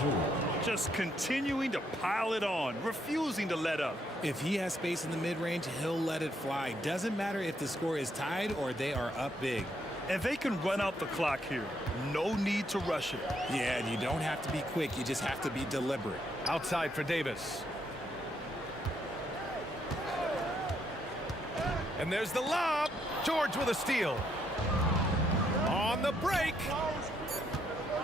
Just continuing to pile it on, refusing to let up. If he has space in the mid-range, he'll let it fly. Doesn't matter if the score is tied or they are up big. And they can run out the clock here. No need to rush it. Yeah, you don't have to be quick. You just have to be deliberate. Outside for Davis. And there's the lob. George with a steal. On the break.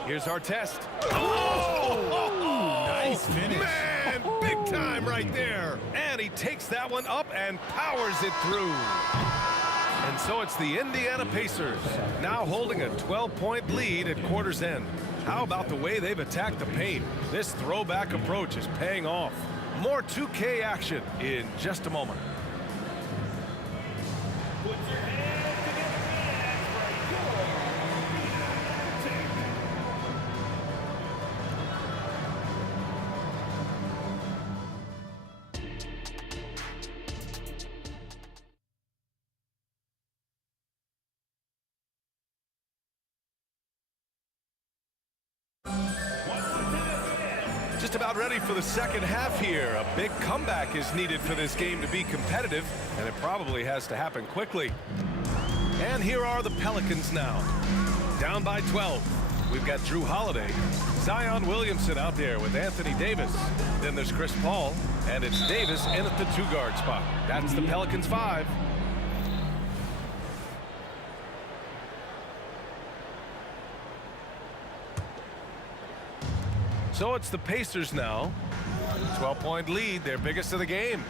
Here's our test. Oh! Nice finish. Man, big time right there. And he takes that one up and powers it through. And so it's the Indiana Pacers now holding a 12-point lead at quarter's end. How about the way they've attacked the paint? This throwback approach is paying off. More 2K action in just a moment. just about ready for the second half here. A big comeback is needed for this game to be competitive, and it probably has to happen quickly. And here are the Pelicans now. Down by 12. We've got Drew Holiday, Zion Williamson out there with Anthony Davis. Then there's Chris Paul, and it's Davis in at the 2-guard spot. That's the Pelicans 5. So it's the Pacers now. 12-point lead, their biggest of the game.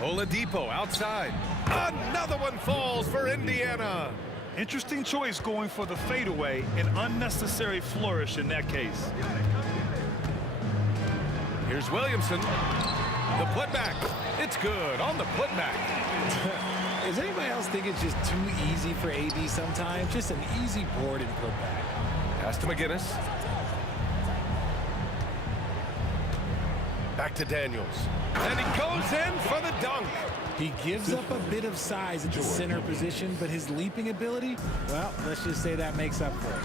Oladipo outside. Another one falls for Indiana. Interesting choice going for the fadeaway, an unnecessary flourish in that case. Here's Williamson. The putback. It's good on the putback. Does anybody else think it's just too easy for AD sometimes? Just an easy board and putback. Pass to McGinnis. Back to Daniels. And he goes in for the dunk. He gives up a bit of size at the center position, but his leaping ability, well, let's just say that makes up for it.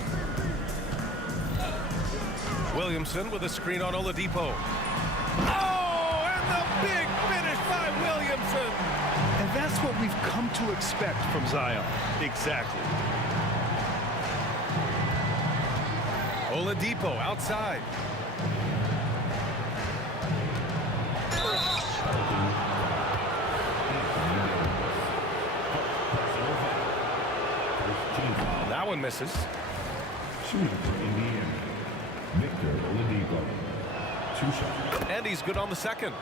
Williamson with a screen on Oladipo. Oh, and the big finish by Williamson. And that's what we've come to expect from Zion. Exactly. Oladipo outside. That one misses. Shooting for Indiana, Victor Oladipo. 2 shots. And he's good on the second.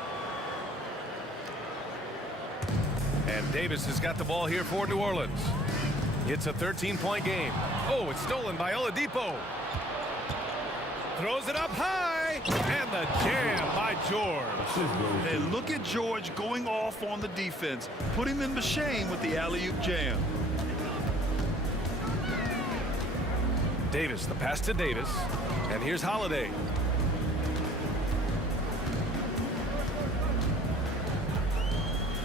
And Davis has got the ball here for New Orleans. It's a 13-point game. Oh, it's stolen by Oladipo. Throws it up high, and the jam by George. And look at George going off on the defense, putting them to shame with the alley-oop jam. Davis, the pass to Davis, and here's Holiday.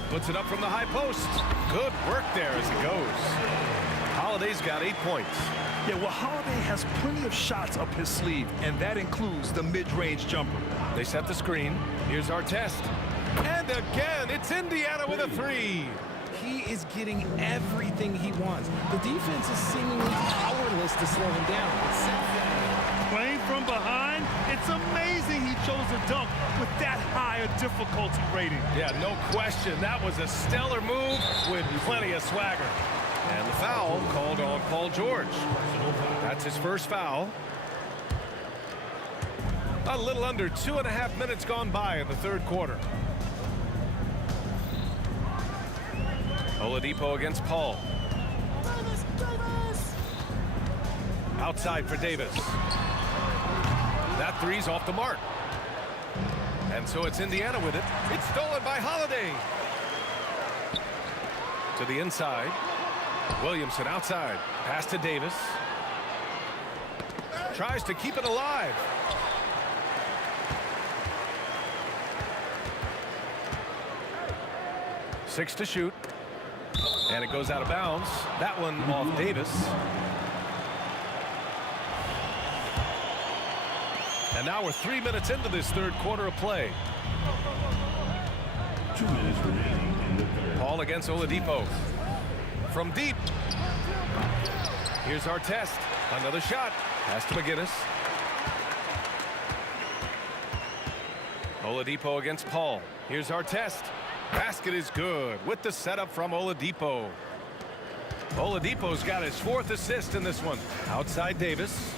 Puts it up from the high post. Good work there as it goes. Holiday's got 8 points. Yeah, well, Holiday has plenty of shots up his sleeve, and that includes the mid-range jumper. They set the screen. Here's our test. And again, it's Indiana with a 3. He is getting everything he wants. The defense is seemingly powerless to slow him down. Playing from behind, it's amazing he chose a dunk with that high a difficulty rating. Yeah, no question. That was a stellar move with plenty of swagger. And the foul called on Paul George. That's his first foul. A little under 2.5 minutes gone by in the third quarter. Oladipo against Paul. Outside for Davis. That three's off the mark. And so it's Indiana with it. It's stolen by Holiday. To the inside. Williamson outside. Pass to Davis. Tries to keep it alive. Six to shoot. And it goes out of bounds. That one off Davis. And now we're 3 minutes into this third quarter of play. 2 minutes remaining in the third. Paul against Oladipo. From deep. Here's our test. Another shot. Pass to McGinnis. Oladipo against Paul. Here's our test. Basket is good with the setup from Oladipo. Oladipo's got his 4th assist in this one. Outside Davis.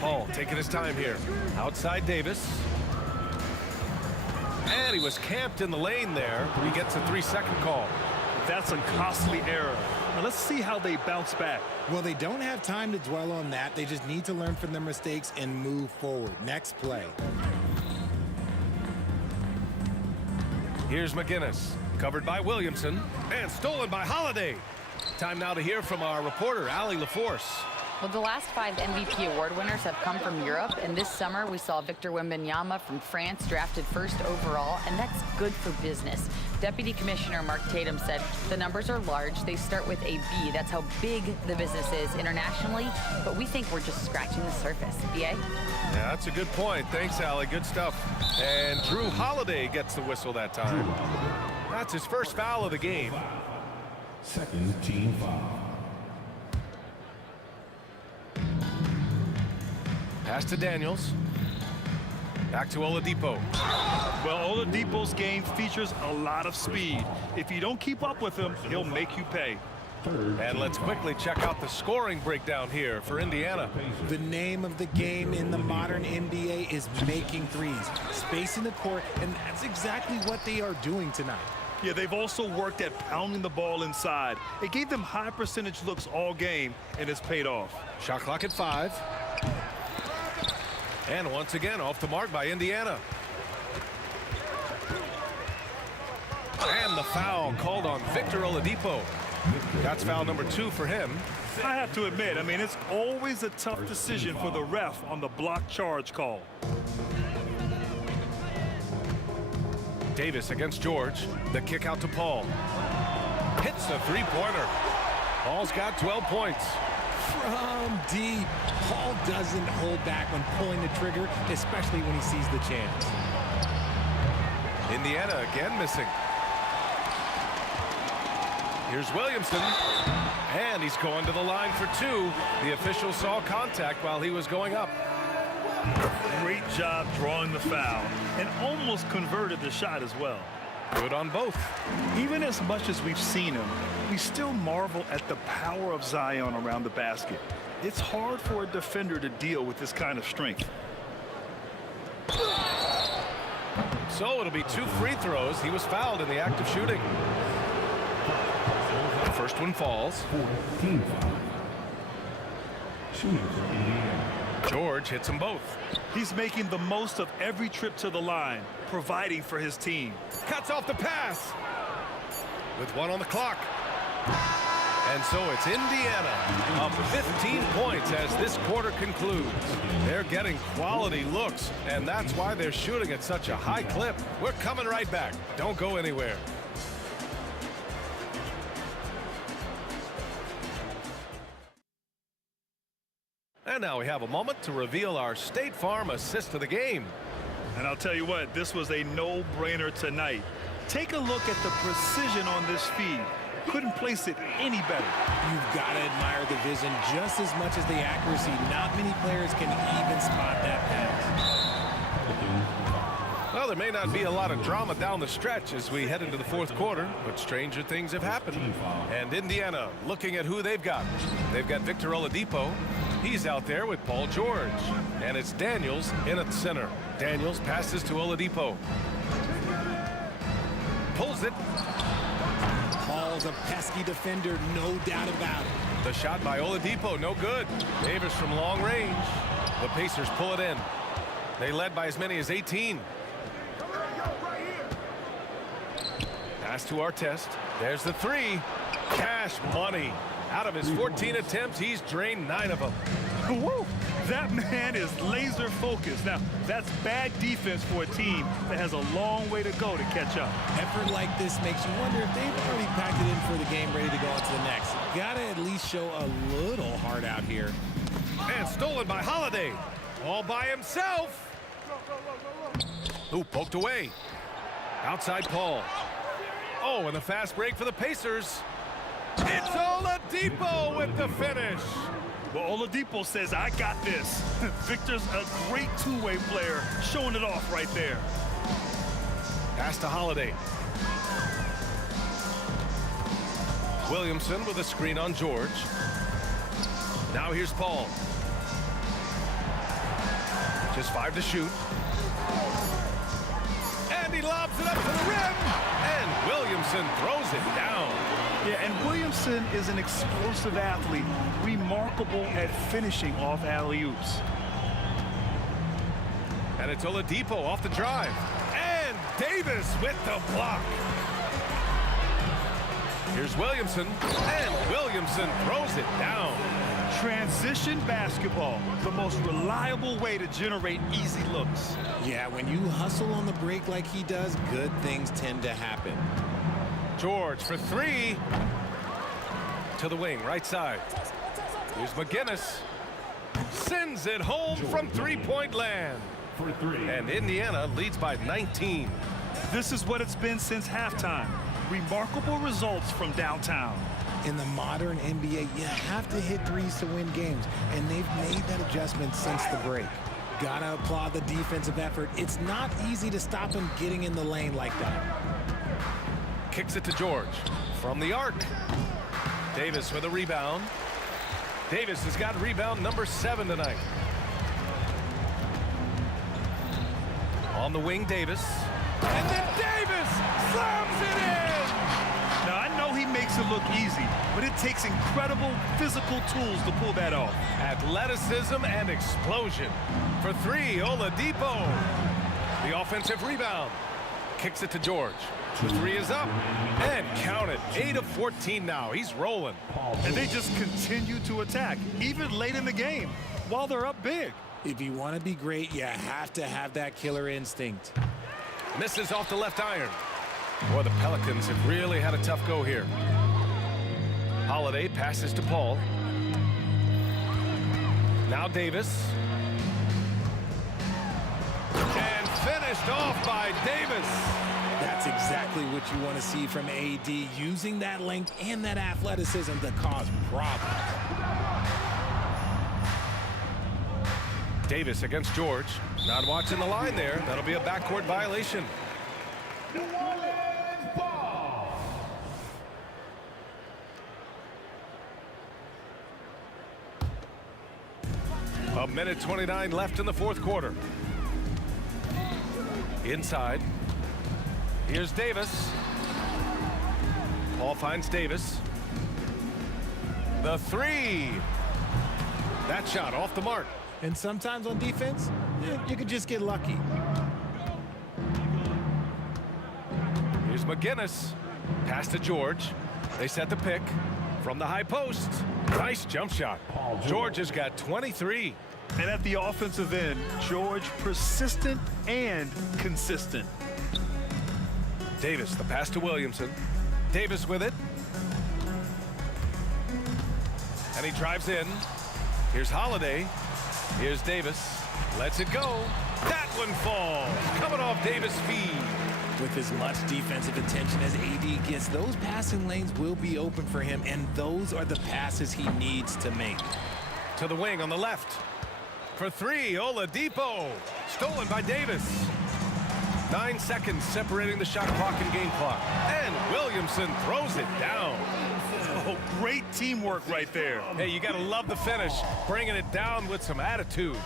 Paul taking his time here. Outside Davis. And he was camped in the lane there. He gets a 3-second call. That's a costly error. Now let's see how they bounce back. Well, they don't have time to dwell on that. They just need to learn from their mistakes and move forward. Next play. Here's McGinnis, covered by Williamson, and stolen by Holiday. Time now to hear from our reporter, Allie LaForce. Well, the last 5 MVP award winners have come from Europe, and this summer we saw Victor Wembanyama from France drafted first overall, and that's good for business. Deputy Commissioner Mark Tatum said the numbers are large. They start with a B. That's how big the business is internationally, but we think we're just scratching the surface. BA? Yeah, that's a good point. Thanks, Allie. Good stuff. And Drew Holiday gets the whistle that time. That's his first foul of the game. Second team foul. Pass to Daniels. Back to Oladipo. Well, Oladipo's game features a lot of speed. If you don't keep up with him, he'll make you pay. And let's quickly check out the scoring breakdown here for Indiana. The name of the game in the modern NBA is making threes, spacing the court, and that's exactly what they are doing tonight. Yeah, they've also worked at pounding the ball inside. It gave them high percentage looks all game, and it's paid off. Shot clock at 5. And once again, off the mark by Indiana. And the foul called on Victor Oladipo. That's foul number 2 for him. I have to admit, I mean, it's always a tough decision for the ref on the block charge call. Davis against George. The kick out to Paul. Hits the three-pointer. Paul's got 12 points. From deep, Paul doesn't hold back when pulling the trigger, especially when he sees the chance. Indiana again missing. Here's Williamson. And he's going to the line for 2. The official saw contact while he was going up. Great job drawing the foul and almost converted the shot as well. Good on both. Even as much as we've seen him, we still marvel at the power of Zion around the basket. It's hard for a defender to deal with this kind of strength. So it'll be 2 free throws. He was fouled in the act of shooting. The first one falls. Team foul. Shooting for Indiana. George hits them both. He's making the most of every trip to the line, providing for his team. Cuts off the pass. With 1 on the clock. And so it's Indiana up 15 points as this quarter concludes. They're getting quality looks, and that's why they're shooting at such a high clip. We're coming right back. Don't go anywhere. And now we have a moment to reveal our State Farm assist of the game. And I'll tell you what, this was a no-brainer tonight. Take a look at the precision on this feed. Couldn't place it any better. You've got to admire the vision just as much as the accuracy. Not many players can even spot that pass. Well, there may not be a lot of drama down the stretch as we head into the 4th quarter, but stranger things have happened. And Indiana looking at who they've got. They've got Victor Oladipo. He's out there with Paul George. And it's Daniels in at center. Daniels passes to Oladipo. Pulls it. Paul's a pesky defender, no doubt about it. The shot by Oladipo, no good. Davis from long range. The Pacers pull it in. They led by as many as 18. Pass to Artest. There's the 3. Cash money. Out of his 14 attempts, he's drained 9 of them. Woo! That man is laser focused. Now, that's bad defense for a team that has a long way to go to catch up. Effort like this makes you wonder if they've already packed it in for the game, ready to go on to the next. Gotta at least show a little heart out here. And stolen by Holiday. All by himself. Ooh, poked away. Outside Paul. Oh, and the fast break for the Pacers. It's Oladipo with the finish. Well, Oladipo says, I got this. Victor's a great two-way player, showing it off right there. Pass to Holiday. Williamson with a screen on George. Now here's Paul. Just 5 to shoot. And he lobs it up to the rim. And Williamson throws it down. Yeah, and Williamson is an explosive athlete, remarkable at finishing off alley-oops. And it's Oladipo off the drive. And Davis with the block. Here's Williamson, and Williamson throws it down. Transition basketball, the most reliable way to generate easy looks. Yeah, when you hustle on the break like he does, good things tend to happen. George for three. To the wing, right side. Here's McGinnis. Sends it home from three-point land. For three. And Indiana leads by 19. This is what it's been since halftime. Remarkable results from downtown. In the modern NBA, you have to hit threes to win games, and they've made that adjustment since the break. Gotta applaud the defensive effort. It's not easy to stop him getting in the lane like that. Kicks it to George from the arc. Davis with a rebound. Davis has got rebound number 7 tonight. On the wing, Davis. And then Davis slams it in! Now, I know he makes it look easy, but it takes incredible physical tools to pull that off. Athleticism and explosion. For three, Oladipo. The offensive rebound. Kicks it to George. The three is up. And count it. 8 of 14 now. He's rolling. And they just continue to attack, even late in the game, while they're up big. If you want to be great, you have to have that killer instinct. Misses off the left iron. Boy, the Pelicans have really had a tough go here. Holiday passes to Paul. Now Davis. And finished off by Davis. That's exactly what you want to see from AD, using that length and that athleticism to cause problems. Davis against George. Not watching the line there. That'll be a backcourt violation. A minute 29 left in the fourth quarter. Inside. Here's Davis. Paul finds Davis. The three. That shot off the mark. And sometimes on defense, you could just get lucky. Here's McGinnis. Pass to George. They set the pick from the high post. Nice jump shot. George has got 23. And at the offensive end, George persistent and consistent. Davis, the pass to Williamson. Davis with it. And he drives in. Here's Holiday. Here's Davis. Lets it go. That one falls. Coming off Davis' feed. With as much defensive attention as AD gets, those passing lanes will be open for him, and those are the passes he needs to make. To the wing on the left. For three, Oladipo. Stolen by Davis. 9 seconds separating the shot clock and game clock. And Williamson throws it down. Oh, great teamwork right there. Hey, you got to love the finish. Bringing it down with some attitude.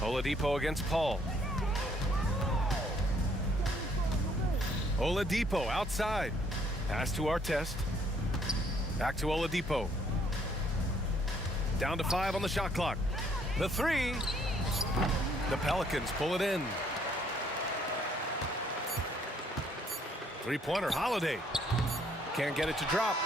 Oladipo against Paul. Oladipo outside. Pass to Artest. Back to Oladipo. Down to 5 on the shot clock. The three. The Pelicans pull it in. Three-pointer, Holiday. Can't get it to drop.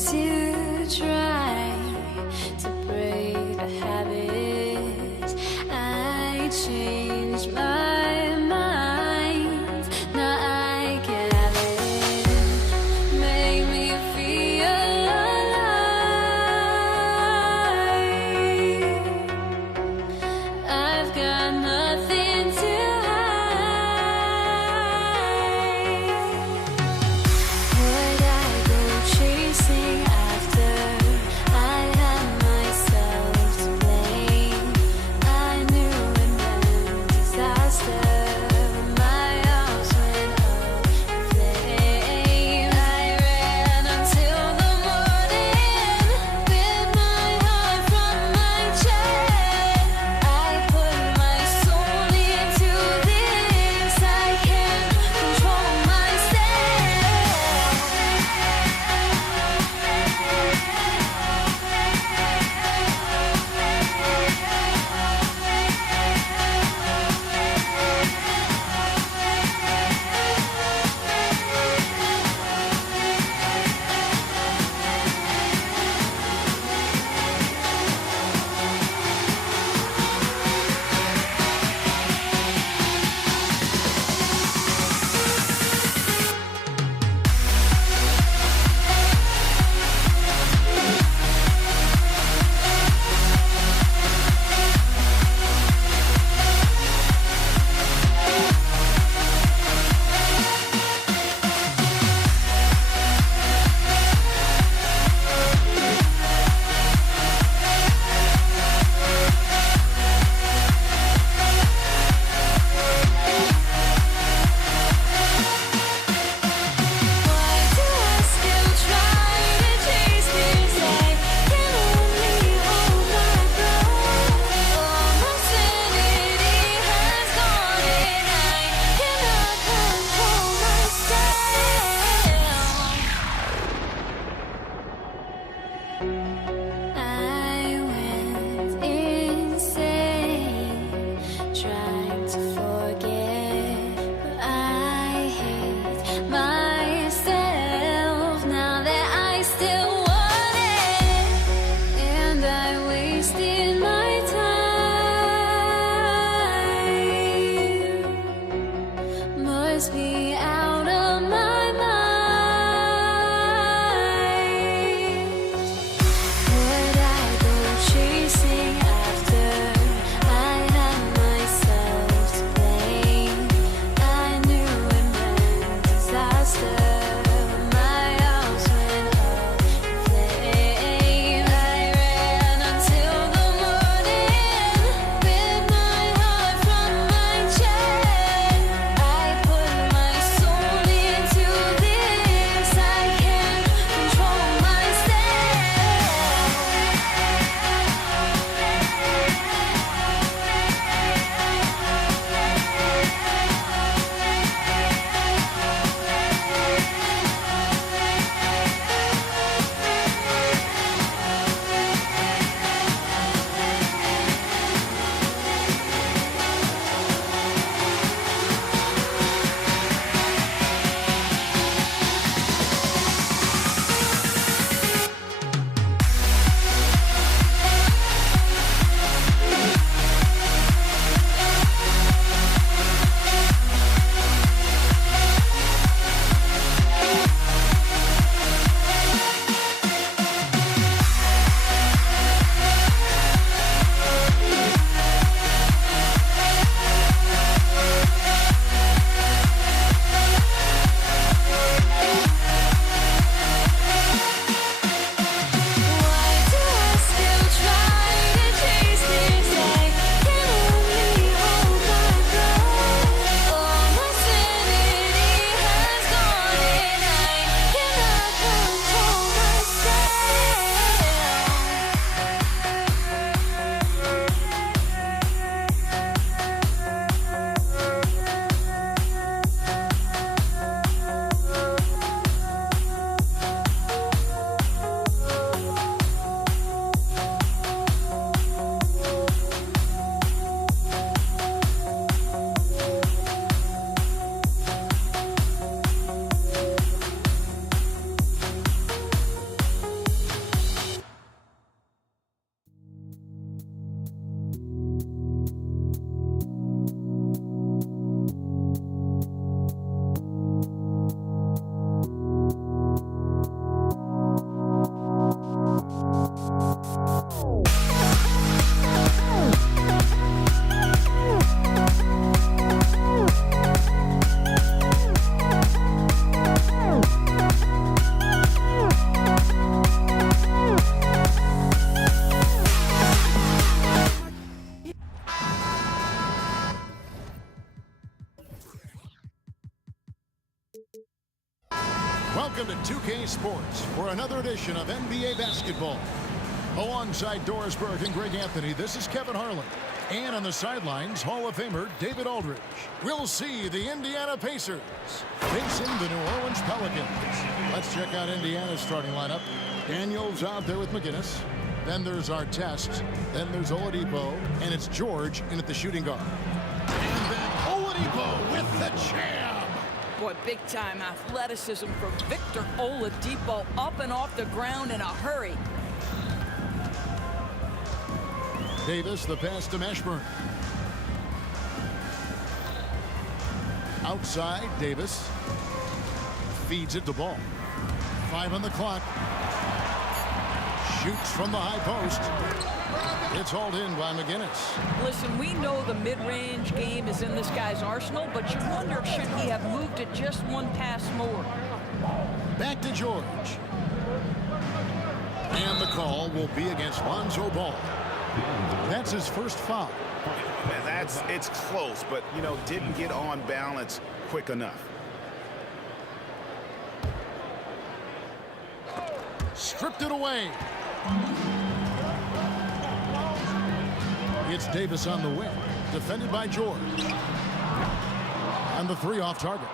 To try to break a habit, I changed my mind. Now I can have it. Make me myself now that I still want it, and I wasted my time. Must be out of my mind. Would I go chasing after? I had myself to blame. I knew it meant disaster. My house went up in flames. I ran until the morning with my heart from my chest. I put my soul into this. I can't control Welcome to 2K Sports for another edition of NBA basketball. Alongside Doris Burke and Greg Anthony, this is Kevin Harlan. And on the sidelines, Hall of Famer David Aldridge. We'll see the Indiana Pacers facing the New Orleans Pelicans. Let's check out Indiana's starting lineup. Daniels out there with McGinnis. Then there's Artest. Then there's Oladipo. And it's George in at the shooting guard. And then Oladipo with the jam. Boy, big-time athleticism from Victor Oladipo, up and off the ground in a hurry. Davis, the pass to Mashburn. Outside, Davis feeds it to Ball. 5 on the clock. Shoots from the high post. It's hauled in by McGinnis. Listen, we know the mid-range game is in this guy's arsenal, but you wonder, should he have moved it just one pass more? Back to George. And the call will be against Lonzo Ball. That's his first foul. And it's close, but, you know, didn't get on balance quick enough. Stripped it away. It's Davis on the wing, defended by George. And the 3 off target.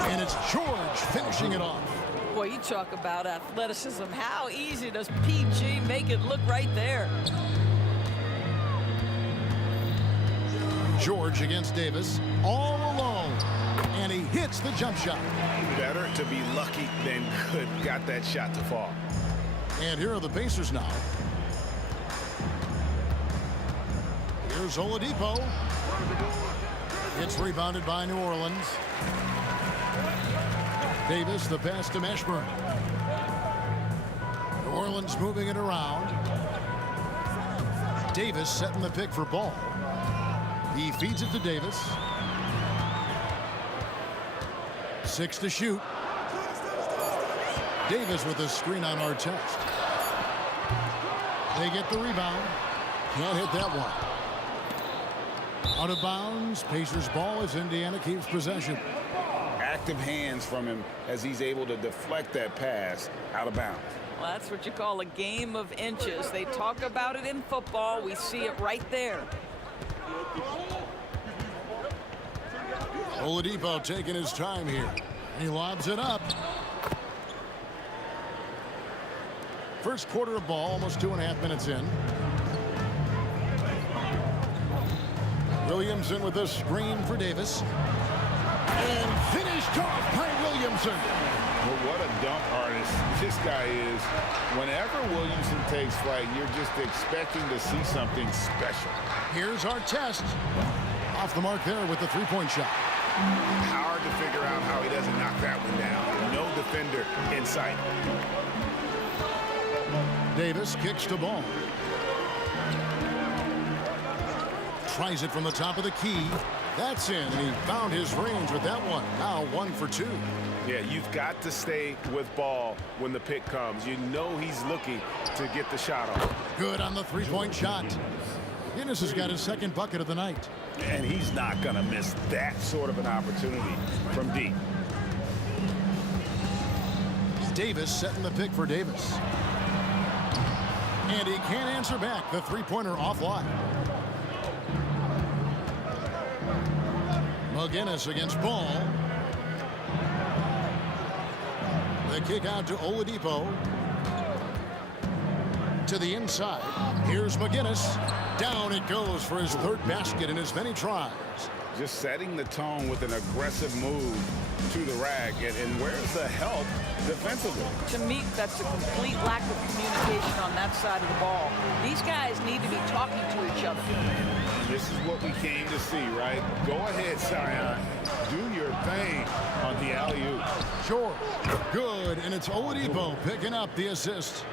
And it's George finishing it off. Boy, you talk about athleticism. How easy does PG make it look right there? George against Davis, all alone. And Gets the jump shot. Better to be lucky than good. Got that shot to fall. And here are the Pacers now. Here's Oladipo. It's rebounded by New Orleans. Davis, the pass to Mashburn. New Orleans moving it around. Davis setting the pick for Ball. He feeds it to Davis. 6 to shoot. Davis with a screen on Artest. They get the rebound. Can't hit that one. Out of bounds. Pacers ball as Indiana keeps possession. Active hands from him as he's able to deflect that pass out of bounds. Well, that's what you call a game of inches. They talk about it in football. We see it right there. Oladipo taking his time here. He lobs it up. First quarter of ball, almost 2.5 minutes in. Williamson with a screen for Davis. And finished off by Williamson. Well, what a dunk artist this guy is. Whenever Williamson takes flight, you're just expecting to see something special. Here's Artest. Off the mark there with the three-point shot. Hard to figure out how he doesn't knock that one down. No defender in sight. Davis kicks to Ball. Tries it from the top of the key. That's in, and he found his range with that one. Now 1 for 2. Yeah, you've got to stay with Ball when the pick comes. You know he's looking to get the shot off. Good on the three-point shot. Guinness has got his second bucket of the night. And he's not going to miss that sort of an opportunity from deep. Davis setting the pick for Davis. And he can't answer back. The three-pointer offline. McGinnis against Ball. The kick out to Oladipo. To the inside. Here's McGinnis. Down it goes for his third basket in as many tries. Just setting the tone with an aggressive move to the rack. And where's the help defensively? To me, that's a complete lack of communication on that side of the ball. These guys need to be talking to each other. This is what we came to see, right? Go ahead, Zion. Do your thing on the alley-oop. George, good, and it's Oladipo picking up the assist.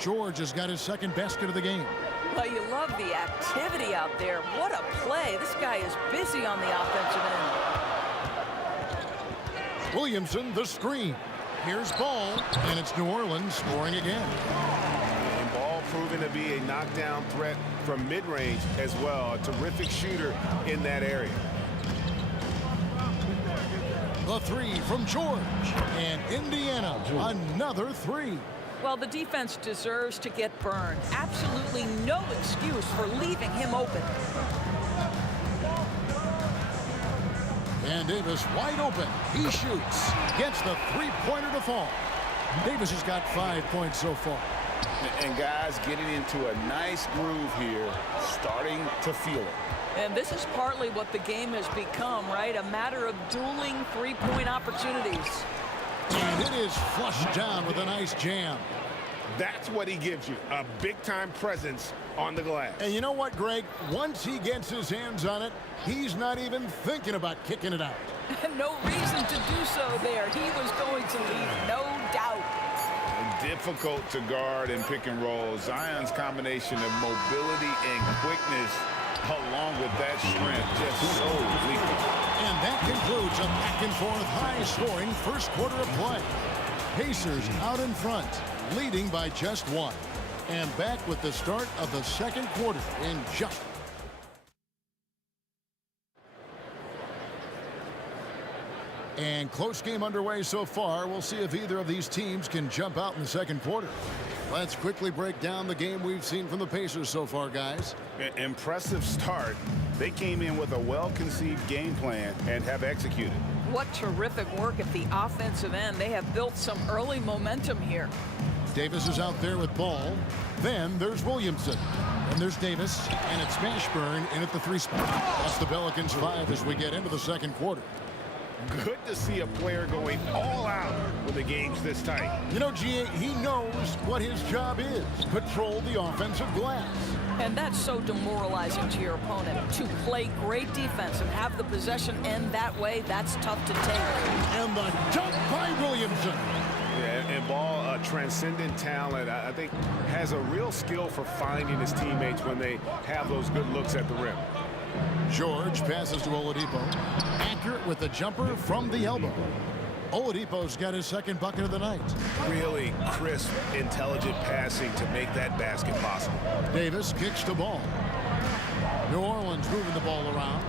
George has got his second basket of the game. Well, you love the activity out there. What a play. This guy is busy on the offensive end. Williamson, the screen. Here's Ball, and it's New Orleans scoring again. And Ball proving to be a knockdown threat from mid-range as well. A terrific shooter in that area. The three from George, and Indiana, another three. Well, the defense deserves to get burned. Absolutely no excuse for leaving him open. And Davis wide open. He shoots. Gets the three-pointer to fall. Davis has got 5 points so far. And guys getting into a nice groove here, starting to feel it. And this is partly what the game has become, right? A matter of dueling three-point opportunities. And it is flushed down with a nice jam. That's what he gives you, a big-time presence on the glass. And you know what, Greg? Once he gets his hands on it, he's not even thinking about kicking it out. No reason to do so there. He was going to leave, no doubt. Difficult to guard and pick and roll. Zion's combination of mobility and quickness along with that strength just so lethal. And that concludes a back-and-forth high-scoring first quarter of play. Pacers out in front, leading by just 1. And back with the start of the second quarter in just... And close game underway so far. We'll see if either of these teams can jump out in the second quarter. Let's quickly break down the game we've seen from the Pacers so far, guys. Impressive start. They came in with a well-conceived game plan and have executed. What terrific work at the offensive end. They have built some early momentum here. Davis is out there with Ball. Then there's Williamson. And there's Davis. And it's Mashburn in at the 3 spot. That's the Pelicans 5 as we get into the second quarter. Good to see a player going all out when the game's this tight. You know, G.A., he knows what his job is. Control the offensive glass. And that's so demoralizing to your opponent. To play great defense and have the possession end that way, that's tough to take. And the dunk by Williamson. Yeah, and Ball, a transcendent talent, I think has a real skill for finding his teammates when they have those good looks at the rim. George passes to Oladipo. Accurate with the jumper from the elbow. Oladipo's got his second bucket of the night. Really crisp, intelligent passing to make that basket possible. Davis kicks the ball. New Orleans moving the ball around.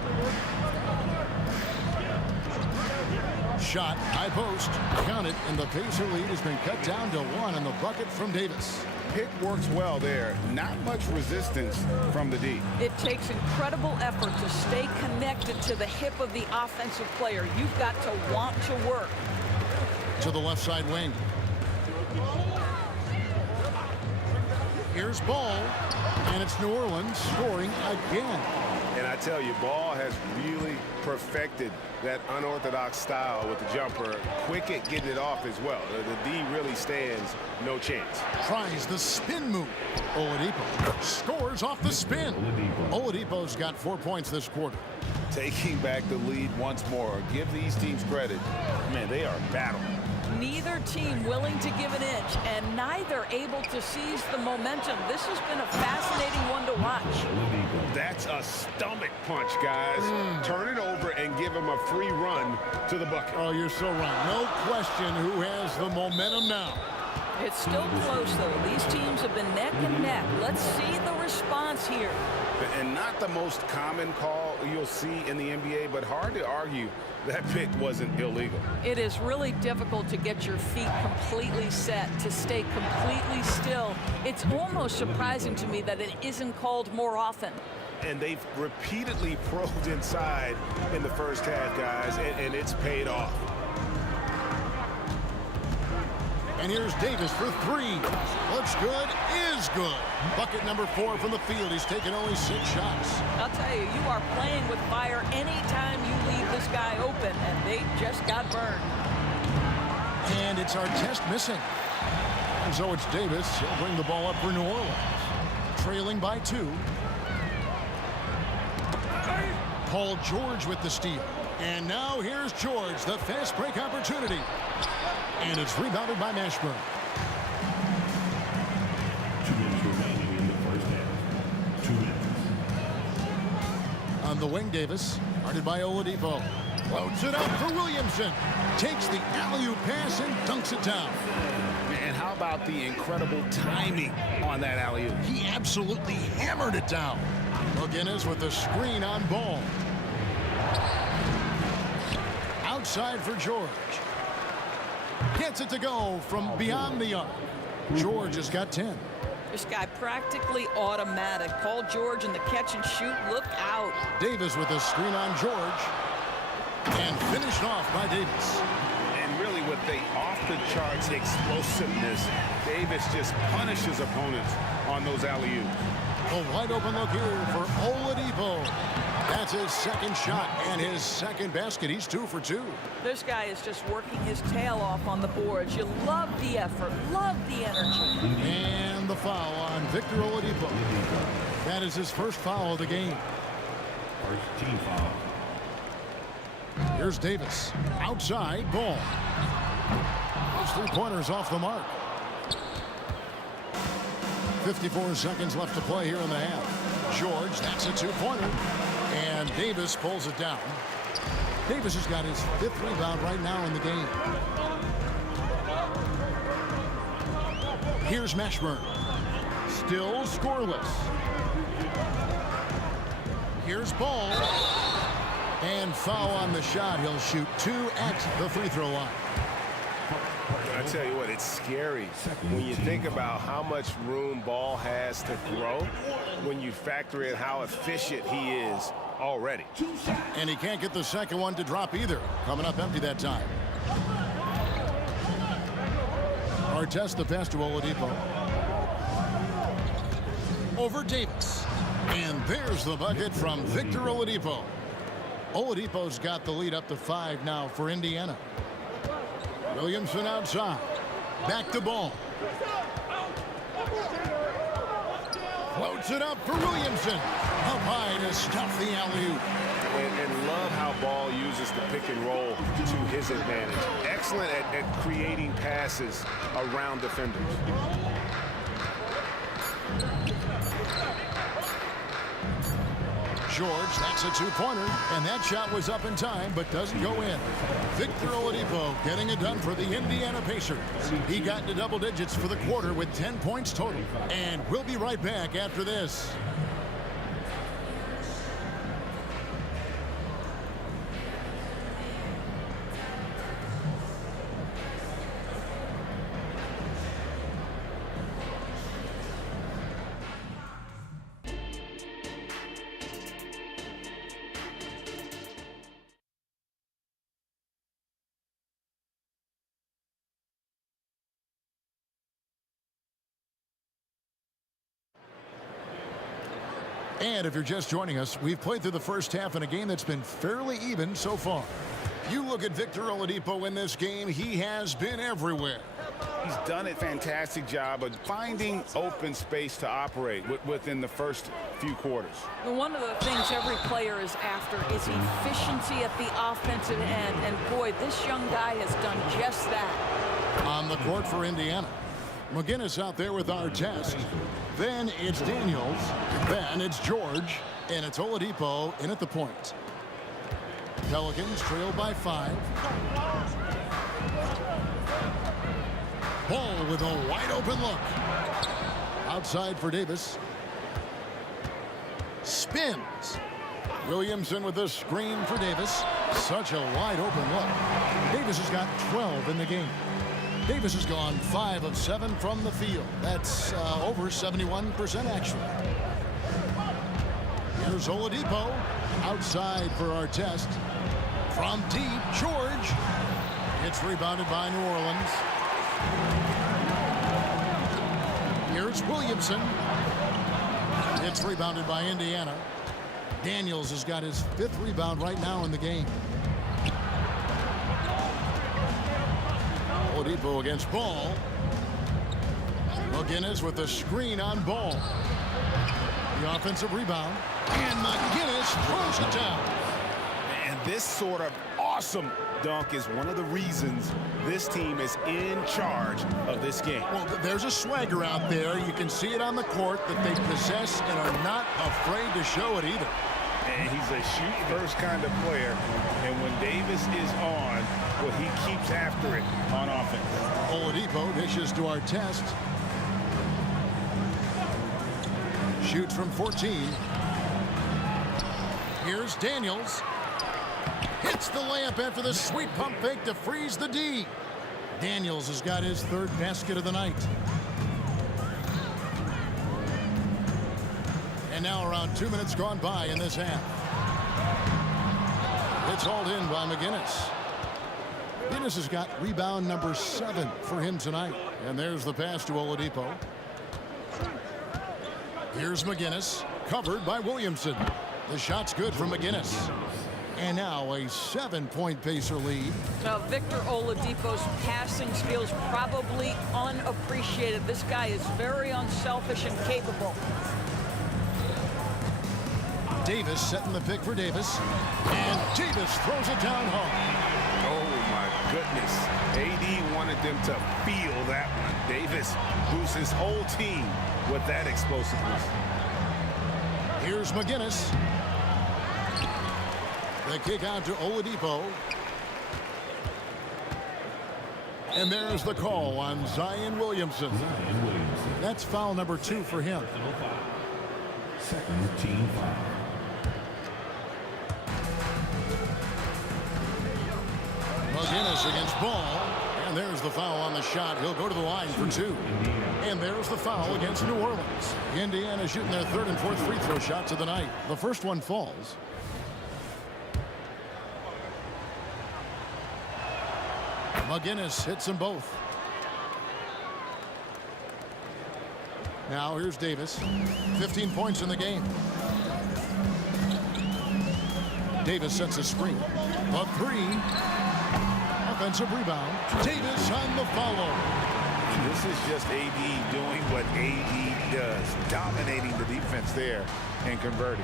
Shot, high post, count it, and the Pacer lead has been cut down to 1 on the bucket from Davis. Pick works well there. Not much resistance from the D. It takes incredible effort to stay connected to the hip of the offensive player. You've got to want to work. To the left side wing. Here's Ball, and it's New Orleans scoring again. And I tell you, Ball has really perfected that unorthodox style with the jumper. Quick at getting it off as well. The D really stands no chance. Tries the spin move. Oladipo scores off the spin. Oladipo's got 4 points this quarter. Taking back the lead once more. Give these teams credit. Man, they are battling. Neither team willing to give an inch, and neither able to seize the momentum. This has been a fascinating one to watch. That's a stomach punch, guys. Turn it over and give him a free run to the bucket. Oh, you're so right. No question who has the momentum now. It's still close, though. These teams have been neck and neck. Let's see the response here. And not the most common call you'll see in the NBA, but hard to argue that pick wasn't illegal. It is really difficult to get your feet completely set, to stay completely still. It's almost surprising to me that it isn't called more often. And they've repeatedly probed inside in the first half, guys, and it's paid off. And here's Davis for 3. Looks good, is good. Bucket number 4 from the field. He's taken only 6 shots. I'll tell you, you are playing with fire anytime you leave this guy open, and they just got burned. And it's Artest missing. And so it's Davis. He'll bring the ball up for New Orleans. Trailing by 2. Paul George with the steal. And now here's George, the fast break opportunity. And it's rebounded by Mashburn. 2 minutes remaining in the first half. 2 minutes. On the wing, Davis, guarded by Oladipo. Floats it up for Williamson. Takes the alley-oop pass and dunks it down. And how about the incredible timing on that alley-oop? He absolutely hammered it down. McGinnis with the screen on Ball. Outside for George. Gets it to go from beyond the arc. George has got 10. This guy practically automatic. Paul George in the catch and shoot. Look out. Davis with a screen on George. And finished off by Davis. And really with the off-the-charts explosiveness, Davis just punishes opponents on those alley-oops. A wide open look here for Oladipo. That's his second shot and his second basket. He's 2 for 2. This guy is just working his tail off on the boards. You love the effort, love the energy. And the foul on Victor Oladipo. That is his first foul of the game. First team foul. Here's Davis. Outside, Ball. Those 3-pointers off the mark. 54 seconds left to play here in the half. George, that's a 2-pointer. And Davis pulls it down. Davis has got his 5th rebound right now in the game. Here's Mashburn. Still scoreless. Here's Ball. And foul on the shot. He'll shoot 2 at the free throw line. I tell you what, it's scary when you think about how much room Ball has to throw when you factor in how efficient he is already. And he can't get the second one to drop either. Coming up empty that time. Artest the pass to Oladipo. Over Davis. And there's the bucket from Victor Oladipo. Oladipo's got the lead up to 5 now for Indiana. Williamson outside. Back to Ball. Floats it up for Williamson. Up high to stuff the alley-oop. And love how Ball uses the pick and roll to his advantage. Excellent at creating passes around defenders. George, that's a two-pointer, and that shot was up in time, but doesn't go in. Victor Oladipo getting it done for the Indiana Pacers. He got into double digits for the quarter with 10 points total. And we'll be right back after this. And if you're just joining us, we've played through the first half in a game that's been fairly even so far. You look at Victor Oladipo in this game, he has been everywhere. He's done a fantastic job of finding open space to operate within the first few quarters. One of the things every player is after is efficiency at the offensive end. And boy, this young guy has done just that. On the court for Indiana. McGinnis out there with our test. Then it's Daniels. Then it's George. And it's Oladipo in at the point. Pelicans trail by 5. Ball with a wide open look. Outside for Davis. Spins. Williamson with the screen for Davis. Such a wide open look. Davis has got 12 in the game. Davis has gone 5 of 7 from the field. That's over 71% actually. Here's Oladipo outside for our test. From deep, George. It's rebounded by New Orleans. Here's Williamson. It's rebounded by Indiana. Daniels has got his 5th rebound right now in the game. Oladipo against Ball. McGinnis with the screen on Ball. The offensive rebound. And McGinnis throws it down. And this sort of awesome dunk is one of the reasons this team is in charge of this game. Well, there's a swagger out there. You can see it on the court that they possess and are not afraid to show it either. And he's a shoot-first kind of player. And when Davis is on, well, he keeps after it on offense. Oladipo dishes to our test. Shoots from 14. Here's Daniels. Hits the layup after the sweet pump fake to freeze the D. Daniels has got his 3rd basket of the night. And now around 2 minutes gone by in this half. It's hauled in by McGinnis. McGinnis has got rebound number 7 for him tonight. And there's the pass to Oladipo. Here's McGinnis, covered by Williamson. The shot's good from McGinnis. And now a 7-point Pacer lead. Now, Victor Oladipo's passing skills probably unappreciated. This guy is very unselfish and capable. Davis setting the pick for Davis. And Davis throws it down home. Oh, my goodness. AD wanted them to feel that one. Davis moves his whole team with that explosiveness. Here's McGinnis. The kick out to Oladipo. And there's the call on Zion Williamson. That's foul number 2 for him. Second team foul. McGinnis against Ball. And there's the foul on the shot. He'll go to the line for 2. And there's the foul against New Orleans. Indiana shooting their 3rd and 4th free throw shots of the night. The first one falls. McGinnis hits them both. Now here's Davis. 15 points in the game. Davis sets a screen. A three. Offensive rebound. Davis on the follow. This is just AD doing what AD does, dominating the defense there and converting.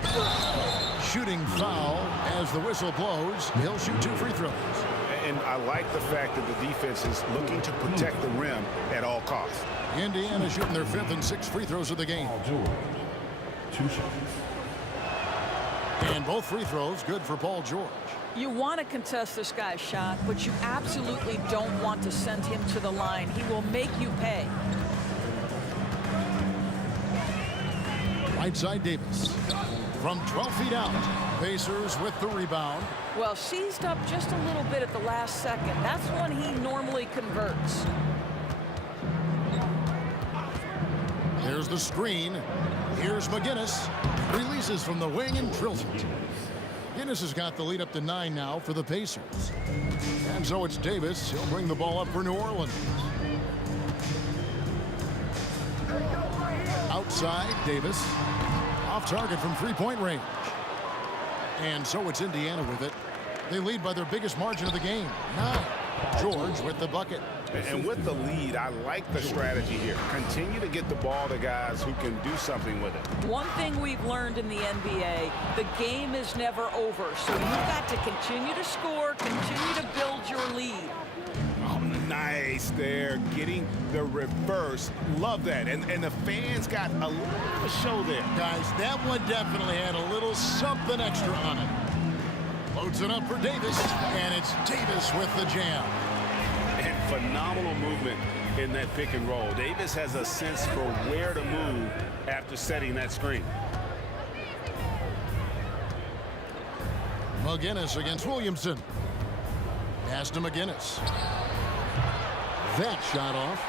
Shooting foul as the whistle blows. He'll shoot 2 free throws. And I like the fact that the defense is looking to protect the rim at all costs. Indiana shooting their 5th and 6th free throws of the game. 2 shots. And both free throws good for Paul George. You want to contest this guy's shot, but you absolutely don't want to send him to the line. He will make you pay. Right side Davis. From 12 feet out. Pacers with the rebound. Well, seized up just a little bit at the last second. That's when he normally converts. Here's the screen. Here's McGinnis. Releases from the wing and drills it. McGinnis has got the lead up to 9 now for the Pacers. And so it's Davis. He'll bring the ball up for New Orleans. Outside, Davis. Off target from 3-point range. And so it's Indiana with it. They lead by their biggest margin of the game, 9. George with the bucket. And with the lead, I like the strategy here. Continue to get the ball to guys who can do something with it. One thing we've learned in the NBA, the game is never over. So you've got to continue to score, continue to build your lead. Oh, nice there, getting the reverse. Love that. And the fans got a little show there. Guys, that one definitely had a little something extra on it. Loads it up for Davis, and it's Davis with the jam. And phenomenal movement in that pick and roll. Davis has a sense for where to move after setting that screen. McGinnis against Williamson. Pass to McGinnis. That shot off.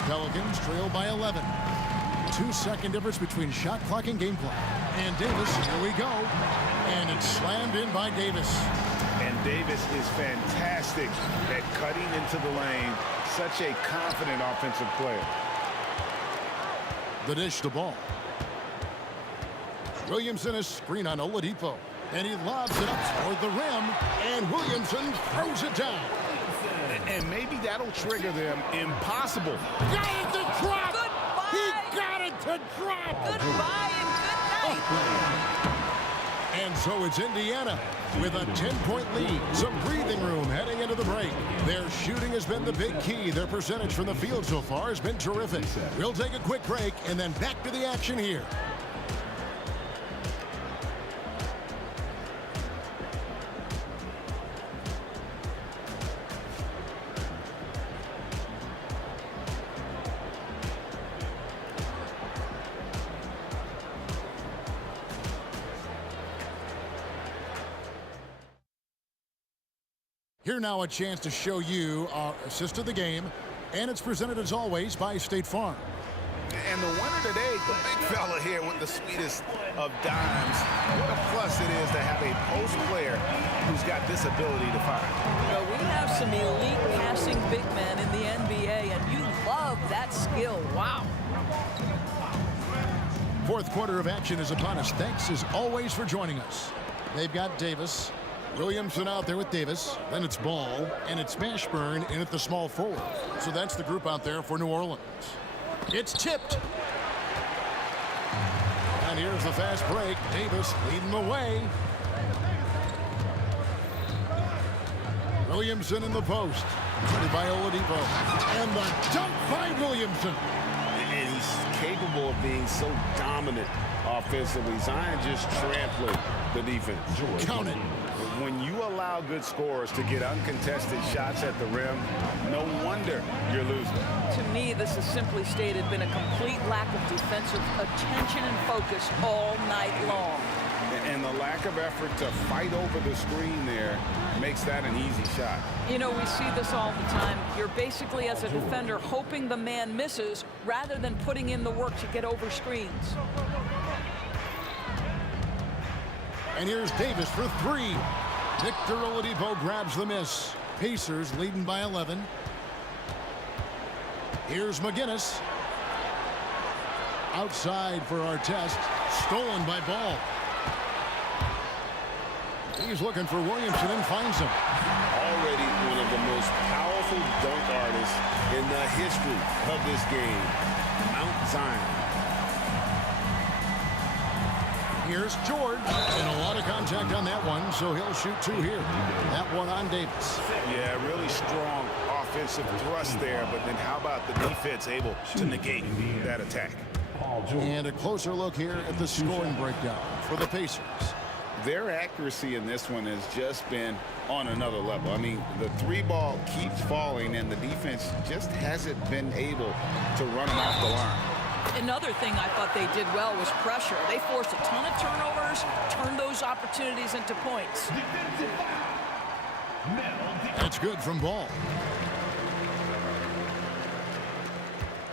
Pelicans trail by 11. 2-second difference between shot clock and game clock. And Davis, here we go. And it's slammed in by Davis. And Davis is fantastic at cutting into the lane. Such a confident offensive player. The dish to ball. Williamson is screen on Oladipo. And he lobs it up toward the rim. And Williamson throws it down. And maybe that'll trigger them. Impossible. Got it to drop. Goodbye. He got it to drop. Goodbye and good night. And so it's Indiana with a 10-point lead. Some breathing room heading into the break. Their shooting has been the big key. Their percentage from the field so far has been terrific. We'll take a quick break and then back to the action here. Here now a chance to show you our assist of the game, and it's presented as always by State Farm. And the winner today, the big fella here with the sweetest of dimes. What a plus it is to have a post player who's got this ability to fire. Well, we have some elite passing big men in the NBA, and you love that skill. Wow. Fourth quarter of action is upon us. Thanks as always for joining us. They've got Davis. Williamson out there with Davis. Then it's Ball, and it's Mashburn in at the small forward. So that's the group out there for New Orleans. It's tipped. And here's the fast break. Davis leading the way. Williamson in the post. Ready by Oladipo. And the dunk by Williamson. And he's capable of being so dominant offensively. Zion just trampling the defense. Count it. When you allow good scorers to get uncontested shots at the rim, no wonder you're losing. To me, this is simply stated been a complete lack of defensive attention and focus all night long. And the lack of effort to fight over the screen there makes that an easy shot. You know, we see this all the time. You're basically, as a defender, hoping the man misses rather than putting in the work to get over screens. And here's Davis for three. Victor Oladipo grabs the miss. Pacers leading by 11. Here's McGinnis. Outside for Artest. Stolen by Ball. He's looking for Williamson and finds him. Already one of the most powerful dunk artists in the history of this game, Mount Zion. Here's George, and a lot of contact on that one, so he'll shoot 2 here. That one on Davis. Yeah, really strong offensive thrust there, but then how about the defense able to negate that attack? And a closer look here at the scoring breakdown for the Pacers. Their accuracy in this one has just been on another level. I mean, the 3-ball keeps falling, and the defense just hasn't been able to run them off the line. Another thing I thought they did well was pressure. They forced a ton of turnovers, turned those opportunities into points. That's good from Ball.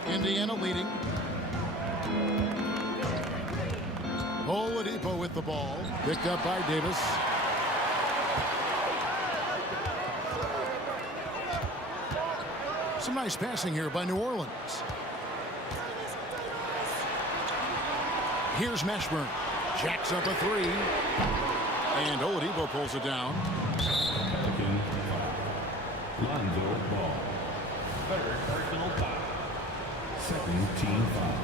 Indiana leading. Oladipo with the ball. Picked up by Davis. Some nice passing here by New Orleans. Here's Mashburn. Jacks up a 3. And Oladipo pulls it down. Lonzo Ball. Third personal foul. Second team foul.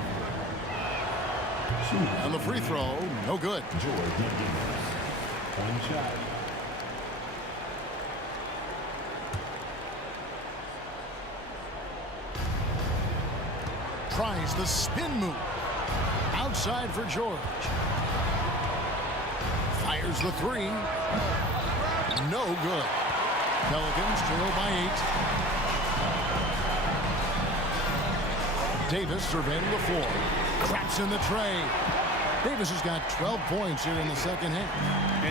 On the free throw, no good. George McGinnis. One shot. Tries the spin move. Outside for George. Fires the 3. No good. Pelicans trail by 8. Davis surveying the floor. Traps in the tray. Davis has got 12 points here in the second half.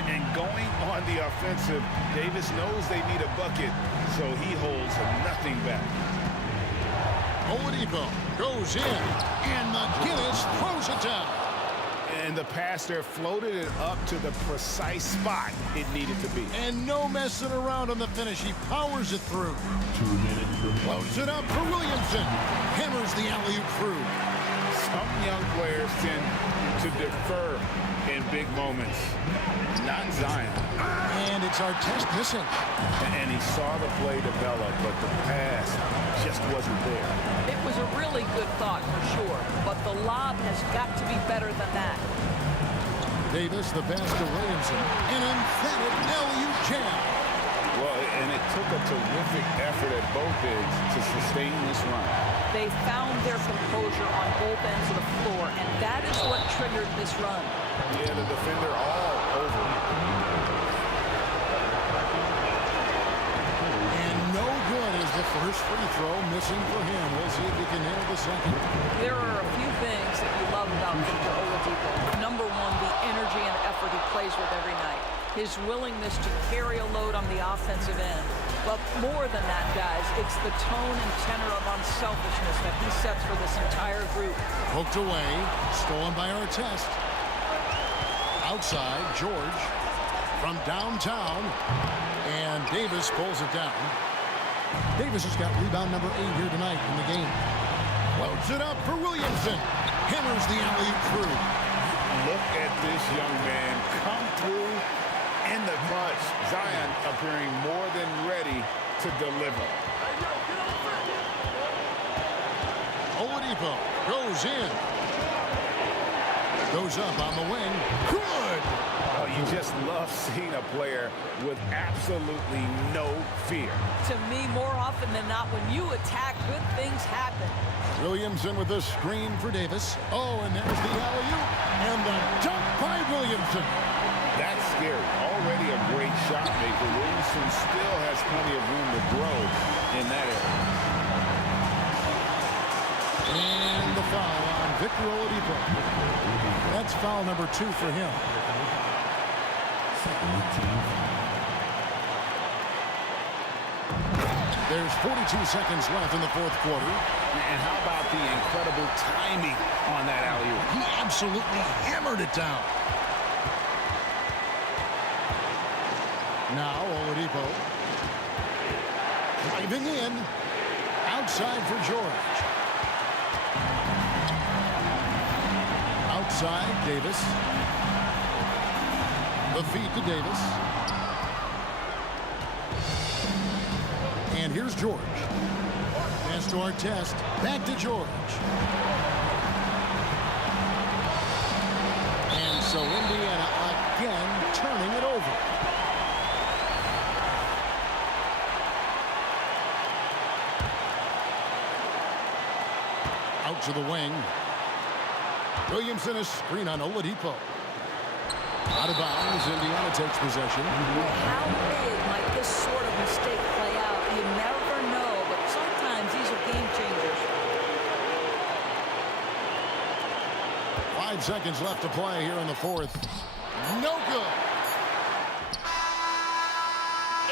And going on the offensive, Davis knows they need a bucket, so he holds nothing back. Oladipo goes in, and McGinnis throws it down. And the pass there floated it up to the precise spot it needed to be. And no messing around on the finish. He powers it through. 2 minutes remaining. Close it up for Williamson. Hammers the alley-oop through. Some young players tend to defer in big moments. Not Zion. And it's Artest missing. And he saw the play develop, but the pass just wasn't there. It was a really good thought for sure, but the lob has got to be better than that. Davis, the pass to Williamson. An emphatic alley-oop jam. Well, and it took a terrific effort at both ends to sustain this run. They found their composure on both ends of the floor, and that is what triggered this run. Yeah, the defender all over. And no good is the first free throw missing for him. We'll see if he can nail the second. There are a few things that you love about Victor Oladipo. Number one, the energy and effort he plays with every night. His willingness to carry a load on the offensive end. But more than that, guys, it's the tone and tenor of unselfishness that he sets for this entire group. Poked away, stolen by Artest. Outside, George from downtown, and Davis pulls it down. Davis has got rebound number 8 here tonight in the game. Loads it up for Williamson. Hammers the alley-oop through. Look at this young man come through in the clutch. Zion appearing more than ready to deliver. Oladipo goes in. Goes up on the wing. Good! Oh, you just love seeing a player with absolutely no fear. To me, more often than not, when you attack, good things happen. Williamson with the screen for Davis. Oh, and there's the alley-oop. And the dunk by Williamson. That's scary. Already a great shot maker. Williamson still has plenty of room to grow in that area. And the foul on Victor Oladipo. That's foul number 2 for him. There's 42 seconds left in the fourth quarter. And how about the incredible timing on that alley-oop? He absolutely hammered it down. Now Oladipo driving in. Outside for George. Outside, Davis. The feed to Davis. And here's George. Pass to Artest. Back to George. And so Indiana again turning it over. Out to the wing. Williamson, a screen on Oladipo. Out of bounds. Indiana takes possession. How big might this sort of mistake play out? You never know, but sometimes these are game changers. 5 seconds left to play here in the fourth. No good.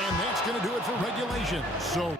And that's going to do it for regulation. So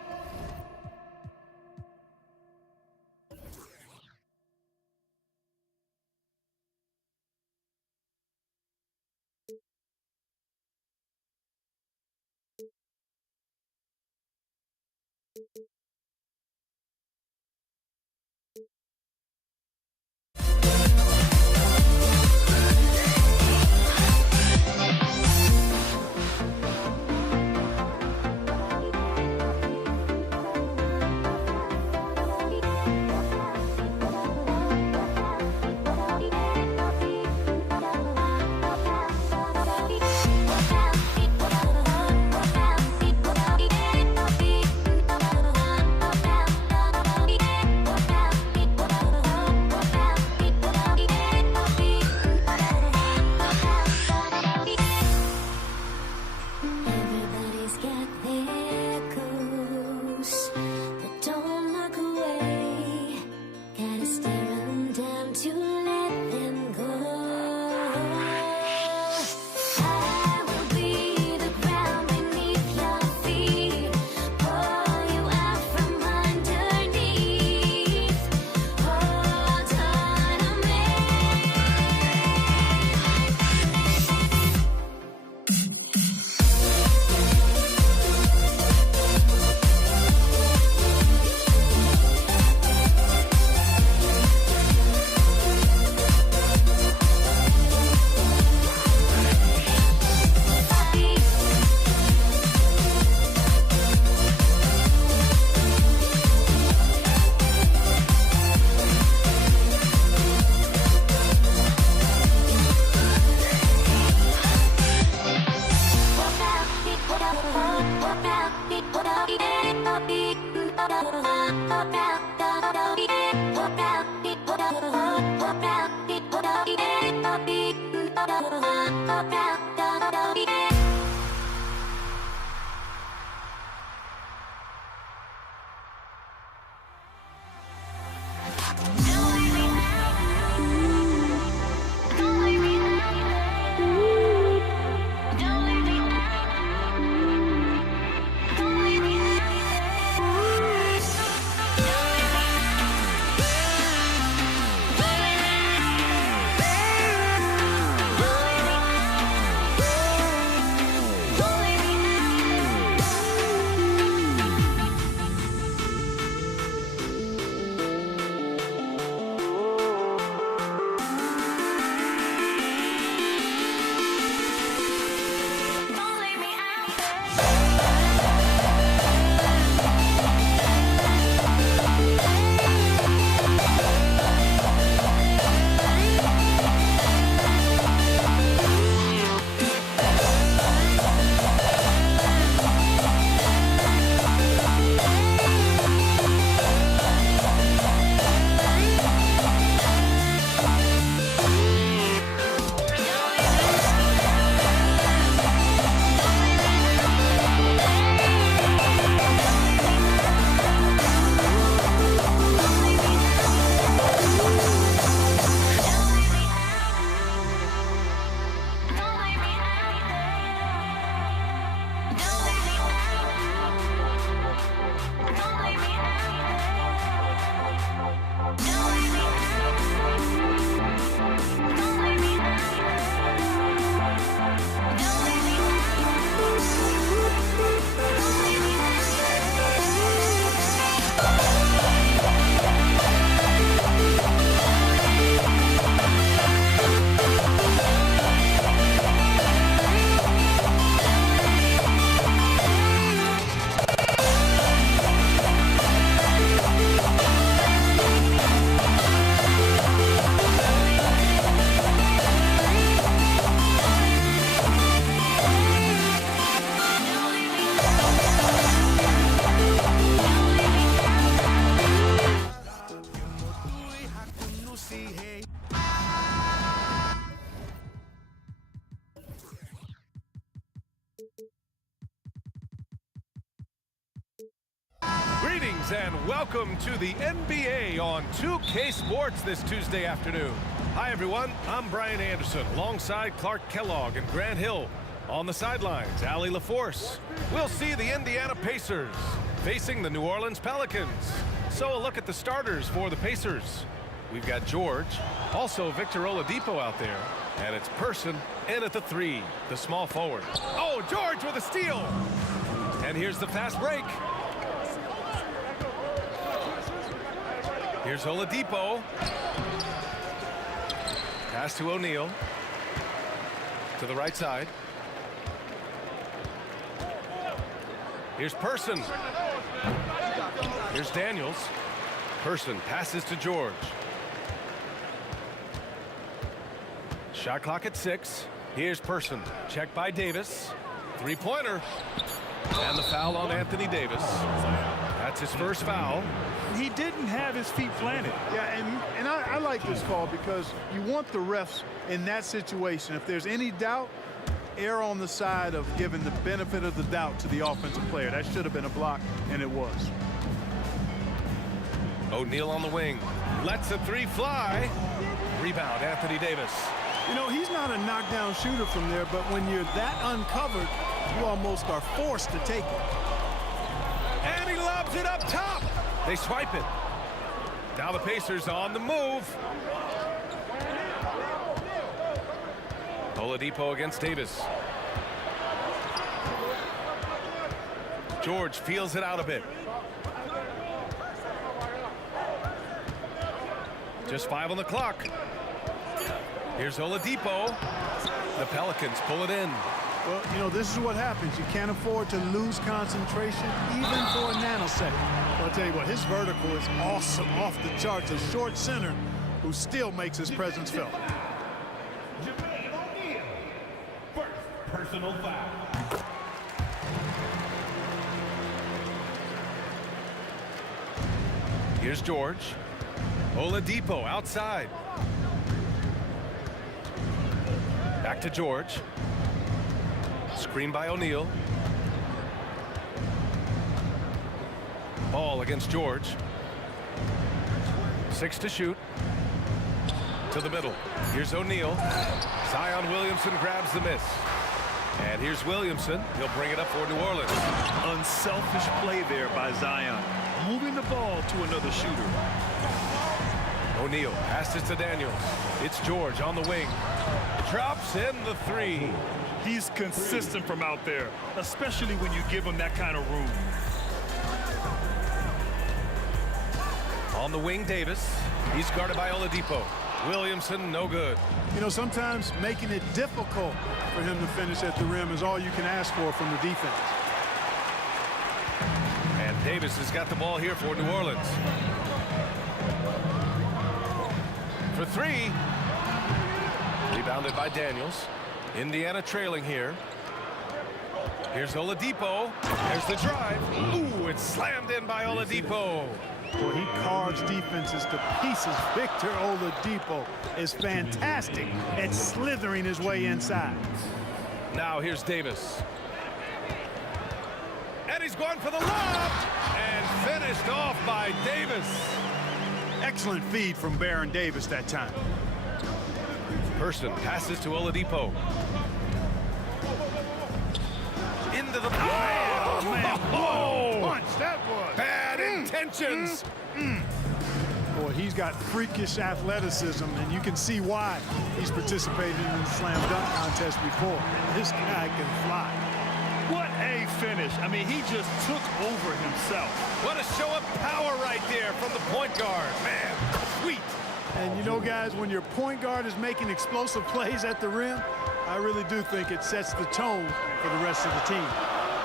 and welcome to the NBA on 2K Sports this Tuesday afternoon. Hi, everyone. I'm Brian Anderson alongside Clark Kellogg and Grant Hill. On the sidelines, Allie LaForce. We'll see the Indiana Pacers facing the New Orleans Pelicans. So a look at the starters for the Pacers. We've got George, also Victor Oladipo out there, and it's Person in at the 3, the small forward. Oh, George with a steal! And here's the fast break. Here's Oladipo. Pass to O'Neal. To the right side. Here's Person. Here's Daniels. Person passes to George. Shot clock at 6. Here's Person. Checked by Davis. Three-pointer. And the foul on Anthony Davis. That's his first foul. He didn't have his feet planted. Yeah, and I like this call because you want the refs in that situation. If there's any doubt, err on the side of giving the benefit of the doubt to the offensive player. That should have been a block, and it was. O'Neal on the wing. Lets a 3 fly. Rebound, Anthony Davis. You know, he's not a knockdown shooter from there, but when you're that uncovered, you almost are forced to take it. And he lobs it up top. They swipe it. Now the Pacers on the move. Oladipo against Davis. George feels it out a bit. Just 5 on the clock. Here's Oladipo. The Pelicans pull it in. Well, you know, this is what happens. You can't afford to lose concentration even for a nanosecond. But I'll tell you what, his vertical is awesome, off the charts. A short center who still makes his presence felt. First personal foul. Here's George. Oladipo outside. Back to George. Screen by O'Neal. Ball against George. 6 to shoot. To the middle. Here's O'Neal. Zion Williamson grabs the miss. And here's Williamson. He'll bring it up for New Orleans. Unselfish play there by Zion. Moving the ball to another shooter. O'Neal passes to Daniels. It's George on the wing. Drops in the 3. He's consistent from out there, especially when you give him that kind of room. On the wing, Davis. He's guarded by Oladipo. Williamson, no good. You know, sometimes making it difficult for him to finish at the rim is all you can ask for from the defense. And Davis has got the ball here for New Orleans. For 3. Rebounded by Daniels. Indiana trailing here. Here's Oladipo. There's the drive. Ooh, it's slammed in by Oladipo. Boy, he carves defenses to pieces. Victor Oladipo is fantastic at slithering his way inside. Now here's Davis. And he's going for the lob. And finished off by Davis. Excellent feed from Baron Davis that time. Person passes to Oladipo. Into the man. Whoa. Punch that was. Bad intentions. Boy, he's got freakish athleticism, and you can see why he's participated in the slam dunk contest before. This guy can fly. What a finish. I mean, he just took over himself. What a show of power right there from the point guard. Man, sweet. And you know, guys, when your point guard is making explosive plays at the rim, I really do think it sets the tone for the rest of the team.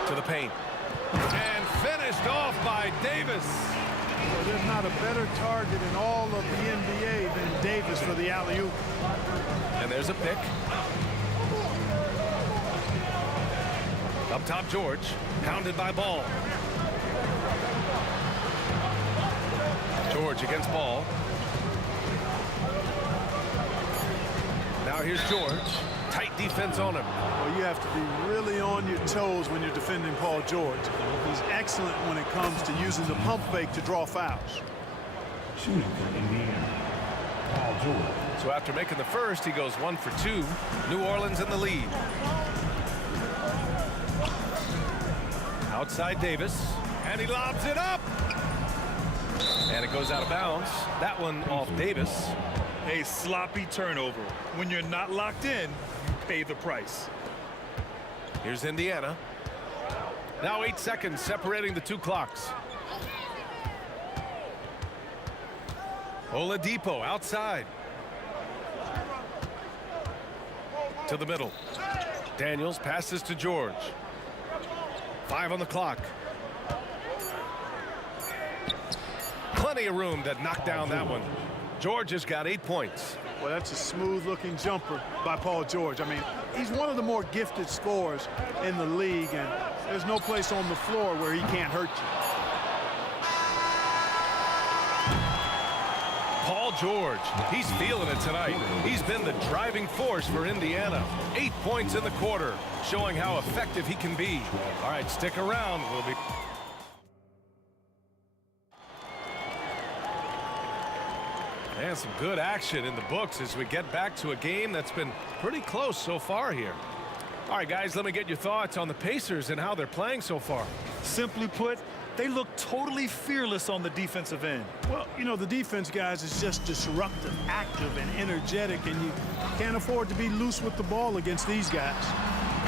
To the paint. And finished off by Davis. Well, there's not a better target in all of the NBA than Davis for the alley-oop. And there's a pick. Up top, George. Pounded by Ball. George against Ball. Now here's George. Tight defense on him. Well, you have to be really on your toes when you're defending Paul George. He's excellent when it comes to using the pump fake to draw fouls. Shooting for Indiana, Paul George. So after making the first, he goes 1 for 2. New Orleans in the lead. Outside Davis, and he lobs it up. And it goes out of bounds. That one off Davis. A sloppy turnover. When you're not locked in, you pay the price. Here's Indiana. Now 8 seconds separating the two clocks. Oladipo outside. To the middle. Daniels passes to George. 5 on the clock. Plenty of room to knock down that one. George has got 8 points. Well, that's a smooth-looking jumper by Paul George. I mean, he's one of the more gifted scorers in the league, and there's no place on the floor where he can't hurt you. Paul George, he's feeling it tonight. He's been the driving force for Indiana. 8 points in the quarter, showing how effective he can be. All right, stick around. We'll be... And some good action in the books as we get back to a game that's been pretty close so far here. All right, guys, let me get your thoughts on the Pacers and how they're playing so far. Simply put, they look totally fearless on the defensive end. Well, you know, the defense, guys, is just disruptive, active, and energetic, and you can't afford to be loose with the ball against these guys.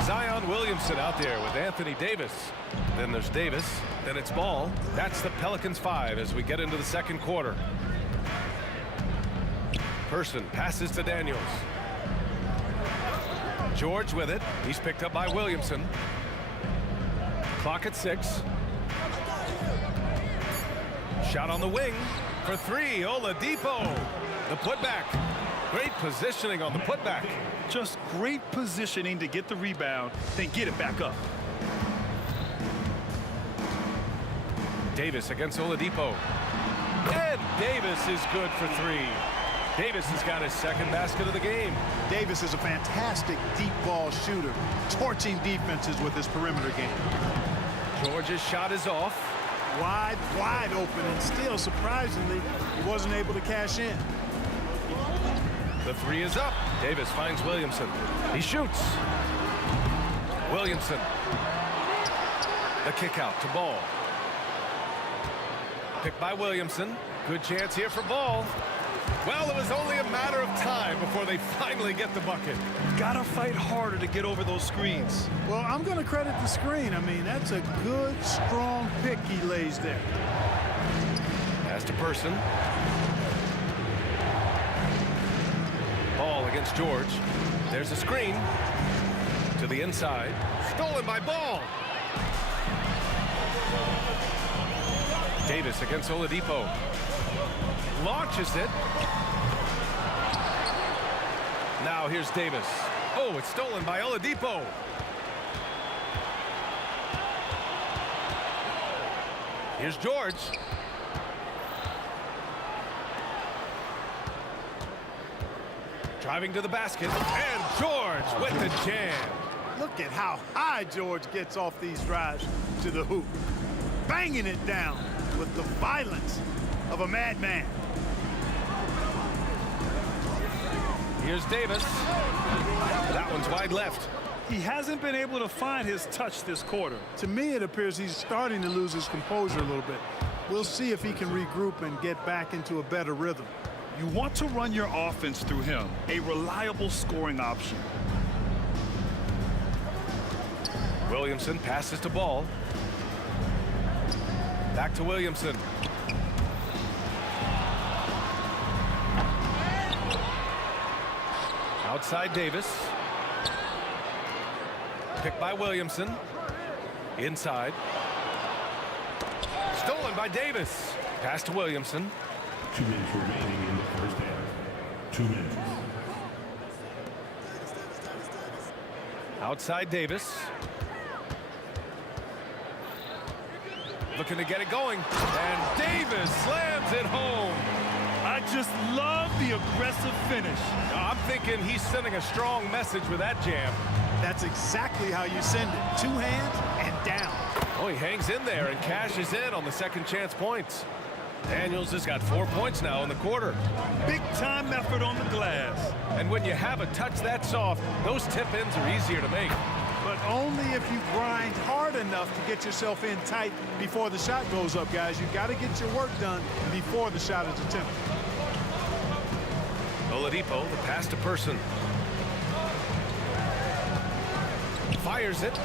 Zion Williamson out there with Anthony Davis. Then there's Davis. Then it's Ball. That's the Pelicans 5 as we get into the second quarter. Person passes to Daniels. George with it. He's picked up by Williamson. Clock at 6. Shot on the wing for 3. Oladipo. The putback. Great positioning on the putback. Just great positioning to get the rebound, then get it back up. Davis against Oladipo. And Davis is good for 3. Davis has got his second basket of the game. Davis is a fantastic deep ball shooter, torching defenses with his perimeter game. George's shot is off. Wide open, and still, surprisingly, he wasn't able to cash in. The 3 is up. Davis finds Williamson. He shoots. Williamson. The kick out to Ball. Picked by Williamson. Good chance here for Ball. Well, it was only a matter of time before they finally get the bucket. Gotta fight harder to get over those screens. Well, I'm going to credit the screen. I mean, that's a good, strong pick he lays there. Pass to Person. Ball against George. There's a screen to the inside. Stolen by Ball. Davis against Oladipo. Launches it. Now here's Davis. Oh, it's stolen by Oladipo. Here's George. Driving to the basket. And George with the jam. Look at how high George gets off these drives to the hoop. Banging it down with the violence of a madman. Here's Davis. That one's wide left. He hasn't been able to find his touch this quarter. To me, it appears he's starting to lose his composure a little bit. We'll see if he can regroup and get back into a better rhythm. You want to run your offense through him, a reliable scoring option. Williamson passes to Ball. Back to Williamson. Outside Davis. Picked by Williamson. Inside. Stolen by Davis. Pass to Williamson. 2 minutes remaining in the first half. 2 minutes. Outside Davis. Looking to get it going. And Davis slams it home. I just love the aggressive finish. I'm thinking he's sending a strong message with that jam. That's exactly how you send it. 2 hands and down. Oh, he hangs in there and cashes in on the second chance points. Daniels has got 4 points now in the quarter. Big time effort on the glass. And when you have a touch that soft, those tip-ins are easier to make. But only if you grind hard enough to get yourself in tight before the shot goes up, guys. You got to get your work done before the shot is attempted. Oladipo, the pass to Person. Fires it.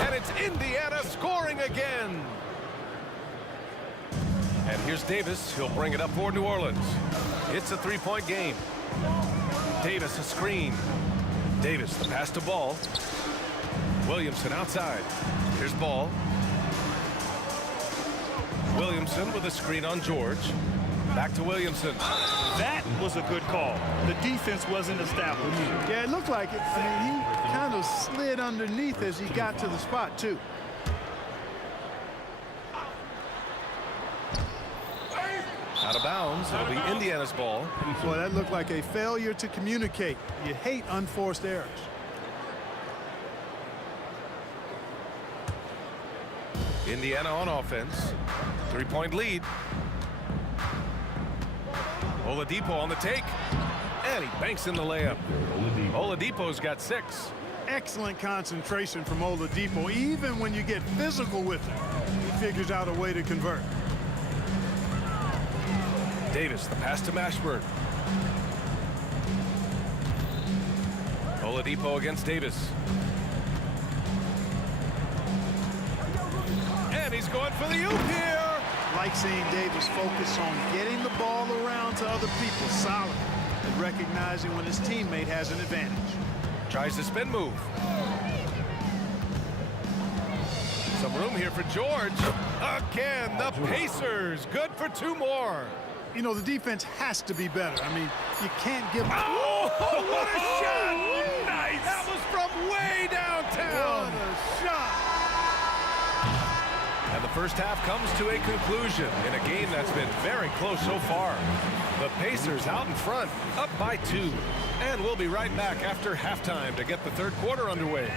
And it's Indiana scoring again. And here's Davis. He'll bring it up for New Orleans. It's a 3-point game. Davis a screen. Davis the pass to Ball. Williamson outside. Here's Ball. Williamson with a screen on George. Back to Williamson. That was a good call. The defense wasn't established. Yeah, it looked like it. I mean, he kind of slid underneath as he got to the spot, too. Out of bounds. It'll be Indiana's ball. Boy, that looked like a failure to communicate. You hate unforced errors. Indiana on offense. 3-point lead. Oladipo on the take. And he banks in the layup. Oladipo's got 6. Excellent concentration from Oladipo. Even when you get physical with him, he figures out a way to convert. Davis, the pass to Mashburn. Oladipo against Davis. And he's going for the oop here. Like seeing Davis focus on getting the ball around to other people solid and recognizing when his teammate has an advantage. Tries the spin move. Some room here for George. Again, the Pacers. Good for 2 more. You know, the defense has to be better. I mean, you can't give... Oh, what a shot! Nice! That was from way downtown. What a shot! And the first half comes to a conclusion in a game that's been very close so far. The Pacers out in front, up by 2. And we'll be right back after halftime to get the third quarter underway.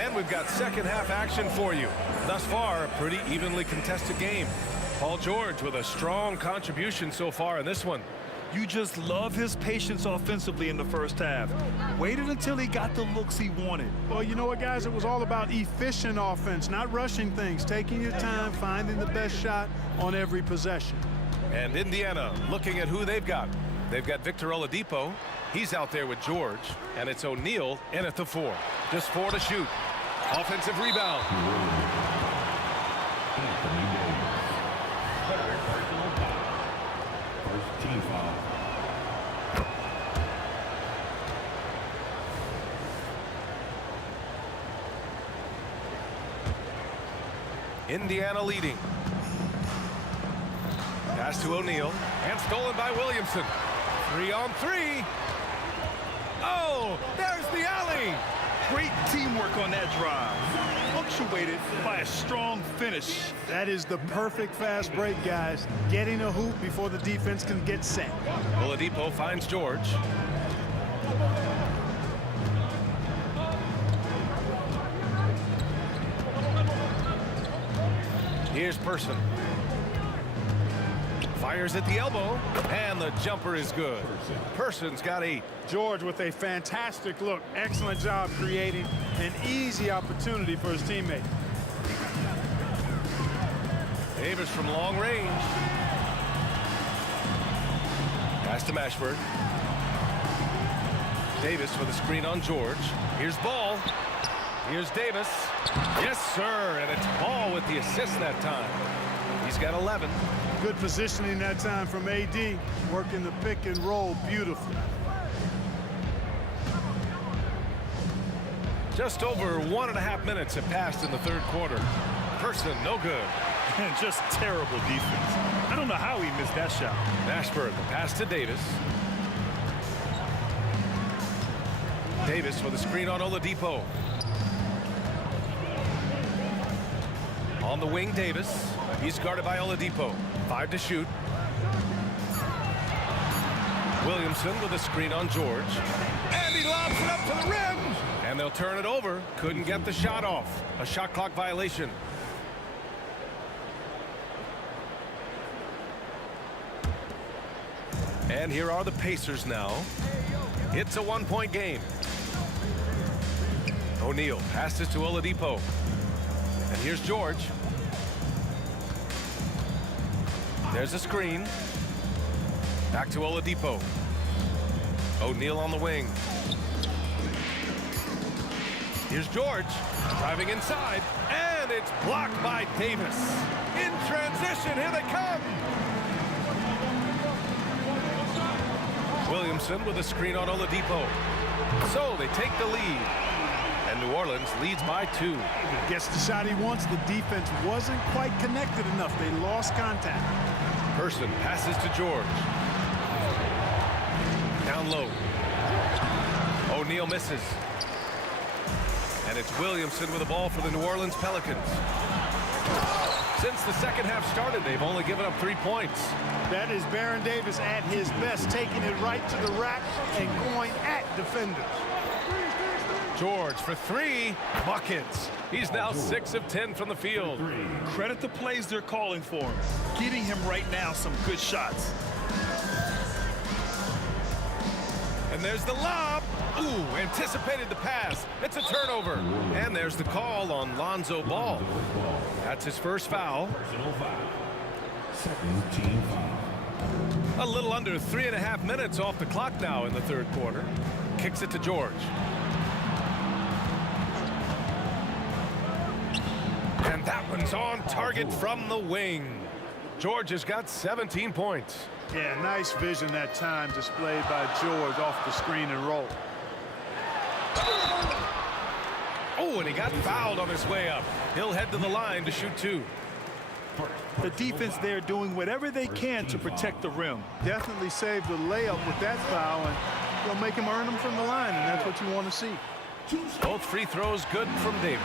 And we've got second half action for you. Thus far, a pretty evenly contested game. Paul George with a strong contribution so far in this one. You just love his patience offensively in the first half. Waited until he got the looks he wanted. Well, you know what, guys? It was all about efficient offense, not rushing things, taking your time, finding the best shot on every possession. And Indiana looking at who they've got. They've got Victor Oladipo. He's out there with George. And it's O'Neal in at the 4. Just 4 to shoot. Offensive rebound. First team foul. Indiana leading. Pass to O'Neal. And stolen by Williamson. 3 on 3. Oh, there's the alley. Great teamwork on that drive. Punctuated by a strong finish. That is the perfect fast break, guys. Getting a hoop before the defense can get set. Oladipo finds George. Here's Person. Fires at the elbow, and the jumper is good. Person's got 8. George with a fantastic look. Excellent job creating an easy opportunity for his teammate. Davis from long range. Pass to Mashburn. Davis with a screen on George. Here's Ball. Here's Davis. Yes, sir, and it's Ball with the assist that time. He's got 11. Good positioning that time from AD, working the pick and roll beautifully. Just over 1.5 minutes have passed in the third quarter. Person, no good. And just terrible defense. I don't know how he missed that shot. Ashburn, the pass to Davis. Davis with a screen on Oladipo. On the wing, Davis. He's guarded by Oladipo. 5 to shoot. Williamson with a screen on George. And he lobs it up to the rim. And they'll turn it over. Couldn't get the shot off. A shot clock violation. And here are the Pacers now. It's a 1-point game. O'Neal passes to Oladipo. And here's George. There's a screen. Back to Oladipo. O'Neal on the wing. Here's George driving inside, and it's blocked by Davis. In transition, here they come. Williamson with a screen on Oladipo. So they take the lead, and New Orleans leads by 2. Gets the shot he wants. The defense wasn't quite connected enough. They lost contact. Person passes to George. Down low. O'Neal misses. And it's Williamson with the ball for the New Orleans Pelicans. Since the second half started, they've only given up 3 points. That is Baron Davis at his best, taking it right to the rack and going at defenders. George for 3 buckets. He's now 6 of 10 from the field. Credit the plays they're calling for him. Getting him right now some good shots. And there's the lob. Ooh, anticipated the pass. It's a turnover. And there's the call on Lonzo Ball. That's his first foul. Second team foul. A little under 3.5 minutes off the clock now in the third quarter. Kicks it to George. And that one's on target from the wing. George has got 17 points. Yeah, nice vision that time displayed by George off the screen and roll. Oh, and he got fouled on his way up. He'll head to the line to shoot 2. The defense there doing whatever they can to protect the rim. Definitely saved the layup with that foul, and they'll make him earn them from the line, and that's what you want to see. Both free throws good from Davis.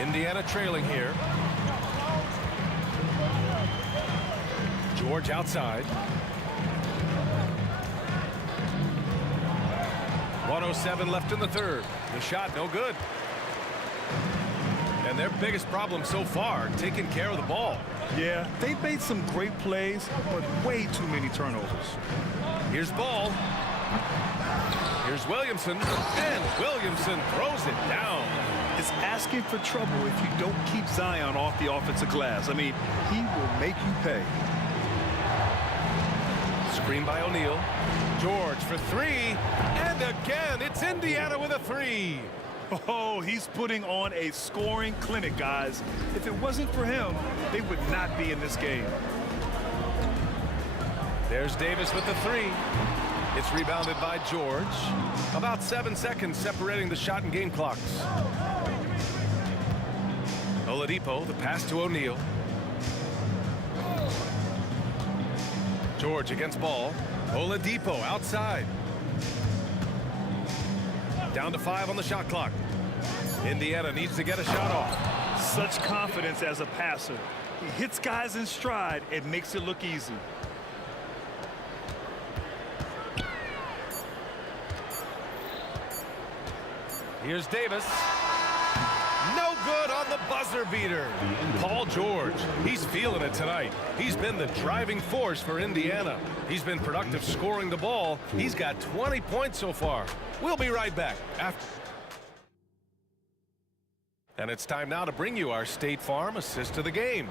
Indiana trailing here. George outside. 1:07 left in the third. The shot no good. And their biggest problem so far, taking care of the ball. Yeah, they've made some great plays, but way too many turnovers. Here's Ball. Here's Williamson. And Williamson throws it down. It's asking for trouble if you don't keep Zion off the offensive glass. I mean, he will make you pay. Screen by O'Neal. George for 3. And again, it's Indiana with a 3. Oh, he's putting on a scoring clinic, guys. If it wasn't for him, they would not be in this game. There's Davis with the 3. It's rebounded by George. About 7 seconds separating the shot and game clocks. Oladipo, the pass to O'Neal. George against Ball. Oladipo outside. Down to 5 on the shot clock. Indiana needs to get a shot off. Such confidence as a passer. He hits guys in stride and makes it look easy. Here's Davis. No good on the buzzer beater. Paul George, he's feeling it tonight. He's been the driving force for Indiana. He's been productive scoring the ball. He's got 20 points so far. We'll be right back after. And it's time now to bring you our State Farm assist to the game.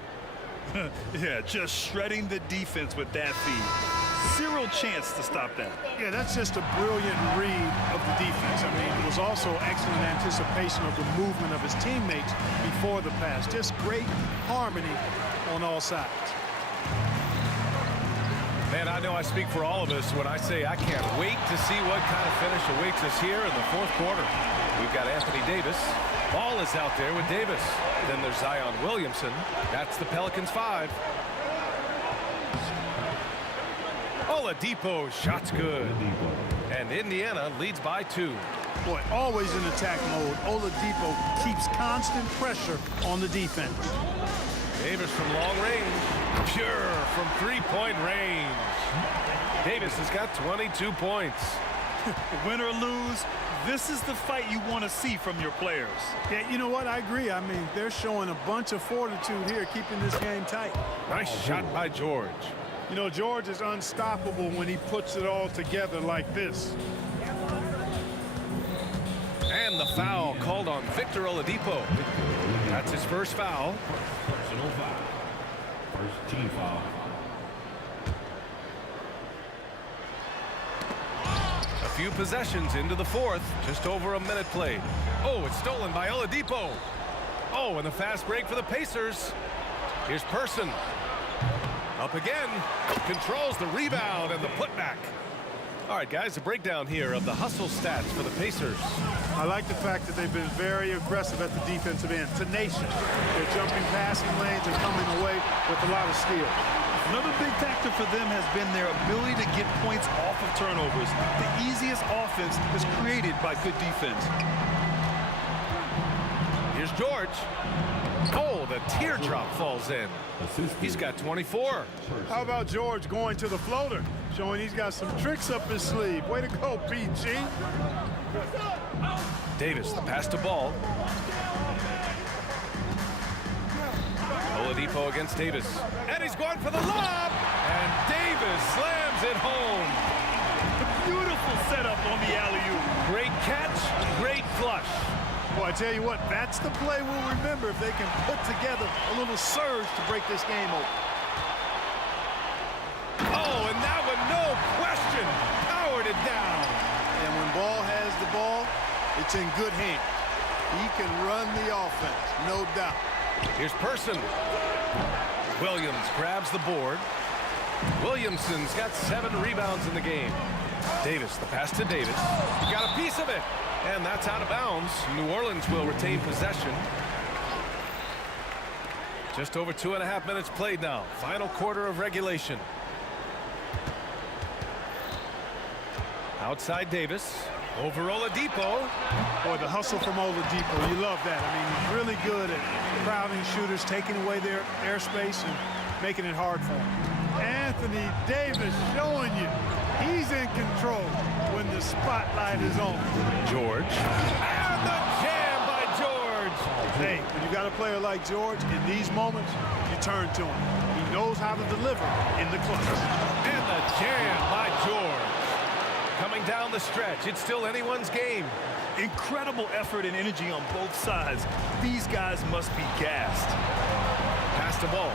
Yeah, just shredding the defense with that feed. Zero chance to stop that. Yeah, that's just a brilliant read of the defense. I mean, it was also excellent anticipation of the movement of his teammates before the pass. Just great harmony on all sides. And I know I speak for all of us when I say I can't wait to see what kind of finish awaits us here in the fourth quarter. We've got Anthony Davis. Ball is out there with Davis. Then there's Zion Williamson. That's the Pelicans 5. Oladipo, shot's good. And Indiana leads by 2. Boy, always in attack mode. Oladipo keeps constant pressure on the defense. Davis from long range. Pure from three-point range. Davis has got 22 points. Win or lose, this is the fight you want to see from your players. Yeah, you know what? I agree. I mean, they're showing a bunch of fortitude here, keeping this game tight. Nice shot by George. You know, George is unstoppable when he puts it all together like this. And the foul called on Victor Oladipo. That's his first foul. Personal foul. First team foul. A few possessions into the fourth. Just over a minute played. Oh, it's stolen by Oladipo. Oh, and the fast break for the Pacers. Here's Person. Up again. Controls the rebound and the putback. All right, guys, a breakdown here of the hustle stats for the Pacers. I like the fact that they've been very aggressive at the defensive end. Tenacious. They're jumping passing lanes and coming away with a lot of skill. Another big factor for them has been their ability to get points off of turnovers. The easiest offense is created by good defense. Here's George. Oh, the teardrop falls in. He's got 24. How about George going to the floater, showing he's got some tricks up his sleeve. Way to go, PG. Davis, the pass to Ball. Oladipo against Davis. And he's going for the lob. And Davis slams it home. A beautiful setup on the alley-oop. Great catch, great flush. Well, I tell you what, that's the play we'll remember if they can put together a little surge to break this game open. Oh, and that one, no question, powered it down. And when Ball has the ball, it's in good hands. He can run the offense, no doubt. Here's Person. Williams grabs the board. Williamson's got 7 rebounds in the game. Davis, the pass to Davis. Got a piece of it. And that's out of bounds. New Orleans will retain possession. Just over 2.5 minutes played now. Final quarter of regulation. Outside Davis. Over Oladipo. Boy, the hustle from Oladipo. You love that. I mean, he's really good at crowding shooters, taking away their airspace and making it hard for them. Anthony Davis showing you he's in control when the spotlight is on. George. And the jam by George. Hey, when you got a player like George, in these moments, you turn to him. He knows how to deliver in the clutch. And the jam by George. Coming down the stretch, it's still anyone's game. Incredible effort and energy on both sides. These guys must be gassed. Pass the ball.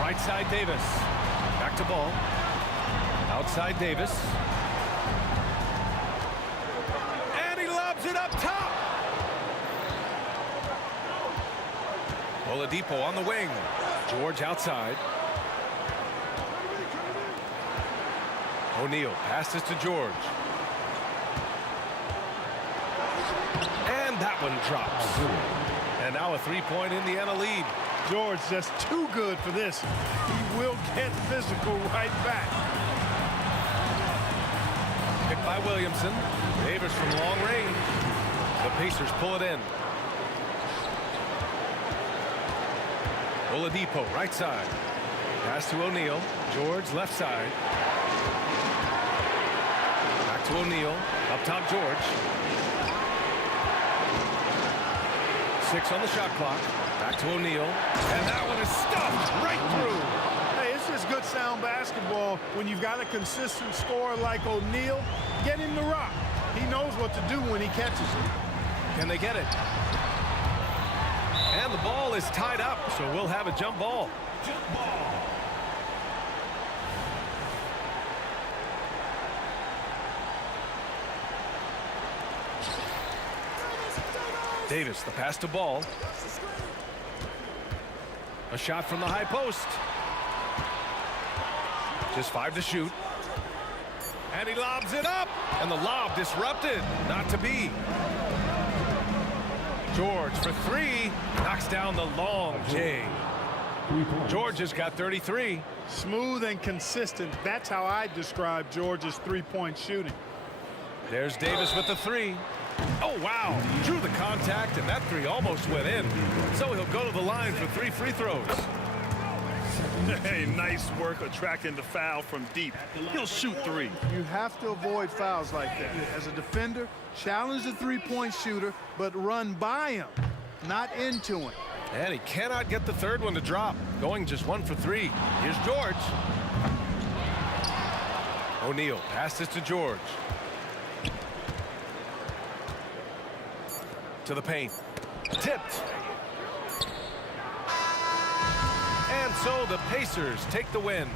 Right side Davis. Back to Ball. Outside Davis. And he lobs it up top. Oladipo on the wing. George outside. O'Neal passes to George. And that one drops. And now a three-point Indiana lead. George just too good for this. He will get physical right back. Picked by Williamson. Davis from long range. The Pacers pull it in. Oladipo right side. Pass to O'Neal. George left side. Back to O'Neal. Up top George. 6 on the shot clock. Back to O'Neal. And that one is stuffed right through. Hey, it's just good sound basketball when you've got a consistent scorer like O'Neal. Get him the rock. He knows what to do when he catches it. Can they get it? And the ball is tied up, so we'll have a jump ball. Jump ball. Davis, the pass to Ball. A shot from the high post. Just 5 to shoot. And he lobs it up. And the lob disrupted. Not to be. George for 3. Knocks down the long J. George has got 33. Smooth and consistent. That's how I describe George's three-point shooting. There's Davis with the 3. Oh, wow. Drew the contact, and that 3 almost went in. So he'll go to the line for 3 free throws. Hey, nice work attracting the foul from deep. He'll shoot 3. You have to avoid fouls like that. As a defender, challenge the three-point shooter, but run by him, not into him. And he cannot get the 3rd one to drop. Going just 1 for 3. Here's George. O'Neal passes to George. To the paint. Tipped. And so the Pacers take the win.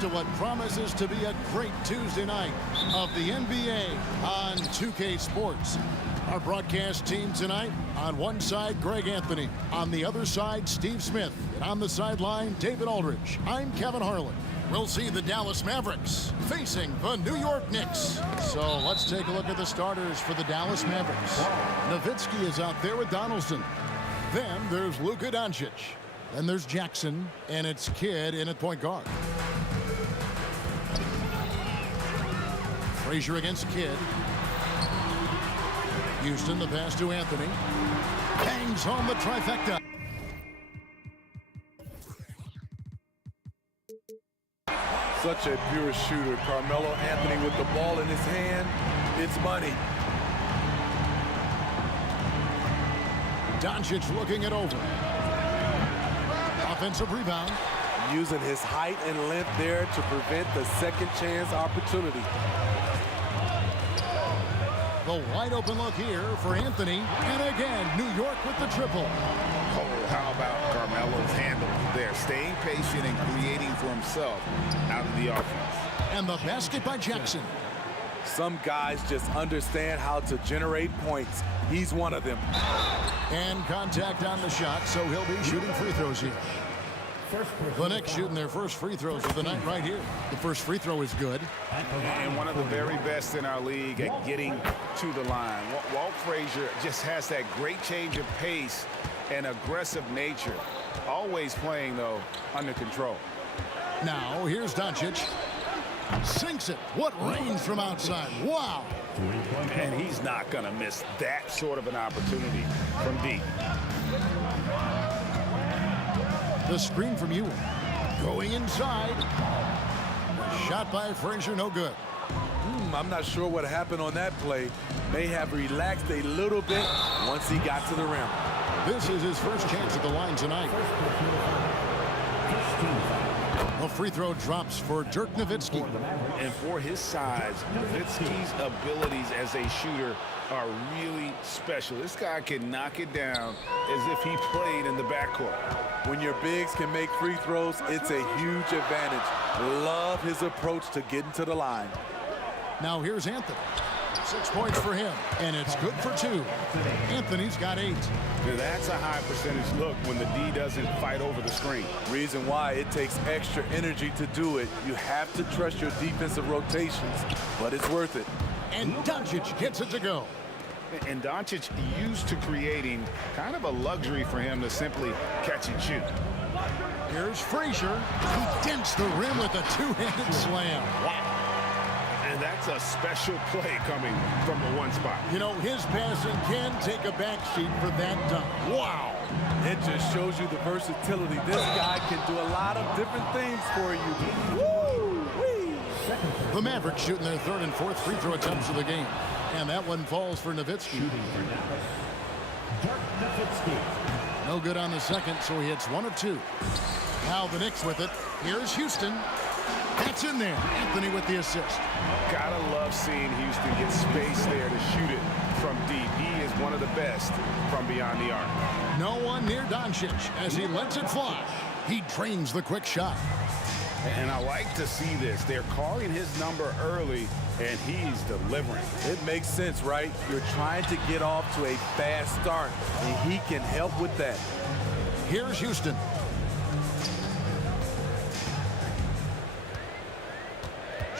To what promises to be a great Tuesday night of the NBA on 2K Sports. Our broadcast team tonight, on one side, Greg Anthony. On the other side, Steve Smith. And on the sideline, David Aldridge. I'm Kevin Harlan. We'll see the Dallas Mavericks facing the New York Knicks. So let's take a look at the starters for the Dallas Mavericks. Nowitzki is out there with Donaldson. Then there's Luka Doncic. Then there's Jackson, and it's Kidd in at point guard. Frazier against Kidd. Houston, the pass to Anthony. Bangs home the trifecta. Such a pure shooter. Carmelo Anthony with the ball in his hand. It's money. Doncic looking it over. Offensive rebound. Using his height and length there to prevent the second chance opportunity. The wide open look here for Anthony. And again, New York with the triple. Oh, how about Carmelo's handle there? Staying patient and creating for himself out of the offense. And the basket by Jackson. Some guys just understand how to generate points. He's one of them. And contact on the shot, so he'll be shooting free throws here. The Knicks shooting their first free throws of the night right here. The first free throw is good. And one of the very best in our league at getting to the line. Walt Frazier just has that great change of pace and aggressive nature. Always playing, though, under control. Now, here's Doncic. Sinks it. What range from outside. Wow. And he's not going to miss that sort of an opportunity from deep. The screen from Ewing. Going inside. The shot by Frazier, no good. I'm not sure what happened on that play. May have relaxed a little bit once he got to the rim. This is his first chance at the line tonight. A free throw drops for Dirk Nowitzki. And for his size, Nowitzki's abilities as a shooter are really special. This guy can knock it down as if he played in the backcourt. When your bigs can make free throws, it's a huge advantage. Love his approach to getting to the line. Now here's Anthony. 6 points for him, and it's good for 2. Anthony's got 8. That's a high percentage look when the D doesn't fight over the screen. Reason why it takes extra energy to do it. You have to trust your defensive rotations, but it's worth it. And Doncic gets it to go. And Doncic used to creating kind of a luxury for him to simply catch and shoot. Here's Frazier. He dents the rim with a two-handed slam. Wow. And that's a special play coming from the one spot. You know, his passing can take a backseat for that dunk. Wow. It just shows you the versatility. This guy can do a lot of different things for you. Woo-wee. The Mavericks shooting their 3rd and 4th free throw attempts of the game. And that one falls for Nowitzki. No good on the second, so he hits 1 of 2. Now the Knicks with it. Here's Houston. That's in there. Anthony with the assist. Gotta love seeing Houston get space there to shoot it from deep. He is one of the best from beyond the arc. No one near Doncic as he lets it fly. He drains the quick shot. And I like to see this. They're calling his number early, and he's delivering. It makes sense, right? You're trying to get off to a fast start, and he can help with that. Here's Houston.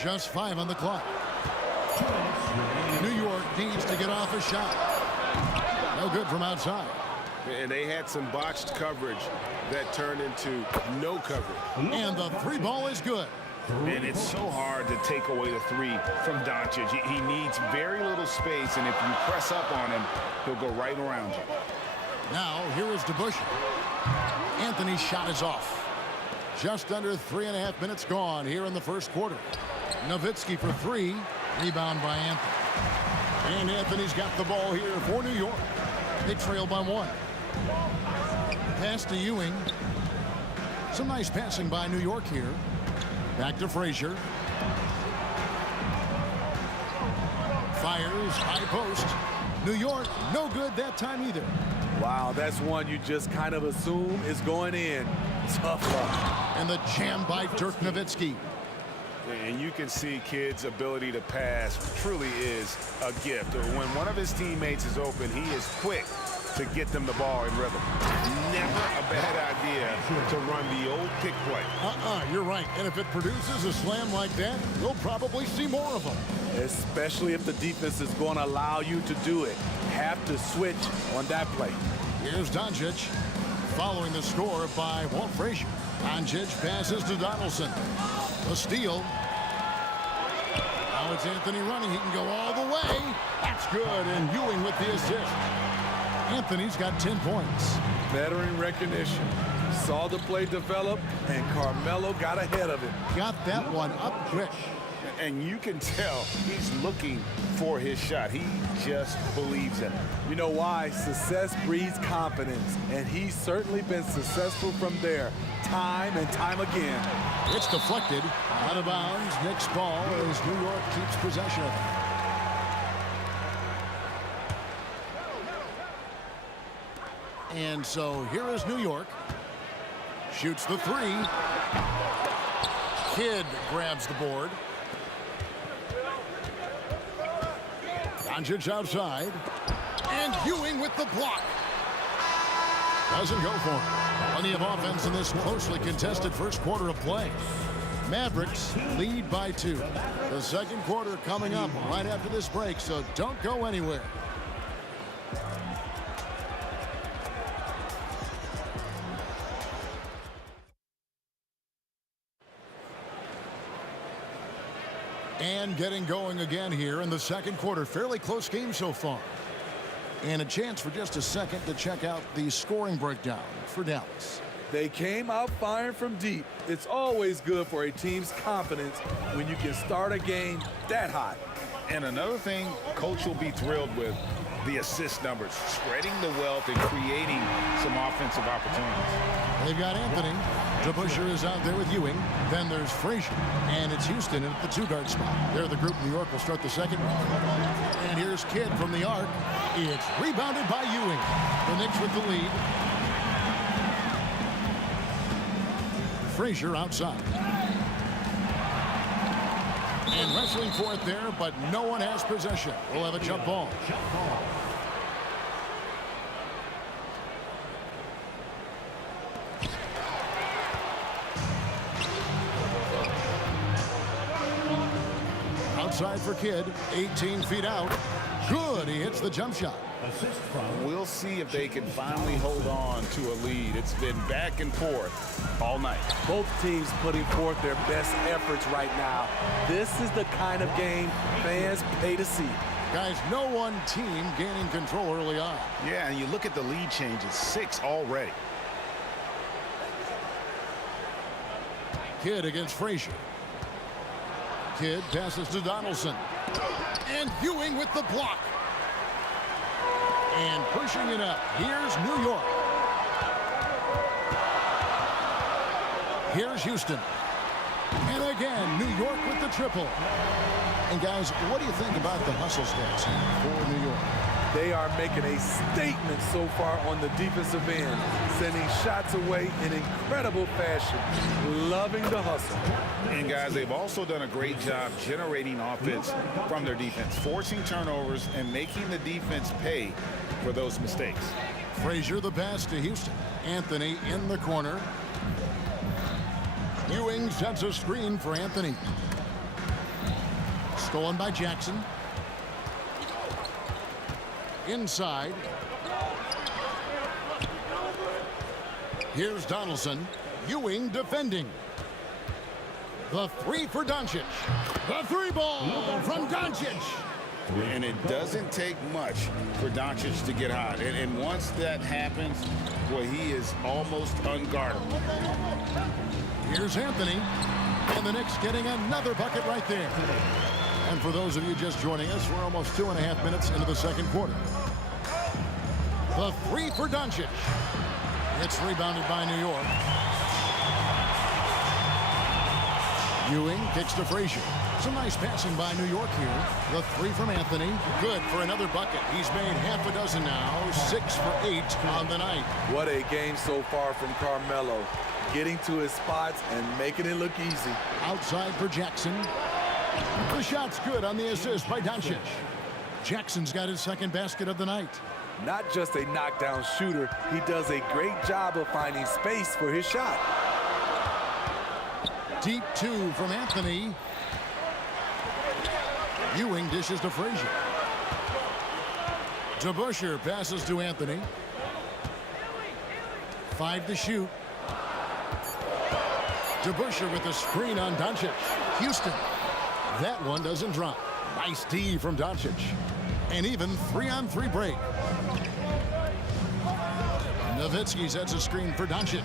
Just 5 on the clock. New York needs to get off a shot. No good from outside. And they had some botched coverage that turned into no coverage. And the 3 ball is good. And it's so hard to take away the 3 from Doncic. He needs very little space, and if you press up on him, he'll go right around you. Now, here is DeBusschere. Anthony's shot is off. Just under 3.5 minutes gone here in the first quarter. Nowitzki for 3. Rebound by Anthony. And Anthony's got the ball here for New York. They trail by 1. Pass to Ewing. Some nice passing by New York here. Back to Frazier. Fires, high post. New York, no good that time either. Wow, that's one you just kind of assume is going in. Tough luck. And the jam by Dirk Nowitzki. And you can see Kidd's ability to pass truly is a gift. When one of his teammates is open, he is quick to get them the ball in rhythm. Never a bad idea to run the old pick play. You're right. And if it produces a slam like that, we'll probably see more of them. Especially if the defense is going to allow you to do it. Have to switch on that play. Here's Doncic following the score by Walt Frazier. Doncic passes to Donaldson. A steal. Now it's Anthony running. He can go all the way. That's good. And Ewing with the assist. Anthony's got 10 points. Veteran recognition. Saw the play develop, and Carmelo got ahead of it. Got that one up quick. And you can tell he's looking for his shot. He just believes in it. You know why? Success breeds confidence, and he's certainly been successful from there time and time again. It's deflected. Out of bounds. Knicks ball as New York keeps possession of it. And so here is New York. Shoots the 3. Kidd grabs the board. Doncic outside. And Ewing with the block. Doesn't go for it. Plenty of offense in this closely contested first quarter of play. Mavericks lead by 2. The second quarter coming up right after this break, so don't go anywhere. And getting going again here in the second quarter. Fairly close game so far. And a chance for just a second to check out the scoring breakdown for Dallas. They came out firing from deep. It's always good for a team's confidence when you can start a game that hot. And another thing Coach will be thrilled with, the assist numbers, spreading the wealth and creating some offensive opportunities. They've got Anthony. DeBusschere is out there with Ewing. Then there's Frazier. And it's Houston at the 2-guard spot. They're the group. New York will start the second round. And here's Kidd from the arc. It's rebounded by Ewing. The Knicks with the lead. Frazier outside. And wrestling for it there, but no one has possession. We'll have a jump ball. Outside for Kidd, 18 feet out. Good, he hits the jump shot. We'll see if they can finally hold on to a lead. It's been back and forth all night. Both teams putting forth their best efforts right now. This is the kind of game fans pay to see. Guys, no one team gaining control early on. Yeah, and you look at the lead changes, 6 already. Kidd against Frazier. Kidd passes to Donaldson. And Ewing with the block. And pushing it up. Here's New York. Here's Houston. And again, New York with the triple. And guys, what do you think about the hustle stats for New York? They are making a statement so far on the defensive end, sending shots away in incredible fashion, loving the hustle. And guys, they've also done a great job generating offense from their defense, forcing turnovers and making the defense pay for those mistakes. Frazier the pass to Houston. Anthony in the corner. Ewing sets a screen for Anthony. Stolen by Jackson. Inside. Here's Donaldson. Ewing defending. The three for Doncic. The three ball from Doncic. And it doesn't take much for Doncic to get hot. And once that happens, well, he is almost unguardable. Here's Anthony. And the Knicks getting another bucket right there. And for those of you just joining us, we're almost 2.5 minutes into the second quarter. The three for Doncic. It's rebounded by New York. Ewing kicks to Frazier. Some nice passing by New York here. The three from Anthony. Good for another bucket. He's made half a dozen now. 6 for 8 on the night. What a game so far from Carmelo. Getting to his spots and making it look easy. Outside for Jackson. The shot's good on the assist by Doncic. Jackson's got his second basket of the night. Not just a knockdown shooter, he does a great job of finding space for his shot. Deep two from Anthony. Ewing dishes to Frazier. DeBusschere passes to Anthony. 5 to shoot. DeBusschere with the screen on Doncic. Houston. That one doesn't drop. Nice D from Doncic. And even 3-on-3 break. Nowitzki sets a screen for Doncic.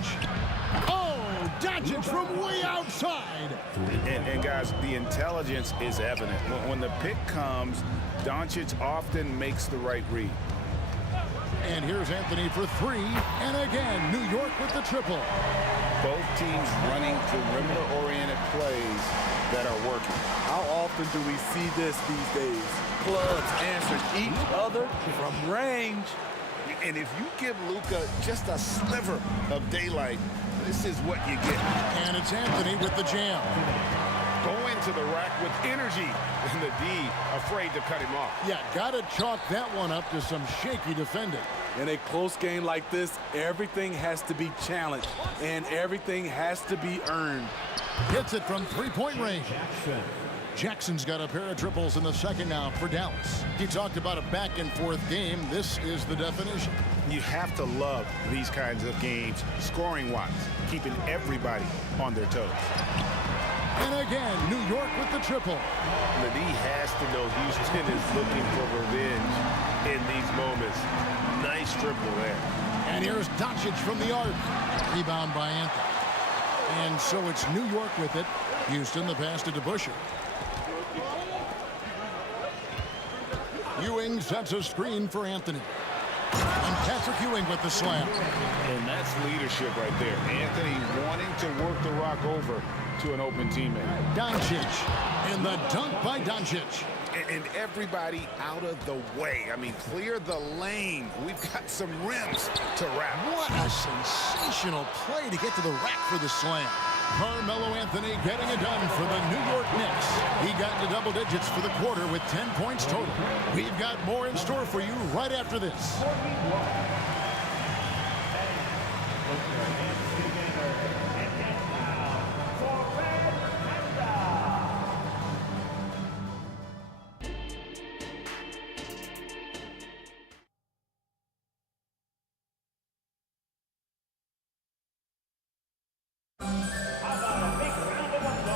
Oh, Doncic from way outside. And guys, the intelligence is evident. When the pick comes, Doncic often makes the right read. And here's Anthony for 3. And again, New York with the triple. Both teams running perimeter-oriented plays that are working. How often do we see this these days? Clubs answering each other from range. And if you give Luka just a sliver of daylight, this is what you get. And it's Anthony with the jam. Going to the rack with energy, and the D afraid to cut him off. Yeah, gotta chalk that one up to some shaky defending. In a close game like this, everything has to be challenged, and everything has to be earned. Hits it from three-point range. Jackson's got a pair of triples in the second now for Dallas. He talked about a back-and-forth game. This is the definition. You have to love these kinds of games, scoring-wise, keeping everybody on their toes. And again, New York with the triple. The D has to know Houston is looking for revenge in these moments. Nice triple there. And here's Doncic from the arc. Rebound by Anthony. And so it's New York with it. Houston, the pass to DeBusschere. Ewing sets a screen for Anthony. And Patrick Ewing with the slam. And that's leadership right there. Anthony wanting to work the rock over to an open teammate. Doncic. And the dunk by Doncic. And everybody out of the way. I mean, clear the lane. We've got some rims to wrap. What a sensational play to get to the rack for the slam. Carmelo Anthony getting it done for the New York Knicks. He got into double digits for the quarter with 10 points total. We've got more in store for you right after this.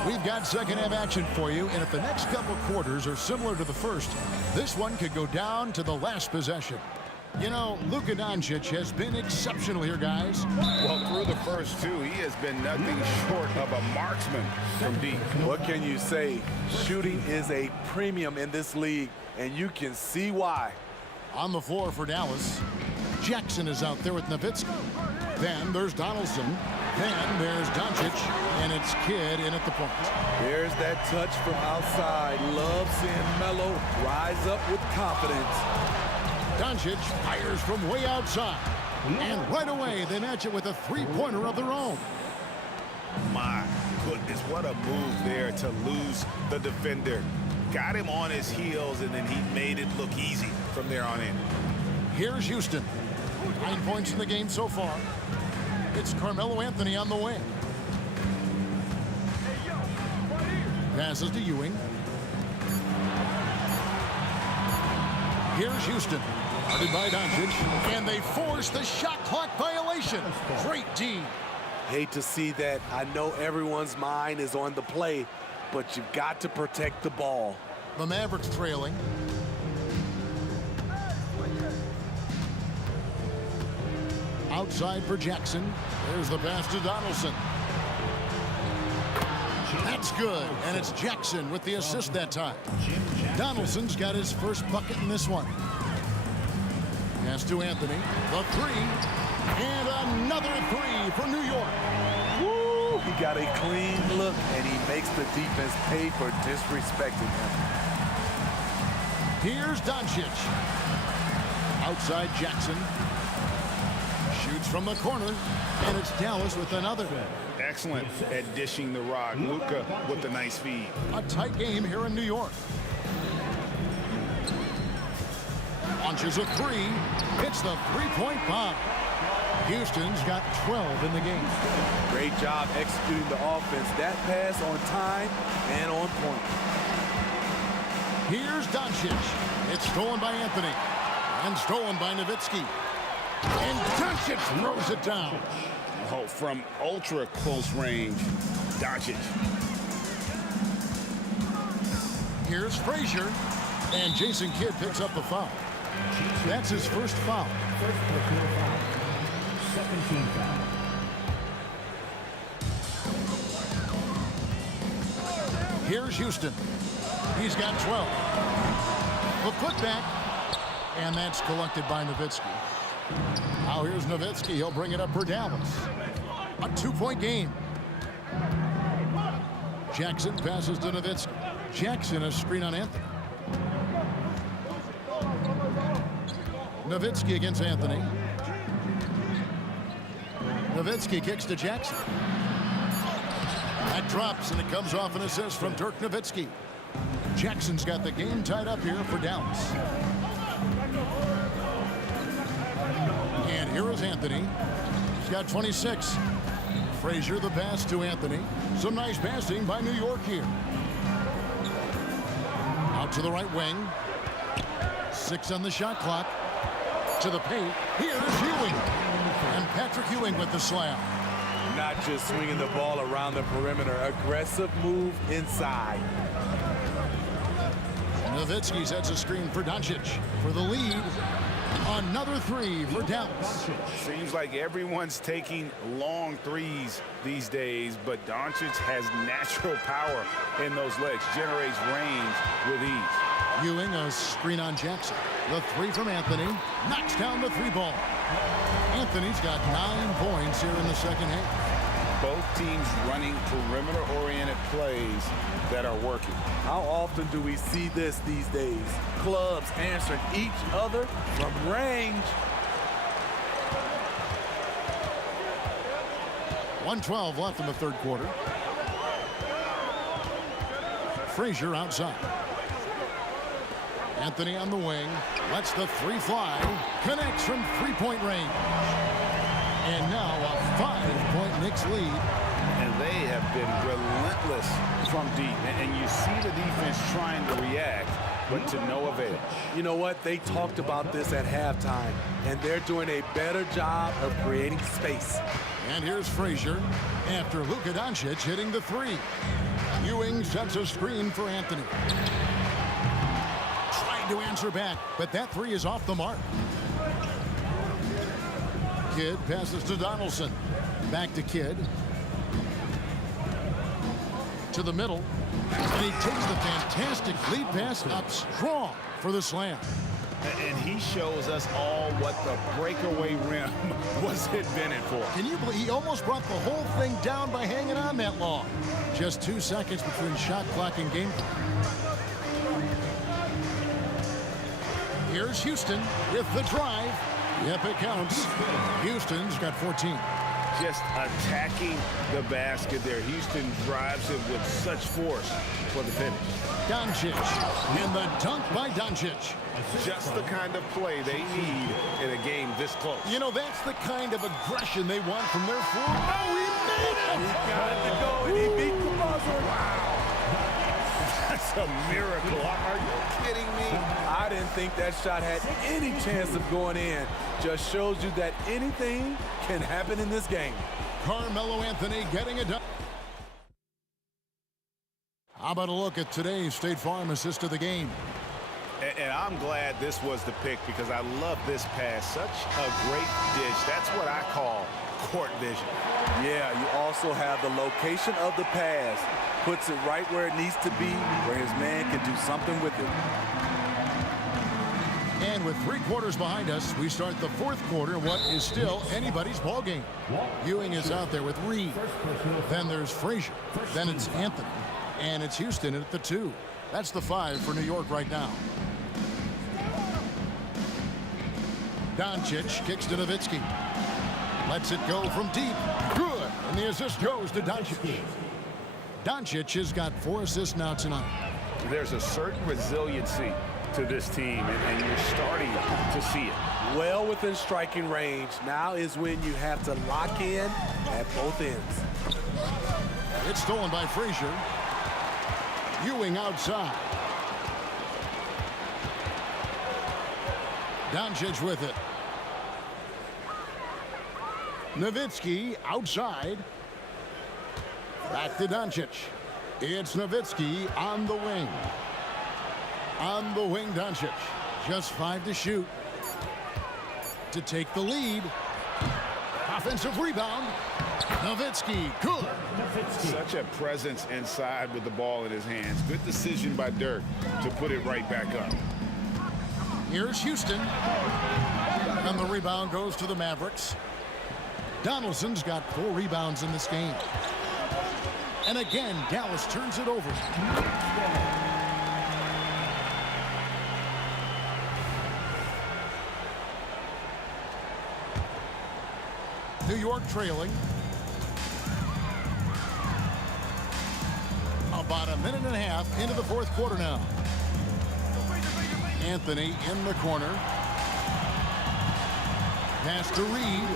We've got second half action for you, and if the next couple quarters are similar to the first, this one could go down to the last possession. You know, Luka Doncic has been exceptional here, guys. Well, through the first two, he has been nothing short of a marksman from deep. What can you say? Shooting is a premium in this league, and you can see why. On the floor for Dallas, Jackson is out there with Nowitzki. Then there's Donaldson. Then there's Doncic. It's Kidd in at the point. There's that touch from outside. Love seeing Melo rise up with confidence. Doncic fires from way outside. And right away, they match it with a three-pointer of their own. My goodness, what a move there to lose the defender. Got him on his heels, and then he made it look easy from there on in. Here's Houston. 9 points in the game so far. It's Carmelo Anthony on the wing. Passes to Ewing. Here's Houston. Guarded by Doncic. And they force the shot clock violation. Great D. Hate to see that. I know everyone's mind is on the play, but you've got to protect the ball. The Mavericks trailing. Outside for Jackson. There's the pass to Donaldson. That's good, and it's Jackson with the assist that time. Donaldson's got his first bucket in this one. Pass to Anthony. The three. And another three for New York. Woo! He got a clean look, and he makes the defense pay for disrespecting him. Here's Doncic. Outside Jackson. Shoots from the corner, and it's Dallas with another. Excellent at dishing the rock. Luka with the nice feed. A tight game here in New York. Launches a three. Hits the three-point bomb. Houston's got 12 in the game. Great job executing the offense. That pass on time and on point. Here's Doncic. It's stolen by Anthony. And stolen by Nowitzki. And Doncic throws it down. Oh, from ultra close range, Doncic. Here's Frazier. And Jason Kidd picks up the foul. That's his first foul. First personal foul. 17 foul. Here's Houston. He's got 12. The putback. And that's collected by Nowitzki. Now here's Nowitzki. He'll bring it up for Dallas. A two-point game. Jackson passes to Nowitzki. Jackson a screen on Anthony. Nowitzki against Anthony. Nowitzki kicks to Jackson. That drops, and it comes off an assist from Dirk Nowitzki. Jackson's got the game tied up here for Dallas. And here is Anthony. He's got 26. Frazier the pass to Anthony. Some nice passing by New York here. Out to the right wing. 6 on the shot clock. To the paint. Here's Ewing. And Patrick Ewing with the slam. Not just swinging the ball around the perimeter. Aggressive move inside. Nowitzki sets a screen for Doncic for the lead. Another three for Dallas. Seems like everyone's taking long threes these days, but Doncic has natural power in those legs, generates range with ease. Ewing a screen on Jackson. The three from Anthony. Knocks down the three ball. Anthony's got 9 points here in the second half. Both teams running perimeter-oriented plays that are working. How often do we see this these days? Clubs answering each other from range. 1:12 left in the third quarter. Frazier outside. Anthony on the wing. Lets the three fly. Connects from three-point range. And now a 5-point Knicks lead. And they have been relentless from deep. And you see the defense trying to react, but to no avail. You know what? They talked about this at halftime, and they're doing a better job of creating space. And here's Frazier after Luka Doncic hitting the three. Ewing sets a screen for Anthony. Trying to answer back, but that three is off the mark. Kidd passes to Donaldson. Back to Kidd. To the middle. And he takes the fantastic lead pass up strong for the slam. And he shows us all what the breakaway rim was invented for. Can you believe he almost brought the whole thing down by hanging on that long? Just 2 seconds between shot clock and game clock. Here's Houston with the drive. Yep, it counts. Houston's got 14. Just attacking the basket there. Houston drives it with such force for the finish. Doncic, and the dunk by Doncic. Just the kind of play they need in a game this close. You know, that's the kind of aggression they want from their floor. Oh, he made it! He got it to go, and he beat the buzzer. Wow. That's a miracle. Are you kidding me? I didn't think that shot had any chance of going in. Just shows you that anything can happen in this game. Carmelo Anthony getting it done. How about a look at today's State Farm assist of the game? And I'm glad this was the pick because I love this pass. Such a great dish. That's what I call court vision. Yeah, you also have the location of the pass. Puts it right where it needs to be, where his man can do something with it. And with 3 quarters behind us, we start the 4th quarter, what is still anybody's ball game. Ewing is out there with Reed. Then there's Frazier. Then it's Anthony. And it's Houston at the 2. That's the 5 for New York right now. Doncic kicks to Nowitzki. Lets it go from deep. Good. And the assist goes to Doncic. Doncic has got 4 assists now tonight. There's a certain resiliency to this team, and you're starting to see it. Well within striking range. Now is when you have to lock in at both ends. It's stolen by Frazier. Ewing outside. Doncic with it. Nowitzki outside. Back to Doncic. It's Nowitzki on the wing. On the wing, Doncic. Just 5 to shoot. To take the lead. Offensive rebound. Nowitzki, good. Such a presence inside with the ball in his hands. Good decision by Dirk to put it right back up. Here's Houston. And the rebound goes to the Mavericks. Donaldson's got 4 rebounds in this game. And again, Dallas turns it over. New York trailing. About a minute and a half into the 4th quarter now. Anthony in the corner. Pass to Reed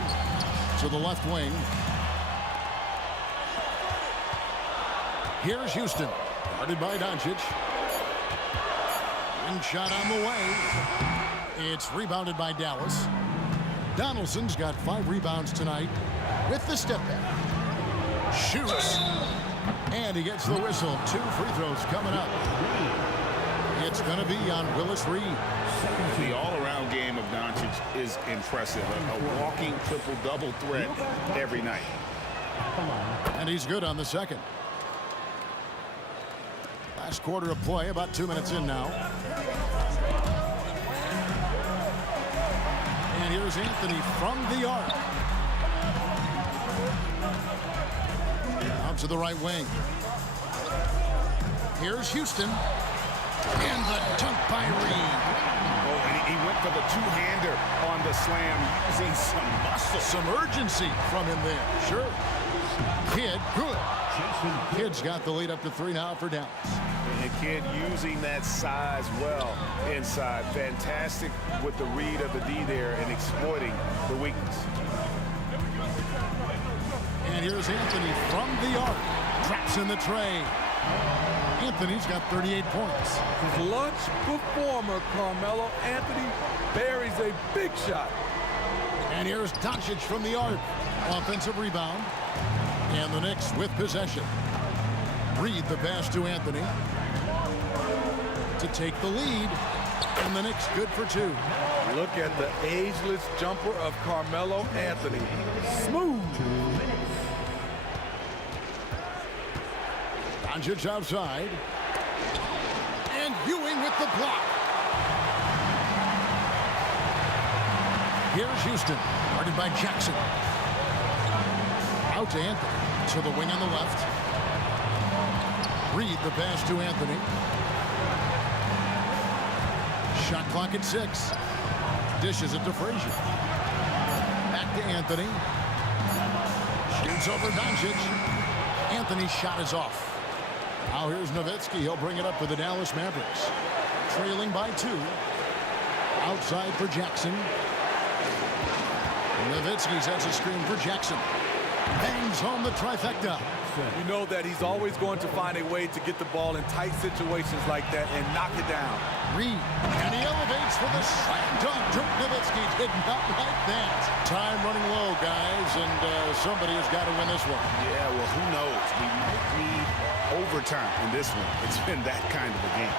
to the left wing. Here's Houston. Guarded by Doncic. And shot on the way. It's rebounded by Dallas. Donaldson's got 5 rebounds tonight with the step back. Shoots. And he gets the whistle. 2 free throws coming up. It's going to be on Willis Reed. The all-around game of Doncic is impressive. A walking triple-double threat every night. And he's good on the second. Last quarter of play, about 2 minutes in now. And here's Anthony from the arc. Out to the right wing. Here's Houston. And the dunk by Reed. Oh, and he went for the two-hander on the slam, using some muscle. Some urgency from him there. Sure. Kidd, good. Kidd's got the lead up to 3 now for Dallas. And the Kidd using that size well inside. Fantastic with the read of the D there and exploiting the weakness. And here's Anthony from the arc. Traps in the tray. Anthony's got 38 points. Clutch performer Carmelo Anthony buries a big shot. And here's Doncic from the arc. Offensive rebound. And the Knicks with possession. Reed the pass to Anthony. To take the lead. And the Knicks good for 2. Look at the ageless jumper of Carmelo Anthony. Smooth. Doncic outside. And Ewing with the block. Here's Houston, guarded by Jackson. Out to Anthony, to the wing on the left. Reed the pass to Anthony. Shot clock at 6. Dishes it to Frazier. Back to Anthony. Shoots over Doncic. Anthony's shot is off. Now here's Nowitzki. He'll bring it up for the Dallas Mavericks. Trailing by 2. Outside for Jackson. Nowitzki sets a screen for Jackson. Bangs home the trifecta. You know that he's always going to find a way to get the ball in tight situations like that and knock it down. Reed, and he elevates for the slam dunk. Dirk Nowitzki did not like that. Time running low, guys, and somebody has got to win this one. Yeah, well, who knows? We might need overtime in this one. It's been that kind of a game.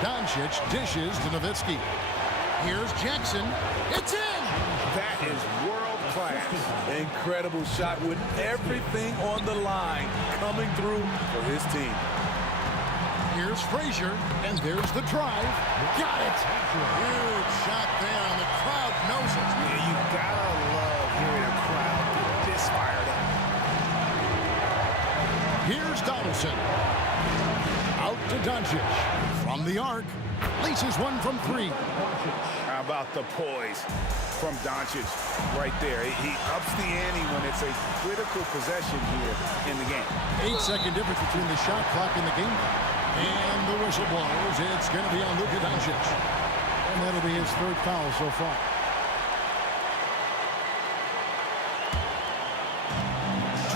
Doncic dishes to Nowitzki. Here's Jackson. It's in! That is world-class. Incredible shot with everything on the line coming through for his team. Here's Frazier, and there's the drive. Got it! Huge shot there, and the crowd knows it. Yeah, you gotta love hearing a crowd get this fired up. Here's Donaldson. Out to Doncic. From the arc. Laces one from 3. How about the poise from Doncic right there? He ups the ante when it's a critical possession here in the game. 8-second difference between the shot clock and the game clock. And the whistle blows. It's going to be on Luka Doncic. And that'll be his 3rd foul so far.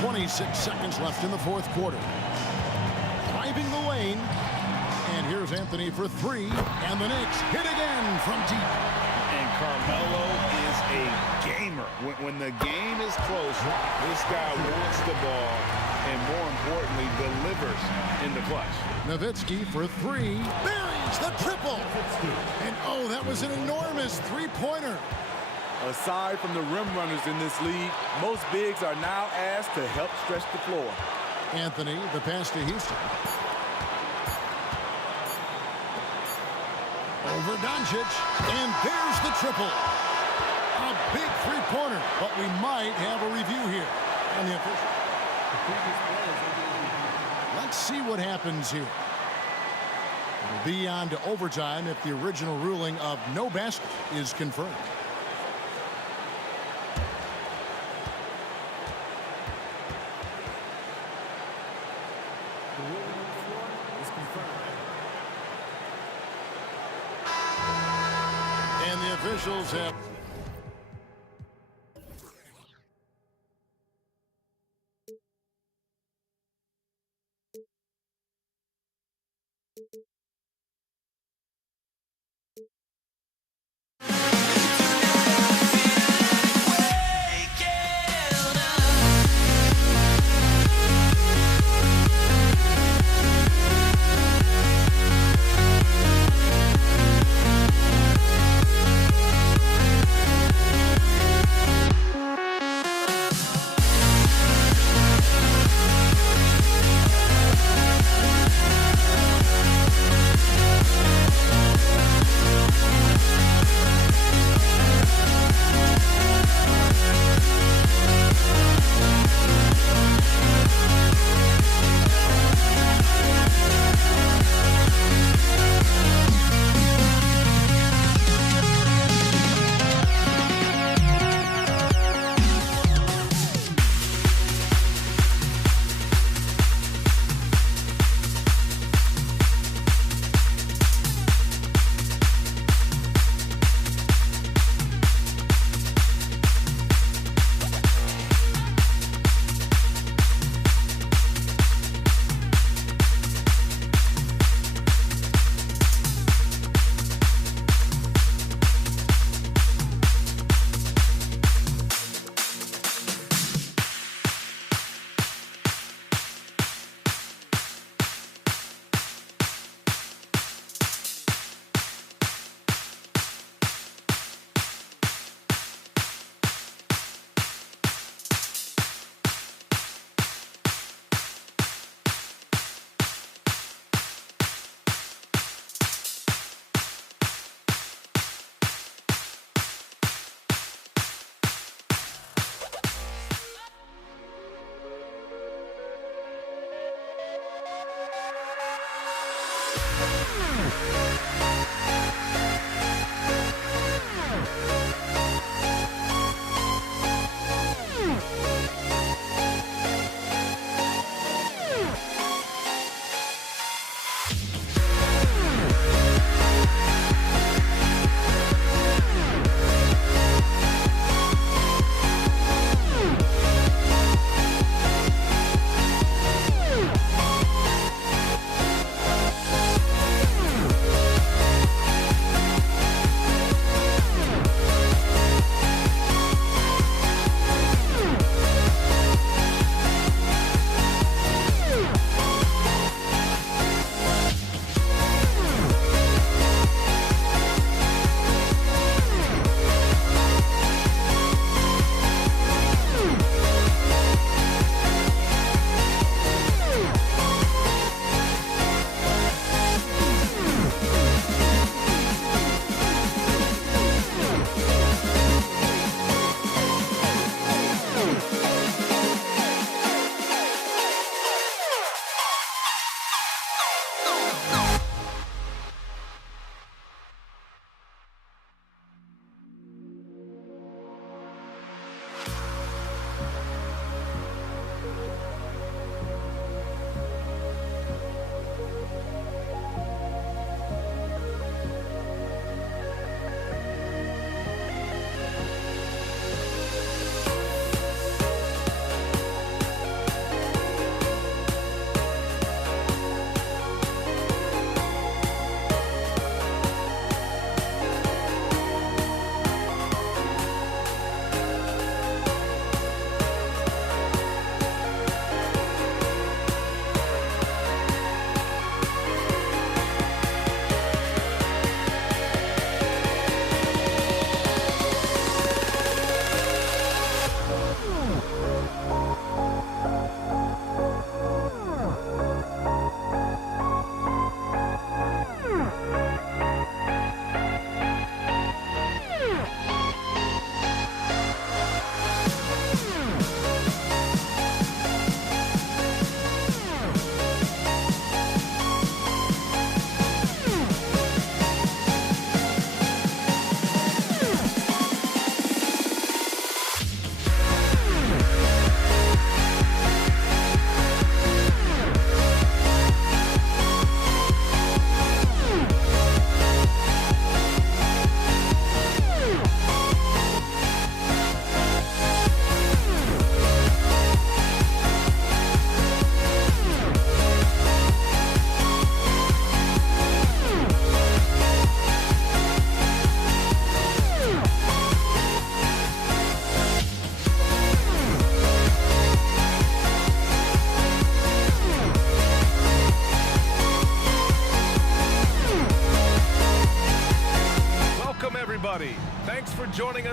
.26 seconds left in the 4th quarter. Driving the lane. And here's Anthony for 3. And the Knicks hit again from deep. And Carmelo is a gamer. When the game is close, this guy wants the ball and, more importantly, delivers in the clutch. Nowitzki for 3. Buries the triple. And, oh, that was an enormous 3-pointer. Aside from the rim runners in this league, most bigs are now asked to help stretch the floor. Anthony, the pass to Houston. Over Doncic, and there's the triple. A big 3-pointer, but we might have a review here on the official. Let's see what happens here. It'll be on to overtime if the original ruling of no basket is confirmed. And the officials have...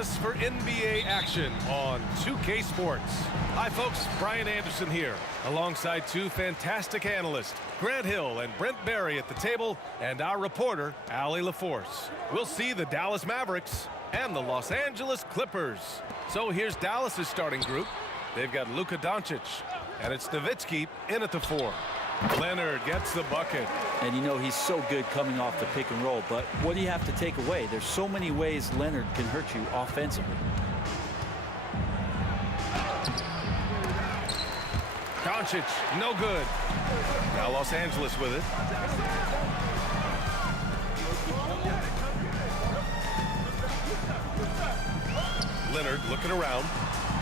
us for NBA action on 2K Sports. Hi folks, Brian Anderson here, alongside two fantastic analysts, Grant Hill and Brent Barry at the table, and our reporter, Allie LaForce. We'll see the Dallas Mavericks and the Los Angeles Clippers. So here's Dallas's starting group. They've got Luka Doncic, and it's Nowitzki in at the 4. Leonard gets the bucket. And you know he's so good coming off the pick and roll, but what do you have to take away? There's so many ways Leonard can hurt you offensively. Doncic, no good. Now Los Angeles with it. Leonard looking around.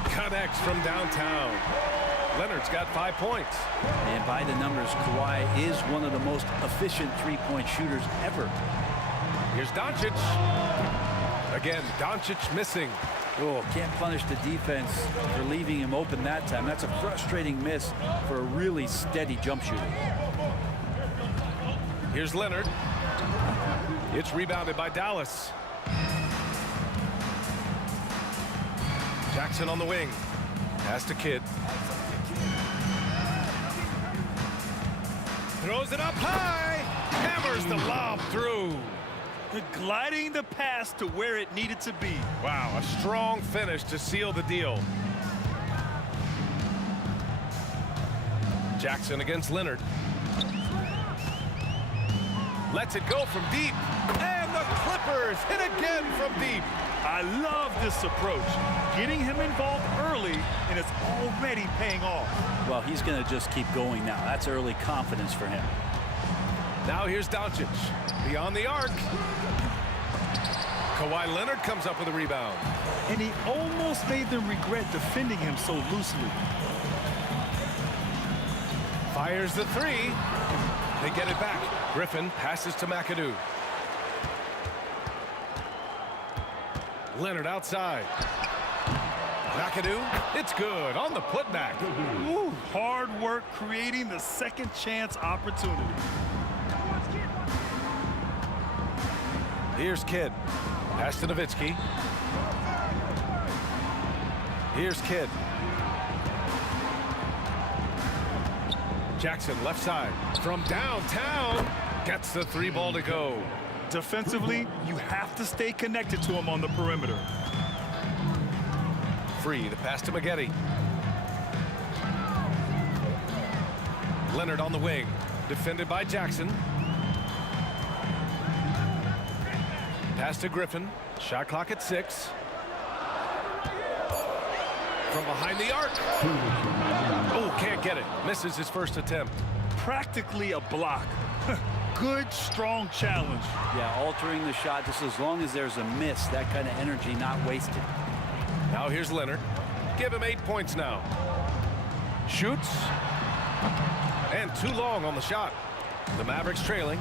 Connects from downtown. Leonard's got 5 points. And by the numbers, Kawhi is one of the most efficient three-point shooters ever. Here's Doncic. Again, Doncic missing. Oh, can't punish the defense for leaving him open that time. That's a frustrating miss for a really steady jump shooter. Here's Leonard. It's rebounded by Dallas. Jackson on the wing. Pass to Kidd. Throws it up high. Hammers the lob through. Gliding the pass to where it needed to be. Wow, a strong finish to seal the deal. Jackson against Leonard. Lets it go from deep. And the Clippers hit again from deep. I love this approach. Getting him involved early, and it's already paying off. Well, he's going to just keep going now. That's early confidence for him. Now here's Doncic. Beyond the arc. Kawhi Leonard comes up with a rebound. And he almost made them regret defending him so loosely. Fires the 3. They get it back. Griffin passes to McAdoo. Leonard outside. McAdoo, it's good on the putback. Ooh, hard work creating the second chance opportunity. Here's Kidd. Pass to Nowitzki. Here's Kidd. Jackson left side from downtown. Gets the 3 ball to go. Defensively, you have to stay connected to him on the perimeter. Free to pass to Maggette. Leonard on the wing. Defended by Jackson. Pass to Griffin. Shot clock at 6. From behind the arc. Oh, can't get it. Misses his first attempt. Practically a block. Good, strong challenge. Yeah, altering the shot just as long as there's a miss. That kind of energy not wasted. Now here's Leonard. Give him 8 points now. Shoots. And too long on the shot. The Mavericks trailing.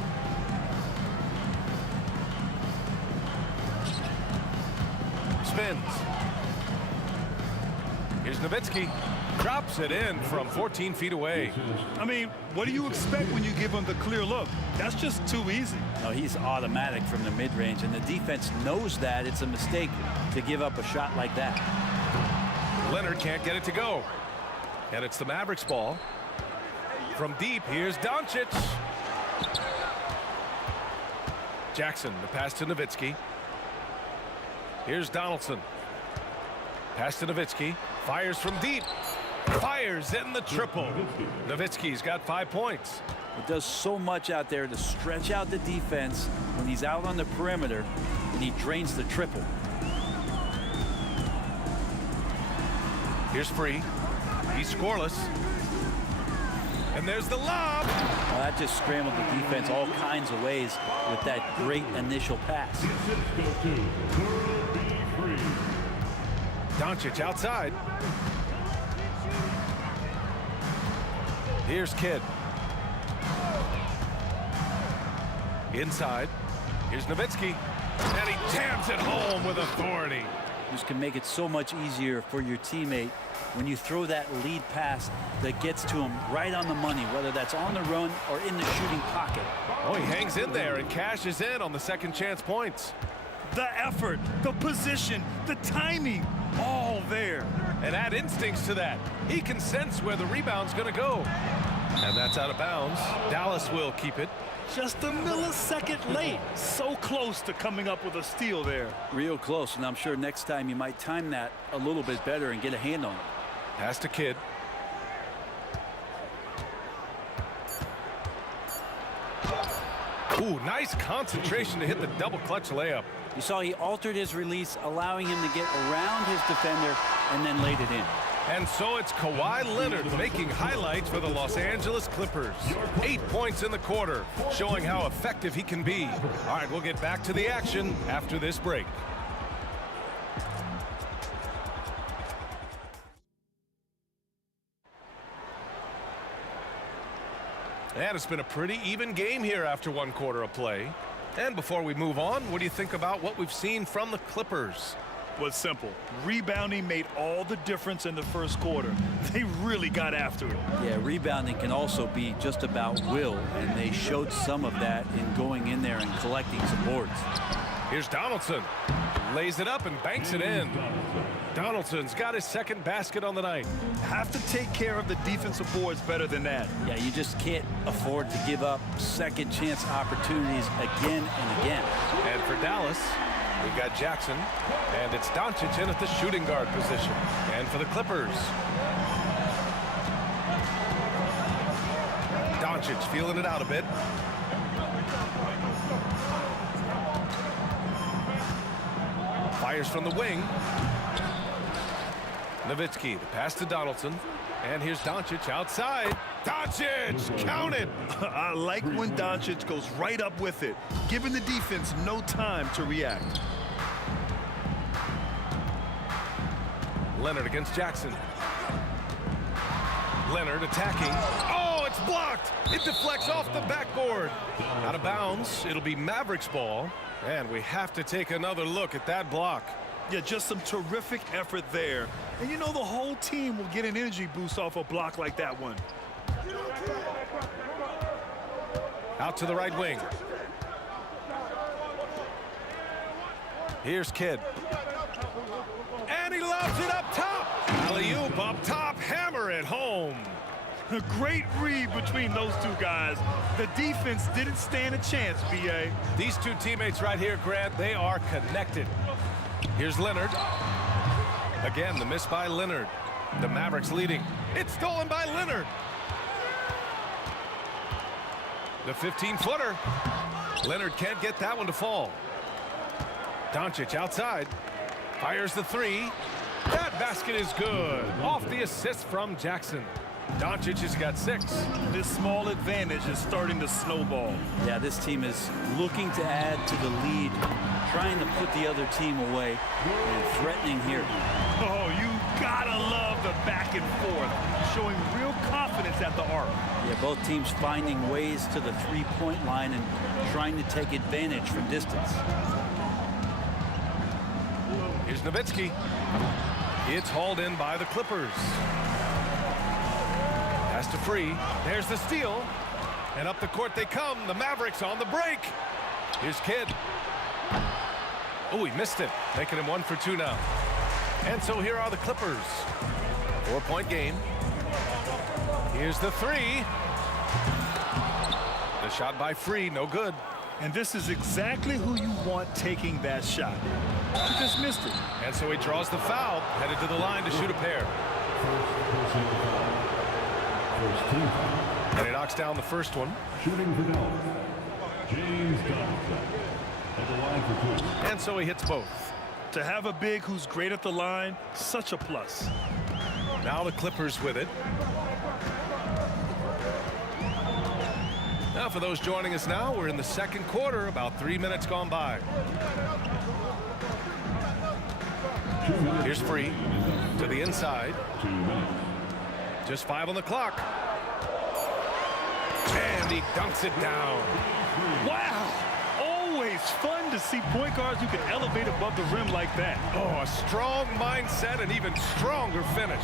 Spins. Here's Nowitzki. Drops it in from 14 feet away. I mean, what do you expect when you give him the clear look? That's just too easy. No, he's automatic from the mid-range, and the defense knows that it's a mistake to give up a shot like that. Leonard can't get it to go. And it's the Mavericks ball. From deep, here's Doncic. Jackson, the pass to Nowitzki. Here's Donaldson. Pass to Nowitzki. Fires from deep. Fires in the triple. Nowitzki's got 5 points. It does so much out there to stretch out the defense when he's out on the perimeter, and he drains the triple. Here's Free. He's scoreless. And there's the lob. Well, that just scrambled the defense all kinds of ways with that great initial pass. Doncic outside. Here's Kidd. Inside. Here's Nowitzki. And he jams it home with authority. This can make it so much easier for your teammate when you throw that lead pass that gets to him right on the money, whether that's on the run or in the shooting pocket. Oh, he hangs in there and cashes in on the second chance points. The effort, the position, the timing, all there. And add instincts to that. He can sense where the rebound's going to go. And that's out of bounds. Dallas will keep it. Just a millisecond late. So close to coming up with a steal there. Real close, and I'm sure next time you might time that a little bit better and get a hand on it. Pass to Kidd. Ooh, nice concentration to hit the double clutch layup. You saw he altered his release, allowing him to get around his defender and then laid it in. And so it's Kawhi Leonard making highlights for the Los Angeles Clippers. 8 points in the quarter, showing how effective he can be. All right, we'll get back to the action after this break. And it's been a pretty even game here after one quarter of play. And before we move on, what do you think about what we've seen from the Clippers? Well, it's simple. Rebounding made all the difference in the first quarter. They really got after it. Yeah, rebounding can also be just about will, and they showed some of that in going in there and collecting some boards. Here's Donaldson. Lays it up and banks it in. Donaldson's got his second basket on the night. Have to take care of the defensive boards better than that. Yeah, you just can't afford to give up second chance opportunities again and again. And for Dallas, we've got Jackson, and it's Doncic in at the shooting guard position. And for the Clippers, Doncic feeling it out a bit. Fires from the wing. Nowitzki, the pass to Donaldson. And here's Doncic outside. Doncic, count it. I like when Doncic goes right up with it, giving the defense no time to react. Leonard against Jackson. Leonard attacking. Oh, it's blocked. It deflects off the backboard. Out of bounds. It'll be Mavericks ball. And we have to take another look at that block. Yeah, just some terrific effort there. And you know the whole team will get an energy boost off a block like that one. Out to the right wing. Here's Kidd. And he lobs it up top. Alley-oop up top. Hammer it home. A great read between those two guys. The defense didn't stand a chance, B.A. These two teammates right here, Grant, they are connected. Here's Leonard. Again, the miss by Leonard. The Mavericks leading. It's stolen by Leonard. The 15-footer. Leonard can't get that one to fall. Doncic outside. Fires the three. That basket is good. Off the assist from Jackson. Doncic has got 6. This small advantage is starting to snowball. Yeah, this team is looking to add to the lead, trying to put the other team away, and threatening here. Oh, you gotta love the back and forth, showing real confidence at the arc. Yeah, both teams finding ways to the three-point line and trying to take advantage from distance. Here's Nowitzki. It's hauled in by the Clippers. Pass to Free. There's the steal. And up the court they come. The Mavericks on the break. Here's Kidd. Oh, he missed it. Making him 1 for 2 now. And so here are the Clippers. 4-point game. Here's the three. The shot by Free, no good. And this is exactly who you want taking that shot. He just missed it. And so he draws the foul, headed to the line to shoot a pair. And he knocks down the first one. Shooting for Dallas, James Donaldson at the line for 2. And so he hits both. To have a big who's great at the line, such a plus. Now the Clippers with it. Now for those joining us now, we're in the second quarter, about 3 minutes gone by. Here's Free to the inside. Just 5 on the clock. And he dunks it down. Wow! Always fun to see point guards who can elevate above the rim like that. Oh, a strong mindset and even stronger finish.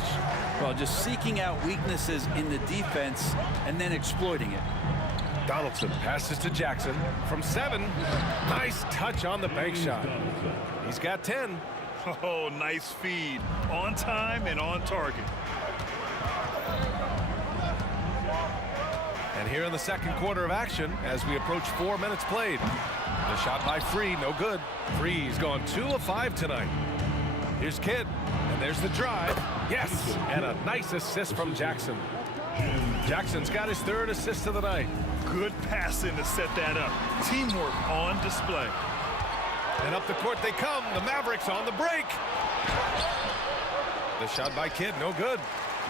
Well, just seeking out weaknesses in the defense and then exploiting it. Donaldson passes to Jackson from 7. Nice touch on the bank shot. He's got 10. Oh, nice feed. On time and on target. And here in the second quarter of action, as we approach 4 minutes played. The shot by Free, no good. Free's gone 2 of 5 tonight. Here's Kidd, and there's the drive. Yes, and a nice assist from Jackson. Jackson's got his 3rd assist of the night. Good passing to set that up. Teamwork on display. And up the court they come. The Mavericks on the break. The shot by Kidd, no good.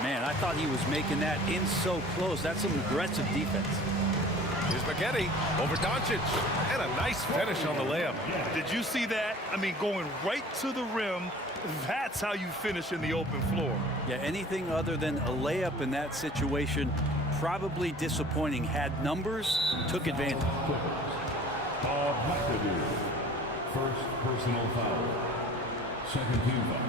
Man, I thought he was making that in so close. That's some aggressive defense. Here's Spaghetti over Doncic, and a nice finish on the layup. Did you see that? I mean, going right to the rim. That's how you finish in the open floor. Yeah, anything other than a layup in that situation, probably disappointing. Had numbers, took advantage. First personal foul. Second team foul.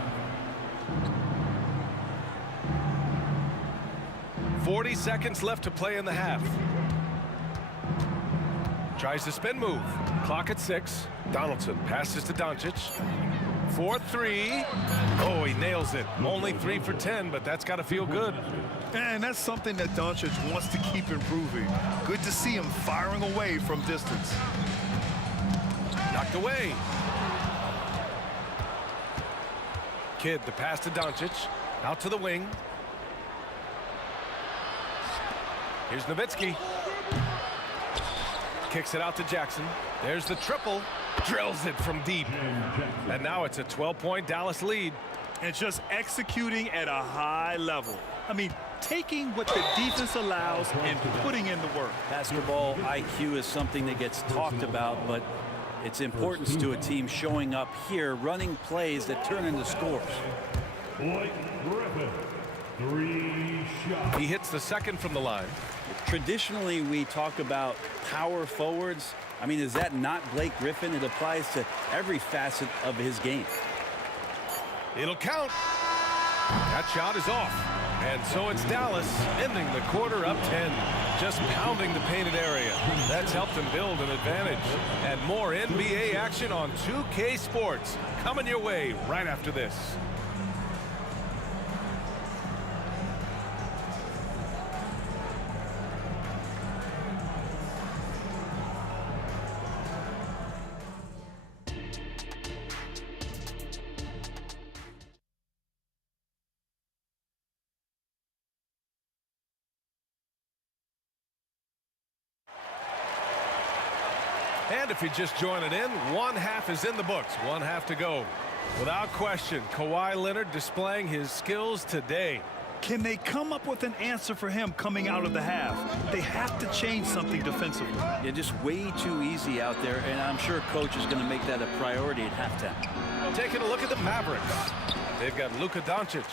40 seconds left to play in the half. Tries the spin move. Clock at 6. Donaldson passes to Doncic. 4-3. Oh, he nails it. Only 3 for 10, but that's got to feel good. And that's something that Doncic wants to keep improving. Good to see him firing away from distance. Knocked away. Kidd, the pass to Doncic. Out to the wing. Here's Nowitzki. Kicks it out to Jackson. There's the triple. Drills it from deep. And now it's a 12-point Dallas lead. And just executing at a high level. I mean, taking what the defense allows and putting in the work. Basketball IQ is something that gets talked about, but its importance to a team showing up here, running plays that turn into scores. Blake Griffin, 3 shots. He hits the second from the line. Traditionally, we talk about power forwards. I mean, is that not Blake Griffin? It applies to every facet of his game. It'll count. That shot is off. And so it's Dallas ending the quarter up 10. Just pounding the painted area. That's helped them build an advantage. And more NBA action on 2K Sports coming your way right after this. And if you just join it in, 1 half is in the books. 1 half to go. Without question, Kawhi Leonard displaying his skills today. Can they come up with an answer for him coming out of the half? They have to change something defensively. Yeah, just way too easy out there, and I'm sure coach is going to make that a priority at halftime. Taking a look at the Mavericks. They've got Luka Doncic,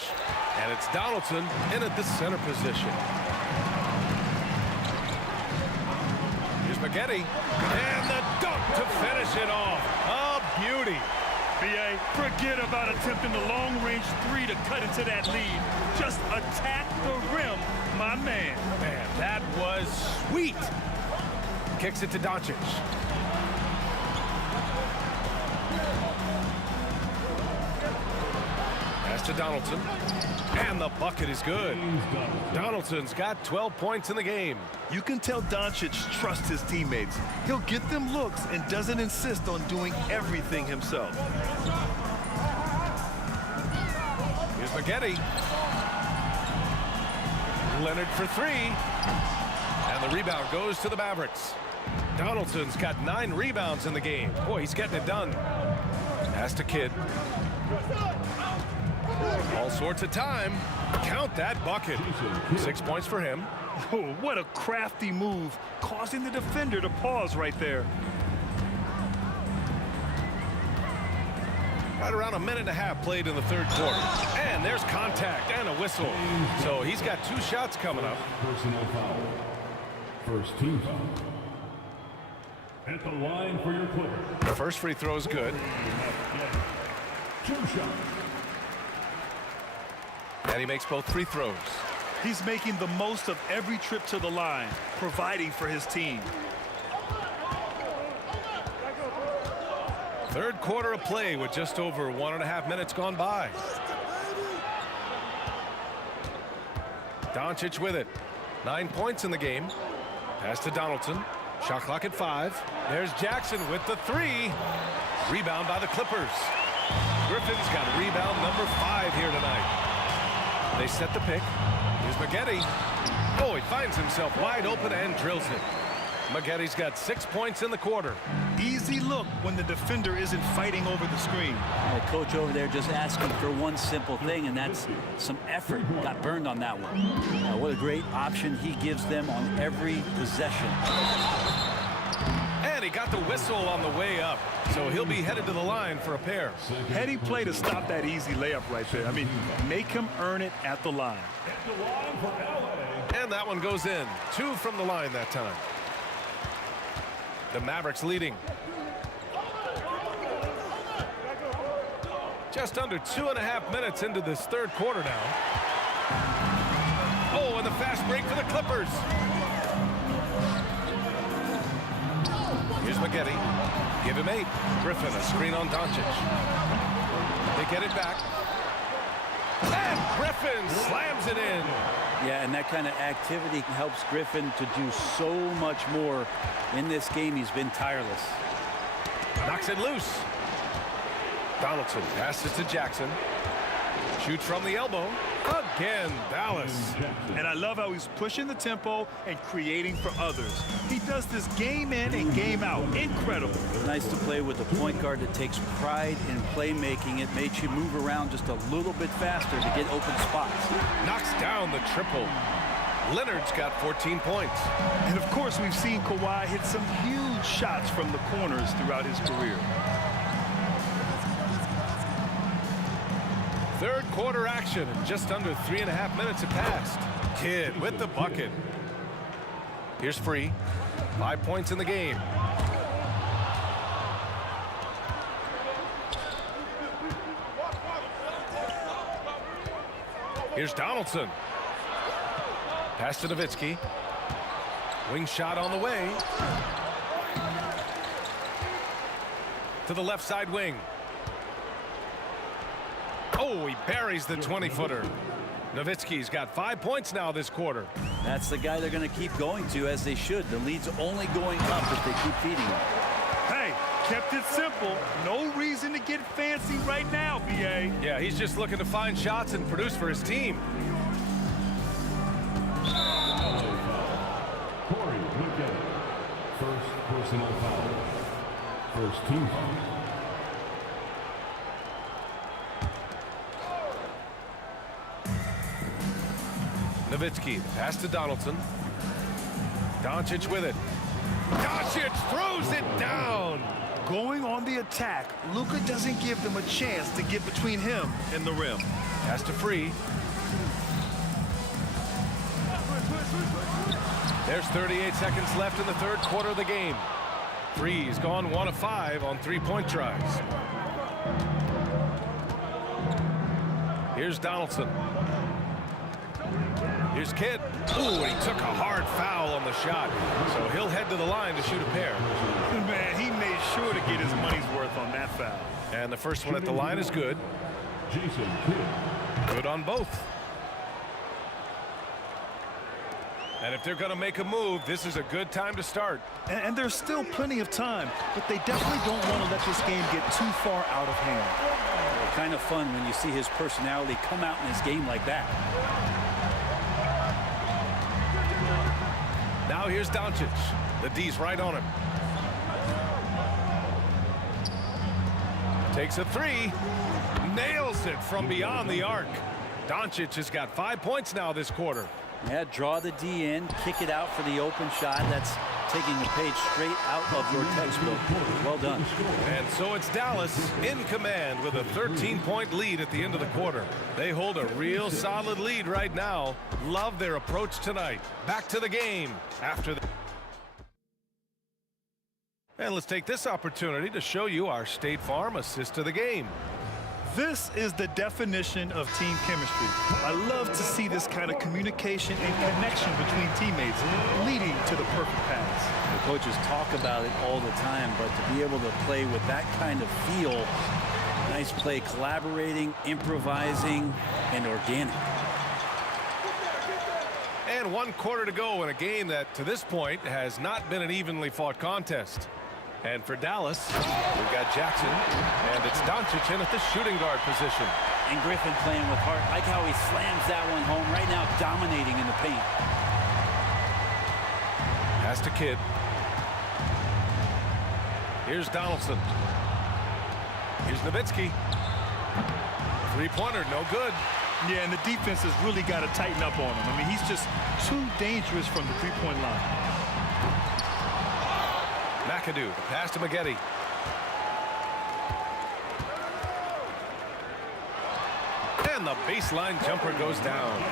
and it's Donaldson in at the center position. Here's Spaghetti, and the dunk to finish it off. A beauty. B.A., forget about attempting the long-range 3 to cut into that lead. Just attack the rim, my man. Man, that was sweet. Kicks it to Doncic. Pass to Donaldson. And the bucket is good. Donaldson's got 12 points in the game. You can tell Doncic trusts his teammates. He'll get them looks and doesn't insist on doing everything himself. Here's Spaghetti. Leonard for 3. And the rebound goes to the Mavericks. Donaldson's got 9 rebounds in the game. Boy, he's getting it done. Pass to Kidd. All sorts of time. Count that bucket. 6 points for him. Oh, what a crafty move, causing the defender to pause right there. Right around a minute and a half played in the third quarter. And there's contact and a whistle. So he's got 2 shots coming up. Personal foul. First team foul. At the line for your Clippers. The first free throw is good. 2 shots. And he makes both free throws. He's making the most of every trip to the line, providing for his team. Third quarter of play with just over 1.5 minutes gone by. Doncic with it. 9 points in the game. Pass to Donaldson. Shot clock at 5. There's Jackson with the 3. Rebound by the Clippers. Griffin's got rebound number 5 here tonight. They set the pick. Here's Maggette. Oh, he finds himself wide open and drills it. Maggetti's got 6 points in the quarter. Easy look when the defender isn't fighting over the screen. The coach over there just asking for one simple thing, and that's some effort. Got burned on that one. What a great option he gives them on every possession. And he got the whistle on the way up, so he'll be headed to the line for a pair. Heady play to stop that easy layup right there. I mean, make him earn it at the line. And that one goes in. 2 from the line that time. The Mavericks leading. Just under 2.5 minutes into this third quarter now. Oh, and the fast break for the Clippers. Here's Maggette. Give him 8. Griffin, a screen on Doncic. They get it back. And Griffin slams it in. Yeah, and that kind of activity helps Griffin to do so much more in this game. He's been tireless. Knocks it loose. Donaldson passes to Jackson. Shoots from the elbow. Again, Dallas. And I love how he's pushing the tempo and creating for others. He does this game in and game out. Incredible. Nice to play with a point guard that takes pride in playmaking. It makes you move around just a little bit faster to get open spots. Knocks down the triple. Leonard's got 14 points. And of course, we've seen Kawhi hit some huge shots from the corners throughout his career. Third quarter action, and just under 3.5 minutes have passed. Kidd with the bucket. Here's Free. 5 points in the game. Here's Donaldson. Pass to Nowitzki. Wing shot on the way. To the left side wing. Oh, he buries the 20-footer. Nowitzki's got 5 points now this quarter. That's the guy they're going to keep going to, as they should. The lead's only going up if they keep feeding him. Hey, kept it simple. No reason to get fancy right now, B.A. Yeah, he's just looking to find shots and produce for his team. Corey Maggette. First personal foul. First team foul. Nowitzki, pass to Donaldson. Doncic with it. Doncic throws it down. Going on the attack, Luka doesn't give them a chance to get between him and the rim. Pass to Free. There's 38 seconds left in the third quarter of the game. Free's gone 1 of 5 on 3-point tries. Here's Donaldson. Here's Kidd. Ooh, he took a hard foul on the shot, so he'll head to the line to shoot a pair. Man, he made sure to get his money's worth on that foul. And the first one at the line is good. Jason Kidd. Good on both. And if they're going to make a move, this is a good time to start. And there's still plenty of time, but they definitely don't want to let this game get too far out of hand. Kind of fun when you see his personality come out in his game like that. Now here's Doncic. The D's right on him. Takes a 3. Nails it from beyond the arc. Doncic has got 5 points now this quarter. Yeah, draw the D in, kick it out for the open shot. That's taking the page straight out of your textbook. Well done. And so it's Dallas in command with a 13-point lead at the end of the quarter. They hold a real solid lead right now. Love their approach tonight. Back to the game after the... And let's take this opportunity to show you our State Farm assist to the game. This is the definition of team chemistry. I love to see this kind of communication and connection between teammates leading to the perfect pass. The coaches talk about it all the time, but to be able to play with that kind of feel, nice play, collaborating, improvising, and organic. And 1 quarter to go in a game that, to this point, has not been an evenly fought contest. And for Dallas, we've got Jackson, and it's Doncic in at the shooting guard position. And Griffin playing with heart. Like how he slams that one home, right now dominating in the paint. Pass to Kidd. Here's Donaldson. Here's Nowitzki. Three-pointer, no good. Yeah, and the defense has really got to tighten up on him. I mean, he's just too dangerous from the three-point line. McAdoo, pass to Maggette. And the baseline jumper goes down.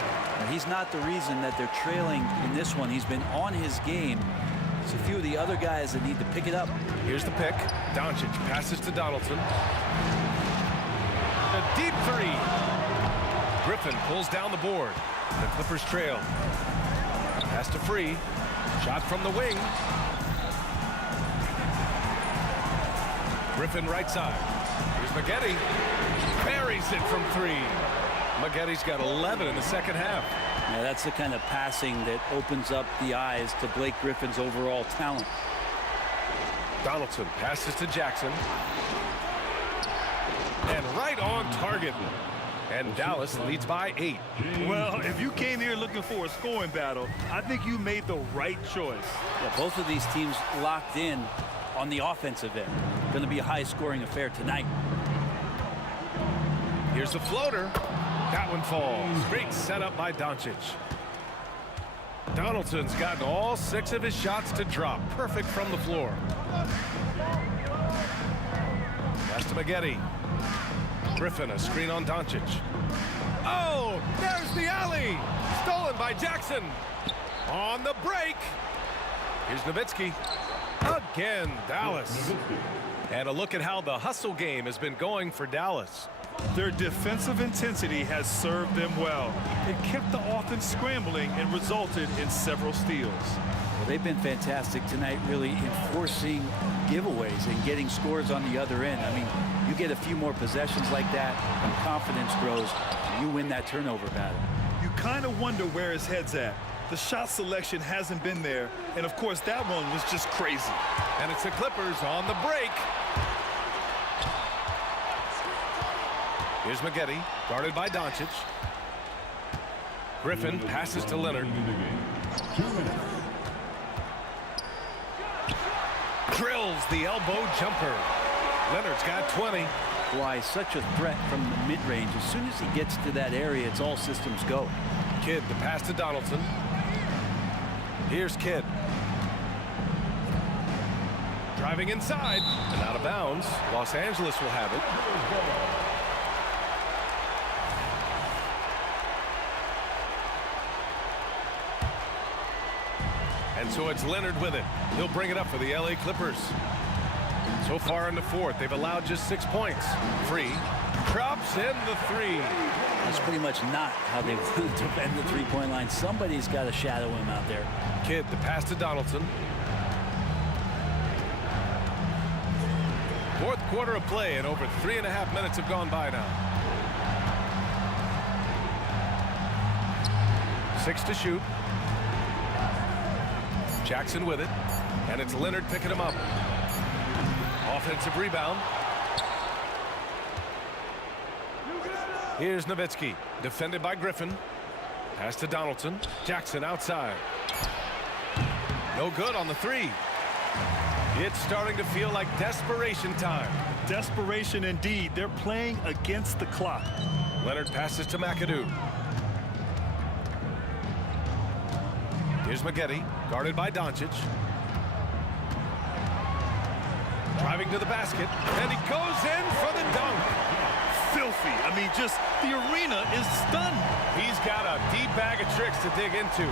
He's not the reason that they're trailing in this one. He's been on his game. It's a few of the other guys that need to pick it up. Here's the pick. Doncic passes to Donaldson. A deep three. Griffin pulls down the board. The Clippers trail. Pass to Free. Shot from the wing. Griffin right side. Here's Maggette. Buries it from 3. Maggette's got 11 in the second half. Yeah, that's the kind of passing that opens up the eyes to Blake Griffin's overall talent. Donaldson passes to Jackson. And right on target. And Dallas leads by 8. Well, if you came here looking for a scoring battle, I think you made the right choice. Yeah, both of these teams locked in on the offensive end. Going to be a high-scoring affair tonight. Here's the floater. That one falls. Great setup by Doncic. Donaldson's gotten all 6 of his shots to drop. Perfect from the floor. Pass to Maggette. Griffin, a screen on Doncic. Oh, there's the alley. Stolen by Jackson. On the break. Here's Nowitzki. Again, Dallas. And a look at how the hustle game has been going for Dallas. Their defensive intensity has served them well. It kept the offense scrambling and resulted in several steals. Well, they've been fantastic tonight, really enforcing giveaways and getting scores on the other end. I mean, you get a few more possessions like that, and confidence grows, and you win that turnover battle. You kind of wonder where his head's at. The shot selection hasn't been there, and of course that one was just crazy. And it's the Clippers on the break. Here's Maggette, guarded by Doncic. Griffin passes to Leonard. Drills the elbow jumper. Leonard's got 20. Why, such a threat from the mid-range. As soon as he gets to that area, it's all systems go. Kidd to pass to Donaldson. Here's Kidd. Driving inside and out of bounds. Los Angeles will have it. And so it's Leonard with it. He'll bring it up for the LA Clippers. So far in the fourth, they've allowed just 6 points. Free. Drops in the 3. That's pretty much not how they defend the three-point line. Somebody's got to shadow him out there. Kidd to pass to Donaldson. Fourth quarter of play, and over 3.5 minutes have gone by now. 6 to shoot. Jackson with it, and it's Leonard picking him up. Offensive rebound. Here's Nowitzki, defended by Griffin. Pass to Donaldson. Jackson outside. No good on the 3. It's starting to feel like desperation time. Desperation indeed. They're playing against the clock. Leonard passes to McAdoo. Here's Maggette, guarded by Doncic. Driving to the basket, and he goes in for the dunk. Filthy. I mean, just the arena is stunned. He's got a deep bag of tricks to dig into.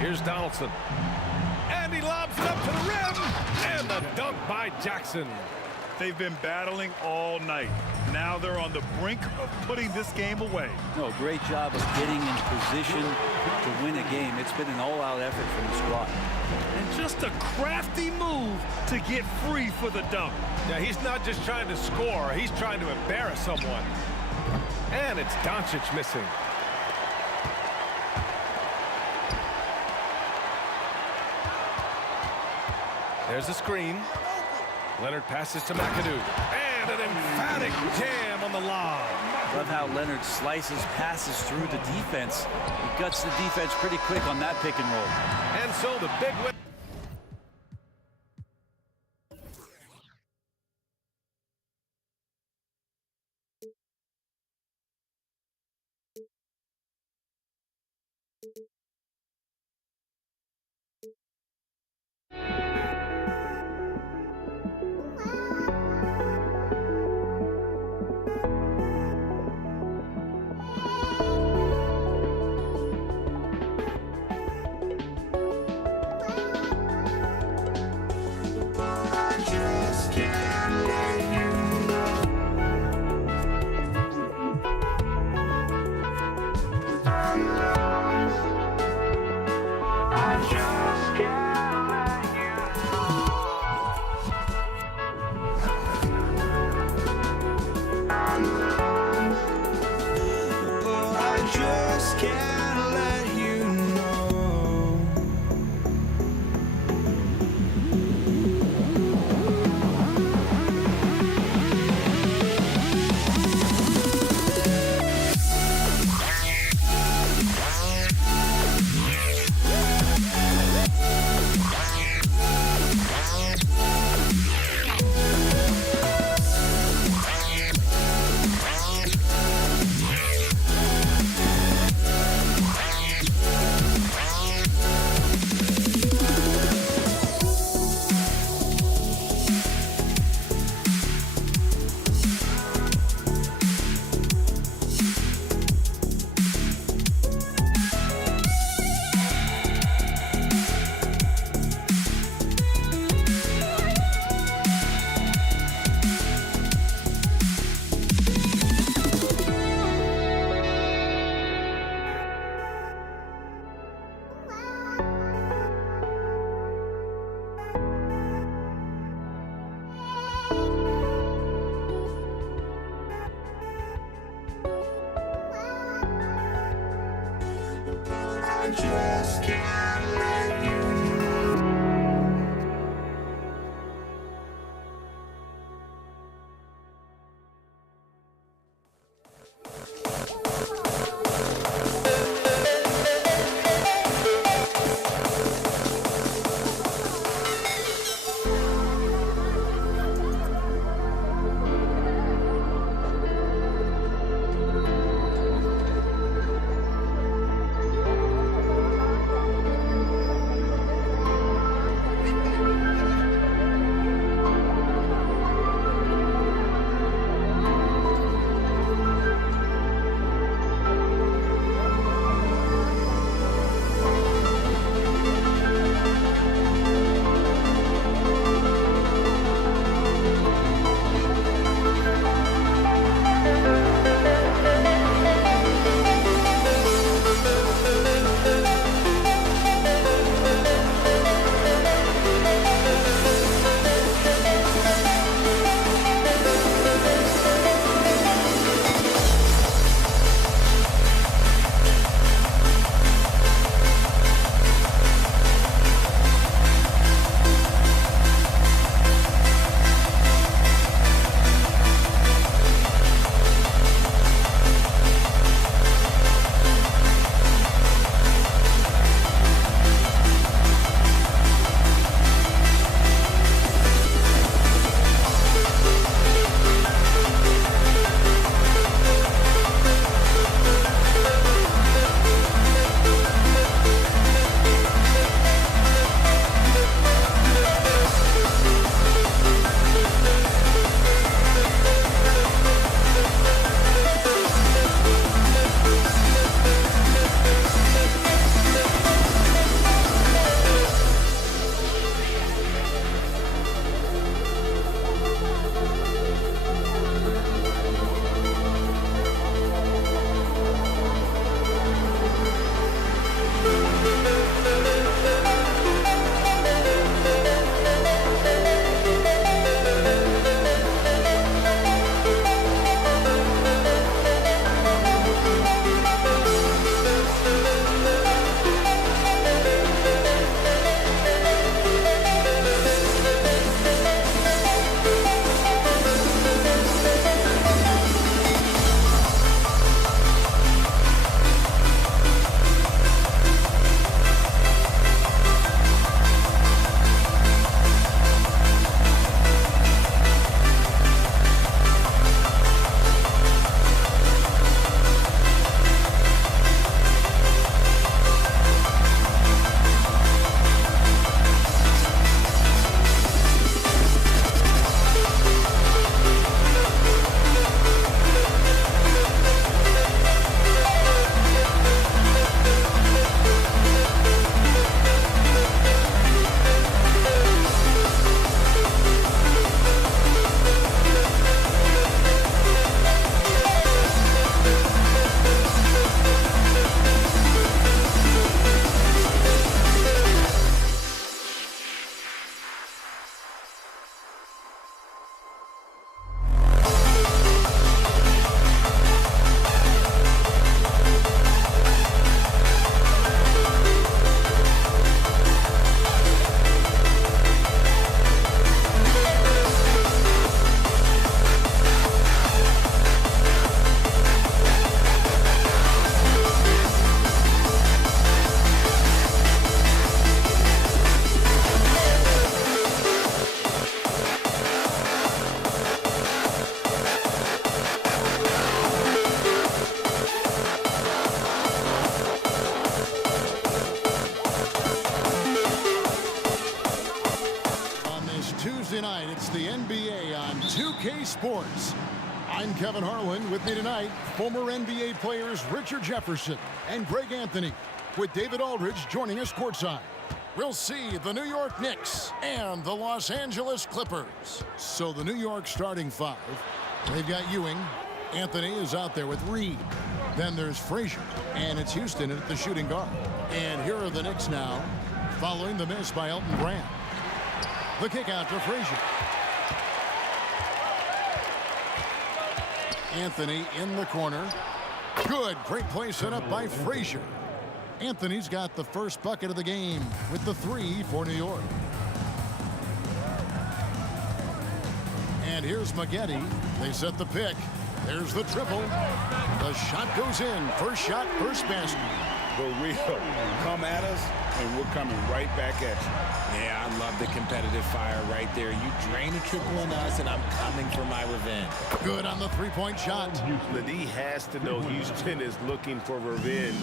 Here's Donaldson. And he lobs it up to the rim. And the dunk by Jackson. They've been battling all night. Now they're on the brink of putting this game away. No, great job of getting in position to win a game. It's been an all-out effort from the squad. And just a crafty move to get free for the dunk. Yeah, he's not just trying to score. He's trying to embarrass someone. And it's Doncic missing. There's a screen. Leonard passes to McAdoo. And an emphatic jam on the lob. Love how Leonard slices passes through the defense. He guts the defense pretty quick on that pick and roll. And so the big win. 2K Sports. I'm Kevin Harlan. With me tonight, former NBA players Richard Jefferson and Greg Anthony, with David Aldridge joining us courtside. We'll see the New York Knicks and the Los Angeles Clippers. So the New York starting five, they've got Ewing. Anthony is out there with Reed. Then there's Frazier, and it's Houston at the shooting guard. And here are the Knicks now, following the miss by Elton Brand. The kick out to Frazier. Anthony in the corner. Good, great play set up by Frazier. Anthony's got the first bucket of the game with the 3 for New York. And here's Maggette. They set the pick. There's the triple. The shot goes in. First shot, first basket. The real come at us, and we're coming right back at you. Yeah, I love the competitive fire right there. You drain a triple on us, and I'm coming for my revenge. Good on the three-point shot. The D has to know Houston is looking for revenge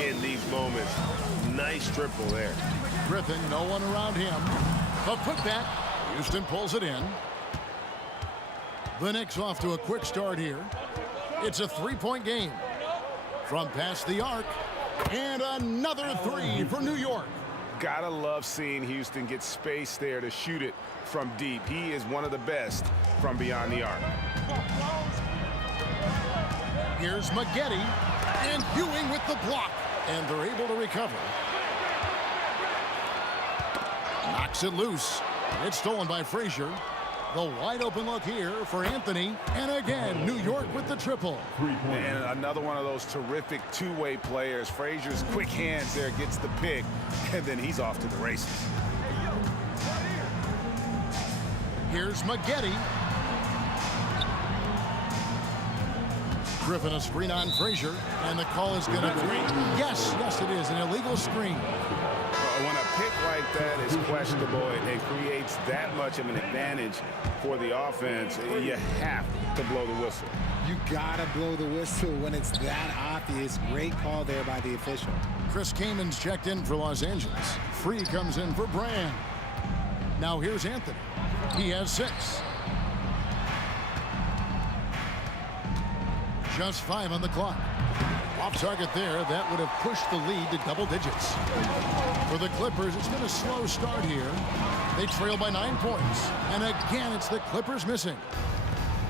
in these moments. Nice triple there. Griffin, no one around him. A putback. Houston pulls it in. The Knicks off to a quick start here. It's a three-point game. From past the arc. And another 3 for New York. Gotta love seeing Houston get space there to shoot it from deep. He is one of the best from beyond the arc. Here's Maggette and Ewing with the block. And they're able to recover. Knocks it loose. It's stolen by Frazier. The wide open look here for Anthony. And again, New York with the triple. And another one of those terrific two-way players. Frazier's quick hands there gets the pick, and then he's off to the races. Here's Maggette. Griffin a screen on Frazier. And the call is going to be, yes, it is, an illegal screen. When a pick like that is questionable and creates that much of an advantage for the offense, you have to blow the whistle. You gotta blow the whistle when it's that obvious. Great call there by the official. Chris Kamen's checked in for Los Angeles. Free comes in for Brand. Now here's Anthony. He has 6. Just 5 on the clock. Off target there, that would have pushed the lead to double digits. For the Clippers, it's been a slow start here. They trail by 9 points. And again, it's the Clippers missing.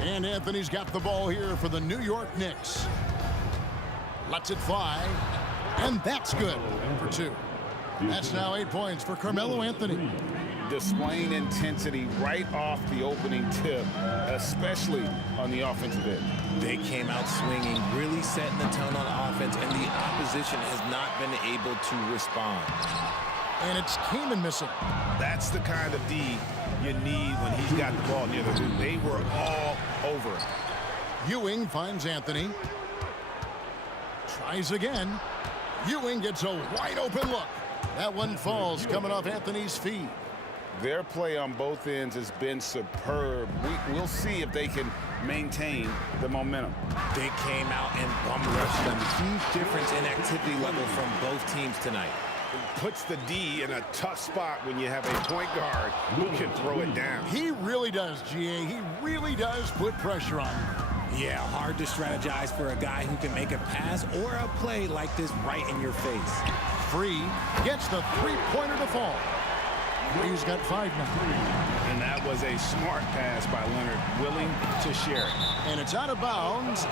And Anthony's got the ball here for the New York Knicks. Lets it fly. And that's good for 2. That's now 8 points for Carmelo Anthony. Displaying intensity right off the opening tip, especially on the offensive end. They came out swinging, really setting the tone on offense, and the opposition has not been able to respond. And it's Kaman missing. That's the kind of D you need when he's got the ball near the hoop. They were all over it. Ewing finds Anthony. Tries again. Ewing gets a wide open look. That one falls coming off Anthony's feet. Their play on both ends has been superb. We'll see if they can maintain the momentum. They came out and bum rushed them. Huge difference in activity level from both teams tonight. It puts the D in a tough spot when you have a point guard who can throw it down. He really does, GA. He really does put pressure on you. Yeah, hard to strategize for a guy who can make a pass or a play like this right in your face. Free gets the three-pointer to fall. He's got 5 now. And that was a smart pass by Leonard, willing to share it. And it's out of bounds,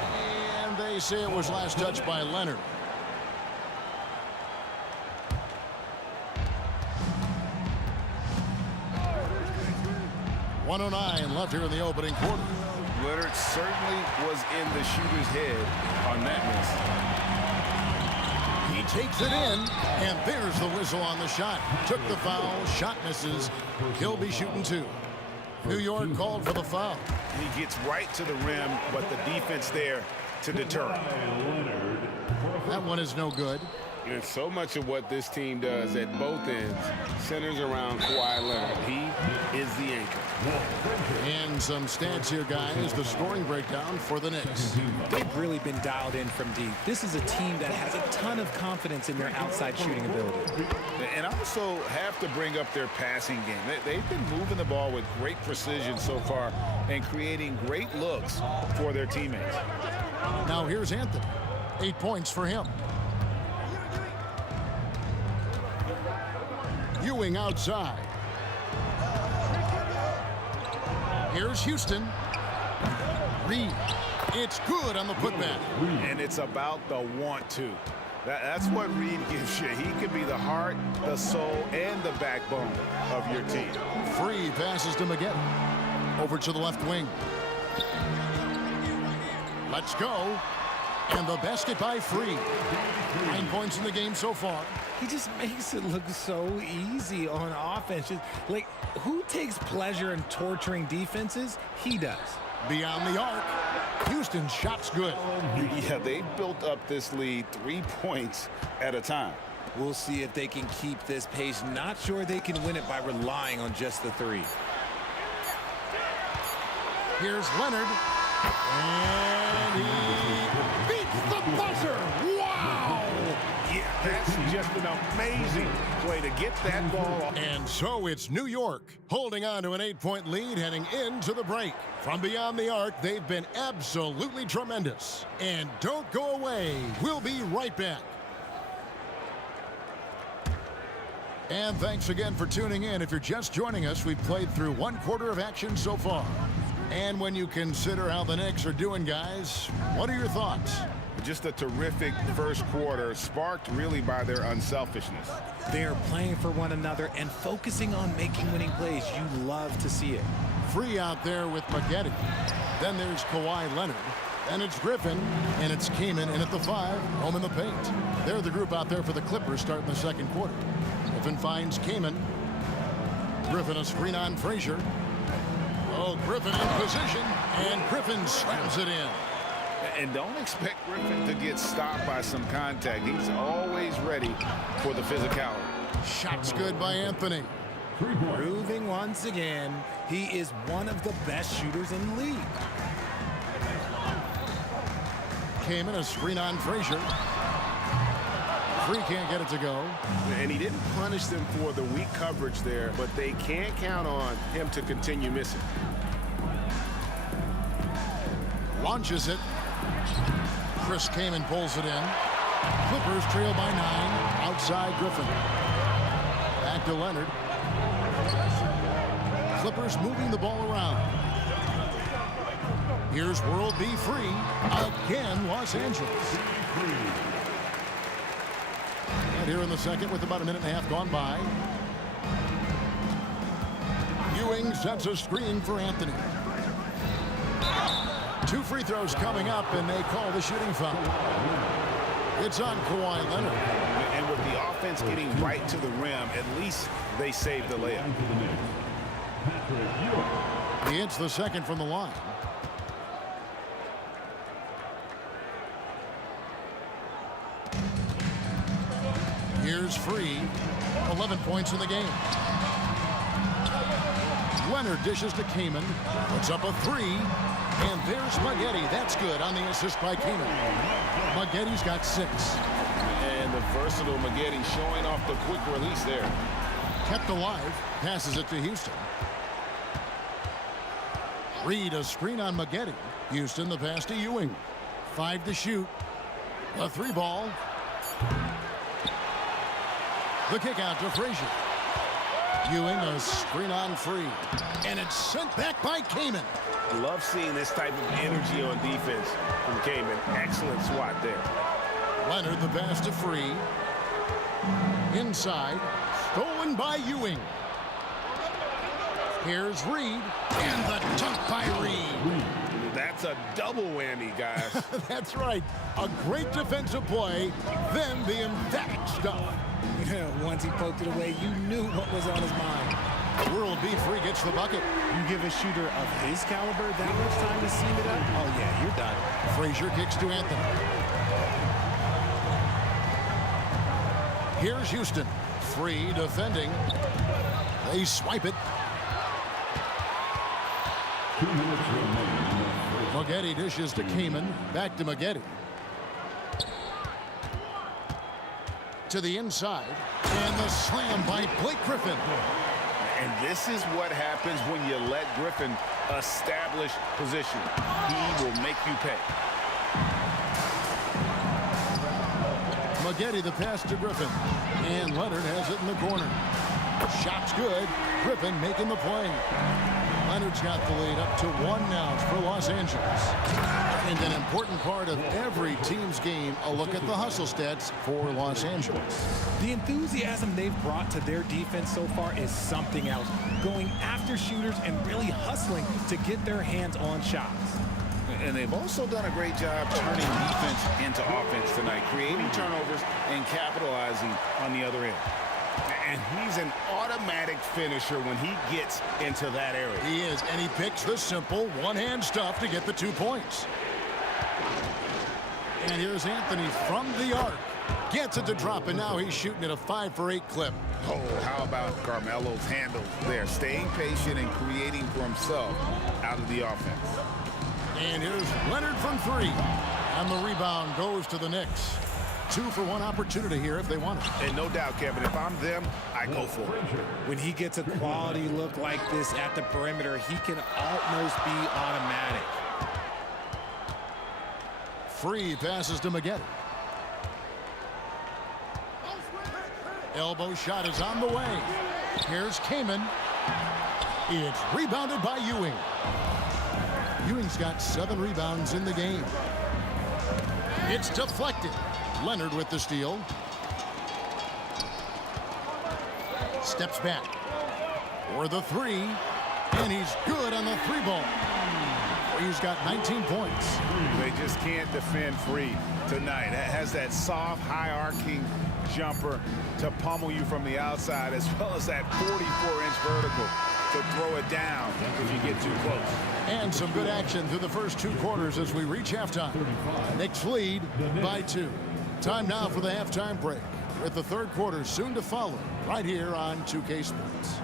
and they say it was last touched by Leonard. .109 left here in the opening quarter. Leonard certainly was in the shooter's head on that miss. He takes it in, and there's the whistle on the shot. Took the foul, shot misses. He'll be shooting 2. New York called for the foul. He gets right to the rim, but the defense there to deter him. That one is no good. And so much of what this team does at both ends centers around Kawhi Leonard. He is the anchor. And some stats here, guys. The scoring breakdown for the Knicks. They've really been dialed in from deep. This is a team that has a ton ton of confidence in their outside shooting ability. And I also have to bring up their passing game. They've been moving the ball with great precision so far and creating great looks for their teammates. Now here's Anthony. 8 points for him. Ewing outside. Here's Houston. Reed. It's good on the putback. And it's about the want to. That's what Reed gives you. He can be the heart, the soul, and the backbone of your team. Free passes to Maggette. Over to the left wing. Let's go. And the basket by Free. 9 points in the game so far. He just makes it look so easy on offense. Like, who takes pleasure in torturing defenses? He does. Beyond the arc. Houston's shot's good. Yeah, they built up this lead 3 points at a time. We'll see if they can keep this pace. Not sure they can win it by relying on just the three. Here's Leonard. And he beats the buzzer. Wow! Yeah, that's just an amazing way to get that ball off. And so it's New York holding on to an 8-point lead heading into the break. From beyond the arc, they've been absolutely tremendous. And don't go away. We'll be right back. And thanks again for tuning in. If you're just joining us, we've played through 1 quarter of action so far. And when you consider how the Knicks are doing, guys, what are your thoughts? Just a terrific first quarter, sparked really by their unselfishness. They're playing for one another and focusing on making winning plays. You love to see it. Free out there with Maggette. Then there's Kawhi Leonard. And it's Griffin. And it's Kaman in at the 5, home in the paint. They're the group out there for the Clippers starting the second quarter. Griffin finds Kaman. Griffin a screen on Frazier. Oh, Griffin in position. And Griffin slams it in. And don't expect Griffin to get stopped by some contact. He's always ready for the physicality. Shot's good by Anthony. Proving once again, he is one of the best shooters in the league. Came in a screen on Frazier. Free can't get it to go. And he didn't punish them for the weak coverage there, but they can't count on him to continue missing. Launches it. Chris Kaman pulls it in. Clippers trail by 9. Outside Griffin. Back to Leonard. Clippers moving the ball around. Here's World B Free. Again, Los Angeles. And here in the second with about a minute and a half gone by. Ewing sets a screen for Anthony. 2 free throws coming up, and they call the shooting foul. It's on Kawhi Leonard. And with the offense getting right to the rim, at least they saved the layup. He hits the second from the line. Here's Free. 11 points in the game. Leonard dishes to Kaman. Puts up a 3. And there's Maggette. That's good on the assist by Kaman. Maggette's got 6. And the versatile Maggette showing off the quick release there. Kept alive. Passes it to Houston. Reed a screen on Maggette. Houston the pass to Ewing. 5 to shoot. A 3 ball. The kick out to Frazier. Ewing a screen on Free. And it's sent back by Kaman. Love seeing this type of energy on defense from Kaman. Excellent swat there. Leonard the pass to Free. Inside. Stolen by Ewing. Here's Reed. And the dunk by Reed. That's a double whammy, guys. That's right. A great defensive play, then the emphatic stuff. Once he poked it away, you knew what was on his mind. World B Free gets the bucket. You give a shooter of his caliber that much time to seam it up, oh yeah, you're done. Frazier kicks to Anthony. Here's Houston. Free defending. They swipe it. Maggette dishes to Kaman. Back to Maggette. To the inside. And the slam by Blake Griffin. And this is what happens when you let Griffin establish position. He will make you pay. Maggette the pass to Griffin. And Leonard has it in the corner. Shot's good. Griffin making the play. Leonard's got the lead up to 1 now for Los Angeles. And an important part of every team's game, a look at the hustle stats for Los Angeles. The enthusiasm they've brought to their defense so far is something else. Going after shooters and really hustling to get their hands on shots. And they've also done a great job turning defense into offense tonight, creating turnovers and capitalizing on the other end. And he's an automatic finisher when he gets into that area. He is, and he picks the simple one-hand stuff to get the 2 points. And here's Anthony from the arc. Gets it to drop, and now he's shooting at a 5 for 8 clip. Oh, how about Carmelo's handle there, staying patient and creating for himself out of the offense. And here's Leonard from 3. And the rebound goes to the Knicks. 2 for 1 opportunity here if they want it. And no doubt, Kevin, if I'm them, I go for it. When he gets a quality look like this at the perimeter, he can almost be automatic. Free passes to Maggette. Elbow shot is on the way. Here's Kaman. It's rebounded by Ewing. Ewing's got 7 rebounds in the game. It's deflected. Leonard with the steal. Steps back for the 3. And he's good on the 3 ball. He's got 19 points. They just can't defend free tonight. It has that soft, high-arcing jumper to pummel you from the outside, as well as that 44-inch vertical to throw it down if you get too close. And some good action through the first 2 quarters as we reach halftime. Knicks lead by 2. Time now for the halftime break, with the 3rd quarter soon to follow right here on 2K Sports.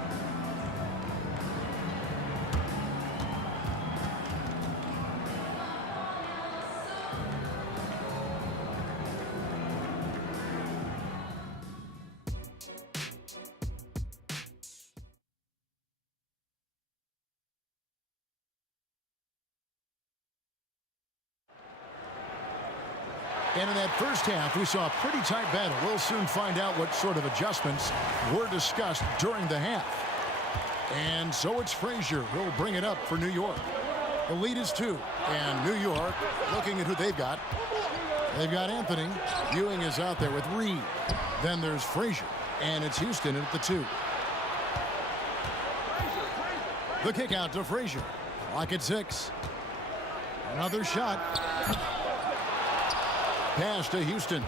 And in that first half, we saw a pretty tight battle. We'll soon find out what sort of adjustments were discussed during the half. And so it's Frazier who'll bring it up for New York. The lead is 2. And New York, looking at who they've got Anthony. Ewing is out there with Reed. Then there's Frazier. And it's Houston at the 2. The kick out to Frazier. Clock at 6. Another shot. Pass to Houston.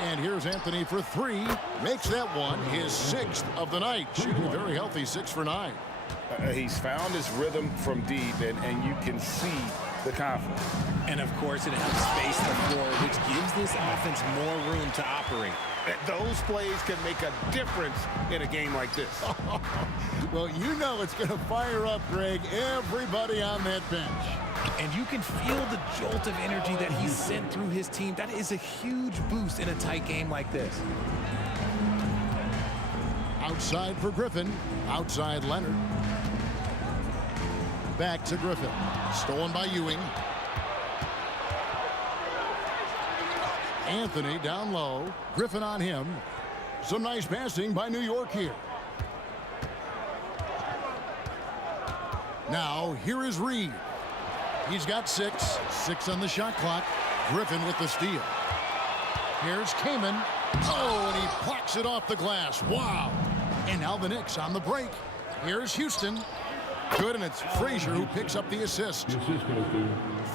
And here's Anthony for 3. Makes that one his 6th of the night. Shooting very healthy, 6 for 9. He's found his rhythm from deep, and you can see the confidence. And, of course, it helps space the floor, which gives this offense more room to operate. Those plays can make a difference in a game like this. Well, you know it's going to fire up, Greg, everybody on that bench. And you can feel the jolt of energy that he sent through his team. That is a huge boost in a tight game like this. Outside for Griffin. Outside Leonard. Back to Griffin. Stolen by Ewing. Anthony down low. Griffin on him. Some nice passing by New York here. Now, here is Reed. He's got 6. 6 on the shot clock. Griffin with the steal. Here's Kaman. Oh, and he plucks it off the glass. Wow. And now the Knicks on the break. Here's Houston. Good, and it's Frazier who picks up the assist.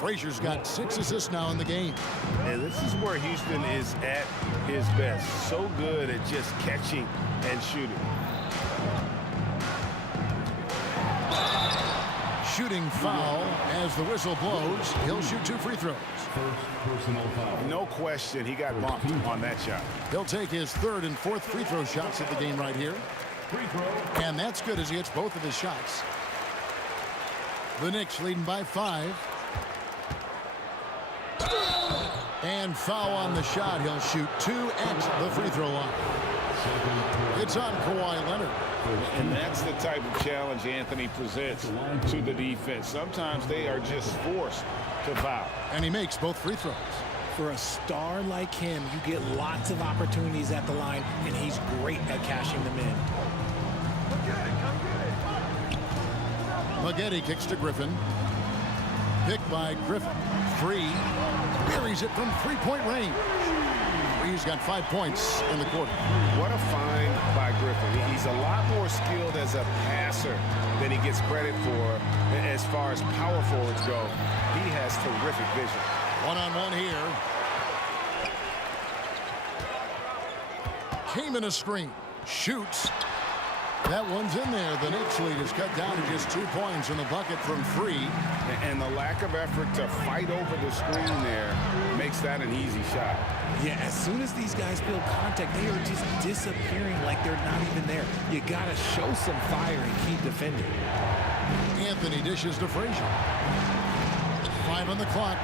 Frazier's got 6 assists now in the game. And this is where Houston is at his best. So good at just catching and shooting. Shooting foul as the whistle blows. He'll shoot 2 free throws. No question, he got bumped on that shot. He'll take his 3rd and 4th free throw shots of the game right here. And that's good as he hits both of his shots. The Knicks leading by 5. And And foul on the shot. He'll shoot 2 at the free throw line. It's on Kawhi Leonard. And that's the type of challenge Anthony presents to the defense. Sometimes they are just forced to foul. And he makes both free throws. For a star like him, you get lots of opportunities at the line, and he's great at cashing them in. Maggette kicks to Griffin. Picked by Griffin. Free. Buries it from three-point range. He's got 5 points in the quarter. What a find by Griffin. He's a lot more skilled as a passer than he gets credit for as far as power forwards go. He has terrific vision. One-on-one here. Came in a screen. Shoots. That one's in there. The Knicks lead is cut down to just 2 points in the bucket from Free. And the lack of effort to fight over the screen there makes that an easy shot. Yeah, as soon as these guys feel contact, they are just disappearing like they're not even there. You got to show some fire and keep defending. Anthony dishes to Frazier. 5 on the clock.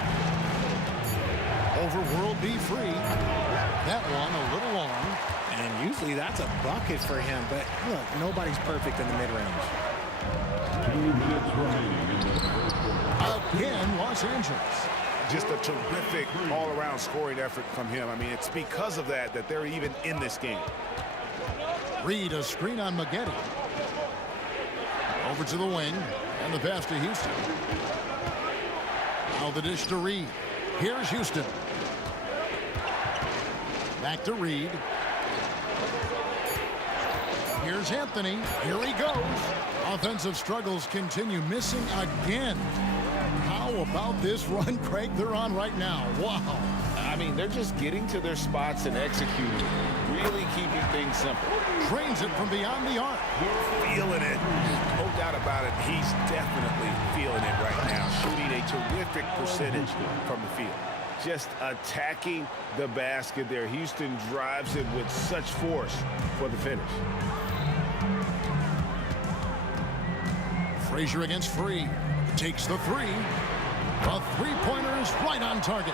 Over World B Free. That one a little long. And usually that's a bucket for him, but look, nobody's perfect in the mid-range. 2 minutes remaining in the first quarter. Again, Los Angeles. Just a terrific all-around scoring effort from him. I mean, it's because of that they're even in this game. Reed, a screen on Maggette. Over to the wing, and the pass to Houston. Now the dish to Reed. Here's Houston. Back to Reed. Here's Anthony. Here he goes. Offensive struggles continue. Missing again. How about this run, Craig, they're on right now? Wow. I mean, they're just getting to their spots and executing. Really keeping things simple. Trains it from beyond the arc. Feeling it. No doubt about it. He's definitely feeling it right now. Shooting a terrific percentage from the field. Just attacking the basket there. Houston drives it with such force for the finish. Frazier against Free. Takes the three. The three-pointer is right on target.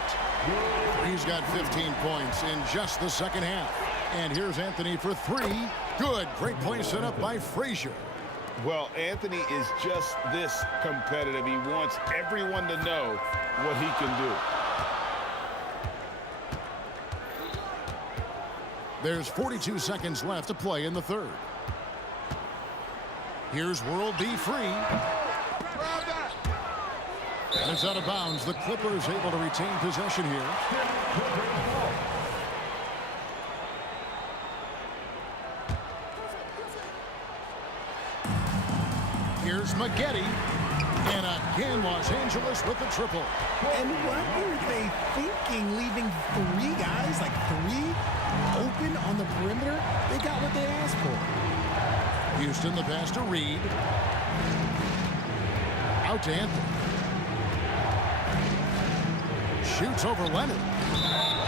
Free's got 15 points in just the second half. And here's Anthony for three. Good. Great play set up by Frazier. Well, Anthony is just this competitive. He wants everyone to know what he can do. There's 42 seconds left to play in the third. Here's World B Free. And it's out of bounds. The Clippers able to retain possession here. Here's Maggette. And again, Los Angeles with the triple. And what were they thinking, leaving three guys, like three, open on the perimeter? They got what they asked for. Houston, the pass to Reed. Out to Anthony. Shoots over Leonard.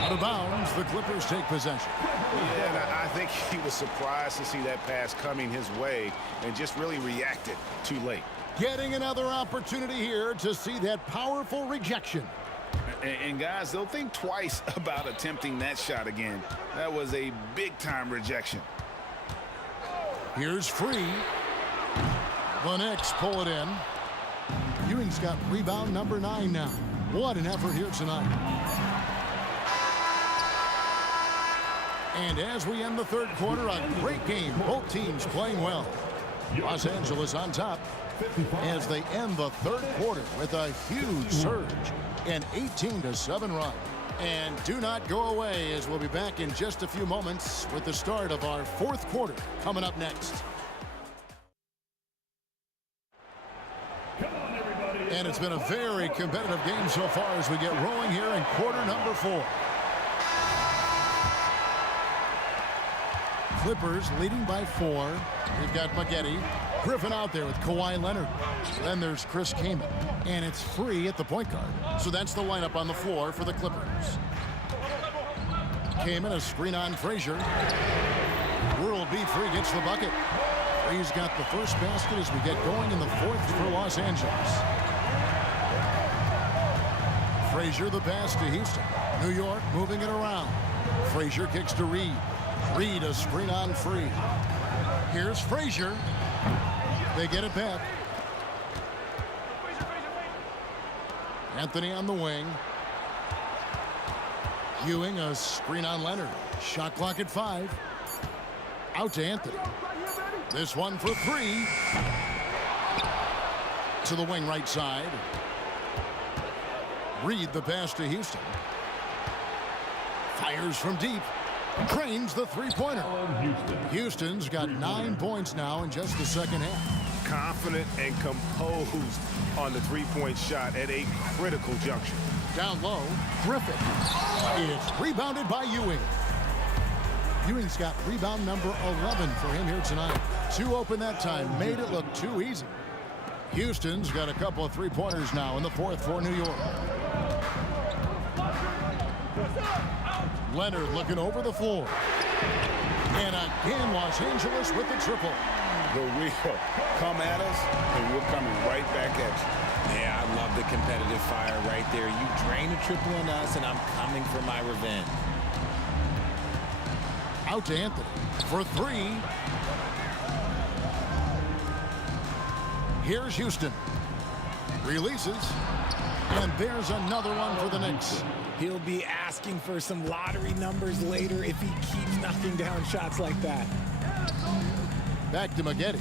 Out of bounds, the Clippers take possession. Yeah, and I think he was surprised to see that pass coming his way and just really reacted too late. Getting another opportunity here to see that powerful rejection. And guys, they'll think twice about attempting that shot again. That was a big-time rejection. Here's Free. The Knicks pull it in. Ewing's got rebound number 9 now. What an effort here tonight. And as we end the third quarter, a great game. Both teams playing well. Los Angeles on top as they end the third quarter with a huge surge, an 18-7 run. And do not go away, as we'll be back in just a few moments with the start of our fourth quarter coming up next. And it's been a very competitive game so far as we get rolling here in quarter number 4. Clippers leading by 4. We've got Maggette. Griffin out there with Kawhi Leonard. Then there's Chris Kaman. And it's Free at the point guard. So that's the lineup on the floor for the Clippers. Kaman, a screen on Frazier. World B Free gets the bucket. Free's got the first basket as we get going in the fourth for Los Angeles. Frazier the pass to Houston. New York moving it around. Frazier kicks to Reed. Reed a screen on free. Here's Frazier. They get it back. Anthony on the wing. Ewing a screen on Leonard. Shot clock at 5. Out to Anthony. This one for 3. To the wing right side. Reed the pass to Houston. Fires from deep. Drains the three-pointer. Houston's got 9 points now in just the second half. Confident and composed on the three-point shot at a critical juncture. Down low, Griffin. It's rebounded by Ewing. Ewing's got rebound number 11 for him here tonight. 2 open that time, made it look too easy. Houston's got a couple of three-pointers now in the fourth for New York. Leonard looking over the floor. And again, Los Angeles with the triple. The wheel come at us, and we're coming right back at you. Yeah, I love the competitive fire right there. You drain a triple on us, and I'm coming for my revenge. Out to Anthony for 3. Here's Houston. Releases. And there's another one for the Knicks. He'll be asking for some lottery numbers later if he keeps knocking down shots like that. Back to Maggette.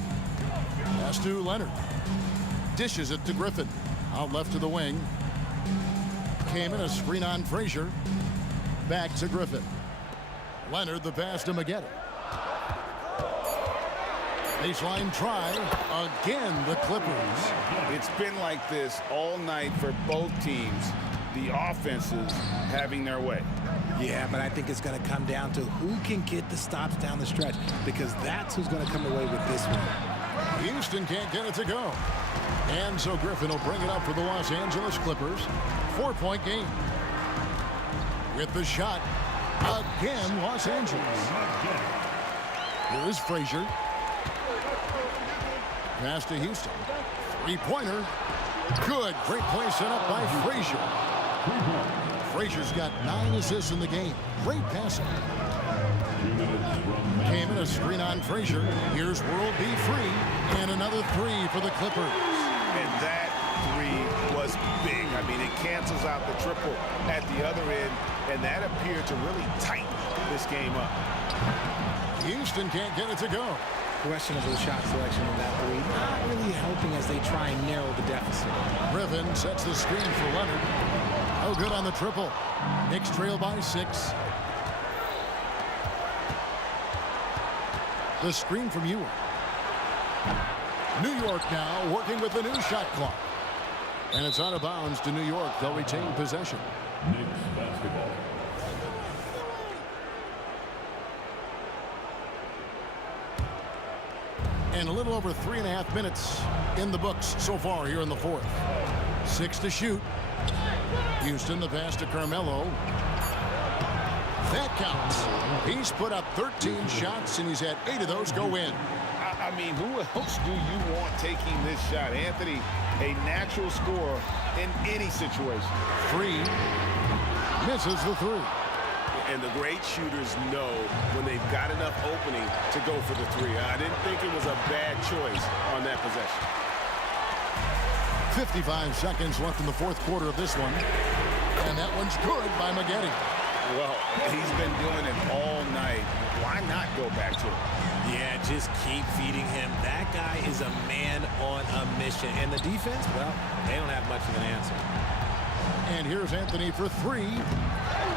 Pass to Leonard. Dishes it to Griffin. Out left to the wing. Came in a screen on Frazier. Back to Griffin. Leonard the pass to Maggette. Baseline try. Again, the Clippers. It's been like this all night for both teams. The offenses having their way. Yeah, but I think it's going to come down to who can get the stops down the stretch, because that's who's going to come away with this one. Houston can't get it to go. And so Griffin will bring it up for the Los Angeles Clippers. 4-point game. With the shot. Again, Los Angeles. Here is Frazier. Pass to Houston. Three-pointer. Good. Great play set up by Frazier. Frazier's got 9 assists in the game. Great passing. Came in a screen on Frazier. Here's World B free. And another 3 for the Clippers. And that 3 was big. I mean, it cancels out the triple at the other end, and that appeared to really tighten this game up. Houston can't get it to go. Questionable shot selection in that 3. Not really helping as they try and narrow the deficit. Griffin sets the screen for Leonard. No good on the triple. Knicks trail by 6. The screen from Ewing. New York now working with the new shot clock. And it's out of bounds to New York. They'll retain possession. Knicks basketball. And a little over 3.5 minutes in the books so far here in the fourth. 6 to shoot. Houston the pass to Carmelo. That counts. He's put up 13 shots and he's had 8 of those go in. I mean, who else do you want taking this shot? Anthony, a natural scorer in any situation. 3. Misses the 3. And the great shooters know when they've got enough opening to go for the 3. I didn't think it was a bad choice on that possession. 55 seconds left in the fourth quarter of this one. And that one's good by Maggette. Well, he's been doing it all night. Why not go back to it? Yeah, just keep feeding him. That guy is a man on a mission. And the defense, well, they don't have much of an answer. And here's Anthony for 3.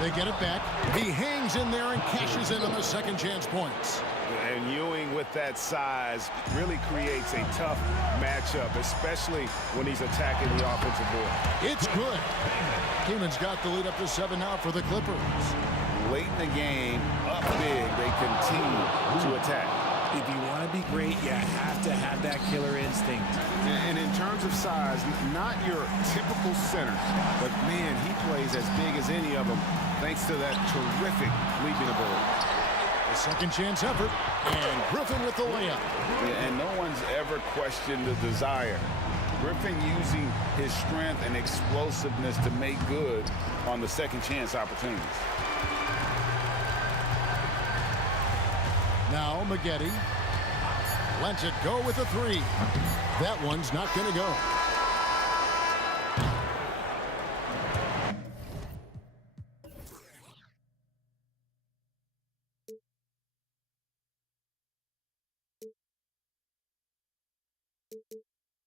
They get it back. He hangs in there and cashes in on the second chance points. And Ewing with that size really creates a tough matchup, especially when he's attacking the offensive board. It's good. Keenan's got the lead up to 7 now for the Clippers. Late in the game, up big, they continue to attack. If you want to be great, you have to have that killer instinct. And in terms of size, not your typical center, but man, he plays as big as any of them thanks to that terrific leaping ability. A second chance effort, and Griffin with the layup. Yeah, and no one's ever questioned the desire Griffin using his strength and explosiveness to make good on the second chance opportunities. Now Maggette lets it go with a three. That one's not going to go.